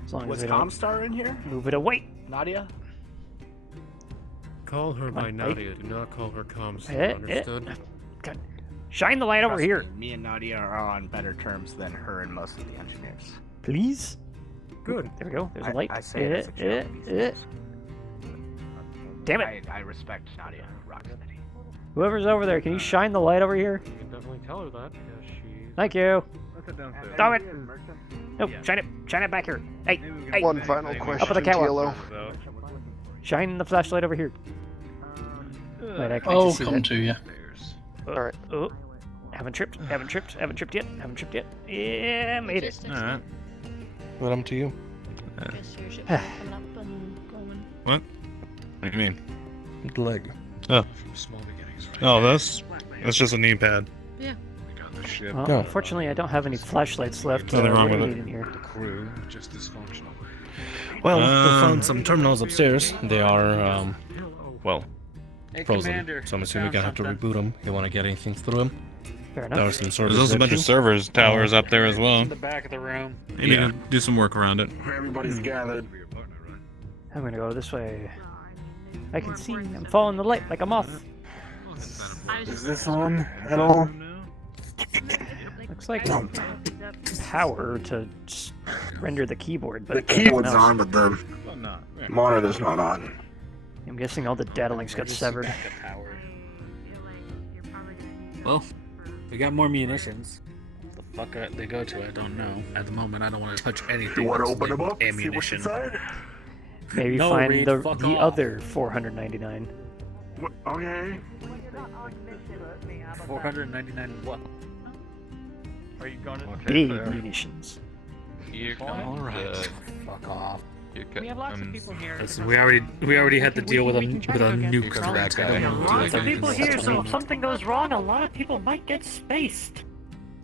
As long Was as they don't Comstar in here? move it away. Nadia? Call her by Wait. Nadia. Do not call her Comstar. Eh, eh. Understood? God. Shine the light over Trust here. me, me and Nadia are on better terms than her and most of the engineers. Please. Good. There we go. There's a light. I say it as a joke. Damn it! I respect Nadia. Rocksteady. Whoever's over there, can you shine the light over here? You can definitely tell her that. Yeah, she... Thank you. Stop it! Nope, shine it back here. Hey, hey! One final question, Up with the catwalk. TLO. Shine the flashlight over here. Wait, I can't Oh, see come that. to you. Alright. Oh, haven't tripped yet. Yeah, made it. Alright. What happened to you? What? What do you mean? The leg. Oh. Oh, that's just a knee pad. Yeah. Well, No. unfortunately, I don't have any flashlights left. Nothing wrong what with do we it. need in here? Crew, just dysfunctional. Well, we found some terminals upstairs. They are, well, frozen. Commander, So I'm assuming found I have to something. reboot them. You want to get anything through them? Fair enough. There's also a bunch of servers towers up there as well. In the back of the room. Maybe do some work around it. Everybody's gathered. I'm gonna go this way. I can see. I'm following the light like a moth. Is this on at all? Looks like power to render the keyboard, but The nothing keyboard's else. on, but the monitor's not on. I'm guessing all the data links got severed. Well, we got more munitions. The fuck they go to, I don't know. At the moment, I don't want to touch anything. You want to that's open them labeled up? See what's ammunition. inside? Maybe No, find Reed, the fuck off. other 499. Okay. 499 what? Are you going to... Big munitions. Alright. Fuck off. We have lots of people here. Listen, we already had to deal with a nuke for that guy. Lots of people here, so if something goes wrong, a lot of people might get spaced.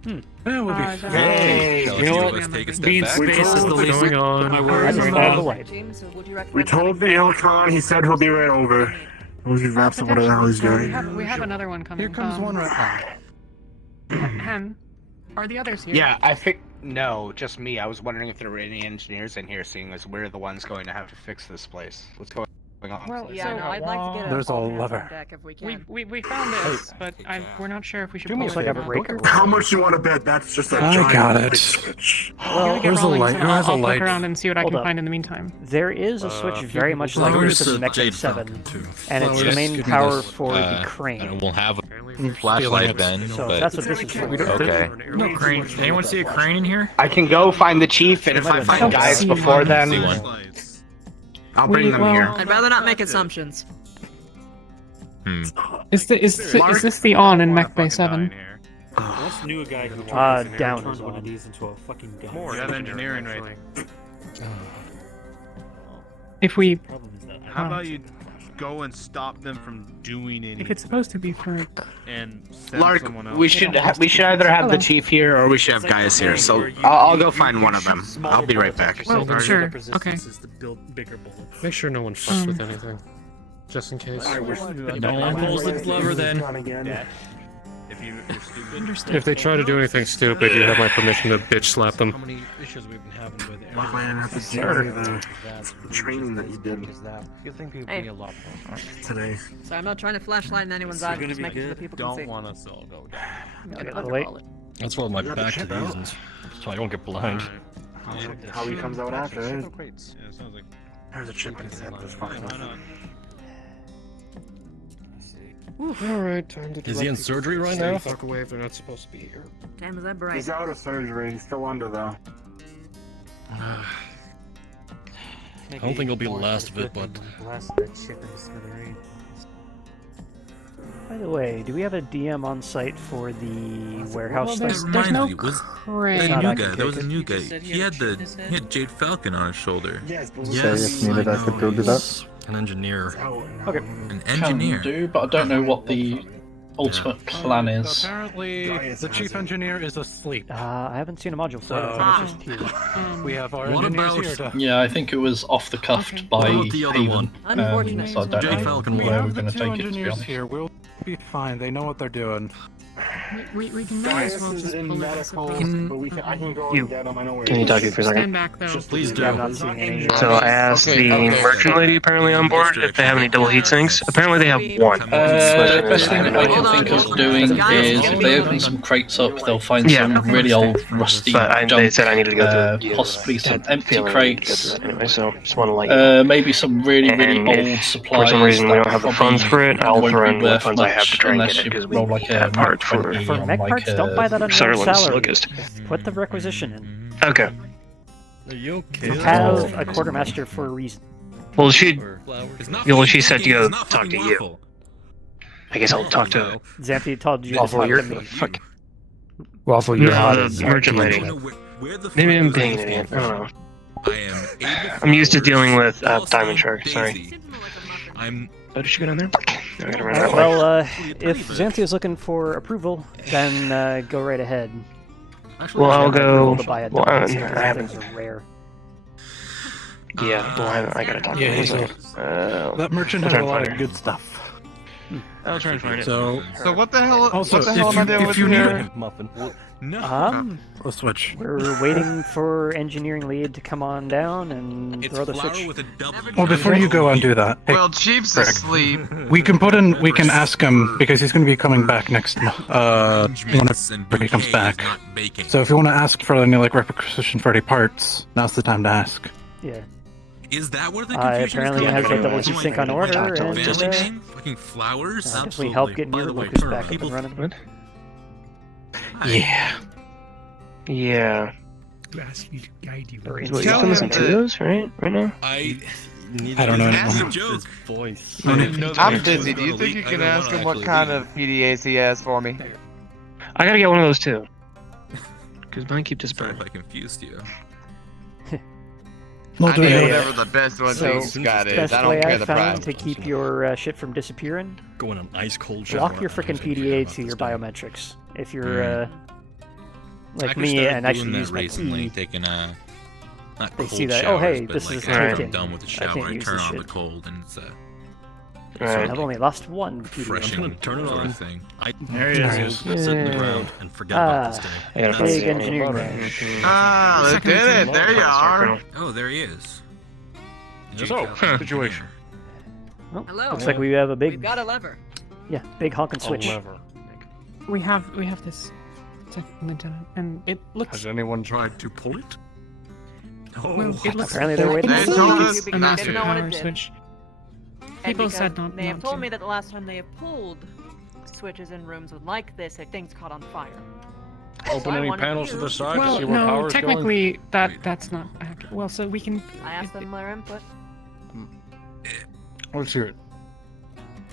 Yeah, we'll be fine. Hey, you know what? Being space is the least of my worries right now. We told the Ilkon, he said he'll be right over. We'll just wrap up whatever the hell he's doing. We have another one coming. Here comes one right now. Are the others here? Yeah, I think no, just me. I was wondering if there were any engineers in here, seeing as we're the ones going to have to fix this place. What's going on? Well, please? yeah, no, I'd like to get There's a lever. We found this, but we're not sure if we should. Do me a pull it favor, or not. breaker. How much you want to bet? That's just a I giant got big it. switch. I'm gonna get Where's the rolling, light? so Who has a I'll light? look around and see what I Hold can up. find in the meantime. There is a switch very much like Where's this in the Mech Jade 7, Falcon too? and it's the Flowers, main give me power this. for the crane. And we'll have Feeling flashlight it. then, So but that's what this is for. okay. No crane. Anyone see a crane in here? I can go find the chief, and if I find guys before then, See one. I'll bring them here. I'd rather not make assumptions. Is this the on in Mech Bay 7? Let's new a guy who down turns is one on. of these into a fucking gun. More You have engineering right. If we... How about you go and stop them from doing anything? If it's supposed to be for... And send Lark, someone else. we should either have the Hello. chief here or we should have guys here. So I'll go find one of them. I'll be right back. Well, sure, okay. Is to build bigger bullets. Make sure no one fucks with anything. Just in case. No one pulls the lever then. If they try to do anything stupid, you have my permission to bitch slap them. How many issues we've been having with Luckily, I didn't have to do Sure. any of the training that you did You think people Hey. be a lot more. today. So I'm not trying to flashlight in anyone's It's eyes, gonna just be making sure good. that people can Don't see. want us to all go down. Okay, I'll wait. That's why my You got back the to chip out. these, so I don't get blind. How he comes out after it. Yeah, it sounds like. There's a chip in his head. That's fine. Alright, time to Is he in surgery right now? Fuck away if they're not supposed to be here. Damn, is that bright? He's out of surgery. He's still under though. I don't think it'll be the last of it, but Blast that chip in the smithereen. By the way, do we have a DM on site for the warehouse Well, thing? there's no you, was crane. that No, new that guy? That was a could- new guy. He had Jade Falcon on his shoulder. Yes, but Yes, needed, I could go do that. an engineer. Okay. An Can engineer. do, but I don't know what the ultimate plan is. Apparently, the chief engineer is asleep. I haven't seen a module for it. So- It's just here. We have our What engineers about- here to... Yeah, I think it was off the cuff by What about the other Haven. one? Unfortunate. So I don't Jade know Falcon where one. we're The going to two take it, to be engineers honest. here will be fine. They know what they're doing. We can might as well Gaius is just in pull it. medical, but I can go You. and get him. I know where Can he you is. talk to me for a second? Stand back though. Please do. Yeah, I'm not seeing any. So I asked the merchant lady apparently on board if they have any double heat sinks. Apparently they have one. Best thing that I can think of doing is if they open some crates up, they'll find some really old, rusty junk. They said I needed to go through. Possibly some empty feeling crates. Anyway, so just want to let maybe some really And old if supplies. for some reason we that don't have the probably funds for it, I'll won't throw be in what worth funds I have much to try and unless get it, you because we roll like a had parts for on mech like parts, a don't buy that on your own Sutherland's salary. Locust. Put the requisition in. Okay. Are you okay? You have a quartermaster for a reason. Well, she said to go talk to you. I guess I'll talk to Xanthi told you to Waffle, talk you're to me. Waffle, you're hot. No, The merchant lady. Maybe I'm being an idiot. I don't know. I'm used to dealing with Diamond Shark. Sorry. Oh, did she go down there? I gotta run that way. Well, if Xanthi is looking for approval, then go right ahead. Well, I'll go. To buy a Well, dog, I because haven't. things are rare. Yeah, well, I gotta talk to Yeah, him. that merchant I'll has try a and lot find of her. good stuff. I'll try and find it. So what the hell? Also, what the hell am I doing with here? We'll switch. We're waiting for engineering lead to come on down and throw the switch. Well, before you go and do that, hey, Well, Chief's Rick, asleep. we can ask him because he's going to be coming back next whenever he comes back. So if you want to ask for any like requisition for any parts, now's the time to ask. Yeah. Is that what the confusion apparently is it has coming a double from? sync on order, and Family name? Fucking flowers? definitely help getting your locust back up and running. Yeah. Yeah. Ask me to guide you. Well, you still listen to those, right? Right now? I don't know anymore. His voice. I'm busy. Do you think you can ask him what kind of PDAs he has for me? I gotta get one of those too. Because mine keep disappearing. I confused you. I need whatever the best one So, he's got is. best I don't way care I the found price. to keep your shit from disappearing, Going on ice cold. lock your frickin' PDA to your biometrics. If you're like I me started and actually doing that use my recently, key, taking a not they cold see that, showers, oh hey, but this like is after taken. I'm done with the I shower, can't I use turn this on the shit. cold, and it's Right. I've only lost one PDA. refreshing turn it sort on. of thing. There he is. Sit in the ground and forget about this day. I gotta find Big the engineering man. Lieutenant, there you are. Oh, there he is. So, situation. Well, Hello. looks like we have a We've big, got a lever. yeah, big honkin' switch. We have this, Lieutenant, and it looks. Has anyone tried to pull it? Well, it looks. Apparently they're waiting. It They looks told like us it's a not master to. know what it power did. switch. And People because said not they have not told to. me that the last time they have pulled switches in rooms like this, things caught on fire. Open I any wanted panels to you- the side to Well, see where no, power's going? technically that's not accurate. Well, so we can. I asked them their input. Let's hear it.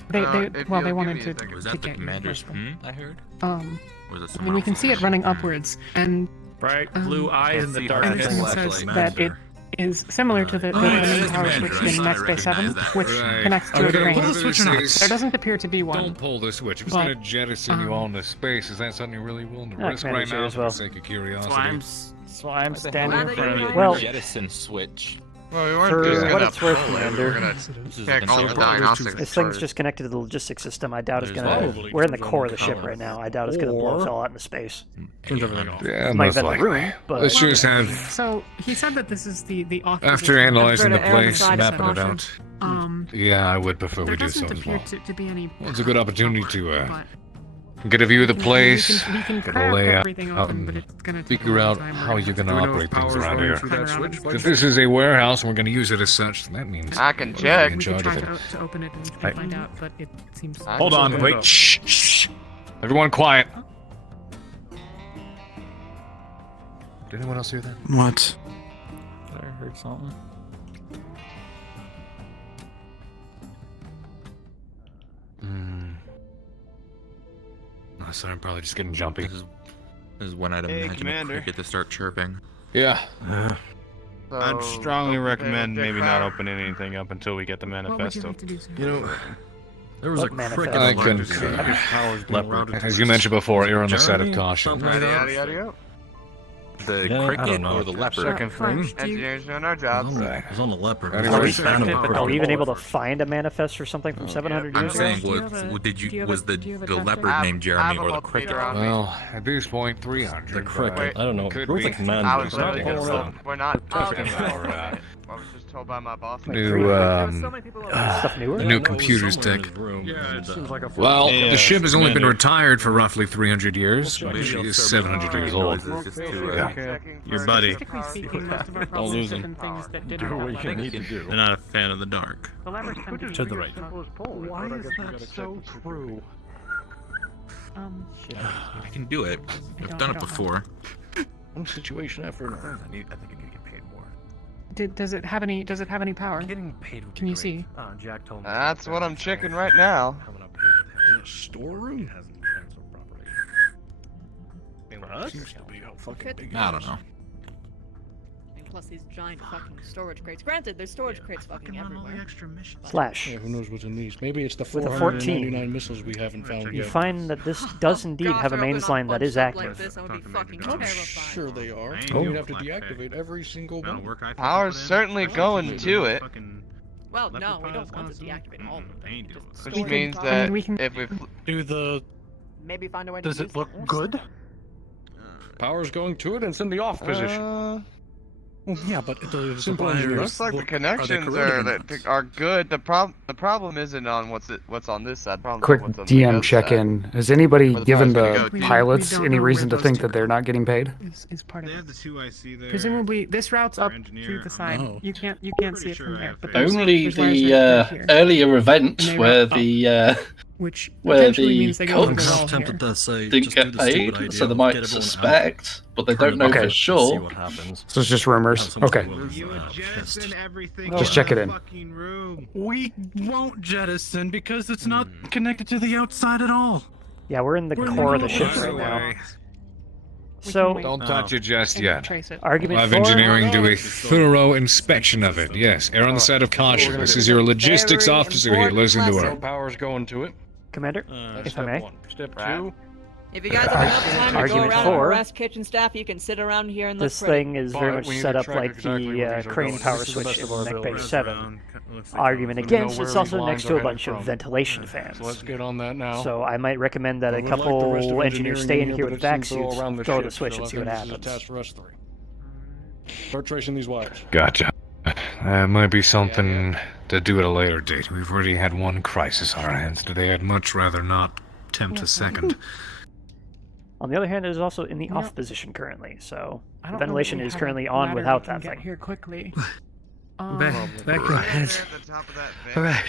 They if well you'll they give wanted me a to second. Was to that the get you commander's first. I heard? Um, Or was it I someone mean, we can else's? see it running upwards, and Bright blue eyes in the darkness. Anderson says that it is similar to the main power switch in Next Bay 7, which connects to a Okay, drain. pull the switch or not? There doesn't appear to be one. Don't pull the switch. If it's But, gonna jettison you all into space, is that something you're really willing to Yeah, risk Commander's right here now as for well. the sake of curiosity? That's why I'm standing in front of you. Well, Jettison switch. Well, we weren't for just what gonna it's worth, pull it. Commander, We're gonna check all the diagnostics. this thing's just connected to the logistics system. I doubt it's There's gonna. probably We're in the some core of the color. ship right now. I doubt it's gonna blow us all out into space. Yeah, Might most have been the likely. room, but Let's just have, So he said that this is the off. after analyzing the Err on the place, side of mapping it caution. out. Um, Yeah, I would prefer there we do so doesn't as appear well. to be any. Well, it's a good opportunity to but get a view of the we place, can get a crack layout, everything open, but it's gonna take a figure long out time. how We're you're gonna gonna have to operate things power's around going here. through that switch. If this is a warehouse and we're gonna use it as such, then that means I can we're check. in We can charge try of it. to open it and we can find out, but it seems. Hold on, wait. Shh, shh. Everyone quiet. Did anyone else hear that? What? I heard something. No, sorry, I'm probably just getting jumpy. This is when I'd Hey, imagine Commander. a cricket to start chirping. Yeah. I'd strongly recommend okay, maybe check not power. opening anything up until we get the What would you manifesto. like to do, sir? You know, There was What a manifest? cricket I alert. concur. Power's being routed As you mentioned before, you're on the side of Journey? caution. Something Yada, yada, yada. The Yeah, I cricket don't know. or the leopard? Second thing. Engineers doing our jobs. Right. I was on the leopard. Anyway, Are we, found him. are we even able to find a manifest or something from 700 I'm years ago? saying, Do you have a- did do you you have was a- the do you have a the tactic? leopard named Jeremy I or the have a cricket? multimeter on me. Well, at this point, 300. The cricket. I don't know. Could Where's the be. commander? I was Something literally else. we're not talking about Alright. I was just told by my boss. New, Stuff newer? New computers tech. Yeah, it seems like a Well, Yeah. the ship has only been retired for roughly 300 years, but she is 700 years old. Your buddy. I'll lose him. Do what you need to do. They're not a fan of the dark. To the right. Why is that so true? I can do it. I've done it before. One situation after another. I think I need to get paid more. Does it have any? Does it have any power? Getting paid. Can you see? Jack told me. That's what I'm checking right now. Storeroom? Seems to be how fucking big. I don't know. And plus these giant fucking storage crates. Granted, there's storage crates fucking everywhere. Slash. Yeah, who knows what's in these? Maybe it's the With a 499 missiles we haven't found You yet. find that this does indeed have a mains line that is active. I'm sure they are. You'd have to deactivate every single one. Power's certainly going to it. Well, no, we don't want to deactivate all of them. Which means that if we do the... Maybe find a way to Does use it look them. good? Power's going to it and it's in the off position. Well, yeah, but the Simple suppliers engineering. looks like the are they connections corroding? are good. The problem isn't on what's on this side. Problem Quick what's on the DM other check side. in. Has anybody Where the given power's the gonna go to. pilots We any don't reason know to where think those that they're not getting paid? Is part of it. The two I see there. Presumably, this route's up to engineer. the side. Oh. You can't see it from there. But there's- Only there's wires the right here. earlier event And they where route up, the which where potentially the means they go over the cooks wall here. didn't get paid, so they might suspect, but they don't know Okay. for sure. So it's just rumors. Okay. Just check it in. We won't jettison because it's not connected to the outside at all. Yeah, we're in the core of the ship right now. So Don't touch it just yet. Trace it. argument Have for engineering do a thorough inspection of it. Yes, err on the side of caution. This is your logistics officer here. Listen to her. Power's going to it. Commander, if I Step may. 1. Step 2. If you guys have enough time to go Argument around for- and harass kitchen staff, you can sit around here and look This pretty. thing is very But much we need set to up track like exactly the where these are crane going. power This is the switch best in of our Mech Bay abilities. 7. Looks Argument So we know against, where it's these also lines next are to a headed bunch of from. ventilation fans. So let's get on that now. So I might recommend that a I would like the couple rest of engineers engineering stay in here, here but with it vac seems they're all suits, around the throw the ship, switch so and I see what think this is a happens. task for us 3. Start tracing these wires. Gotcha. Might be something to do at a later date. We've already had one crisis on our hands today. I'd much rather not tempt a second. On the other hand, it is also in the off position currently, so I the don't know ventilation that we is have currently a on ladder without we can that get thing. here quickly. Back ahead. Alright.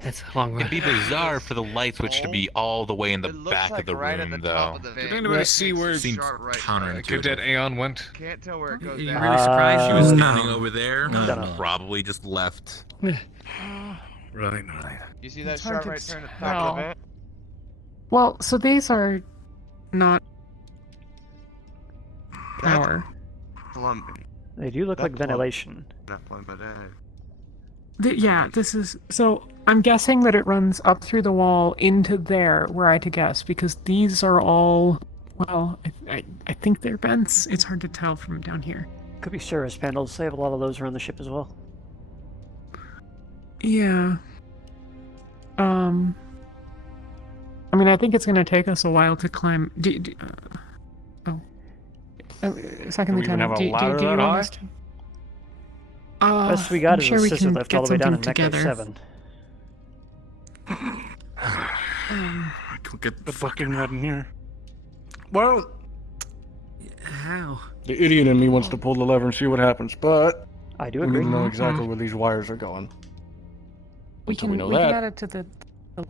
That's a long It'd be bizarre for the light switch to be all the way in the back of the right at room, the top though. of the Did van. anybody see where it Seems Chart right Give that Aeon went. Can't tell where it goes You down. really surprised she was No. standing over there? No. Probably just left. Right. You see that It's hard chart to right turn at the top of the tell. van? Well, so these are not power. Plumbing. They do look That like plumb- ventilation. Not plumbing, but Yeah, this is so. I'm guessing that it runs up through the wall into there. Were I to guess, because these are all. Well, I think they're vents. It's hard to tell from down here. Could be service panels. They have a lot of those around the ship as well. Yeah. I mean, I think it's going to take us a while to climb. Second Do we even lieutenant, have a do you ladder want that us to? Best we got I'm is sure a we scissor can lift get all the way down in something Mech Bay together. 7. Get The fucking red in here. Well, How? The idiot in me wants to pull the lever and see what happens, but I do we agree. need to know exactly where these wires are going. We So can, we know we can that. add it to the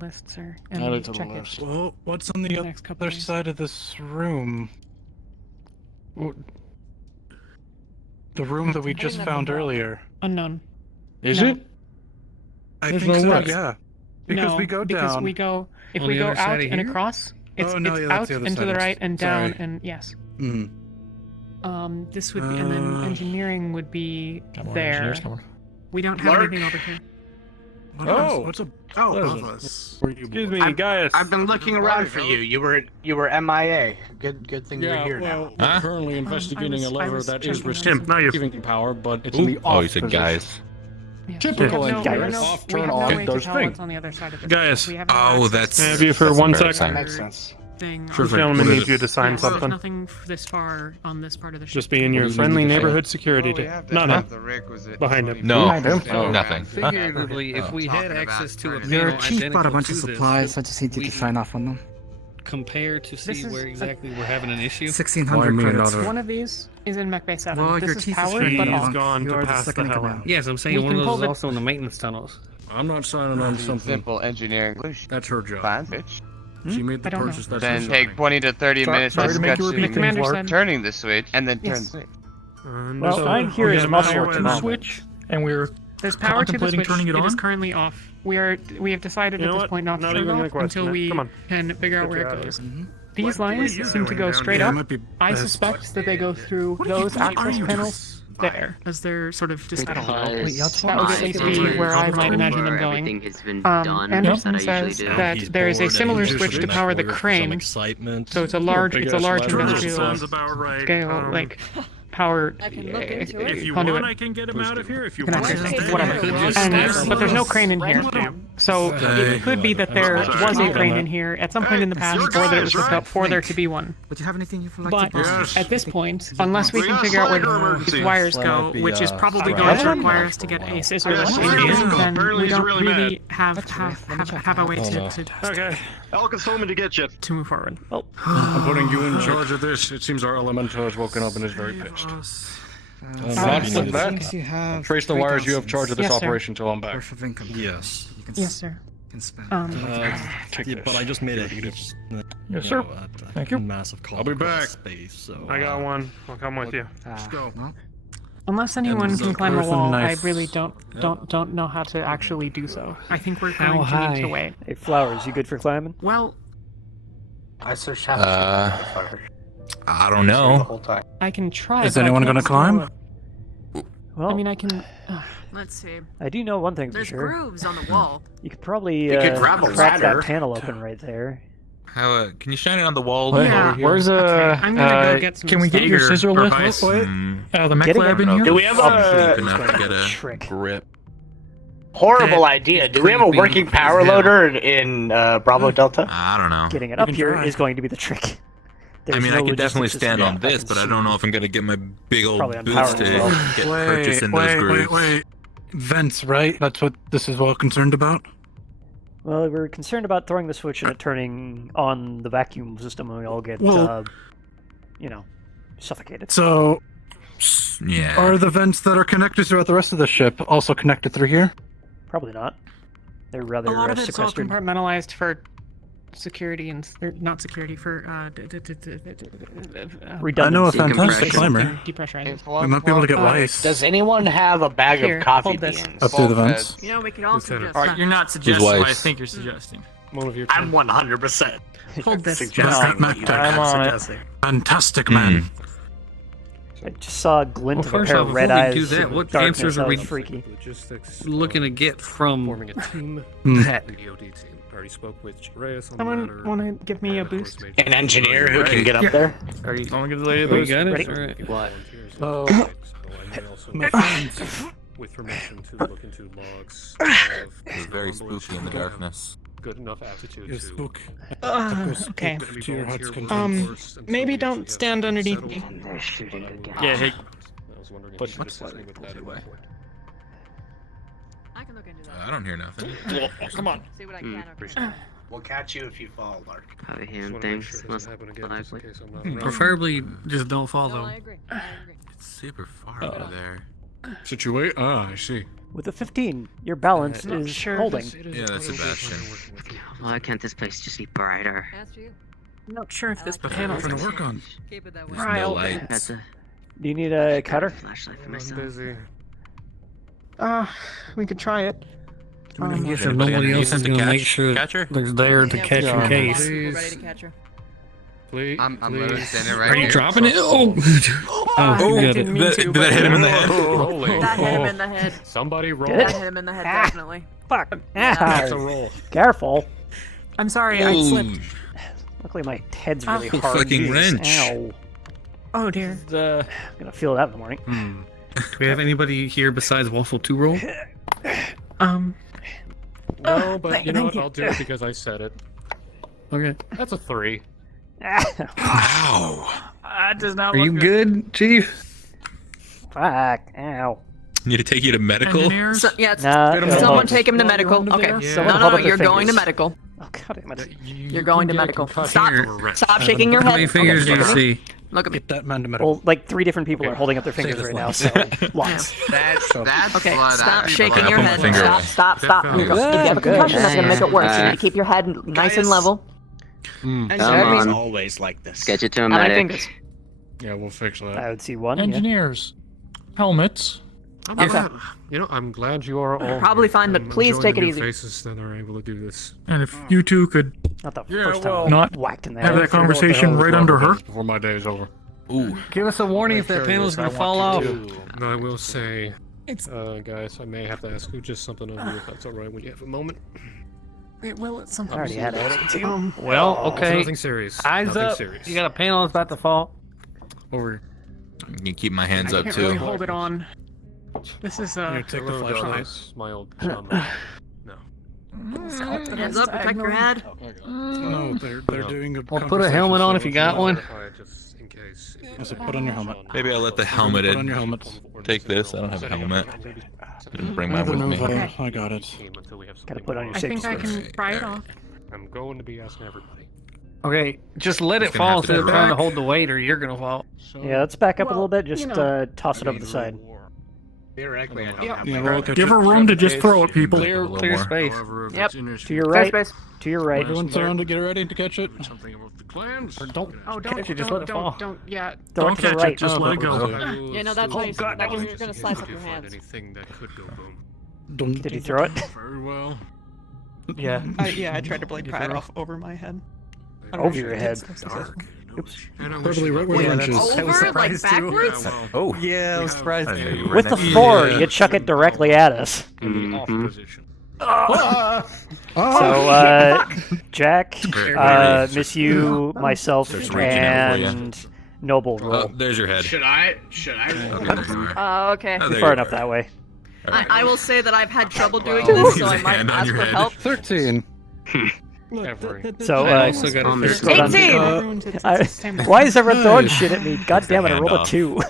list, sir. And Add it to the check list. well, what's on in the the next couple other days. side of this room? The room that we just Hidden at the found bottom. earlier. Unknown. Is No. it? I There's think no so, way. yeah. Because No, we go because down. we go if On we the go other side out of and here? across. It's, Oh, no, it's yeah, that's out the other and to side. the right and down Sorry. and yes. Mm. This would be, and then engineering would be there. We don't have Lark. anything over here. What's a Oh, Excuse Excuse me, Gaius. I've been looking around for you. You were MIA. Good thing you're here now. We're currently investigating a lever that is Tim, not you. receiving power, but it's in the off Oh, you said position. guys. Typical We have engineers. no, Off, we turn have no off, way to those tell things. what's on the other side of this. Gaius. We have no Oh, access that's. Have you for That's 1 embarrassing. second? Makes sense. thing. Sure thing. Gentlemen need you to sign so something. Nothing this far on this part of the ship. Just be in your friendly neighborhood security. Not him. Behind him. No. Behind him? Oh, nothing. Figuratively, if we had access to a You're panel chief bought a identical bunch to of this, supplies. I just need you to sign off on them. compare to see where exactly we're having an issue? 1,600 credits. One of these is in Mech Bay 7. Well, this your is teeth is powered, free. but He's off. gone You to are the pass the second in hell command. on. Yes, I'm saying We one can of pull those is the- also in the maintenance tunnels. I'm not signing on something. Simple engineering. That's her job. Fine, bitch. She made the I don't know. purchase. That's Then her take job. 20 to 30 minutes sorry to make you repeat discussing things, Mark. turning the switch, and then turn Yes. the switch. Well, I'm here as a muscle at the moment. switch, and we're There's power to the contemplating switch. turning it It is on? currently off. We have decided You at know this what? point not to Not turn even it gonna off question until it. we Come on. can figure out Get where you it out of goes. here. These lines seem to go straight Yeah, it up. might be I best. suspect that they go through those access panels there, as they're sort of just. Wait, y'all That would at least be where I might imagine them going. Anderson says that there is a similar switch to power the crane, so it's a large industrial scale, like power I can look into it. If you conduit. want, I can get him out of here. If you Can want, actually- stay. whatever. But there's no crane in here. So it could be that there was a crane in here at some point in the past, or that it was hooked up for there to be one. Would you have anything you'd like But to pass? at this point, unless we can figure out where these wires go, which is probably going to require us to get a scissor lift in here, then we don't really have a way to Okay. Elkins told me to get you. to move forward. Oh, I'm putting you in charge of this. It seems our elemental has woken up and is very pissed. Not sit back. You have Trace the wires. You have charge of this Yes, sir. operation until I'm back. worth of income. Yes. You can Yes, sir. can spend. But I just made it. Yes, sir. Thank you. Massive call. I'll be back. I got one. I'll come with you. Let's go. Unless anyone can climb a Earth and wall, I knife. really don't know how to actually do so. I think we're going to high? need to wait. hey, Flowers, you good for climbing? Well, I searched I don't know. I can try. Is but I anyone can't gonna climb? scale it. Well, I mean, I can. Let's see. I do know one thing for There's sure. grooves on the wall. You could probably You could grab a crack ladder. that panel open right there. How? Can you shine it on the wall? Yeah. over here? Where's I'm gonna go get some. Can we get your Jaeger scissor or lift vice. real quick? Hmm, The mech Getting lab it? in here? Do we have a deep enough to get a Trick. grip. horrible idea? Do we have a creepy working power loader in Bravo Delta? I don't know. Getting it up can here try. is going to be the trick. I There's mean, no I could definitely logistics stand on I this, can but I see. don't know if I'm gonna get my big old Probably on boots power to as well. get purchased in those grooves. Vents, right? That's what this is all concerned about? Well, we're concerned about throwing the switch and it turning on the vacuum system, and we all get, Well- suffocated. So, Yeah. are the vents that are connected throughout the rest of the ship also connected through here? Probably not. They're A rather lot of it's all sequestered. compartmentalized for security and not security for I know a Redundancy. fantastic climber. depressurized. We might be able to get Uh, ice Does anyone have a bag Here, of coffee hold this. beans? up through the vents. You know, we could also just. Alright, you're not suggesting wife. what I think you're suggesting. One of your I'm 100% Hold this. suggesting what you I'm are on it. suggesting. Fantastic, man. I just saw a glint of a first pair off, of red before we eyes. do that, in what darkness. answers That are we was freaky. looking to get from Forming a team. that? Already spoke with Reyes on Someone want to give me a boost? An engineer who can get up there? Are you? I'm gonna get the lady Oh, you boost. got Ready? it? Alright. What? My friends, with permission to look into logs of It's very spooky in the darkness. good enough aptitude Yes, to book. Okay. To your heart's Maybe don't stand underneath me. Yeah, hey. I was wondering But if you what's could assist me with that way? I can look into that. I don't hear nothing. Come on. See what I can or can't. We'll catch you if you fall, Mark. Just wanna make sure it doesn't happen again, just in case I'm not around. Preferably just don't No, follow. I agree. I agree. It's super far over there. Situate? Ah, I see. With a 15, your balance Not is sure if holding. Yeah, that's Sebastian. Why can't this place just be brighter? That's you. I'm not sure if this I like panel's Nothing to work on. Keep it that way. There's no Right. light. That's a Do you need a cutter? flashlight for I'm myself. busy. We could try it. If Anybody nobody underneath else is to gonna catch- make sure catch her? there's there to Yeah, catch we're in ready. case. We're ready to catch her. Please. I'm literally standing right Are here. you dropping it? Oh! Oh, you got didn't it. mean to, Did but- that hit him in the head? Rolling. That hit him in the head. Somebody roll. Did it? That hit him in the head, Ah. definitely. Fuck. That's a Ah, roll. careful. I'm sorry, I slipped. Luckily, my head's Ah. really hard. Fucking Jesus, wrench. Ow. Oh dear. I'm gonna feel that in the morning. Do we have anybody here besides Waffle 2 roll? No, but you know thank what? you. I'll do it because I said it. Okay. That's a 3. Ow. That does not Are you good, Chief? Fuck. Ow. Need to take you to medical? So, yeah, Nah, someone take him to medical. Okay. No, you're going to medical. Oh, God damn it. You're going to medical. Stop shaking your How head. many fingers do you Look at me. see? Look at me. Get that man to medical. Well, like 3 different people are holding up their fingers right now, so lots. That's Okay, blood. stop I'd be shaking blood. your head. Stop. If you have a concussion, that's gonna make it worse. You need to keep your head nice and level. It's always like this. Get you to a How many medic. fingers? Yeah, we'll fix that. I would see 1. Yeah. Engineers. Helmets. I'm Okay. glad, I'm glad you are all Probably here. fine, but I'm please enjoying take the it new easy. Faces that are able to do this. And if you two could Not the first time well, I've not whacked in the have head. that conversation right under her. Before my day is over. Ooh. Give us a warning if that panel's gonna fall off. And I will say, guys, I may have to ask you just something of you if that's all right when you have a moment. Well, it's I something. already had it. Well, It's okay. nothing serious. Eyes nothing up. Serious. You got a panel that's about to fall. Over. You keep my hands I up can't too. really hold it on. This is Here, take the Hello, flashlight. darkness. My old. Hands up, protect your head. No, they're doing a Well, put a helmet on if you got one. Just in case. I said put on your helmet. Maybe I'll let the helmeted Put on your helmet. take this. I don't have a helmet. Didn't bring mine Neither with me. knows I got it. Gotta put on your I safety think I spurs. can pry it off. I'm going to be asking everybody. Okay, just let It's it gonna fall have to instead of be trying to back. hold the weight, or you're gonna fall. Yeah, let's back up a Well, little bit. Just you know. Toss it over the side. Theoretically, I don't Yeah. have Yeah, my we'll catch Give it. her room to just throw at people. Clear, A little clear more. space. Yep. To your right. Space. To your right. Everyone's around to get ready to catch it. Something about the clans. Or don't. Oh, don't, Catch it, just let it fall. don't, yeah. Throw Don't it to the catch right. it. Just let it go. Yeah, no, that's Oh nice. God, That was just gonna in slice case up you your find hands. Anything that could go boom. Don't. Did you throw it? Very well. Yeah. Yeah, I tried to blade pry it off over my head. Over your head. Oops. Probably right where the wrench is. Over, like backwards? Oh. Yeah, I was surprised. With the 4, you chuck it directly at us. Oh, So, Jack, Very Miss You, myself, Starts reaching out for ya. and Noble roll. Oh, there's your head. Should I? Okay, there you are. Okay. Oh, there Far you enough are. that way. I will say that I've had trouble doing this, so I might Hand on ask your for head. help. 13. So, I also got a here's 13. on- why is everyone throwing shit at me? God damn it, I rolled a 2.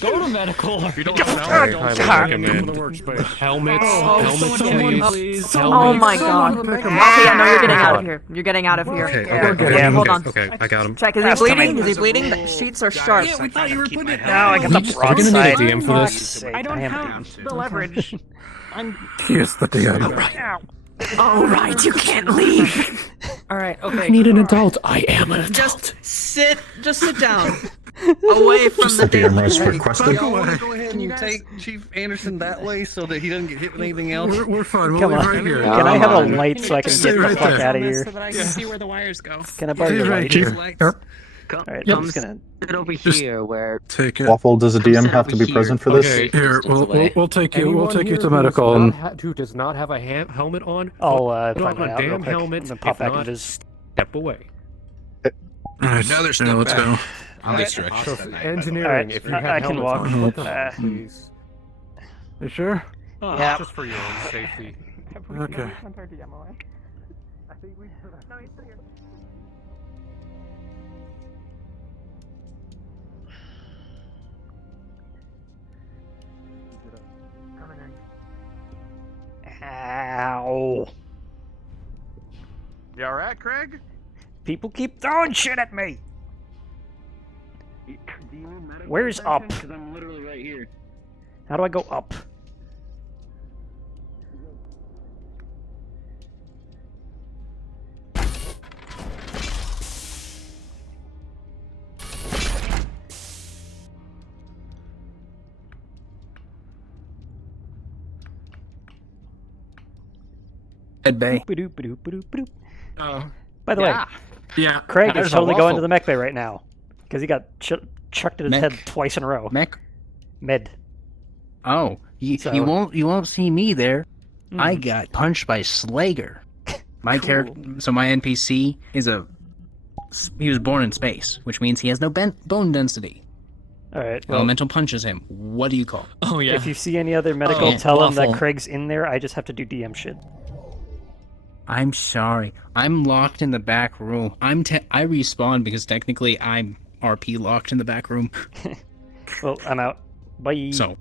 Go to medical. If you don't have a helmet, I recommend helmets. Helmets, please. Oh my god. Okay, yeah, no, you're getting out of here. You're getting out of here. Okay, Hold on. Okay, I got him. Check, is he bleeding? Is he bleeding? The sheets are sharp. we thought you were putting it No, I got the Are we gonna broadside. need a DM for Fuck's this? sake, I don't am have the leverage. I'm. Here's the DM. All right, you can't leave. All right. Okay. I need an adult. I am an adult. Just sit down. Away from the DM daily. was Hey, requested. y'all wanna go ahead and take Chief Anderson that way so that he doesn't get hit with anything else? We're fine. Come We'll on. be right here. Can I have a light so I can Stay get the right fuck there. out of here? So that I can see where the wires go. Can I borrow your right light? here. Alright, I'm just gonna... Sit over Just- here where Take it. Waffle, does a DM sit have to over be here. present for this? Okay, here. We'll take you. We'll Anyone take you here to who's medical. not And who does not have a helmet on? I'll put find on it a out real damn quick. helmet. And then pop If back not, into this. step away. Another step let's back. go. I'll get stretched. So for engineering, Alright, if you have I can helmets walk. on, put them on, please. You sure? Yeah. Just for your own safety. Okay. Ow. You alright, Craig? People keep throwing shit at me. Where's up? because I'm literally right here. How do I go up? Head bay. By the way, Yeah. Craig There's is a totally going waffle. to the mech bay right now because he got chucked at his Mech? head twice in a row. Mech? Med. Oh, you So- you won't see me there. I Mhm. got punched by Slager. My Cool. character, so my NPC is he was born in space, which means he has no bone density. All right. Well, Elemental punches him. What do you call? Oh yeah. if you see any other medical, Oh, tell him that waffle. Craig's in there. I just have to do DM shit. I'm sorry. I'm locked in the back room. I respawn because technically I'm RP locked in the back room. Well, I'm out. Bye. So.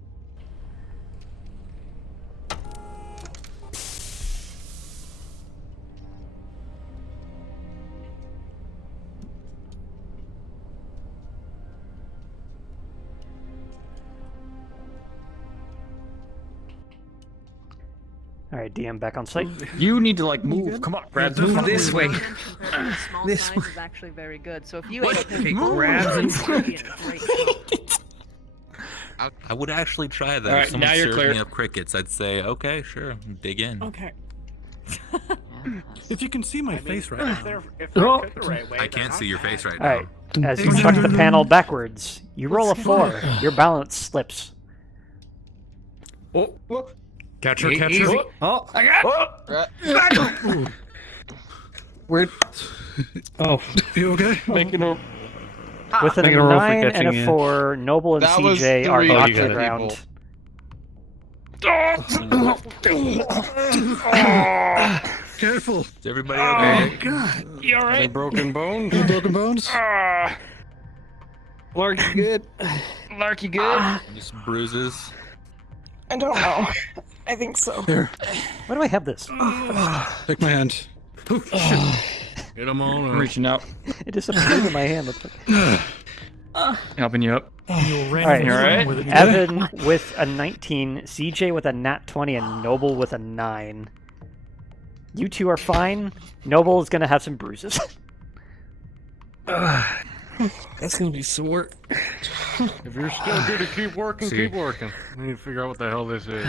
All right, DM back on site. You need to like move. Come on, Brad, move this way. Small This size is actually very good. So if you What? ate a pig, Grabs and I would actually try that. All right, if someone now you're served clear. me up crickets, I'd say, okay, sure, dig in. Okay. If you can see my face right now. If they're cooked the right way, I can't see your face right All now. right. As you chuck the panel backwards, you roll a 4. Your balance slips. Oh, Catcher, Easy. catcher. Oh, I got. Where? Oh, you okay? Making a. With a Making a roll for 9 and catching a you. 4, Noble and That was CJ are 3 knocked to good the ground. Careful. Is everybody okay? God. You alright? Any broken bones? Any broken bones? Larky good. Larky good. Just bruises. I don't know. I think so. Here, Why do I have this? take my hand. Get them on. I'm reaching out, It just appeared in my hand. What the- helping you up. All right, You alright? Evan with a 19, CJ with a nat 20, and Noble with a 9. You two are fine. Noble is gonna have some bruises. That's gonna be sore. If you're still good to keep working, See. keep working. We need to figure out what the hell this is.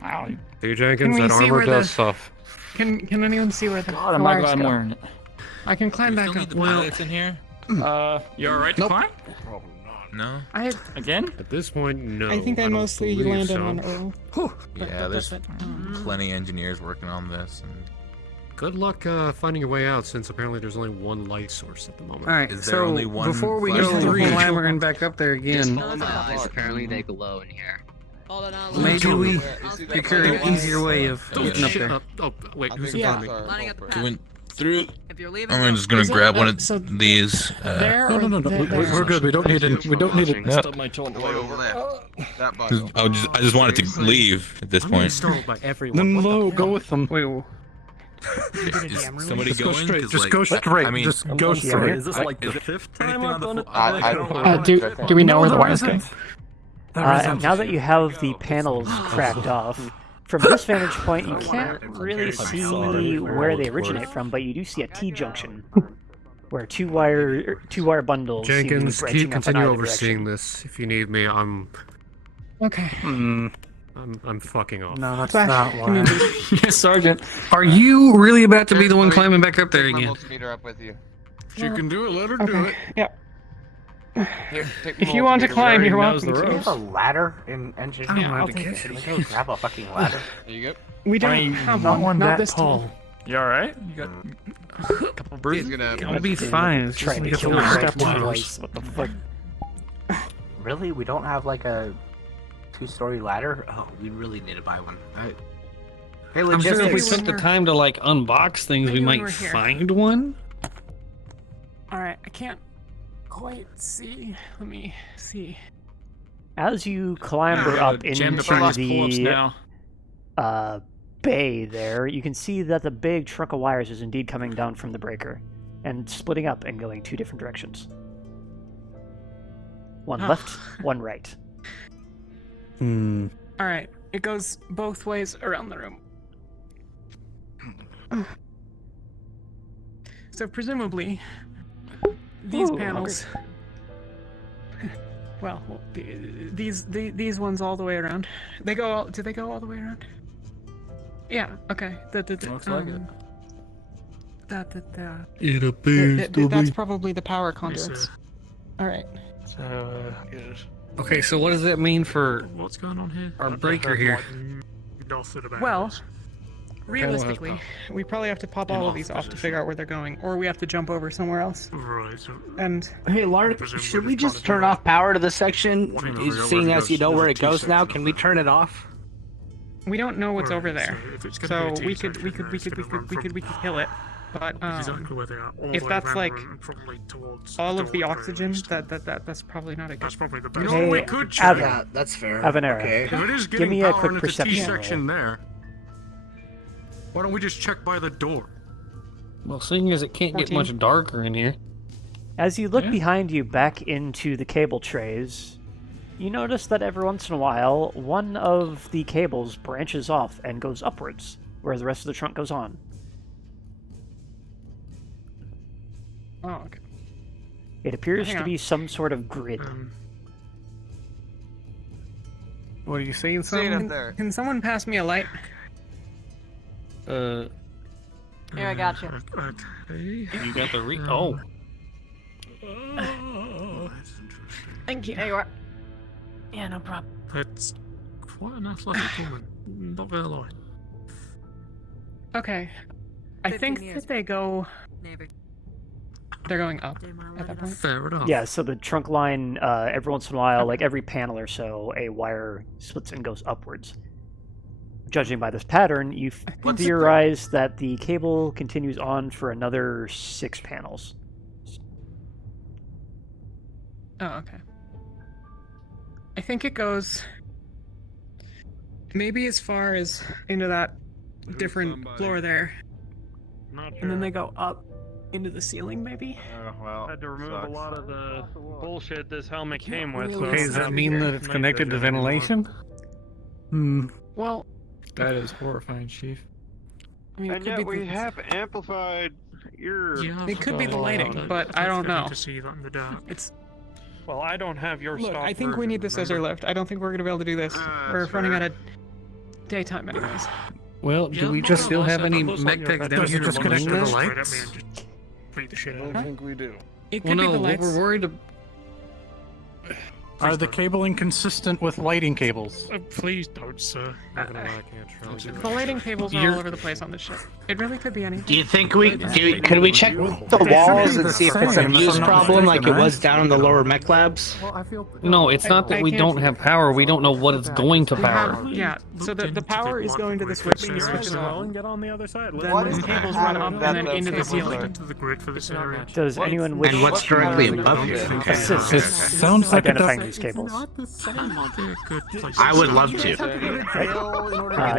Wow. Hey Can Jenkins, we that see armor where does the- stuff. Can anyone see where the God, I'm not wires glad I'm go? wearing it. I can climb back up. In here? You alright to climb? Probably not. No? Again? At this point, no. I think I don't mostly believe landed so. on Earl. Yeah, there's that's it. plenty of engineers working on this. And Good luck finding your way out, since apparently there's only one light source at the moment. Alright, Is there so only one before we flash go drive? clambering back up there again, Apparently they glow in here. Hold on, I'll maybe we I'll see that figure an light. easier way of Oh, getting up Shit, there. oh, wait, who's in Yeah. front of me? lining up the path. going through. If you're leaving, I'm just gonna Is it- grab one of so these. There or No. there? We're good. We don't need it. We don't need it. Yeah. Stub my toe on the way over. That button. I just wanted to leave at this I'm point. installed by everyone. Then What the low, hell? go with them. Wait, Is somebody Just go going? straight. 'Cause, Just like, go straight. I mean, Just go straight. Is this like the 5th time anything I've on the done it? I don't know. do we know where the there wires go? isn't. Now that you have the panels cracked off, from this vantage point, you can't really see where they originate from, but you do see a T-junction, where two wire bundles seem to be Jenkins, branching up in continue either overseeing direction. this. If you need me, I'm Okay. fucking off. No, that's Flash, not come why. in. Yes, Sergeant. Are you really about to be the one Three. climbing back up there Take my again? multimeter up with you. If you can do it, let her do Okay. it. Yeah. Here, take If my you want to multimeter. climb, you're knows welcome the to. ropes. A ladder in engineering? Yeah, I'll take Can it. we go grab a fucking ladder? There you go. We don't have one. Not this tall. You alright? You got a couple He's bruises? gonna. I'll be fine. It's just Trying to like kill a me little right step ladders. twice. What the fuck? Really? We don't have like a 2-story ladder? Oh, we really need to buy one. Hey, I'm sure if we logistics. took the time to like unbox things, we Maybe when might we're here. find one. All right, I can't quite see. Let me see. As you clamber up Jam into the first pull-ups the now. bay there, you can see that the big trunk of wires is indeed coming down from the breaker and splitting up and going 2 different directions. One left, one right. All right, it goes both ways around the room. So presumably, these panels. Well, these ones all the way around. They go all. Do they go all the way around? Yeah. Okay. Looks like it. It appears to That's be. probably the power conduits. All right. Okay, so what does that mean for What's going on here? our breaker here? Well, realistically, we probably have to pop all of these off to figure out where they're going, or we have to jump over somewhere else. Right. So And Hey, Lark, should we just turn off power to this section? Seeing as you know where it goes now, can we turn it off? We don't know what's over there, So if it's gonna so be a we team could section, it's gonna run from- kill it. But exactly where they are. All if the way that's around like probably towards all the of the door at oxygen, least. that's probably not a good. That's probably the You best. know, we Hey, could check. Avon. Yeah, that's fair. Avenera. Okay. If it is Give getting me a power quick into the T perception section there, why don't we just check by the door? Well, seeing as it can't get 14. much darker in here. As you look behind you back into the cable trays, you notice that every once in a while, one of the cables branches off and goes upwards, whereas the rest of the trunk goes on. Oh, okay. It appears Hang to on. be some sort of grid. What are you saying? See it up there. Can someone pass me a light? Here, I got you. You got the oh. Thank you. There you are. Yeah, no problem. That's quite an athletic woman. Not gonna lie. Okay. I 15 think years. that they go. Neighbor. They're going up at that point. Fair enough. Yeah, so the trunk line, every once in a while, like every panel or so, a wire splits and goes upwards. Judging by this pattern, you theorize that the cable continues on for another 6 panels. Oh, okay. I think it goes maybe as far as into that different floor there. Not sure. And then they go up into the ceiling, maybe? Well, had to remove a lot of the bullshit this helmet came with. really so Okay, does that mean that it's night connected to vision anymore. ventilation? Hmm. Well, That is horrifying, Chief. I mean, it And could yet be we the, have amplified your... Yeah, it could be the lighting, but but I don't know. To see that in the dark. It's Well, I don't have your look. stock I think we version, need the scissor remember? lift. I don't think we're gonna be able to do this. We're that's running fair. out of daytime, anyways. Well, Yeah, do we more just or still less, have that any looks like mech your techs best down here version just of connect the to the straight lights? up man, just beat the shit out I of don't me. think we do. It Well, could be no, the what lights. we're worried Are the cabling consistent with lighting cables? Please don't, sir. The lighting cables are all over the place on this ship. It really could be anything. Do you think could we check the walls and see if it's a fuse problem like it was down in the lower mech labs? No, it's not that we don't have power. We don't know what it's going to We power. have, yeah, so the power is going to the switch. The switch is on. Get on the other side. Then What the is the cables run pattern up that and then the into the cables ceiling. are? To the grid for this area. Does anyone wish And what's directly pattern above is you? this? assist It sounds like it identifying does. these cables? I would love to.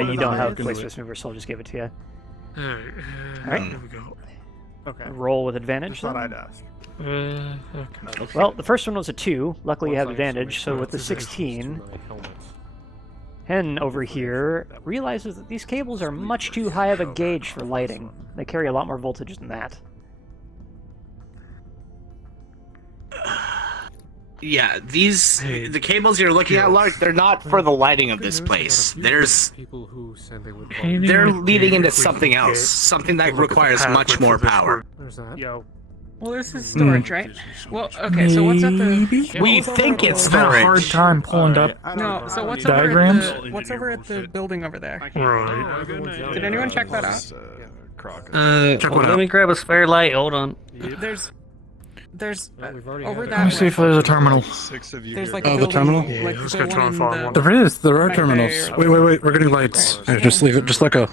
You don't have place space mover, so I'll just give it to you. Alright. There we go. Okay. Roll with advantage. Thought then. I'd ask. Okay. Well, the first one was a 2. Luckily, you have advantage. So with the 16, Hen over here realizes that these cables are much too high of a gauge for lighting. They carry a lot more voltage than that. Yeah, the cables you're looking at, Lark, they're not for the lighting of this place. They're leading into something else, something that requires much more power. Yo. Well, this is storage, right? Well, okay, so what's at the... We think it's It's been a hard storage. time pulling up No, so what's diagrams. what's over at the building over there? Right. Did anyone check that out? Let me grab a spare light. Hold on. There's over Let that me see way. if there's a terminal. There's like Oh, a the building, terminal? like Let's the go one try and in find the- one. There are Back terminals. there. Wait, we're getting lights. Here, just leave it, just let go.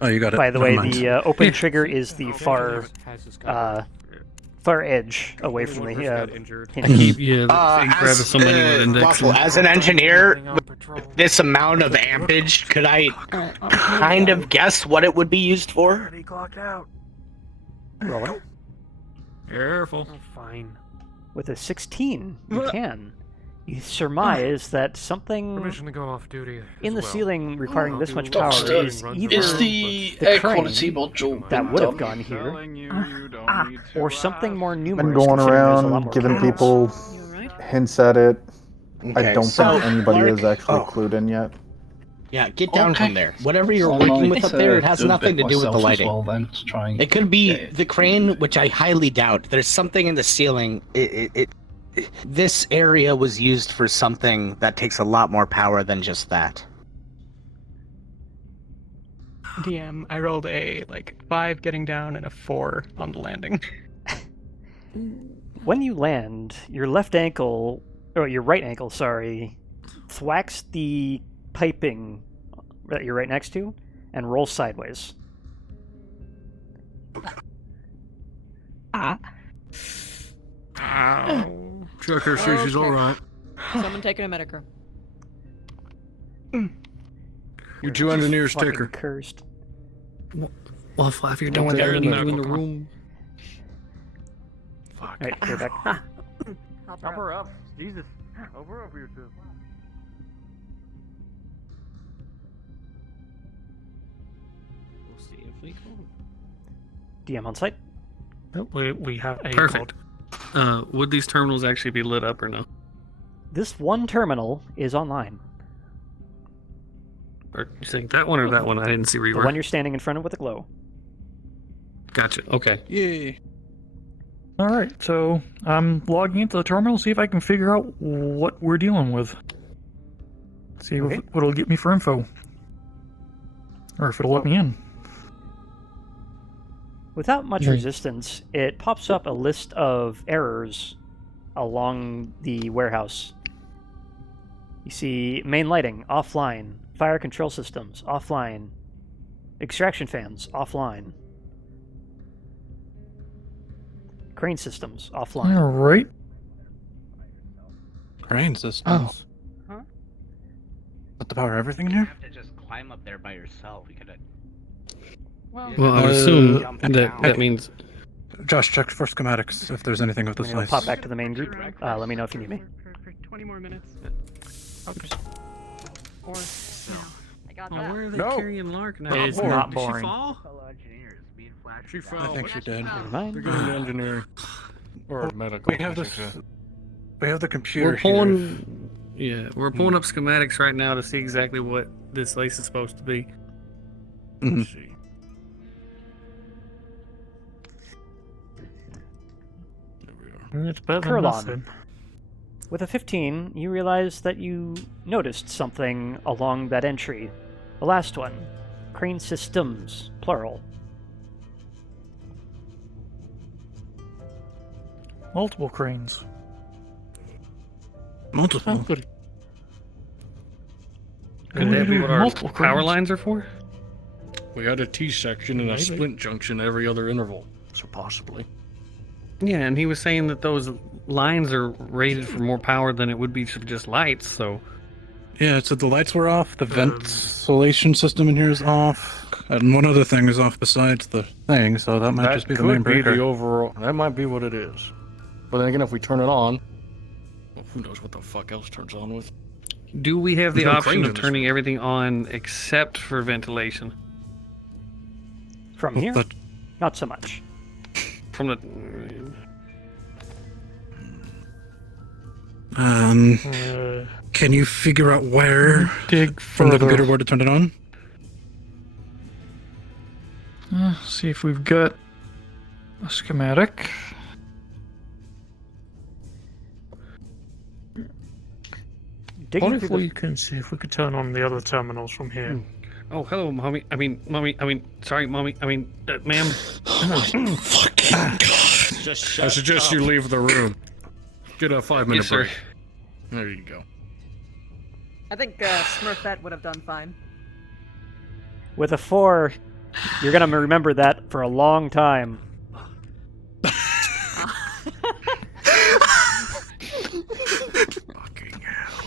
Oh, you got it. By the Never way, mind. the open trigger is the far edge away from the hinge. Waffle, as an engineer, with this amount of ampage, could I kind of guess what it would be used for? Roll it. Careful. Fine. With a 16, you can. You surmise that something Permission to go off duty. in the ceiling requiring this much power is either Is the crane air quality module that would have gone here, or something more numerous. Been going considering there's a lot around more giving cables. people hints at it. I Okay, don't so, think anybody Lark- is actually oh. clued in yet. Yeah, get down Okay. from there. Whatever you're working with up there, it has nothing to do with the lighting. It could be the crane, which I highly doubt. There's something in the ceiling. This area was used for something that takes a lot more power than just that. DM, I rolled a 5 getting down and a 4 on the landing. When you land, your left ankle, or your right ankle, sorry, thwacks the piping that you're right next to and rolls sideways. Check her, see she's alright. Someone taking a Medicare. You two engineers take her. Cursed. Well, Flav, you're done with everything in the room. Fuck. Alright, you're back. Help her up. Jesus. Help her up here, too. We'll see if we can. DM on site. We have a Perfect. Would these terminals actually be lit up or no? This one terminal is online. Or you saying that one or that one? I didn't see where you The were. one you're standing in front of with the glow. Gotcha. Okay. Yay. Alright, so I'm logging into the terminal, see if I can figure out what we're dealing with. See what it'll get me for info. Or if it'll let me in. Without much resistance, it pops up a list of errors along the warehouse. You see main lighting, offline. Fire control systems, offline. Extraction fans, offline. Crane systems, offline. Alright. Crane systems. Huh? Put the power everything in here? You have to just climb up there by yourself. You could. Well, I would assume that means. Josh, check for schematics if there's anything with the slice. Pop back to the main group. Let me know if you need me. 20 more minutes. Oops. Or, I got that. Where are they No. carrying Lark now? It's not Did boring. she fall? She fell. I think she did. Never mind. They're going to engineering. Or medical. We have I this. should say. We have the computer We're pulling. Yeah, we're pulling up schematics right now to see exactly what this lace is supposed to be. Let's see. It's better than Curlon. nothing. With a 15, you realize that you noticed something along that entry. The last one. Crane systems, plural. Multiple cranes. Multiple. Oh, good. Could that be what our Multiple power cranes. lines are for? We had a T section and a Maybe. splint junction every other interval. So possibly. Yeah, and he was saying that those lines are rated for more power than it would be for just lights, so... Yeah, so the lights were off, the ventilation system in here is off, and one other thing is off besides the thing, so that might just be the main breaker. The overall. That might be what it is. But then again, if we turn it on, well, who knows what the fuck else turns on with? Do we have the There's no option crane of in this turning everything on except for ventilation? From here? Not so much. From the... Can you figure out where Dig from the further. computer where to turn it on? See if we've got a schematic. Digging through Hopefully, you can see if we could turn on the other terminals from here. Oh, hello, mommy. Sorry, mommy. Ma'am. I suggest you leave the room. Get a 5-minute Yes, sir. break. There you go. I think Smurfette would have done fine. With a 4, you're gonna remember that for a long time.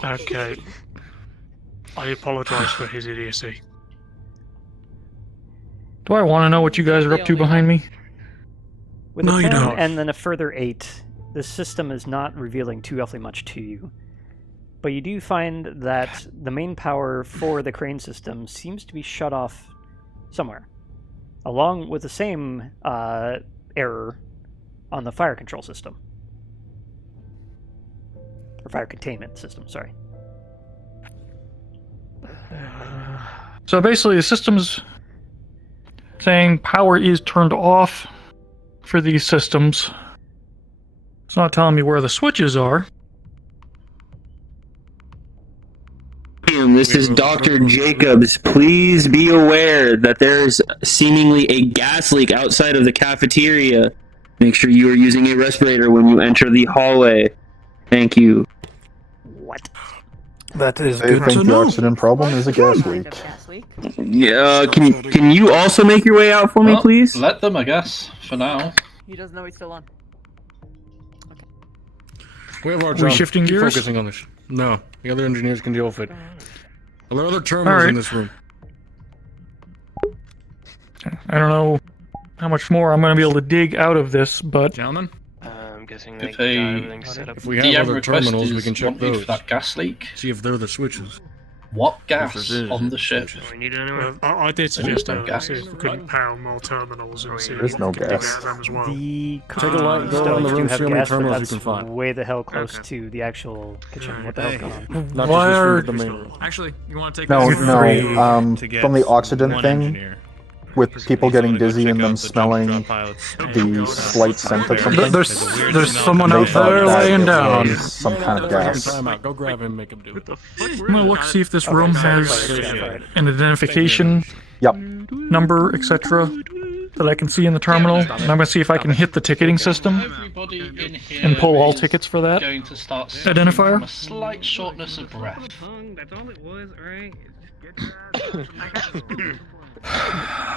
Okay. I apologize for his idiocy. Do I want to know what you guys are up to behind me? With No, a you 10 don't. and then a further 8, the system is not revealing too awfully much to you. But you do find that the main power for the crane system seems to be shut off somewhere, along with the same error on the fire control system. Or fire containment system, sorry. So basically, the system's saying power is turned off for these systems. It's not telling me where the switches are. This is Dr. Jacobs. Please be aware that there's seemingly a gas leak outside of the cafeteria. Make sure you are using a respirator when you enter the hallway. Thank you. What? That is They good think to the know. oxygen problem is a gas leak. Yeah, can you also make your way out for me, please? Let them, I guess, for now. He doesn't know he's still on. We have our Are we job. shifting Keep gears? focusing on this. No, the other engineers can deal with it. There are other terminals in this room. I don't know how much more I'm going to be able to dig out of this, but gentlemen, I'm guessing If they got they- everything set up. If we have other request terminals, we is can check wanted for those. that gas leak. See if they're the switches. What gas If there's on the ship? We need anyone? I did suggest no earlier gas. see if we couldn't power more terminals and see There's if no we could dig gas. out of them as well. The Take a light, go stove around the do room, have see how many gas, but terminals you that's can find. way the hell close to the actual kitchen. What the hell's going on? Not Why just this are- room, but the main room. actually, you want to take No, this three no. to get From the oxygen one thing, engineer. with people getting dizzy and them Out the jump smelling pilots. the slight scent of something. There's someone They out thought there that laying it down. was some kind of gas. Time out. Go grab him, make him do it. I'm going to look see if this room has an identification Yep. number, etc. that I can see in the terminal. And I'm going to see if I can hit the ticketing system Everybody in here and pull all is tickets for that. Going to start suffering Identifier? from a slight shortness of breath. That's all it was, alright?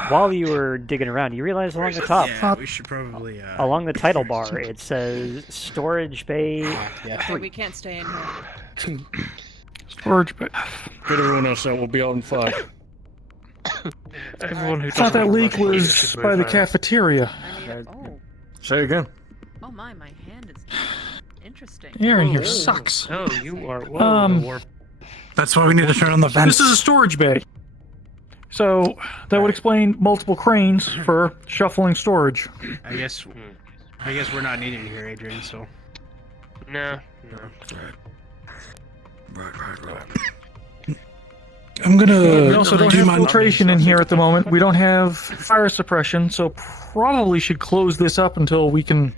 While you were digging around, you realize along the top, Yeah, we should probably, along the title bar, it says Storage Bay Okay, 3. we can't stay in here. Storage bay. Get everyone else out. We'll be out in 5. I thought that leak was by the cafeteria. Oh, Say again. oh my hand is interesting. Air in here sucks. Oh, you are well. That's why we need to turn on the vents. This is a storage bay. So that would explain multiple cranes for shuffling storage. I guess we're not needed here, Adrian. So. No. I'm gonna. We also don't do have my filtration in here at the moment. We don't have fire suppression, so probably should close this up until we can.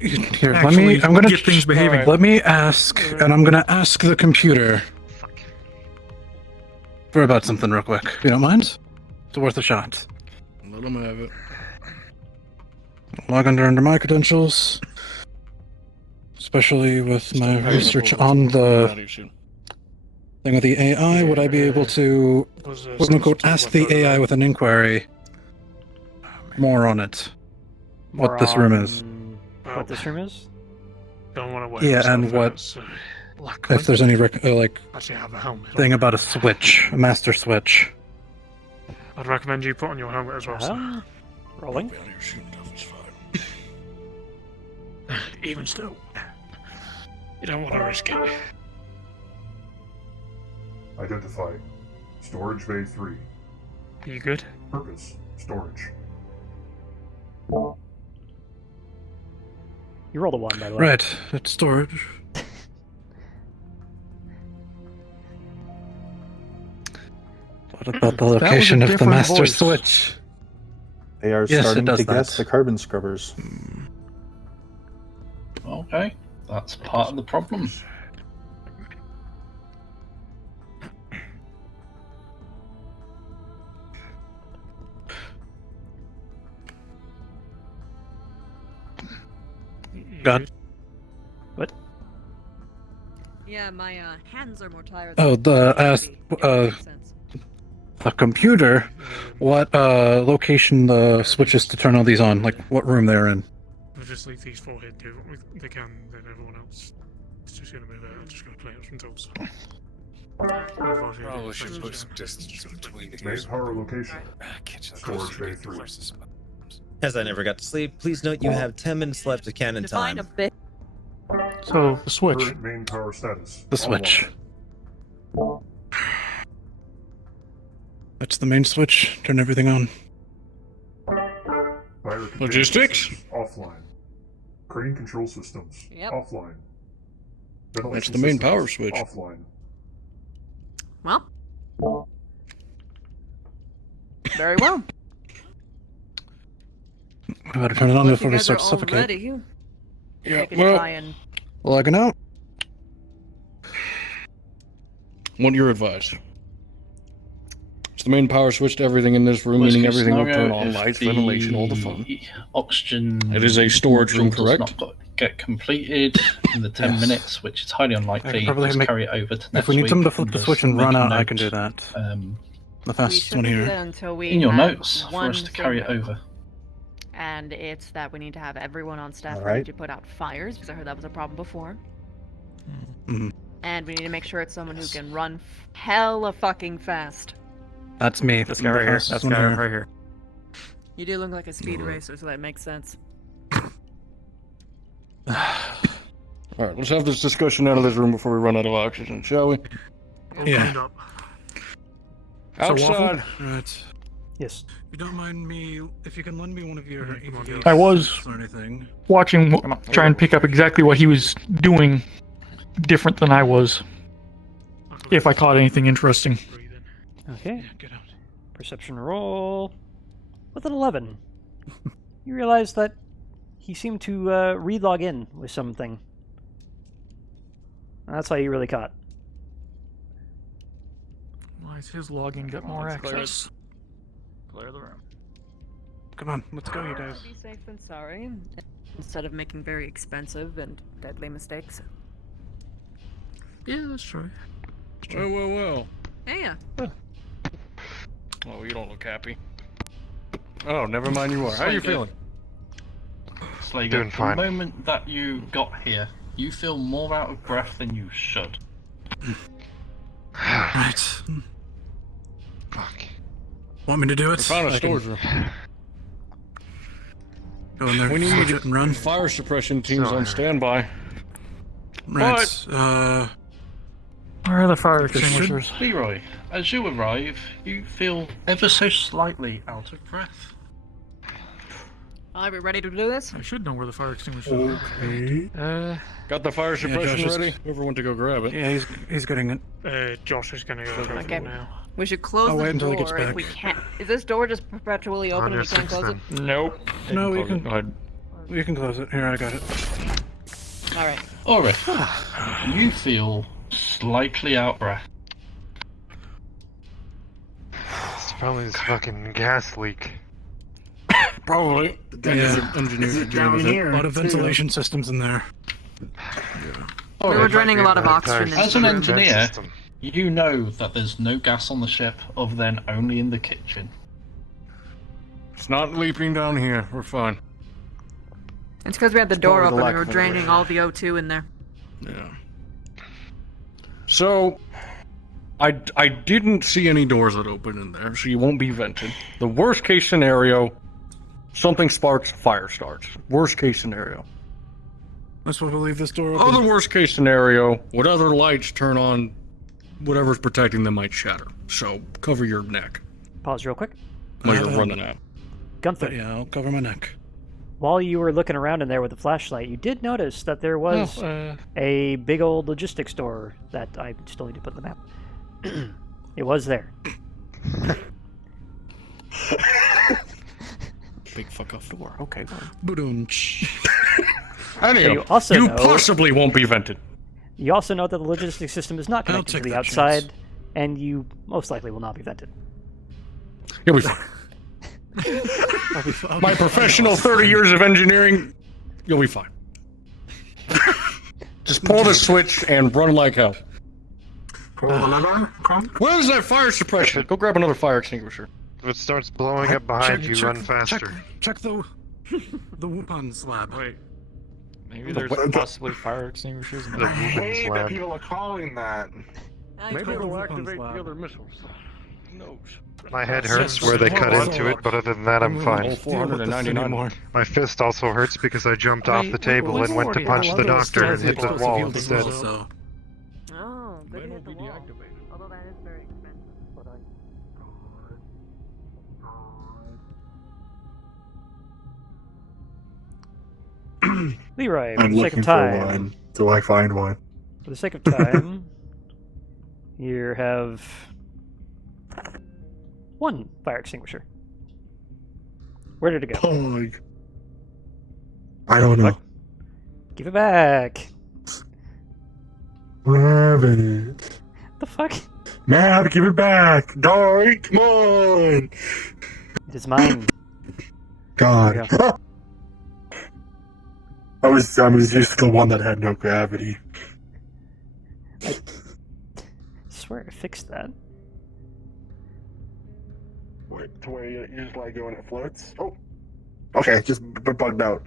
Here, let Actually, me. I'm gonna get things behaving. Let me ask, and I'm gonna ask the computer for about something real quick. If you don't mind, it's worth a shot. Let them have it. Log under my credentials, especially with my research on the thing with the AI. Would I be able to, quote unquote, ask the AI with an inquiry more on it? What this room is? What this room is? Don't want to wait. Yeah, and what if there's any thing about a switch, a master switch? I'd recommend you put on your helmet as well. Sir. Rolling. Even still, you don't want to risk it. Identify. Storage Bay 3. You good? Purpose. Storage. You rolled a 1, by the way. Right, it's storage. What about the location of the master switch? They are Yes, it starting does to that. guess the carbon scrubbers. Okay, that's part of the problem. God. What? Yeah, my hands are more tired. Oh, the computer. What location the switches to turn all these on? Like what room they're in? We'll just leave these four here, do what they can, then everyone else is just gonna move out. I'm just gonna play out some tools. Probably should put some distance between the Main power location. Storage Bay 3. As I never got to sleep, please note you have 10 minutes left of cannon time. So the switch. Current main power status. The switch. That's the main switch. Turn everything on. Fire control Logistics? systems offline. Crane control systems offline. That's the main power switch. Offline. Well. Very well. I better turn it on Well, if before you we guys start are to all suffocate. ready, Yeah, I can well, try and Logging out. What your advice? It's the main power switch to everything in this room, Worst meaning case everything will turn scenario, on, if lights, the ventilation, all the fun. Oxygen. It is a storage room, module does correct? not get completed in the 10 minutes, which is highly unlikely, just carry it over to next If we need week someone to flip the and switch and just run make a out, I note, can do that. The We fastest one shouldn't do here. that until we in your have notes for one us to carry it thing, over. and it's that we need to have everyone on staff All ready right. to put out fires, because I heard that was a problem before. Mhm. And we need to make sure it's someone who can run hella fucking fast. That's me. This guy right here. That's the guy right here. You do look like a speed racer, so that makes sense. Alright, let's have this discussion out of this room before we run out of oxygen, shall we? Yeah. Outside. Right. Yes. If you don't mind me, if you can lend me one of your I was or anything. watching, try and pick up exactly what he was doing different than I was. If I caught anything interesting. Okay. Perception roll with an 11. You realize that he seemed to re-log in with something. That's all you really caught. Why is his login get more access? Clear the room. Come on, let's go, you guys. Be safe than sorry, instead of making very expensive and deadly mistakes. Yeah, that's true. Well. Yeah. Oh, you don't look happy. Oh, never mind you are. How are you feeling? Slager, Doing fine. the moment that you got here, you feel more out of breath than you should. Right. Fuck. Want me to do it? We found a I can storage room. Go in there. We switch need it and run. fire suppression teams on standby. Right. Where are the fire There should- extinguishers? Leroy, as you arrive, you feel ever so slightly out of breath. Are we ready to do this? I should know where the fire extinguishers are. Okay. Got the fire suppression Josh is- ready? Whoever went to go grab it. Yeah, he's getting it. Josh is gonna go grab Okay. it now. We should close I'll the wait until he gets door if back. we can't. Is this door just perpetually open and we can't close it? Nope. No, we Close it. can. Go ahead. You can close it. Here, I got it. Alright. Alright. You feel slightly out of breath. It's probably this fucking gas leak. Probably. Yeah, engineers are dealing with it. A lot of ventilation systems in there. We were draining a lot of oxygen. As an engineer, you know that there's no gas on the ship other than only in the kitchen. It's not leaping down here. We're fine. It's because we had the door probably the open lack and we were of draining ventilation. all the O2 in there. Yeah. So, I didn't see any doors that open in there, so you won't be vented. The worst case scenario, something sparks, fire starts. Worst case scenario. That's why we'll leave this door open. Other worst case scenario, what other lights turn on, whatever's protecting them might shatter. So, cover your neck Pause real quick. while you're running out. Gunther, Yeah, I'll cover my neck. while you were looking around in there with the flashlight, you did notice that there was a big old logistics store that I still need to put in the map. It was there. Big fuck off door. Okay, fine. Boom. Anyhow, you also you know- possibly won't be vented. You also know that the logistics system is not I'll connected to take the that outside, chance. and you most likely will not be vented. You'll be fine. My professional 30 years of engineering, you'll be fine. Just pull the switch and run like hell. Pull the lever, Where's that fire suppression? Go grab another fire extinguisher. If it starts blowing up behind you, run faster. Check the weapons lab. Wait. Maybe The there's what? possibly fire extinguishers in The there. weapons that lab. people are calling that. Maybe it'll weapons activate lab. the other missiles. Who knows? My head hurts where they cut into it, but other than that, I'm Oh, fine. 499. My fist also hurts because I jumped off the table and went to punch the doctor and hit the wall instead. So, Oh, good to hit the wall. Although that is very expensive. But Leroy, for I'm the sake looking of for time, one. Do I find one? for the sake of time, you have one fire extinguisher. Where did it go? Pog. I don't know. Give it back. Grab it. The fuck? Matt, give it back. Dory, come on. It is mine. God. There I was used to the one that had no gravity. I swear I fixed that. Wait, to where you just like go and it floats? Oh. Okay, just bugged out.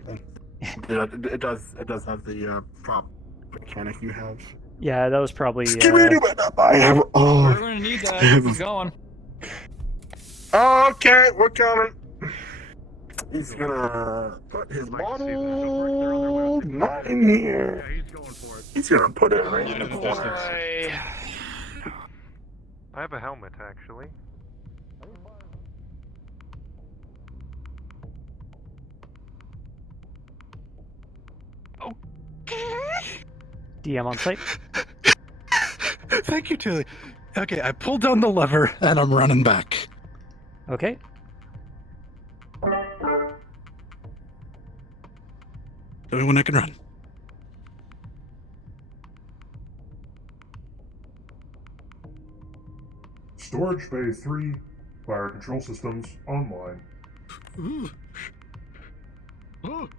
Yeah, it does have the prop mechanic you have. Yeah, that was probably. I have. Oh. We're gonna need that. Keep going. Okay, we're coming. He's gonna put his bottle not in here. Yeah, he's going for it. He's gonna put it right in the Boy. corner. I have a helmet, actually. DM on site. Thank you, Tilly. Okay, I pulled down the lever and I'm running back. Okay. Tell me when I can run. Storage Bay 3, fire control systems online. Ooh. Oh.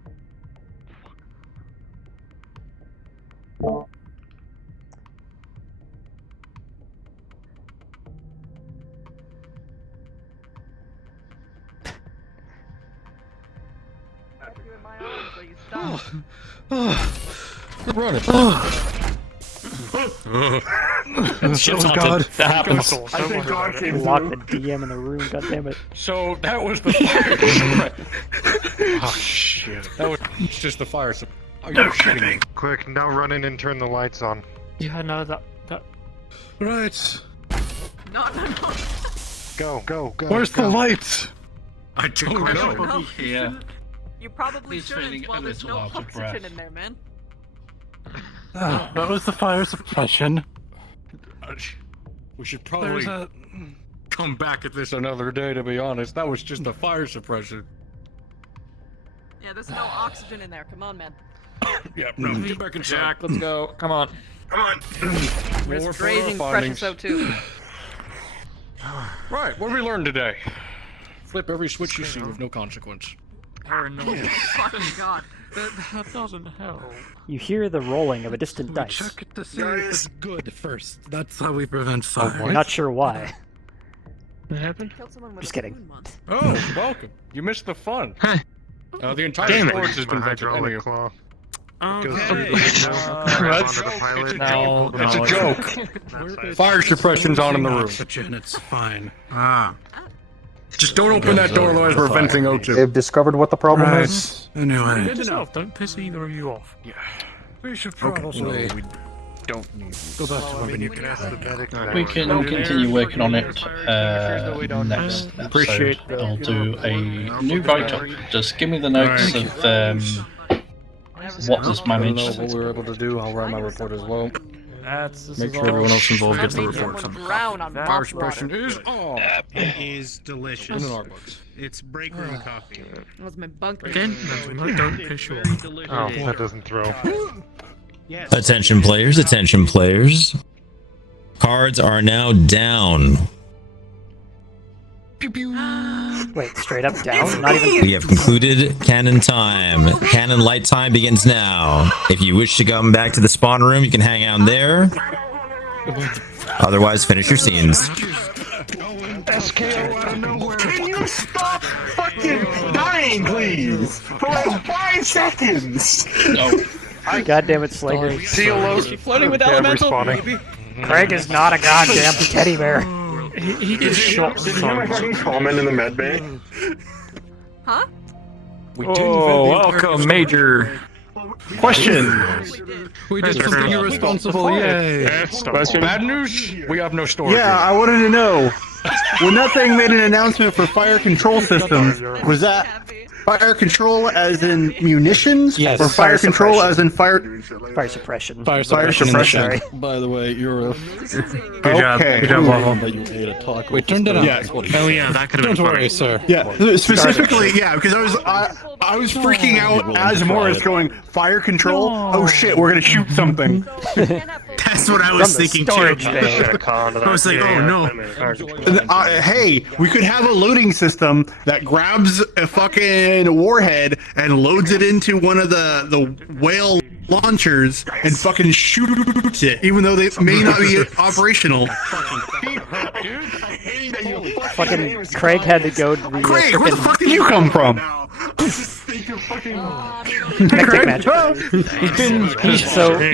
We're running. Shit's Oh, haunted. God. That happens. I think God came Lock through. the DM in the room. God damn it. So that was the fire. Oh shit! That was just the fire. Are you shitting me? Quick, now run in and turn the lights on. Yeah, no, that. Right. No. Go. Where's the lights? I don't know. Yeah. You probably Please shouldn't training while a there's little no out of oxygen breath. in there, man. That was the fire suppression. We should There's probably a... come back at this another day. To be honest, that was just the fire suppression. Yeah, there's no oxygen in there. Come on, man. Yeah, no, get back inside. Jack, let's go. Come on. Come on. Risk More raising findings. precious O2. Right, what did we learn today? Flip every switch you see with no consequence. Paranoia. Fucking god. That doesn't help. You hear the rolling of a distant dice. Check it to see if it's good first. That's how we prevent fire. I'm not sure why. What happened? Killed someone with Just a kidding. spoon once. Oh, welcome. You missed the fun. The entire Damn it. storage has been My vented. hydraulic Anyway. claw. Okay. No, It's a no, joke. Fire suppression's on in the room. Oxygen, it's fine. Just don't open that door, otherwise we're venting O2. They've discovered what the problem Right. is. Anyway. Good enough. Don't piss either of you off. Yeah. We should probably Don't need go back to when you We can continue working on it next episode. Appreciate that. I'll do a new write-up. Just give me the notes of what was I don't know managed. what we were able to do. I'll write my report as well. This Make is sure all- everyone else involved I've gets the seen report. someone drown on Fire mop suppression water. is on. It is delicious. In our books. It's break room coffee. That was my bunk. Again, don't piss you off. Oh, that doesn't throw. Yes. Attention players, attention players. Cards are now down. Wait, straight up down? Not even. We have concluded cannon time. Cannon light time begins now. If you wish to come back to the spawn room, you can hang out there. Otherwise, finish your scenes. SKO out of nowhere. Can you stop fucking dying, please? For like 5 seconds. God damn it, Slayer. Is she floating with elemental? Craig is not a goddamn teddy bear. He gets shot. Did you have any comment in the med bay? Huh? Oh, welcome, Major. Question. We did something irresponsible, yay. Bad news? We have no storage. Yeah, I wanted to know. When that thing made an announcement for fire control systems, was that fire control as in munitions? Yes. Or fire control suppression. as in fire... Fire suppression. Fire suppression. Sorry. By the way, you're a... Good job. Good job, Waffle. that you ate a taco. We turned it on. Yeah. Oh yeah, that could have been Don't worry, funny. sir. Yeah, specifically, yeah, because I was freaking out as Morris going, fire control? Oh shit, we're gonna shoot something. That's what I was thinking too. I was like, oh no. Hey, we could have a loading system that grabs a fucking warhead and loads it into one of the whale launchers and fucking shoots it, even though they may not be operational. Fucking Craig had to go to the. Craig, where the fuck did you come from? He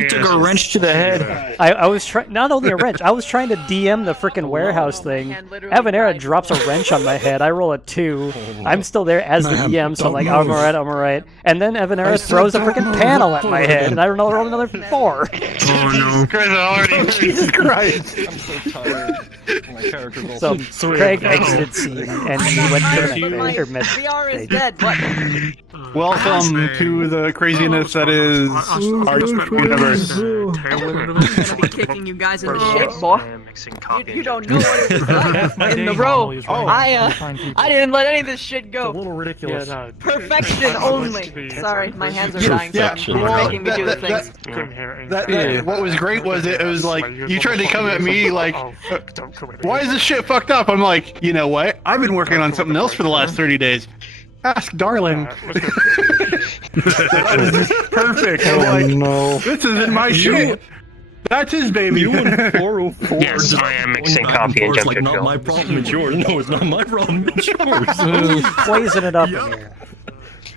took a wrench to the head. I was trying, not only a wrench, I was trying to DM the freaking warehouse thing. Avenera drops a wrench on my head. I roll a 2. I'm still there as the DM, so I'm like, I'm alright. And then Avenera throws a freaking panel at my head, and I roll another 4. Oh no. Jesus Christ. I'm so tired. My character's So also Craig exited scene, and he went to the VR is dead. What? Welcome to the craziness that is Battletech Universe. I'm gonna be kicking you guys in the shape, boy. You don't know what it was like in the row. I didn't let any of this shit go. A little ridiculous. Perfection only. Sorry, my hands are dying. Yeah, well, making me do the things. What was great was it was like you tried to come at me like, why is this shit fucked up? I'm like, you know what? I've been working on something else for the last 30 days. Ask Darling. That was just perfect. I'm like, no, this isn't my shit. That's his baby. You and 404. Yes, I am mixing coffee and jump not my problem, it's yours. No, it's not my problem, it's yours. Poison it up in here.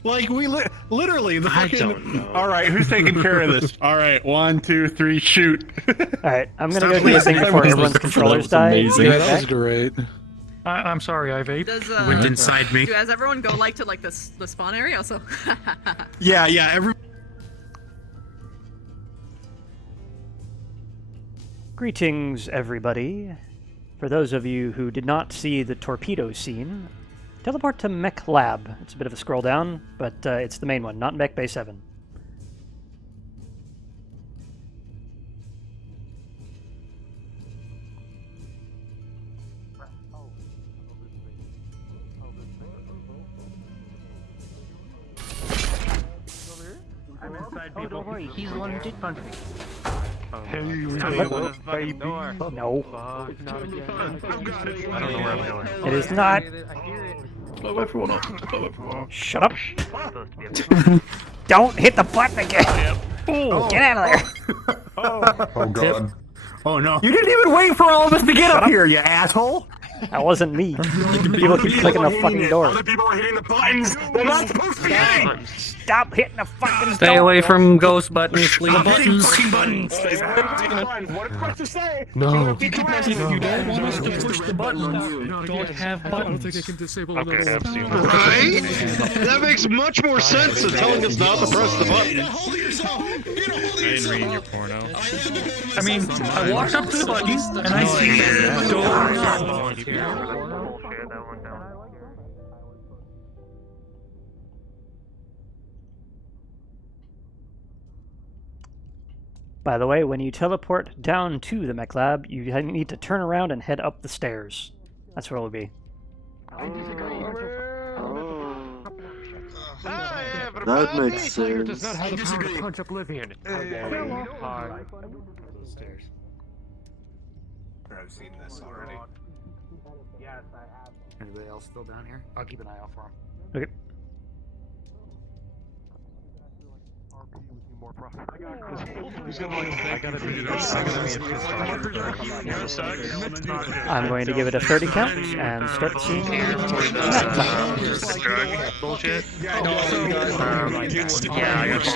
Like we literally the fucking. I don't know. All right, who's taking care of this? All right, 1, 2, 3, shoot. All right, I'm gonna go do a thing before everyone's controllers die. Yeah, that was great. I'm sorry, I vape. Went inside me. Does everyone go like to the spawn area also? Yeah, every. Greetings, everybody. For those of you who did not see the torpedo scene, teleport to Mech Lab. It's a bit of a scroll down, but it's the main one, not Mech Bay 7. Oh, don't worry, he's the one who did punch me. No. I don't know where I'm going. It is not. Blow everyone up. Blow everyone up. Shut up. Don't hit the button again. Get out of there. Oh god. Oh no. You didn't even wait for all of us to get up here, you asshole. That wasn't me. People keep clicking the fucking door. Other people are hitting the buttons. They're not supposed to be hitting. Stop hitting the fucking door. Stay away from ghost buttons, please. Buttons. What did Crusher say? No. If you don't want us to push the button, Don't have buttons. I don't think I can disable another one. Right? That makes much more sense than telling us not to press the button. I didn't read your porno. I mean, I walked up to the button and I see the door. By the way, when you teleport down to the Mech Lab, you need to turn around and head up the stairs. That's where it'll be. That makes sense. Does not have the power to punch Oblivion. Stairs. I've seen this already. Yes, I have. Anybody else still down here? I'll keep an eye out for him. Okay. I'm going to give it a 30 count and start the scene. Bullshit. Yeah, I got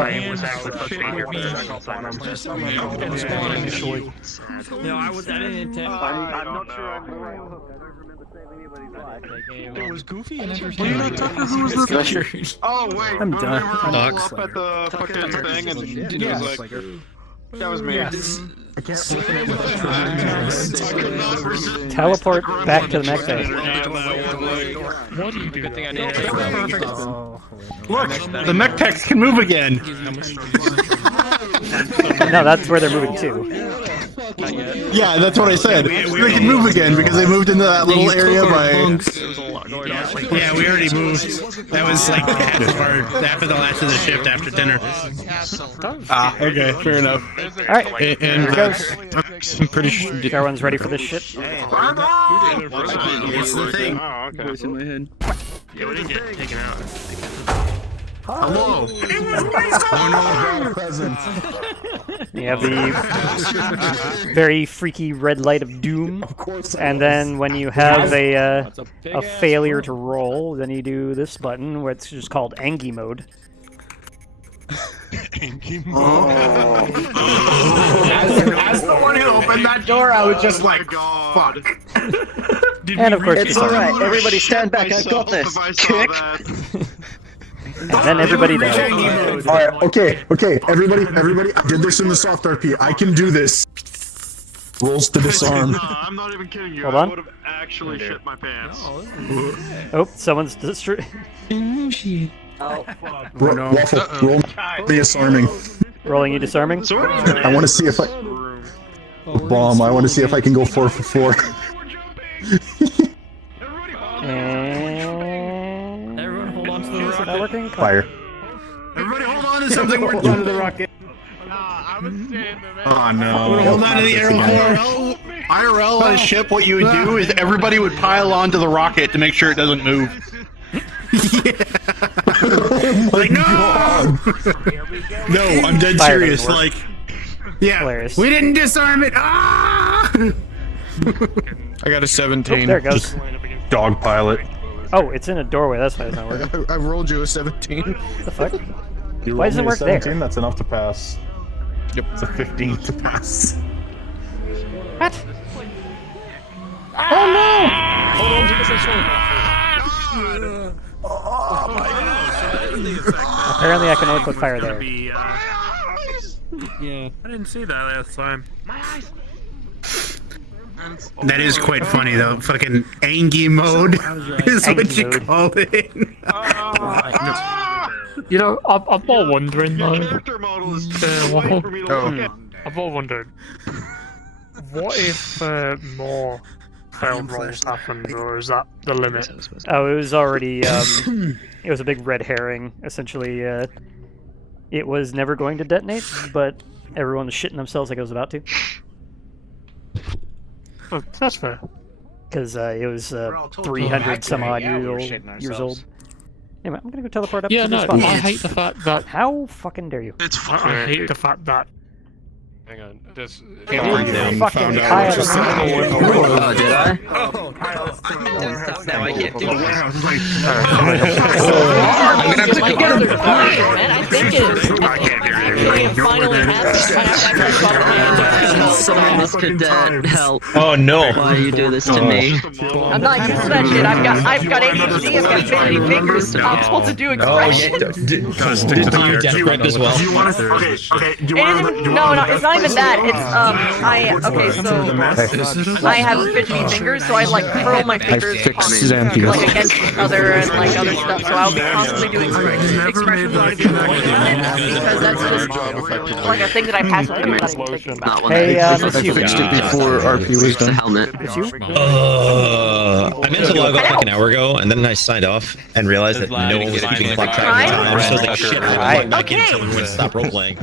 I was actually supposed to be here for No, I was at an intent. I'm not sure It was goofy and Were you not Tucker? Who was this? Oh wait, I'm done. I blew up at the fucking thing and it was like, that was me. Teleport back to the Mech Bay. What do you do? Good thing I did. Look, the mech techs can move again. No, that's where they're moving to. Yeah, that's what I said. They can move again because they moved into that little area by. Yeah, we already moved. That was like half of the last of the shift after dinner. Ah, okay, fair enough. Alright, And here goes. I'm pretty sure. Everyone's ready for this shit? It's the thing. Oh, okay. Voice in my head. Yeah, we didn't get taken out. Hello. You have the very freaky red light of doom, and then when you have a failure to roll, then you do this button, where it's just called Angie mode. As the one who opened that door, I was just like, fuck. And of course, it's alright. Everybody stand back. I got this. Kick. And then everybody does. Alright, okay, everybody, I did this in the soft RP. I can do this. Rolls to disarm. I'm not even kidding you. Hold I on. would have actually shit my pants. Oh, someone's destroyed. Waffle, roll the disarming. Rolling you disarming? I want to see if I... Bomb, I want to see if I can go 4 for 4. And... Everyone hold on to the rocket. Is that working? Fire. Everybody hold on to something. We're done to the rocket. Oh no. Hold on to the arrow. IRL on a ship, what you would do is everybody would pile onto the rocket to make sure it doesn't move. Like, no! No, I'm dead serious. Like, yeah, Hilarious. we didn't disarm it. Ah! I got a 17. Oh, there it goes. Dog pilot. Oh, it's in a doorway. That's why it's not working. I rolled you a 17. What the fuck? You Why does it rolled me a work there? 17, that's enough to pass. Yep, it's a 15 to pass. What? Oh no! Hold on to the Oh my god! Apparently, I can only put fire there. Yeah. I didn't see that last time. That is quite funny though. Fucking Angie mode is what you call it. You know, I'm more wondering though. I'm more wondering. What if more failed rolls happened, or is that the limit? Oh, it was already. It was a big red herring. Essentially, it was never going to detonate, but everyone was shitting themselves like it was about to. Oh, that's fair. Because it was 300 some odd years old. Anyway, I'm gonna go teleport up Yeah, to no, the spawn. I hate the fact that. How fucking dare you? I hate the fact that. Hang on. This fucking found out what Oh, did I? Now I can't do it. I think it finally happened. Someone this could help. Oh no! Why you do this to me? I'm not used to that shit. I've got ADHD. I've got fidgety fingers. I'm supposed to do expressions. Do you death grip as well? No, it's not even that. It's I have fidgety fingers, so I like curl my fingers constantly, like against each other and like other stuff. So I'll be constantly doing expressions on because that's just like a thing that I've had to do without even thinking about. Hey, I fixed it before RP was done. I meant to log off like an hour ago, and then I signed off and realized that no one was keeping track of the time. So I was like, shit, I log back in until everyone stopped roleplaying.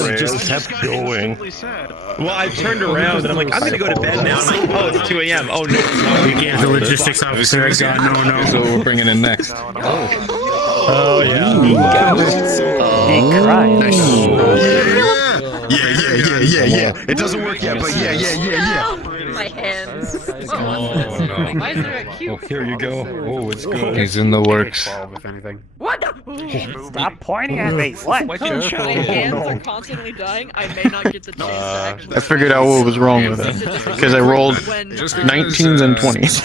It just kept going. Well, I turned around and I'm like, I'm gonna go to bed now. I'm like, oh, it's 2 a.m. Oh no. We gave the logistics officer a gun. No. So we're bringing in next. Oh yeah. He cried. Yeah. It doesn't work yet, but yeah. My hands. Oh no. Why is there a cube? Oh, here you go. Oh, it's good. He's in the works. If anything. What the? Stop pointing at me. What? My hands are constantly dying. I may not get the chance to actually. I figured out what was wrong with it because I rolled 19s and 20s.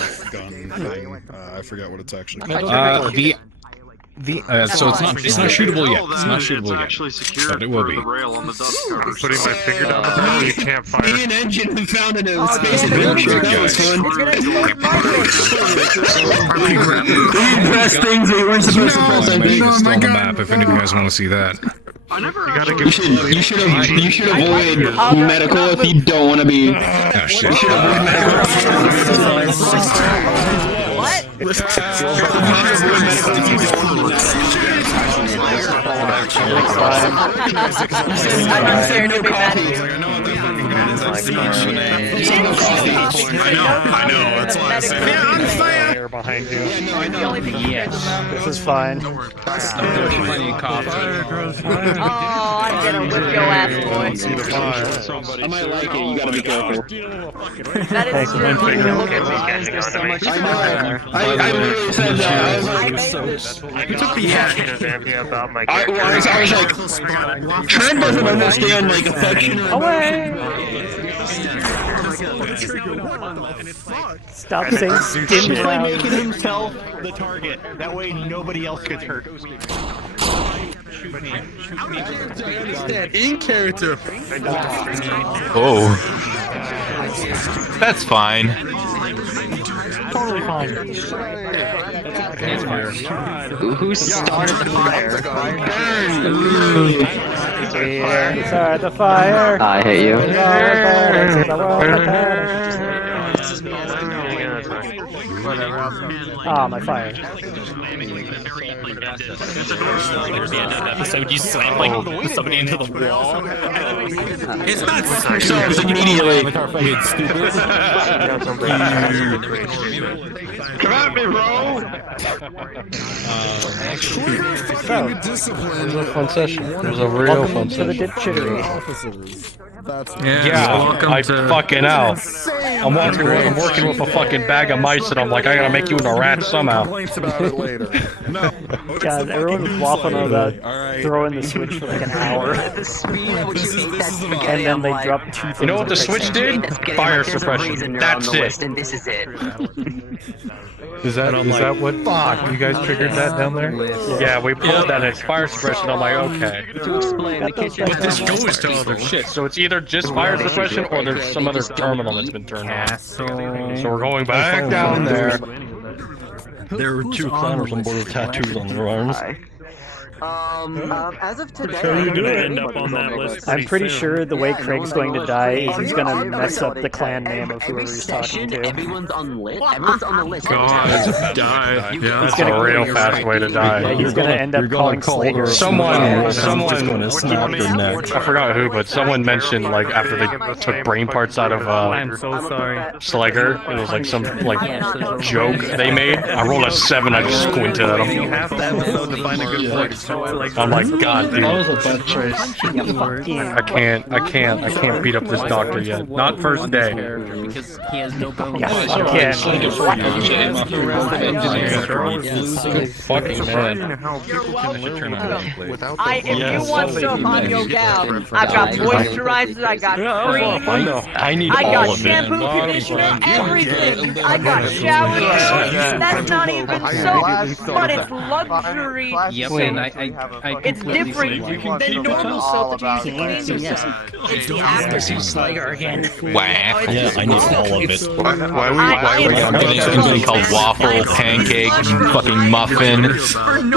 I forgot what it's actually So it's not shootable yet. It's not shootable yet, Actually secured but it will be. the rail on the dust cover. Putting my finger down the back, you can't fire. Me and Engine have found a Oh, space adventure. That was fun. Best things we weren't supposed to press. I may install the map if any of you guys want to see that. You should avoid medical if you don't want to be. You should avoid medical. What? I'm scared to be mad at you. I know, that's why I said Fire behind you. This is fine. Plenty of coffee. Oh, I'm gonna whip your ass, boy. I might like it. You gotta be careful. That is true. Thank you. Look at these guys. There's so much I literally said that. I was like, Trent doesn't understand like affection. Stop saying stim making himself the target. That way nobody else gets hurt. in character. Oh. That's fine. Totally fine. Who started the fire? We start the fire. I hate you. Ah, my fire. So you slam like somebody into the wall? It's not yourselves immediately. Come at me, bro! It was a fun session. It was a real fun To the session. dipchittery. I fucking know. I'm working with a fucking bag of mice, and I'm like, I gotta make you into a rat somehow. God, everyone was waffling about throwing the switch for like an hour. And then they dropped 2 things. You know what the switch did? Fire suppression. That's it. And this is it. Is that what? Fuck, you guys triggered that down there? Yeah, we pulled that. It's fire suppression. I'm like, okay. To explain, the kitchen. But this goes to other shit. So it's either just fire suppression or there's some other terminal that's been turned on. So we're going back down there. There were 2 climbers on board with tattoos on their arms. As of today, End up on that list. I'm pretty sure the way Craig's going to die is he's going to mess up the clan name of whoever he's talking to. Everyone's on lit. Everyone's on the list. God, die. Yeah, That's a real fast way to die. Yeah, he's going to end up calling Slater. Someone, going to snap your neck. I forgot who, but someone mentioned like after they took brain parts out of I'm so sorry. Slager, it was like some like joke they made. I rolled a 7. I just squinted at You him. have to episode to find a good voice. I'm like, God, dude, That was a bad choice. I can't beat up this doctor yet. Not first day. Because he has no bones. Good fucking man. If you want some on your gal, I've got moisturizers, I got cream, I need I all got of it. shampoo, conditioner, everything. I got shower gel. That's not even soap, but it's luxury. Yep, soap. and I It's different than normal soap that you use to clean yourself. It's the aftershave. Slager again. Whack. Yeah, I need all of it. Why are we I'm getting something called waffle, pancake, fucking muffin. I'm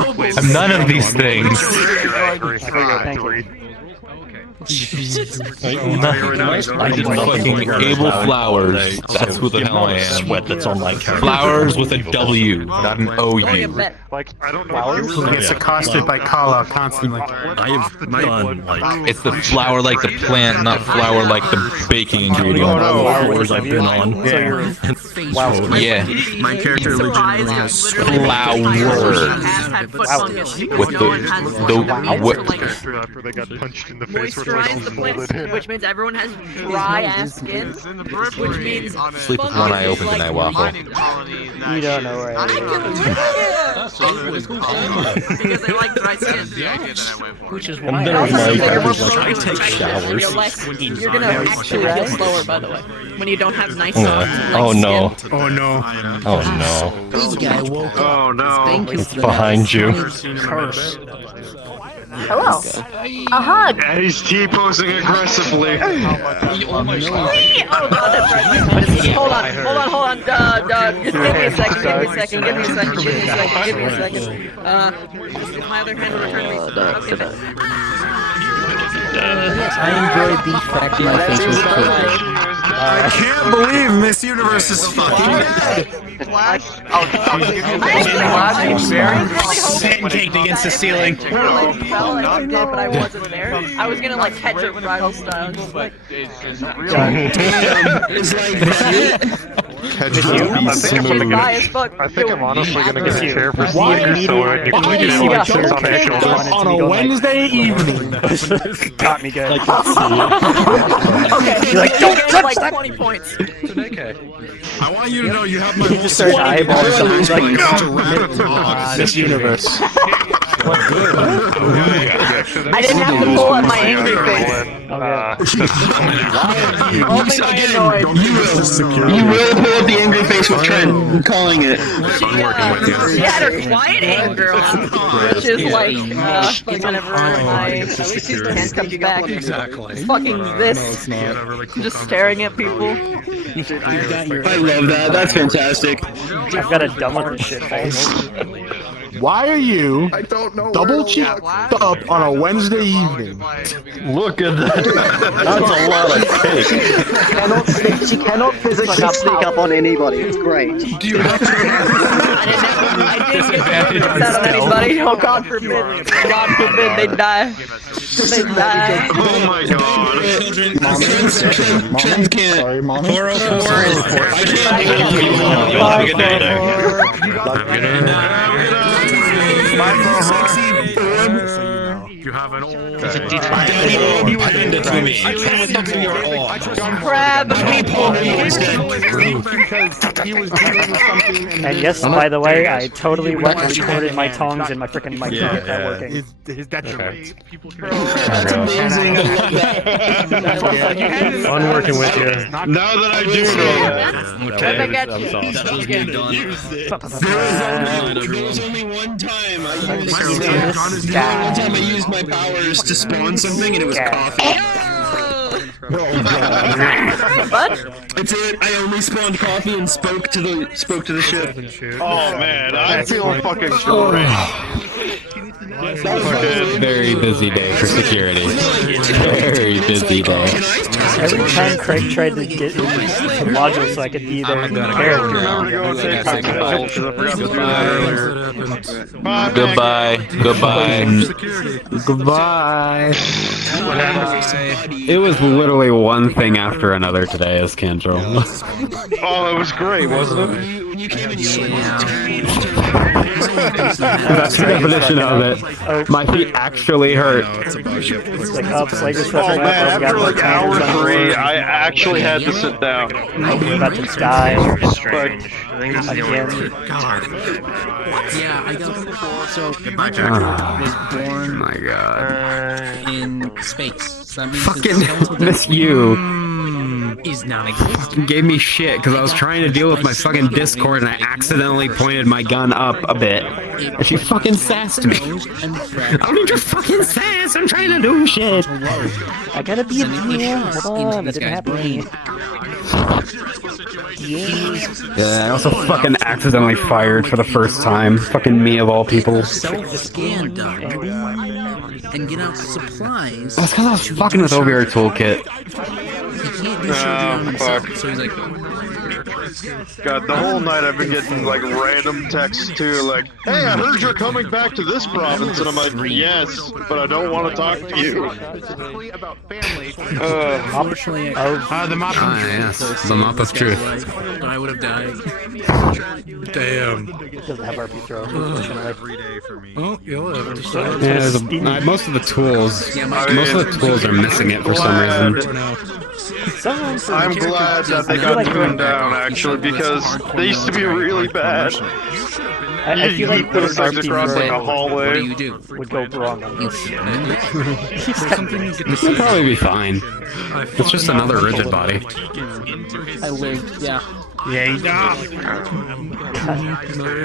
none of these things. I did fucking Able Flowers. That's who the hell I am. Sweat that's on my character. Flowers with a W, not an OU. Flowers? He gets accosted by Kala constantly. I have done like It's the flower like the plant, not flour like the baking ingredient. flowers I've been on. Yeah. My character legitimately has Flower. With the After they got punched in the face. Moisturize the plants, which means everyone has dry ass skin, which means sleep with one eye open tonight, waffle. You don't know where I because I like dry skin. Which is And why then Also, my like, character's like, I you're take showers. You're gonna actually heal slower, by the way, when you don't have nice soft, Yeah. like, Oh no. skin. Oh no. Oh no. Oh no. It's behind you. Curse. Hello. A hug. And he's T-posing aggressively. Oh god, that's right. Hold on. Just give me a second. My other hand will return to me. Okay. I enjoyed the fact my face was cooked. I can't believe Miss Universe is fucking pancaked against the ceiling. But I wasn't there. I was gonna like catch it bridal style. Just like. It's like I think I'm honestly gonna get a chair for Steven so you can get like sits on his shoulders. On a Wednesday evening. Got me good. Okay, you're like, don't touch like 20 points. I want you to know you have my He just started eyeballing something like, Miss Universe. I didn't have to pull up my angry face. Only my annoyed. You will pull up the angry face with Trent. I'm calling it. She had her quiet anger on, which is like whenever my hand comes back. It's fucking this. Just staring at people. I love that. That's fantastic. I've got a dumb with this shit face. Why are you double cheeked up on a Wednesday evening? Look at that. That's a lot of cake. She cannot physically sneak up on anybody. It's great. Do you have to? I didn't get that on anybody. Oh God forbid. God forbid they die. They die. Oh my God. Trent can't. Sorry, Mommy. 404 is You have an old. Hand it to me. Crab people. And yes, by the way, I totally went and recorded my tongs and my frickin' mic to get that working. His detriment. That's amazing. I love that. Fun working with you. Now that I do know that. There was only one time I used my powers to spawn something, and it was coffee. What? It's it. I only spawned coffee and spoke to the ship. Oh man, I feel fucking great. Very busy day for security. Very busy day. Every time Craig tried to get into the module so I could be there in character. Goodbye. It was literally one thing after another today as Kendrick. Oh, it was great, wasn't it? When you came in, That's the definition of it. My feet actually hurt. Like up, Slager's Oh man, after like hour 3, I actually had to sit down. We're about to die. Again. Yeah, I got so my character was born My God. in space. So that means Fucking miss you. is non-existent. Gave me shit because I was trying to deal with my fucking Discord and I accidentally pointed my gun up a bit. And she fucking sassed me. I don't need your fucking sass. I'm trying to do shit. I gotta be a DM. Hold on, that didn't happen to me. Yeah, I also fucking accidentally fired for the first time. Fucking me of all people. Self-scan and get out supplies. That's because I was fucking with OVR Toolkit. He can't do surgery on himself, so he's like, God, the whole night I've been getting like random texts too, like, hey, I heard you're coming back to this province, and I'm like, yes, but I don't want to talk to you. unfortunately, the mop Ah, yes, the mop of truth. but I would have died. Damn. Doesn't have RP throw. Oh, you'll live. Yeah, most of the tools are missing it for some reason. I'm glad that they got tuned down, actually, because they used to be really bad. I feel like put things across like a hallway. Would go wrong on this. It'll probably be fine. It's just another rigid body. I lived, yeah. Yeah,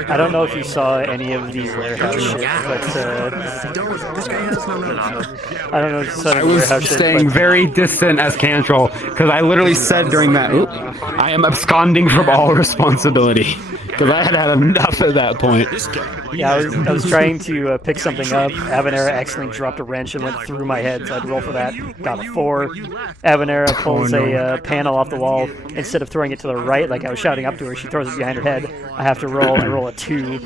I don't know if you saw any of the warehouse shit, but I don't know if you saw I any was warehouse shit, staying but very distant as Cantrell because I literally said during that, "Oop, I am absconding from all responsibility," because I had had enough at that point. yeah, I was trying to pick something up. Avenera accidentally dropped a wrench and went through my head, so I had to roll for that. Got a 4. Avenera pulls a panel off the wall. Instead of throwing it to the right, like I was shouting up to her, she throws it behind her head. I have to roll. I roll a 2.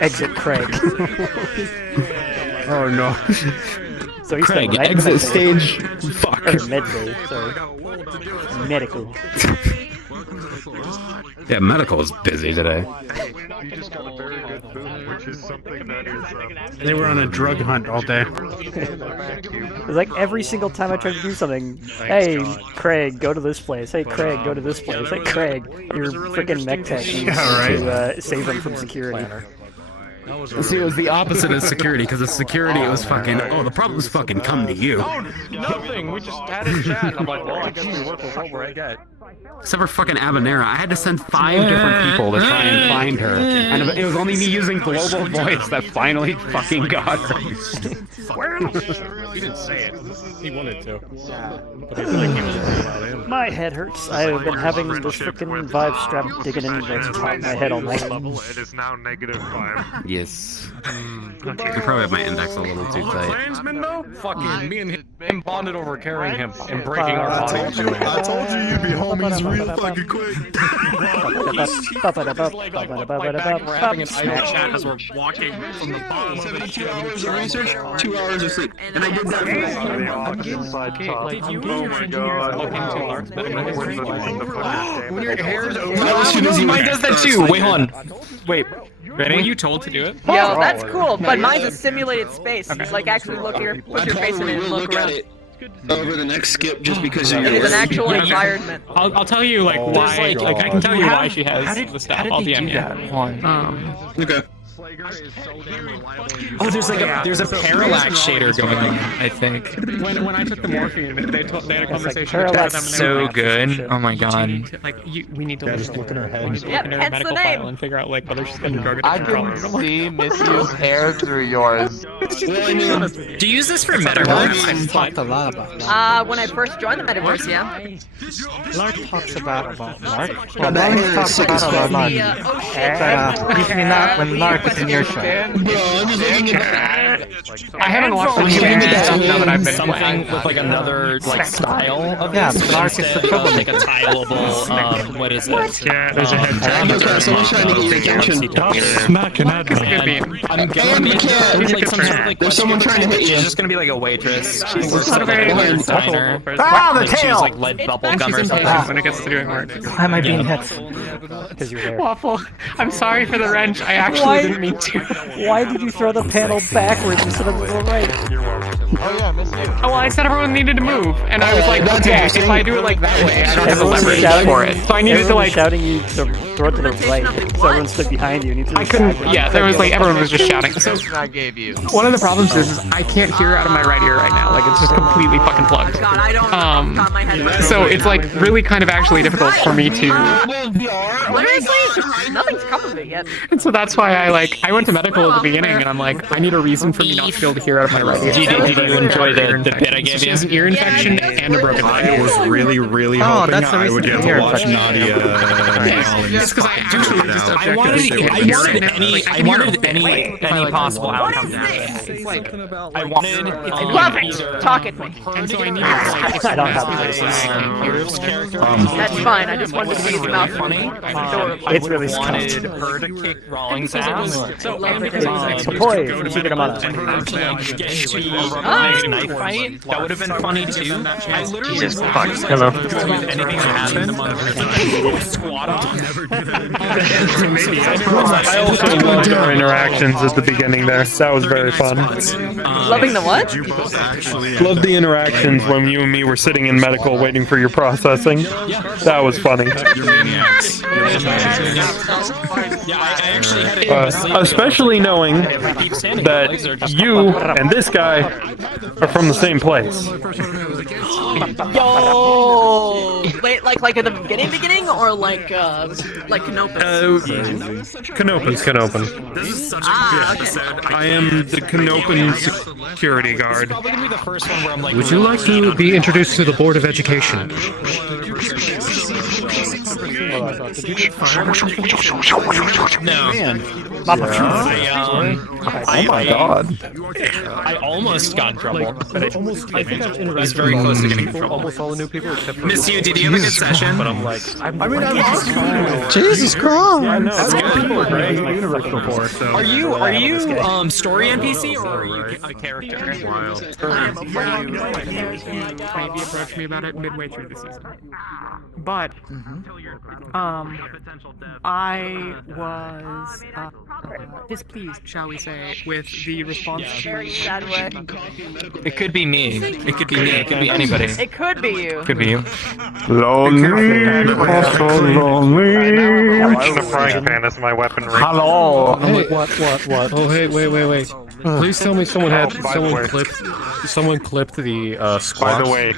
Exit Craig. Oh no. So he's Craig, right exit stage. Fuck. Or med bay, sorry. Medical. Yeah, medical is busy today. You just got a very good boom, which is something that is. They were on a drug hunt all day. It's like every single time I try to do something, hey, Craig, go to this place. Hey, Craig, go to this place. Hey, Craig, your freaking mech tech needs to save him from security. See, it was the opposite of security, because the security was fucking, oh, the problem's fucking come to you. Nothing. We just had a chat. And I'm like, well, I guess we work with what I get. Except for fucking Avenera, I had to send 5 different people to try and find her, and it was only me using global voice that finally fucking got her. He didn't say it. He wanted to. But I feel like he was about him. My head hurts. I have been having this freaking vibe strap digging into the top of my head all night. It is now -5. Yes. You probably have my index a little too tight. Clansman though? Fucking me and him bonded over carrying him and breaking our bodies. I told you you'd be homies real fucking quick. We're having an idle chat as we're walking from the bottom of 72 hours of research, 2 hours of sleep. And I did that Did you oh my god. When your hair's over. Mine does that too. Wait, hold on. Wait. Ready? Were you told to do it? Yo, that's cool, but mine's a simulated space. Like, actually look here, put your face in it and look around. Over the next skip just because of It your is an actual environment. I'll tell you like why. Like I can tell you why she has the stuff. I'll DM you. Okay. Oh, there's like a parallax shader going on. I think. When I took the morphine, they had a conversation. That's so good. Oh my god. Like we need to look in her head. We need to look in her medical file and figure out like whether she's got a drug I addiction can problem. see Missy's hair through yours. Do you use this for metaverse? I've talked a lot about When I first joined the metaverse, yeah. Lark talks about Lark. Well, that hair is talks sick as about fuck. Lark. But usually not when Lark is in your show. Bro, I'm just looking at I haven't watched the Yeah. now that I've been something with like another like style of Yeah, this, but Lark is the instead of trouble. like a tileable what is it? Yeah, there's a head tag. Okay, someone's trying to get your attention. Stop smacking at me. I'm gonna be like some sort of like There's someone trying to hit you. She's just gonna be like a waitress. She works not at like very a good. diner. Ah, the Like, she tail! was like lead bubble gum or something. When it gets to doing work. Why am I being hit? Because you're there. Waffle, I'm sorry for the wrench. I actually didn't mean to. Why did you throw the panel backwards instead of to the right? Oh yeah, I missed you. Oh, well, I said everyone needed to move, and I was like, that's okay, interesting. if I do it like that way, I don't have the Everyone was leverage shouting for it. So I needed to everyone was like. shouting you to throw it to the right, so everyone stood behind you and you threw I it couldn't. backwards. Yeah, there was like everyone was just shouting. So I gave you. one of the problems is I can't hear out of my right ear right now. Like it's just completely fucking plugged. God, I don't know. My head. So it's like really kind of actually difficult for me to. Seriously? Nothing's come of it yet. And so that's why I went to medical at the beginning, and I'm like, I need a reason for me not to be able to hear out of my right ear. Did you enjoy the bit I gave you? An ear infection and a broken leg. I was really hoping that's the I reason would get for to ear watch infection. Nadia. It's because I wanted any possible outcome. It's like I wanted. Love it. Talk at me. And so I needed I don't have character. That's fine. I just wanted to see his mouth. Funny. It's really wanted her to kick Rawlings' ass. So Kapoi from Secret Amana. and her to like get into a knife fight. That would have been funny too. I literally Jesus fuck. Hello. anything that happened. Squat off. I also loved our interactions at the beginning there. That was very fun. Loving the what? Loved the interactions when you and me were sitting in medical waiting for your processing. That was funny. I actually had it. Especially knowing that you and this guy are from the same place. Yo! Wait, like at the beginning, or like Canopus? Canopin. This is such a good episode. I am the Canopin security guard. Probably gonna be the first one where I'm like. Would you like to be introduced to the Board of Education? No. Oh my god. I almost got in trouble. But I think I've interacted was very close to getting in trouble. Almost all the new people except for Miss you, did you have a good session? But I'm like, Jesus Christ! I know. That's good. People are great. Universe before, so. Are you story NPC or are you a character? Maybe approached me about it midway through the season. But I was displeased, shall we say, with the response to Very sad way. It could be me. It could be me. It could be anybody. It could be you. Could be you. Lonely, so lonely. The frying pan is my weapon. Hello. Hey, what? Oh, hey, wait. Please tell me someone clipped the squawks. By the way,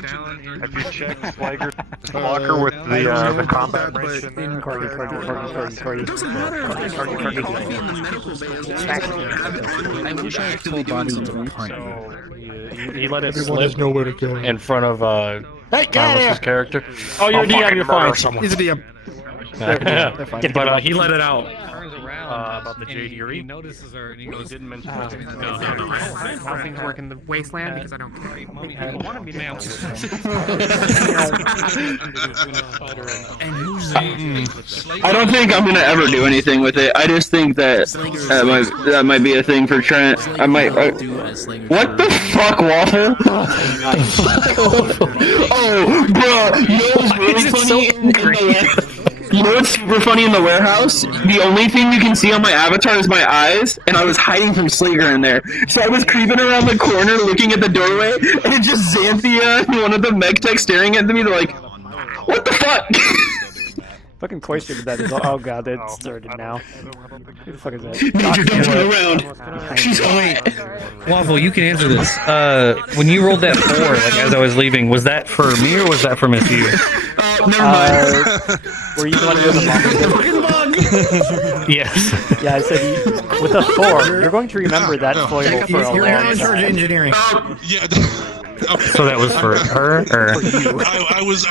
have you checked Flagger's locker with the combat range in there? It doesn't matter if there's I wish I had full body to punch. He let it Everyone slip has nowhere to go. in front of Hey, get out of Thomas's character. Oh, you're a DM, you're fine. He's a DM. But he let it out. About the JD He notices her and he goes, didn't mention how things work in the wasteland because I don't care. I don't think I'm gonna ever do anything with it. I just think that that might be a thing for Trent. I might. What the fuck, Waffle? Oh, bro, you know what's really funny? You know what's super funny in the warehouse? The only thing you can see on my avatar is my eyes, and I was hiding from Slager in there. So I was creeping around the corner looking at the doorway, and it's just Xanthia and one of the mech techs staring at me. They're like, what the fuck? Fucking Cloister did that as well. Oh god, it started now. Who the fuck is that? Major, don't turn around. She's wait. Waffle, you can answer this. When you rolled that 4, like as I was leaving, was that for me or was that for Miss You? Never mind. Were you the one doing the bug? Yes. Yeah, I said with a 4, you're going to remember that foible for a long time. You're in charge of engineering. Yeah. So that was for her, or? I was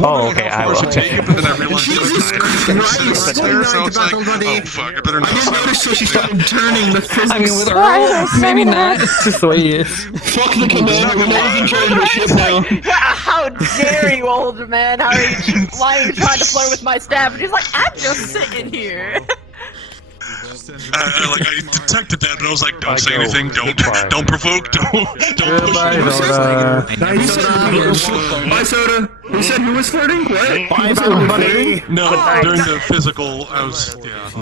Oh, okay. I will. but then I realized Jesus Christ! so I was like, oh fuck, I better not. I didn't notice so she started turning the physics. I mean, with her, maybe not. It's just the way he is. Fuck the commander, we know he's in charge of the ship now. How dare you, old man? Why are you trying to flirt with my staff? And he's like, I'm just sitting here. I detected that, but I was like, don't say anything, don't provoke, don't Bye, Soda. Who said who was flirting? What? Bye, everybody. No, during the physical, I was,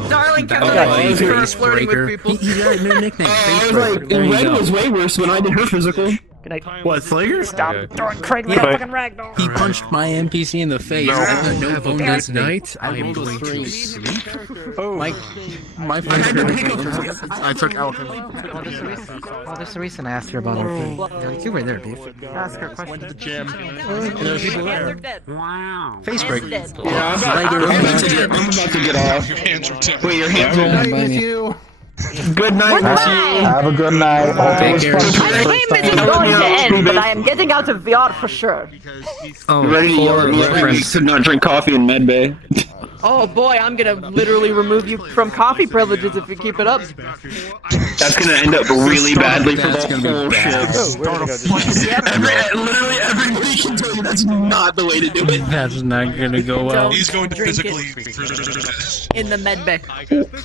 Darling kept on flirting with people. He got a new nickname. I was like, Red was way worse when I did her physical. Good night. What, Slager? Stop throwing Craig like a fucking ragdoll. He punched my NPC in the face. No bonus night. I am going to sleep. My friend. I took Alchemy. Oh, there's the reason I asked her about RP. You were there, Beef. Ask her a question. Went to the gym. There's people there. Wow. Face break. Yeah, I'm about to get off. Your hands are tipped. Wait, your hands are With you. Good night, Matthew. Have a good night. Take care. The game is going to end, but I am getting out of VR for sure. Oh, Ready to yell at me every week to not drink coffee in medbay. Oh boy, I'm gonna literally remove you from coffee privileges if you keep it up. That's gonna end up really badly for the whole ship. Literally every week can tell you that's not the way to do it. That's not gonna go well. He's going to physically in the med bay.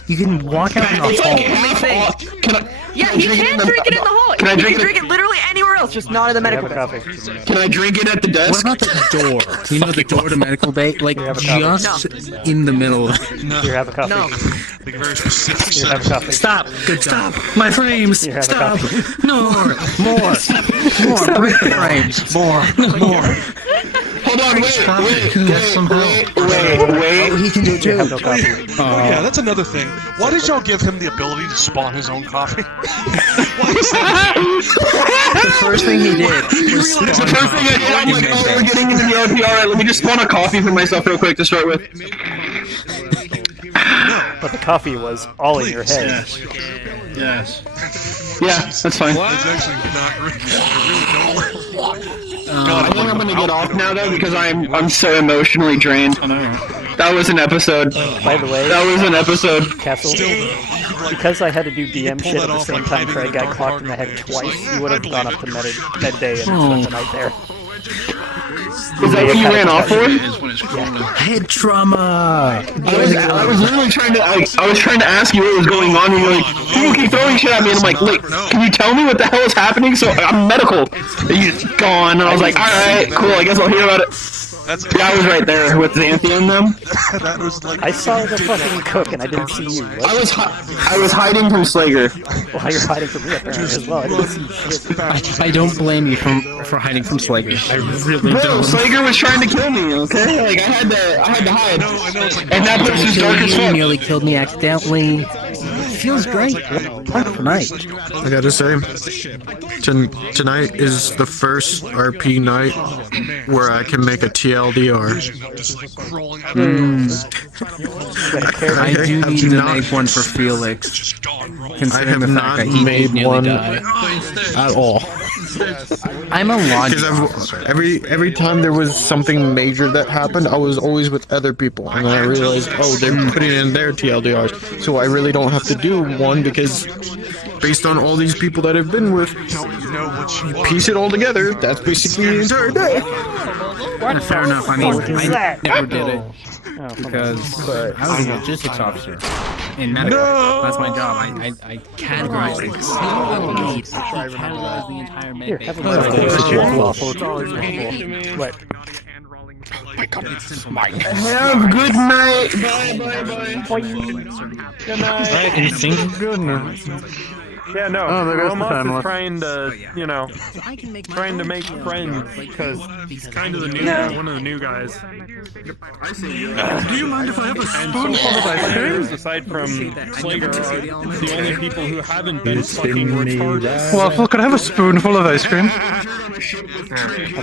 You can walk out in the hall. Yeah, he can drink it in the hall. Can I drink drink it literally anywhere else, just not in the medical bay. Can I drink it at the desk? What about the door? You know the door to medical bay? Like, just in the middle. No. You have a coffee. No. Like a very specific You have a coffee. Stop! Stop! My frames! You have a Stop! coffee. No! More! Break the frames! More! Hey, Hold on, wait. Oh, he can do it too. have no coffee. Yeah, that's another thing. Why did y'all give him the ability to spawn his own coffee? The first thing he did was spawn. The first thing I did, I'm like, oh, we're getting into the RP. Alright, let me just spawn a coffee for myself real quick to start with. But the coffee was all in your head. Yes. Yeah, that's fine. It's actually not really I think I'm gonna get off now though because I'm so emotionally drained. That was an episode. By the way, that was an episode. Castle, because I had to do DM shit at the same time Craig got clocked in the head twice, you would have gone up to med day and spent the night there. Is that what you ran off for? Head trauma. I was literally trying to. I was trying to ask you what was going on, and you're like, people keep throwing shit at me, and I'm like, wait, can you tell me what the hell is happening? So I'm medical. And you just gone, and I was like, all right, cool. I guess I'll hear about it. Yeah, I was right there with Xanthi and them. That was like. I saw the fucking cook, and I didn't see you. I was hiding from Slager. Well, you're hiding from me apparently as well. I didn't see shit. I don't blame you for hiding from Slager. I really don't. Slager was trying to kill me. Okay, like I had to hide. And that place was dark as fuck. Nearly killed me accidentally. Feels great. Wonderful night. I gotta say, tonight is the first RP night where I can make a TLDR. I do need to make one for Felix. I have not made one at all. I'm a logic. Because every time there was something major that happened, I was always with other people, and then I realized, oh, they're putting in their TLDRs, so I really don't have to do one because, based on all these people that I've been with, you piece it all together. That's basically the entire day. Fair enough. I mean, I never did it Oh, because I was a logistics officer in medical. That's my job. I categorize things. Categorize the entire med bay. What? My God, it's mine. Have a good night. Bye. Good night. Goodness. Yeah, no. Oh, there goes the Romoth time is left. trying to, you know, trying to make friends because He's kind of the new one of the new guys. Do you mind if I have a spoonful of ice cream? aside from Slager, are the only people who haven't been fucking retarded. Waffle, could I have a spoonful of ice cream?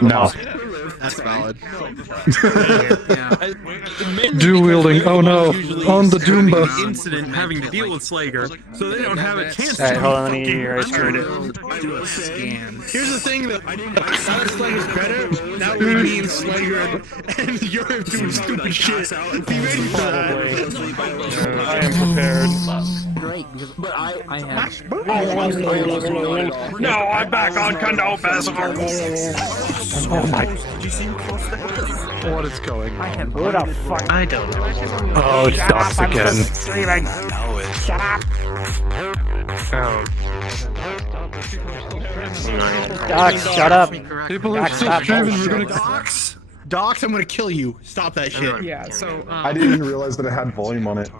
No. That's valid. Dual wielding. Oh no. On the Doomba. Incident having to deal with Slager, so they don't have a chance Alright, to hold on, let me get your ice cream. Here's the thing though, Slager's better. Now we need Slager and you're doing stupid shit. Be ready for that. I am prepared. Great, but I have. No, I'm back on Canopus. Oh my. What is going on? What the fuck? I don't know. Oh, it's docs again. Screaming. Shut up. Doc, shut up. People Doc, stop. Docs, I'm gonna kill you. Stop that shit. Yeah, so I didn't even realize that it had volume on it.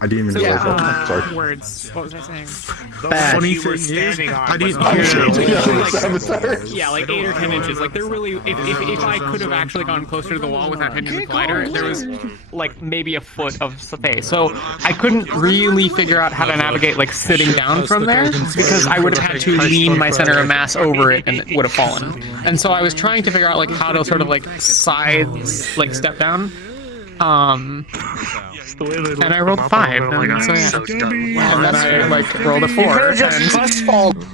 I didn't even realize that. Sorry. words. What was I saying? Funny thing is, I didn't hear it. Yeah, like 8 or 10 inches. Like they're really. If I could have actually gone closer to the wall without hitting the glider, there was like maybe a foot of space. So I couldn't really figure out how to navigate like sitting down from there because I would have had to lean my center of mass over it and it would have fallen. And so I was trying to figure out like how to sort of like like step down. And I rolled 5, and so yeah. And then I like rolled a 4.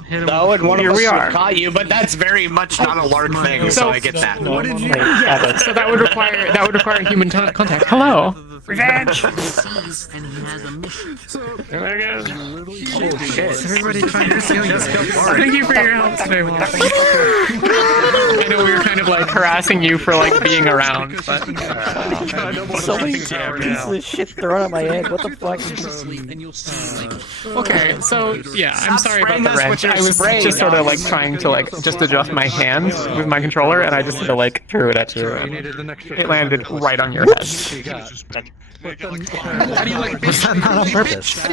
And though, and one of Here us we would are. have caught you, but that's very much not a large thing, so I get that. What did you? Yeah, so that would require human contact. Hello. Revenge. There it goes. Oh shit! Everybody trying to steal you. Thank you for your help today, Walt. I know we were kind of like harassing you for like being around, but So many pieces of shit thrown at my head. What the fuck? okay. So yeah, I'm sorry about the wrench. I was just sort of like trying to like just adjust my hand with my controller, and I just sort of like threw it at you. And it landed right on your head. How do you like? Was that not on purpose?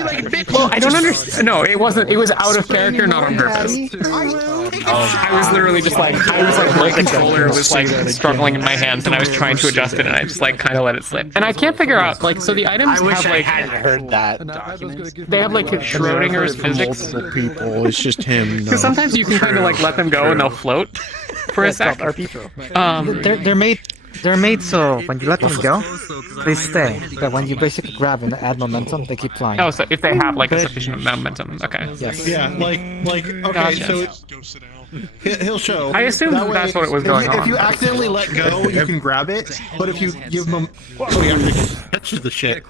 Well, I don't understand. No, it wasn't. It was out of character, not on purpose. I was literally just like, my controller was like struggling in my hands, and I was trying to adjust it, and I just like kind of let it slip. And I can't figure out like, so the items have like. Heard that. They have like Schrodinger's physics. Multiple people. It's just him. Because sometimes you can kind of like let them go and they'll float for a sec. They're made so when you let them go, they stay. But when you basically grab and add momentum, they keep flying. Oh, so if they have like a sufficient momentum, okay. Yes. Yeah, like okay, Gotcha. so he'll show. I assumed That way, that's what it was going on. If you accidentally let go, you can grab it. But if you give them, that's just the shit.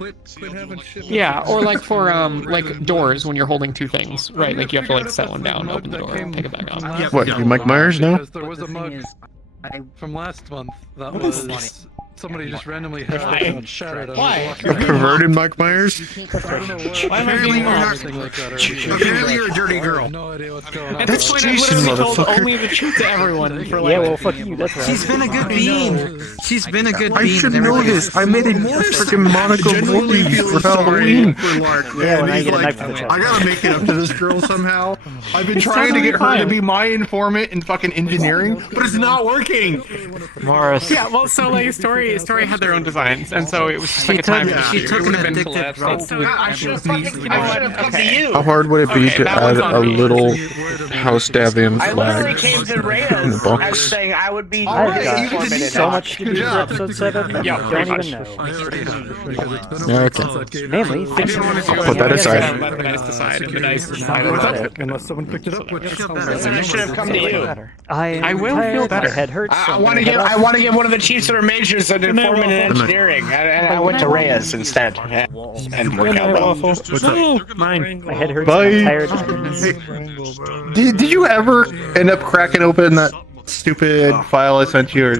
Yeah, or like for like doors when you're holding two things, right? Like you have to like set one down, open the door, and take it back on. What? You Mike Myers now? There was a mug from last month that was somebody just randomly shattered. Why? You perverted Mike Myers? Why am I being Apparently you're a dirty girl. No idea what's going on. At this point, I've literally told only the truth to everyone for like. Yeah, well, fuck you. That's right. She's been a good bean. She's been a good bean. I should know this. I made a freaking Monica Woody for Halloween. Yeah, when I get a knife to the chest. I gotta make it up to this girl somehow. I've been trying to get her to be my informant in fucking engineering, but it's not working. Morris. Yeah, well, so like Story had their own designs, and so it was just like a time. She took an addicted drug. I should have fucking, you know what? Come to you. How hard would it be to add a little house Davian I literally flag came to in the Reyes. I was box? saying I would be I've for a got minute. so much to do for episode 7. Yeah, I pretty don't much. even know. Yeah, okay. Mainly, I didn't want to do it. Put that aside. Let the guys decide, and the dice decided. Unless someone picked it up. I should have come to you. I will feel better. My head hurts. I want to give one of the chiefs that are majors an informant in engineering, and I went to Reyes instead. And worked out well. What's up? Mine. My head hurts. Bye. I'm tired. Did you ever end up cracking open that stupid file I sent you, or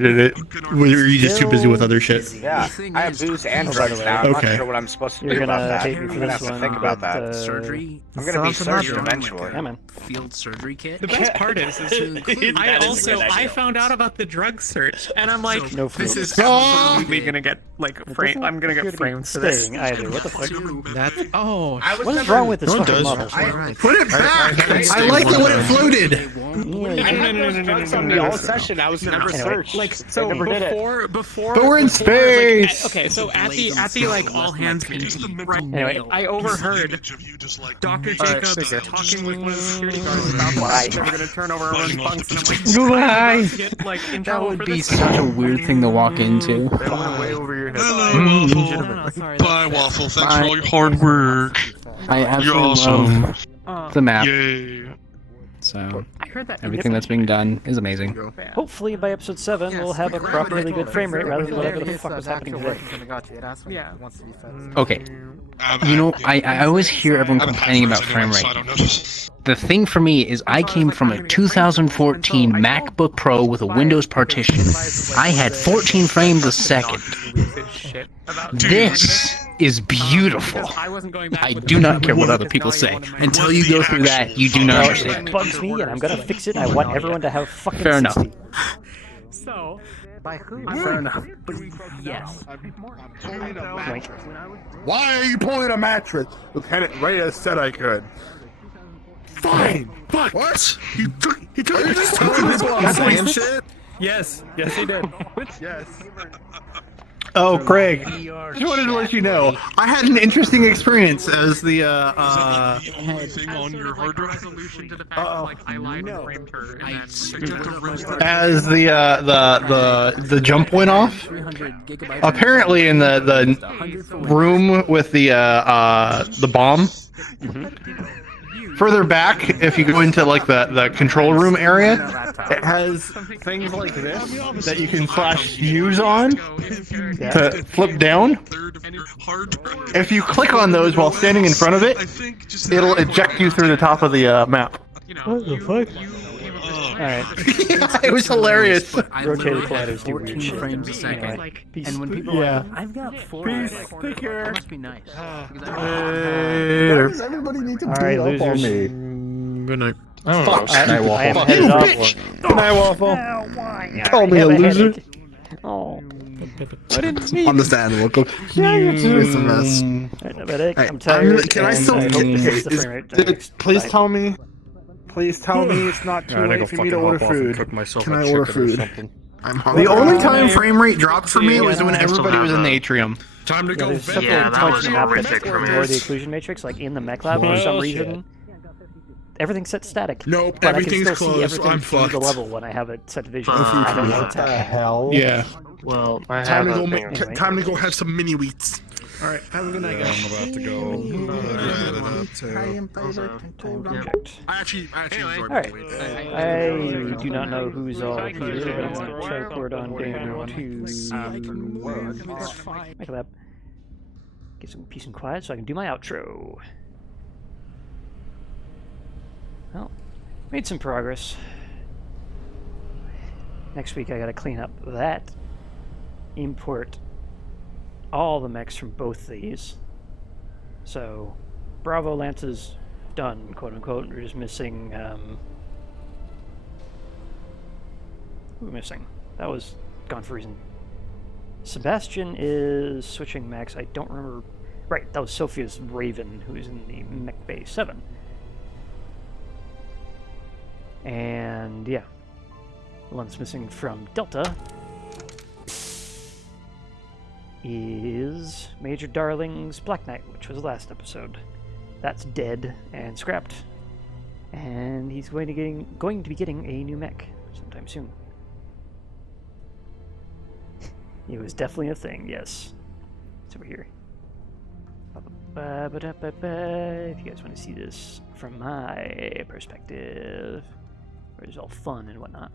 were you just too busy with other shit? Yeah, I have booze and drugs now. I'm not sure what I'm supposed to do about that. I'm gonna have to think about that. Surgery. I'm gonna be surged eventually. Yeah, man. Field surgery kit. The best part is I found out about the drug search, and I'm like, this is absolutely gonna get like framed. I'm gonna get framed for this. Either. What the fuck? That's What is wrong with this fucking model? Put it back. I like it when it floated. I had those drugs on me all session. I was never searched. Like so before. But we're in space. Okay, so at the like all hands meeting, anyway, I overheard Dr. Jacobs talking with one of the security guards about why they were going to turn over our own bunks, and I'm like, get, like, in That trouble would for be this. such a weird thing to walk into. Way over your head. Bye, Waffle. Thanks for all your hard work. I You're absolutely awesome. love the map. Yay. So I heard that everything that's being done is amazing. Hopefully by episode 7 we'll have a properly good frame rate rather than whatever the fuck was happening today. Yeah. Okay. You know, I always hear everyone complaining about frame rate. The thing for me is I came from a 2014 MacBook Pro with a Windows partition. I had 14 frames a second. This is beautiful. I do not care what other people say. Until you go through that, you do not understand. It bugs me and I'm gonna fix it. I want everyone to have fucking Fair enough. 60. So, by who? Fair enough. yes. Why are you pulling a mattress? Lieutenant Reyes said I could. Fine, but what? He took Are you just telling people I'm saying shit? Yes, he did. Yes. Oh, Craig, just wanted to let you know, I had an interesting experience as the, thing on your hard drive. as the jump went off. Apparently in the room with the bomb. Further back, if you go into like the control room area, it has things like this that you can flash use on to flip down. If you click on those while standing in front of it, it'll eject you through the top of the map. What the fuck? Alright. Yeah, it was hilarious. Rotated colliders do 14 weird shit. frames a second. Anyway, peace. And when people are like, I've got 4, Peace. like, Take care. that must be nice. Why does everybody need to Alright, beat up on losers. me? Good night. Fuck. I am Fuck headed you, off. bitch. Good night, Waffle. Why? Call I me have a loser. headache. Oh. Understandable. Go. It's a mess. I'm tired. Can I still? Please tell me. Please tell me it's not too late for me to order food. Can I order food? I'm hungry. The only time frame rate dropped for me was when everybody was in the atrium. Time to go. Yeah, that was horrific for me. Or the occlusion matrix, like in the mech lab, for some reason, everything's set static. Nope, but everything's I can still see closed. everything I'm through fucked. the level when I have it set to vision. I don't know what's happening. Hell. Yeah. Well, Time to go have some mini wheats. All right. Have a good night, guys. I'm about to go. I actually enjoyed Alright. I do not know who's all here, but I'm going to teleport on down to Mech Lab. Get some peace and quiet so I can do my outro. Well, made some progress. Next week I gotta clean up that. Import all the mechs from both these. So, Bravo Lance is done, quote unquote. We're just missing, who are we missing? That was gone for a reason. Sebastian is switching mechs. I don't remember. Right, that was Sophia's Raven, who's in the Mech Bay 7. And yeah, the one that's missing from Delta is Major Darling's Black Knight, which was the last episode. That's dead and scrapped, and he's going to be getting a new mech sometime soon. It was definitely a thing, yes. It's over here. If you guys want to see this from my perspective, where it's all fun and whatnot.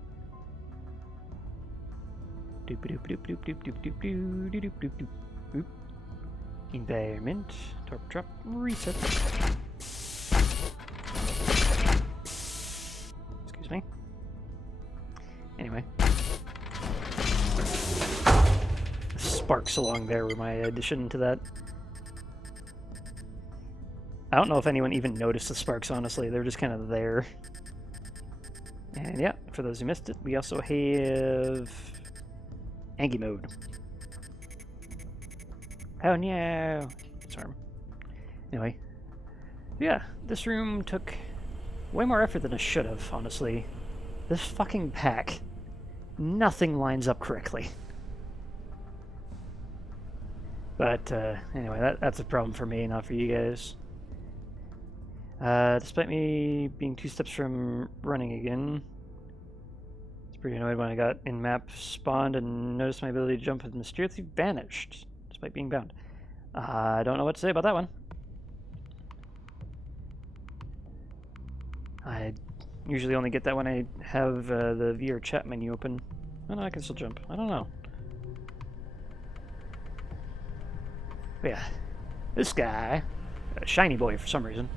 Environment, torp drop, reset. Excuse me. Anyway. The sparks along there were my addition to that. I don't know if anyone even noticed the sparks, honestly. They're just kind of there. And yeah, for those who missed it, we also have Angie mode. Oh no! Sorry. Anyway. Yeah, this room took way more effort than it should have, honestly. This fucking pack. Nothing lines up correctly. But anyway, that's a problem for me, not for you guys. Despite me being 2 steps from running again, it's pretty annoyed when I got in-map spawned and noticed my ability to jump had mysteriously vanished, despite being bound. I don't know what to say about that one. I usually only get that when I have the VR chat menu open. Oh no, I can still jump. I don't know. But yeah, this guy, a shiny boy for some reason.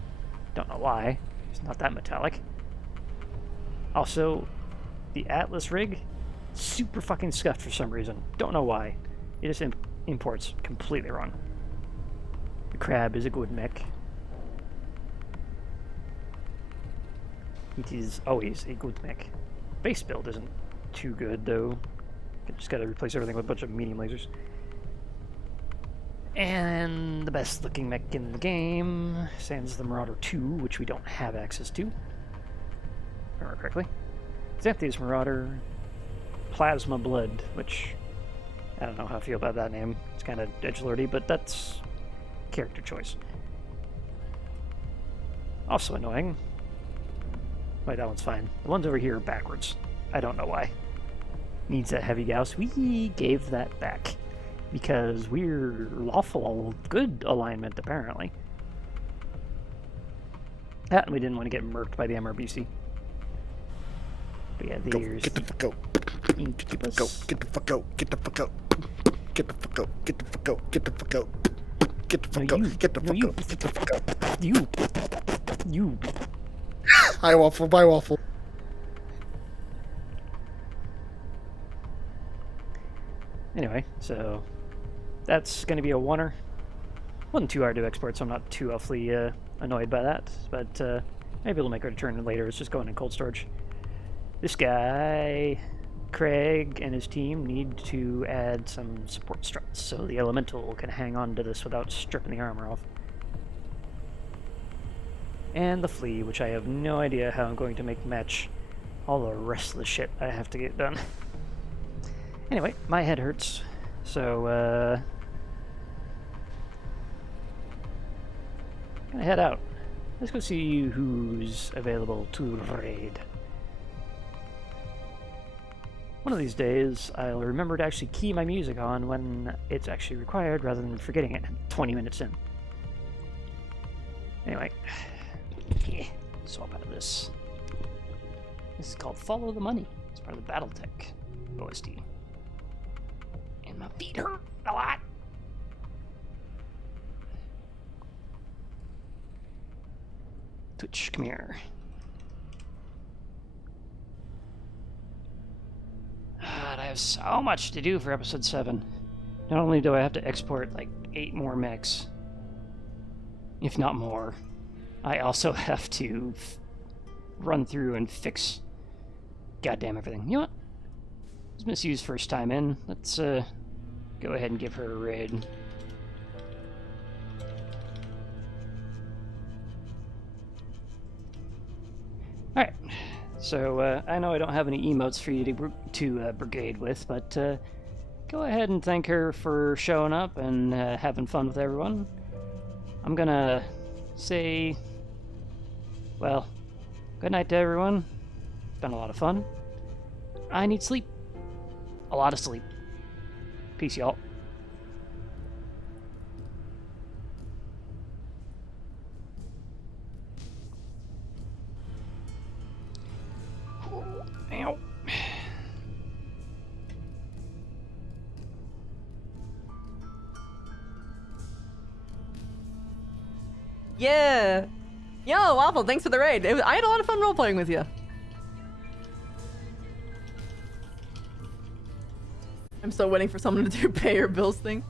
Don't know why. It's not that metallic. Also, the Atlas rig, super fucking scuffed for some reason. Don't know why. It just imports completely wrong. The Crab is a good mech. It is always a good mech. Base build isn't too good though. Just gotta replace everything with a bunch of medium lasers. And the best looking mech in the game, sans the Marauder 2, which we don't have access to. If I remember correctly. Xanthia's Marauder, Plasma Blood, which I don't know how I feel about that name. It's kind of edgelordy, but that's character choice. Also annoying. Wait, that one's fine. The ones over here are backwards. I don't know why. Needs that heavy Gauss. We gave that back. Because we're lawful good alignment, apparently. And we didn't want to get murked by the MRBC. But yeah, there's... Get the fuck out. Get the fuck out. Get the fuck out. Get the fuck out. Get the fuck out. Get the fuck out. Get the fuck out. Get the fuck out. Get the fuck out. Get the fuck out. You. Hi, Waffle. Bye, Waffle. Anyway, so that's going to be a oneer. Wasn't too hard to export, so I'm not too awfully annoyed by that. But maybe it'll make a return later. It's just going in cold storage. This guy, Craig and his team need to add some support struts so the elemental can hang on to this without stripping the armor off. And the flea, which I have no idea how I'm going to make match all the rest of the shit I have to get done. Anyway, my head hurts, so gonna head out. Let's go see who's available to raid. One of these days, I'll remember to actually key my music on when it's actually required rather than forgetting it 20 minutes in. Anyway, yeah, swap out of this. This is called Follow the Money. It's part of the Battletech OST. And my feet hurt a lot. Twitch, come here. God, I have so much to do for episode 7. Not only do I have to export like 8 more mechs, if not more, I also have to run through and fix goddamn everything. You know what? It's Miss U's first time in. Let's go ahead and give her a raid. Alright, so I know I don't have any emotes for you to brigade with, but go ahead and thank her for showing up and having fun with everyone. I'm gonna say, well, good night to everyone. It's been a lot of fun. I need sleep. A lot of sleep. Peace, y'all. Ow. Yeah! Yo, Waffle, thanks for the raid. I had a lot of fun role-playing with you. I'm still waiting for someone to do pay your bills thing.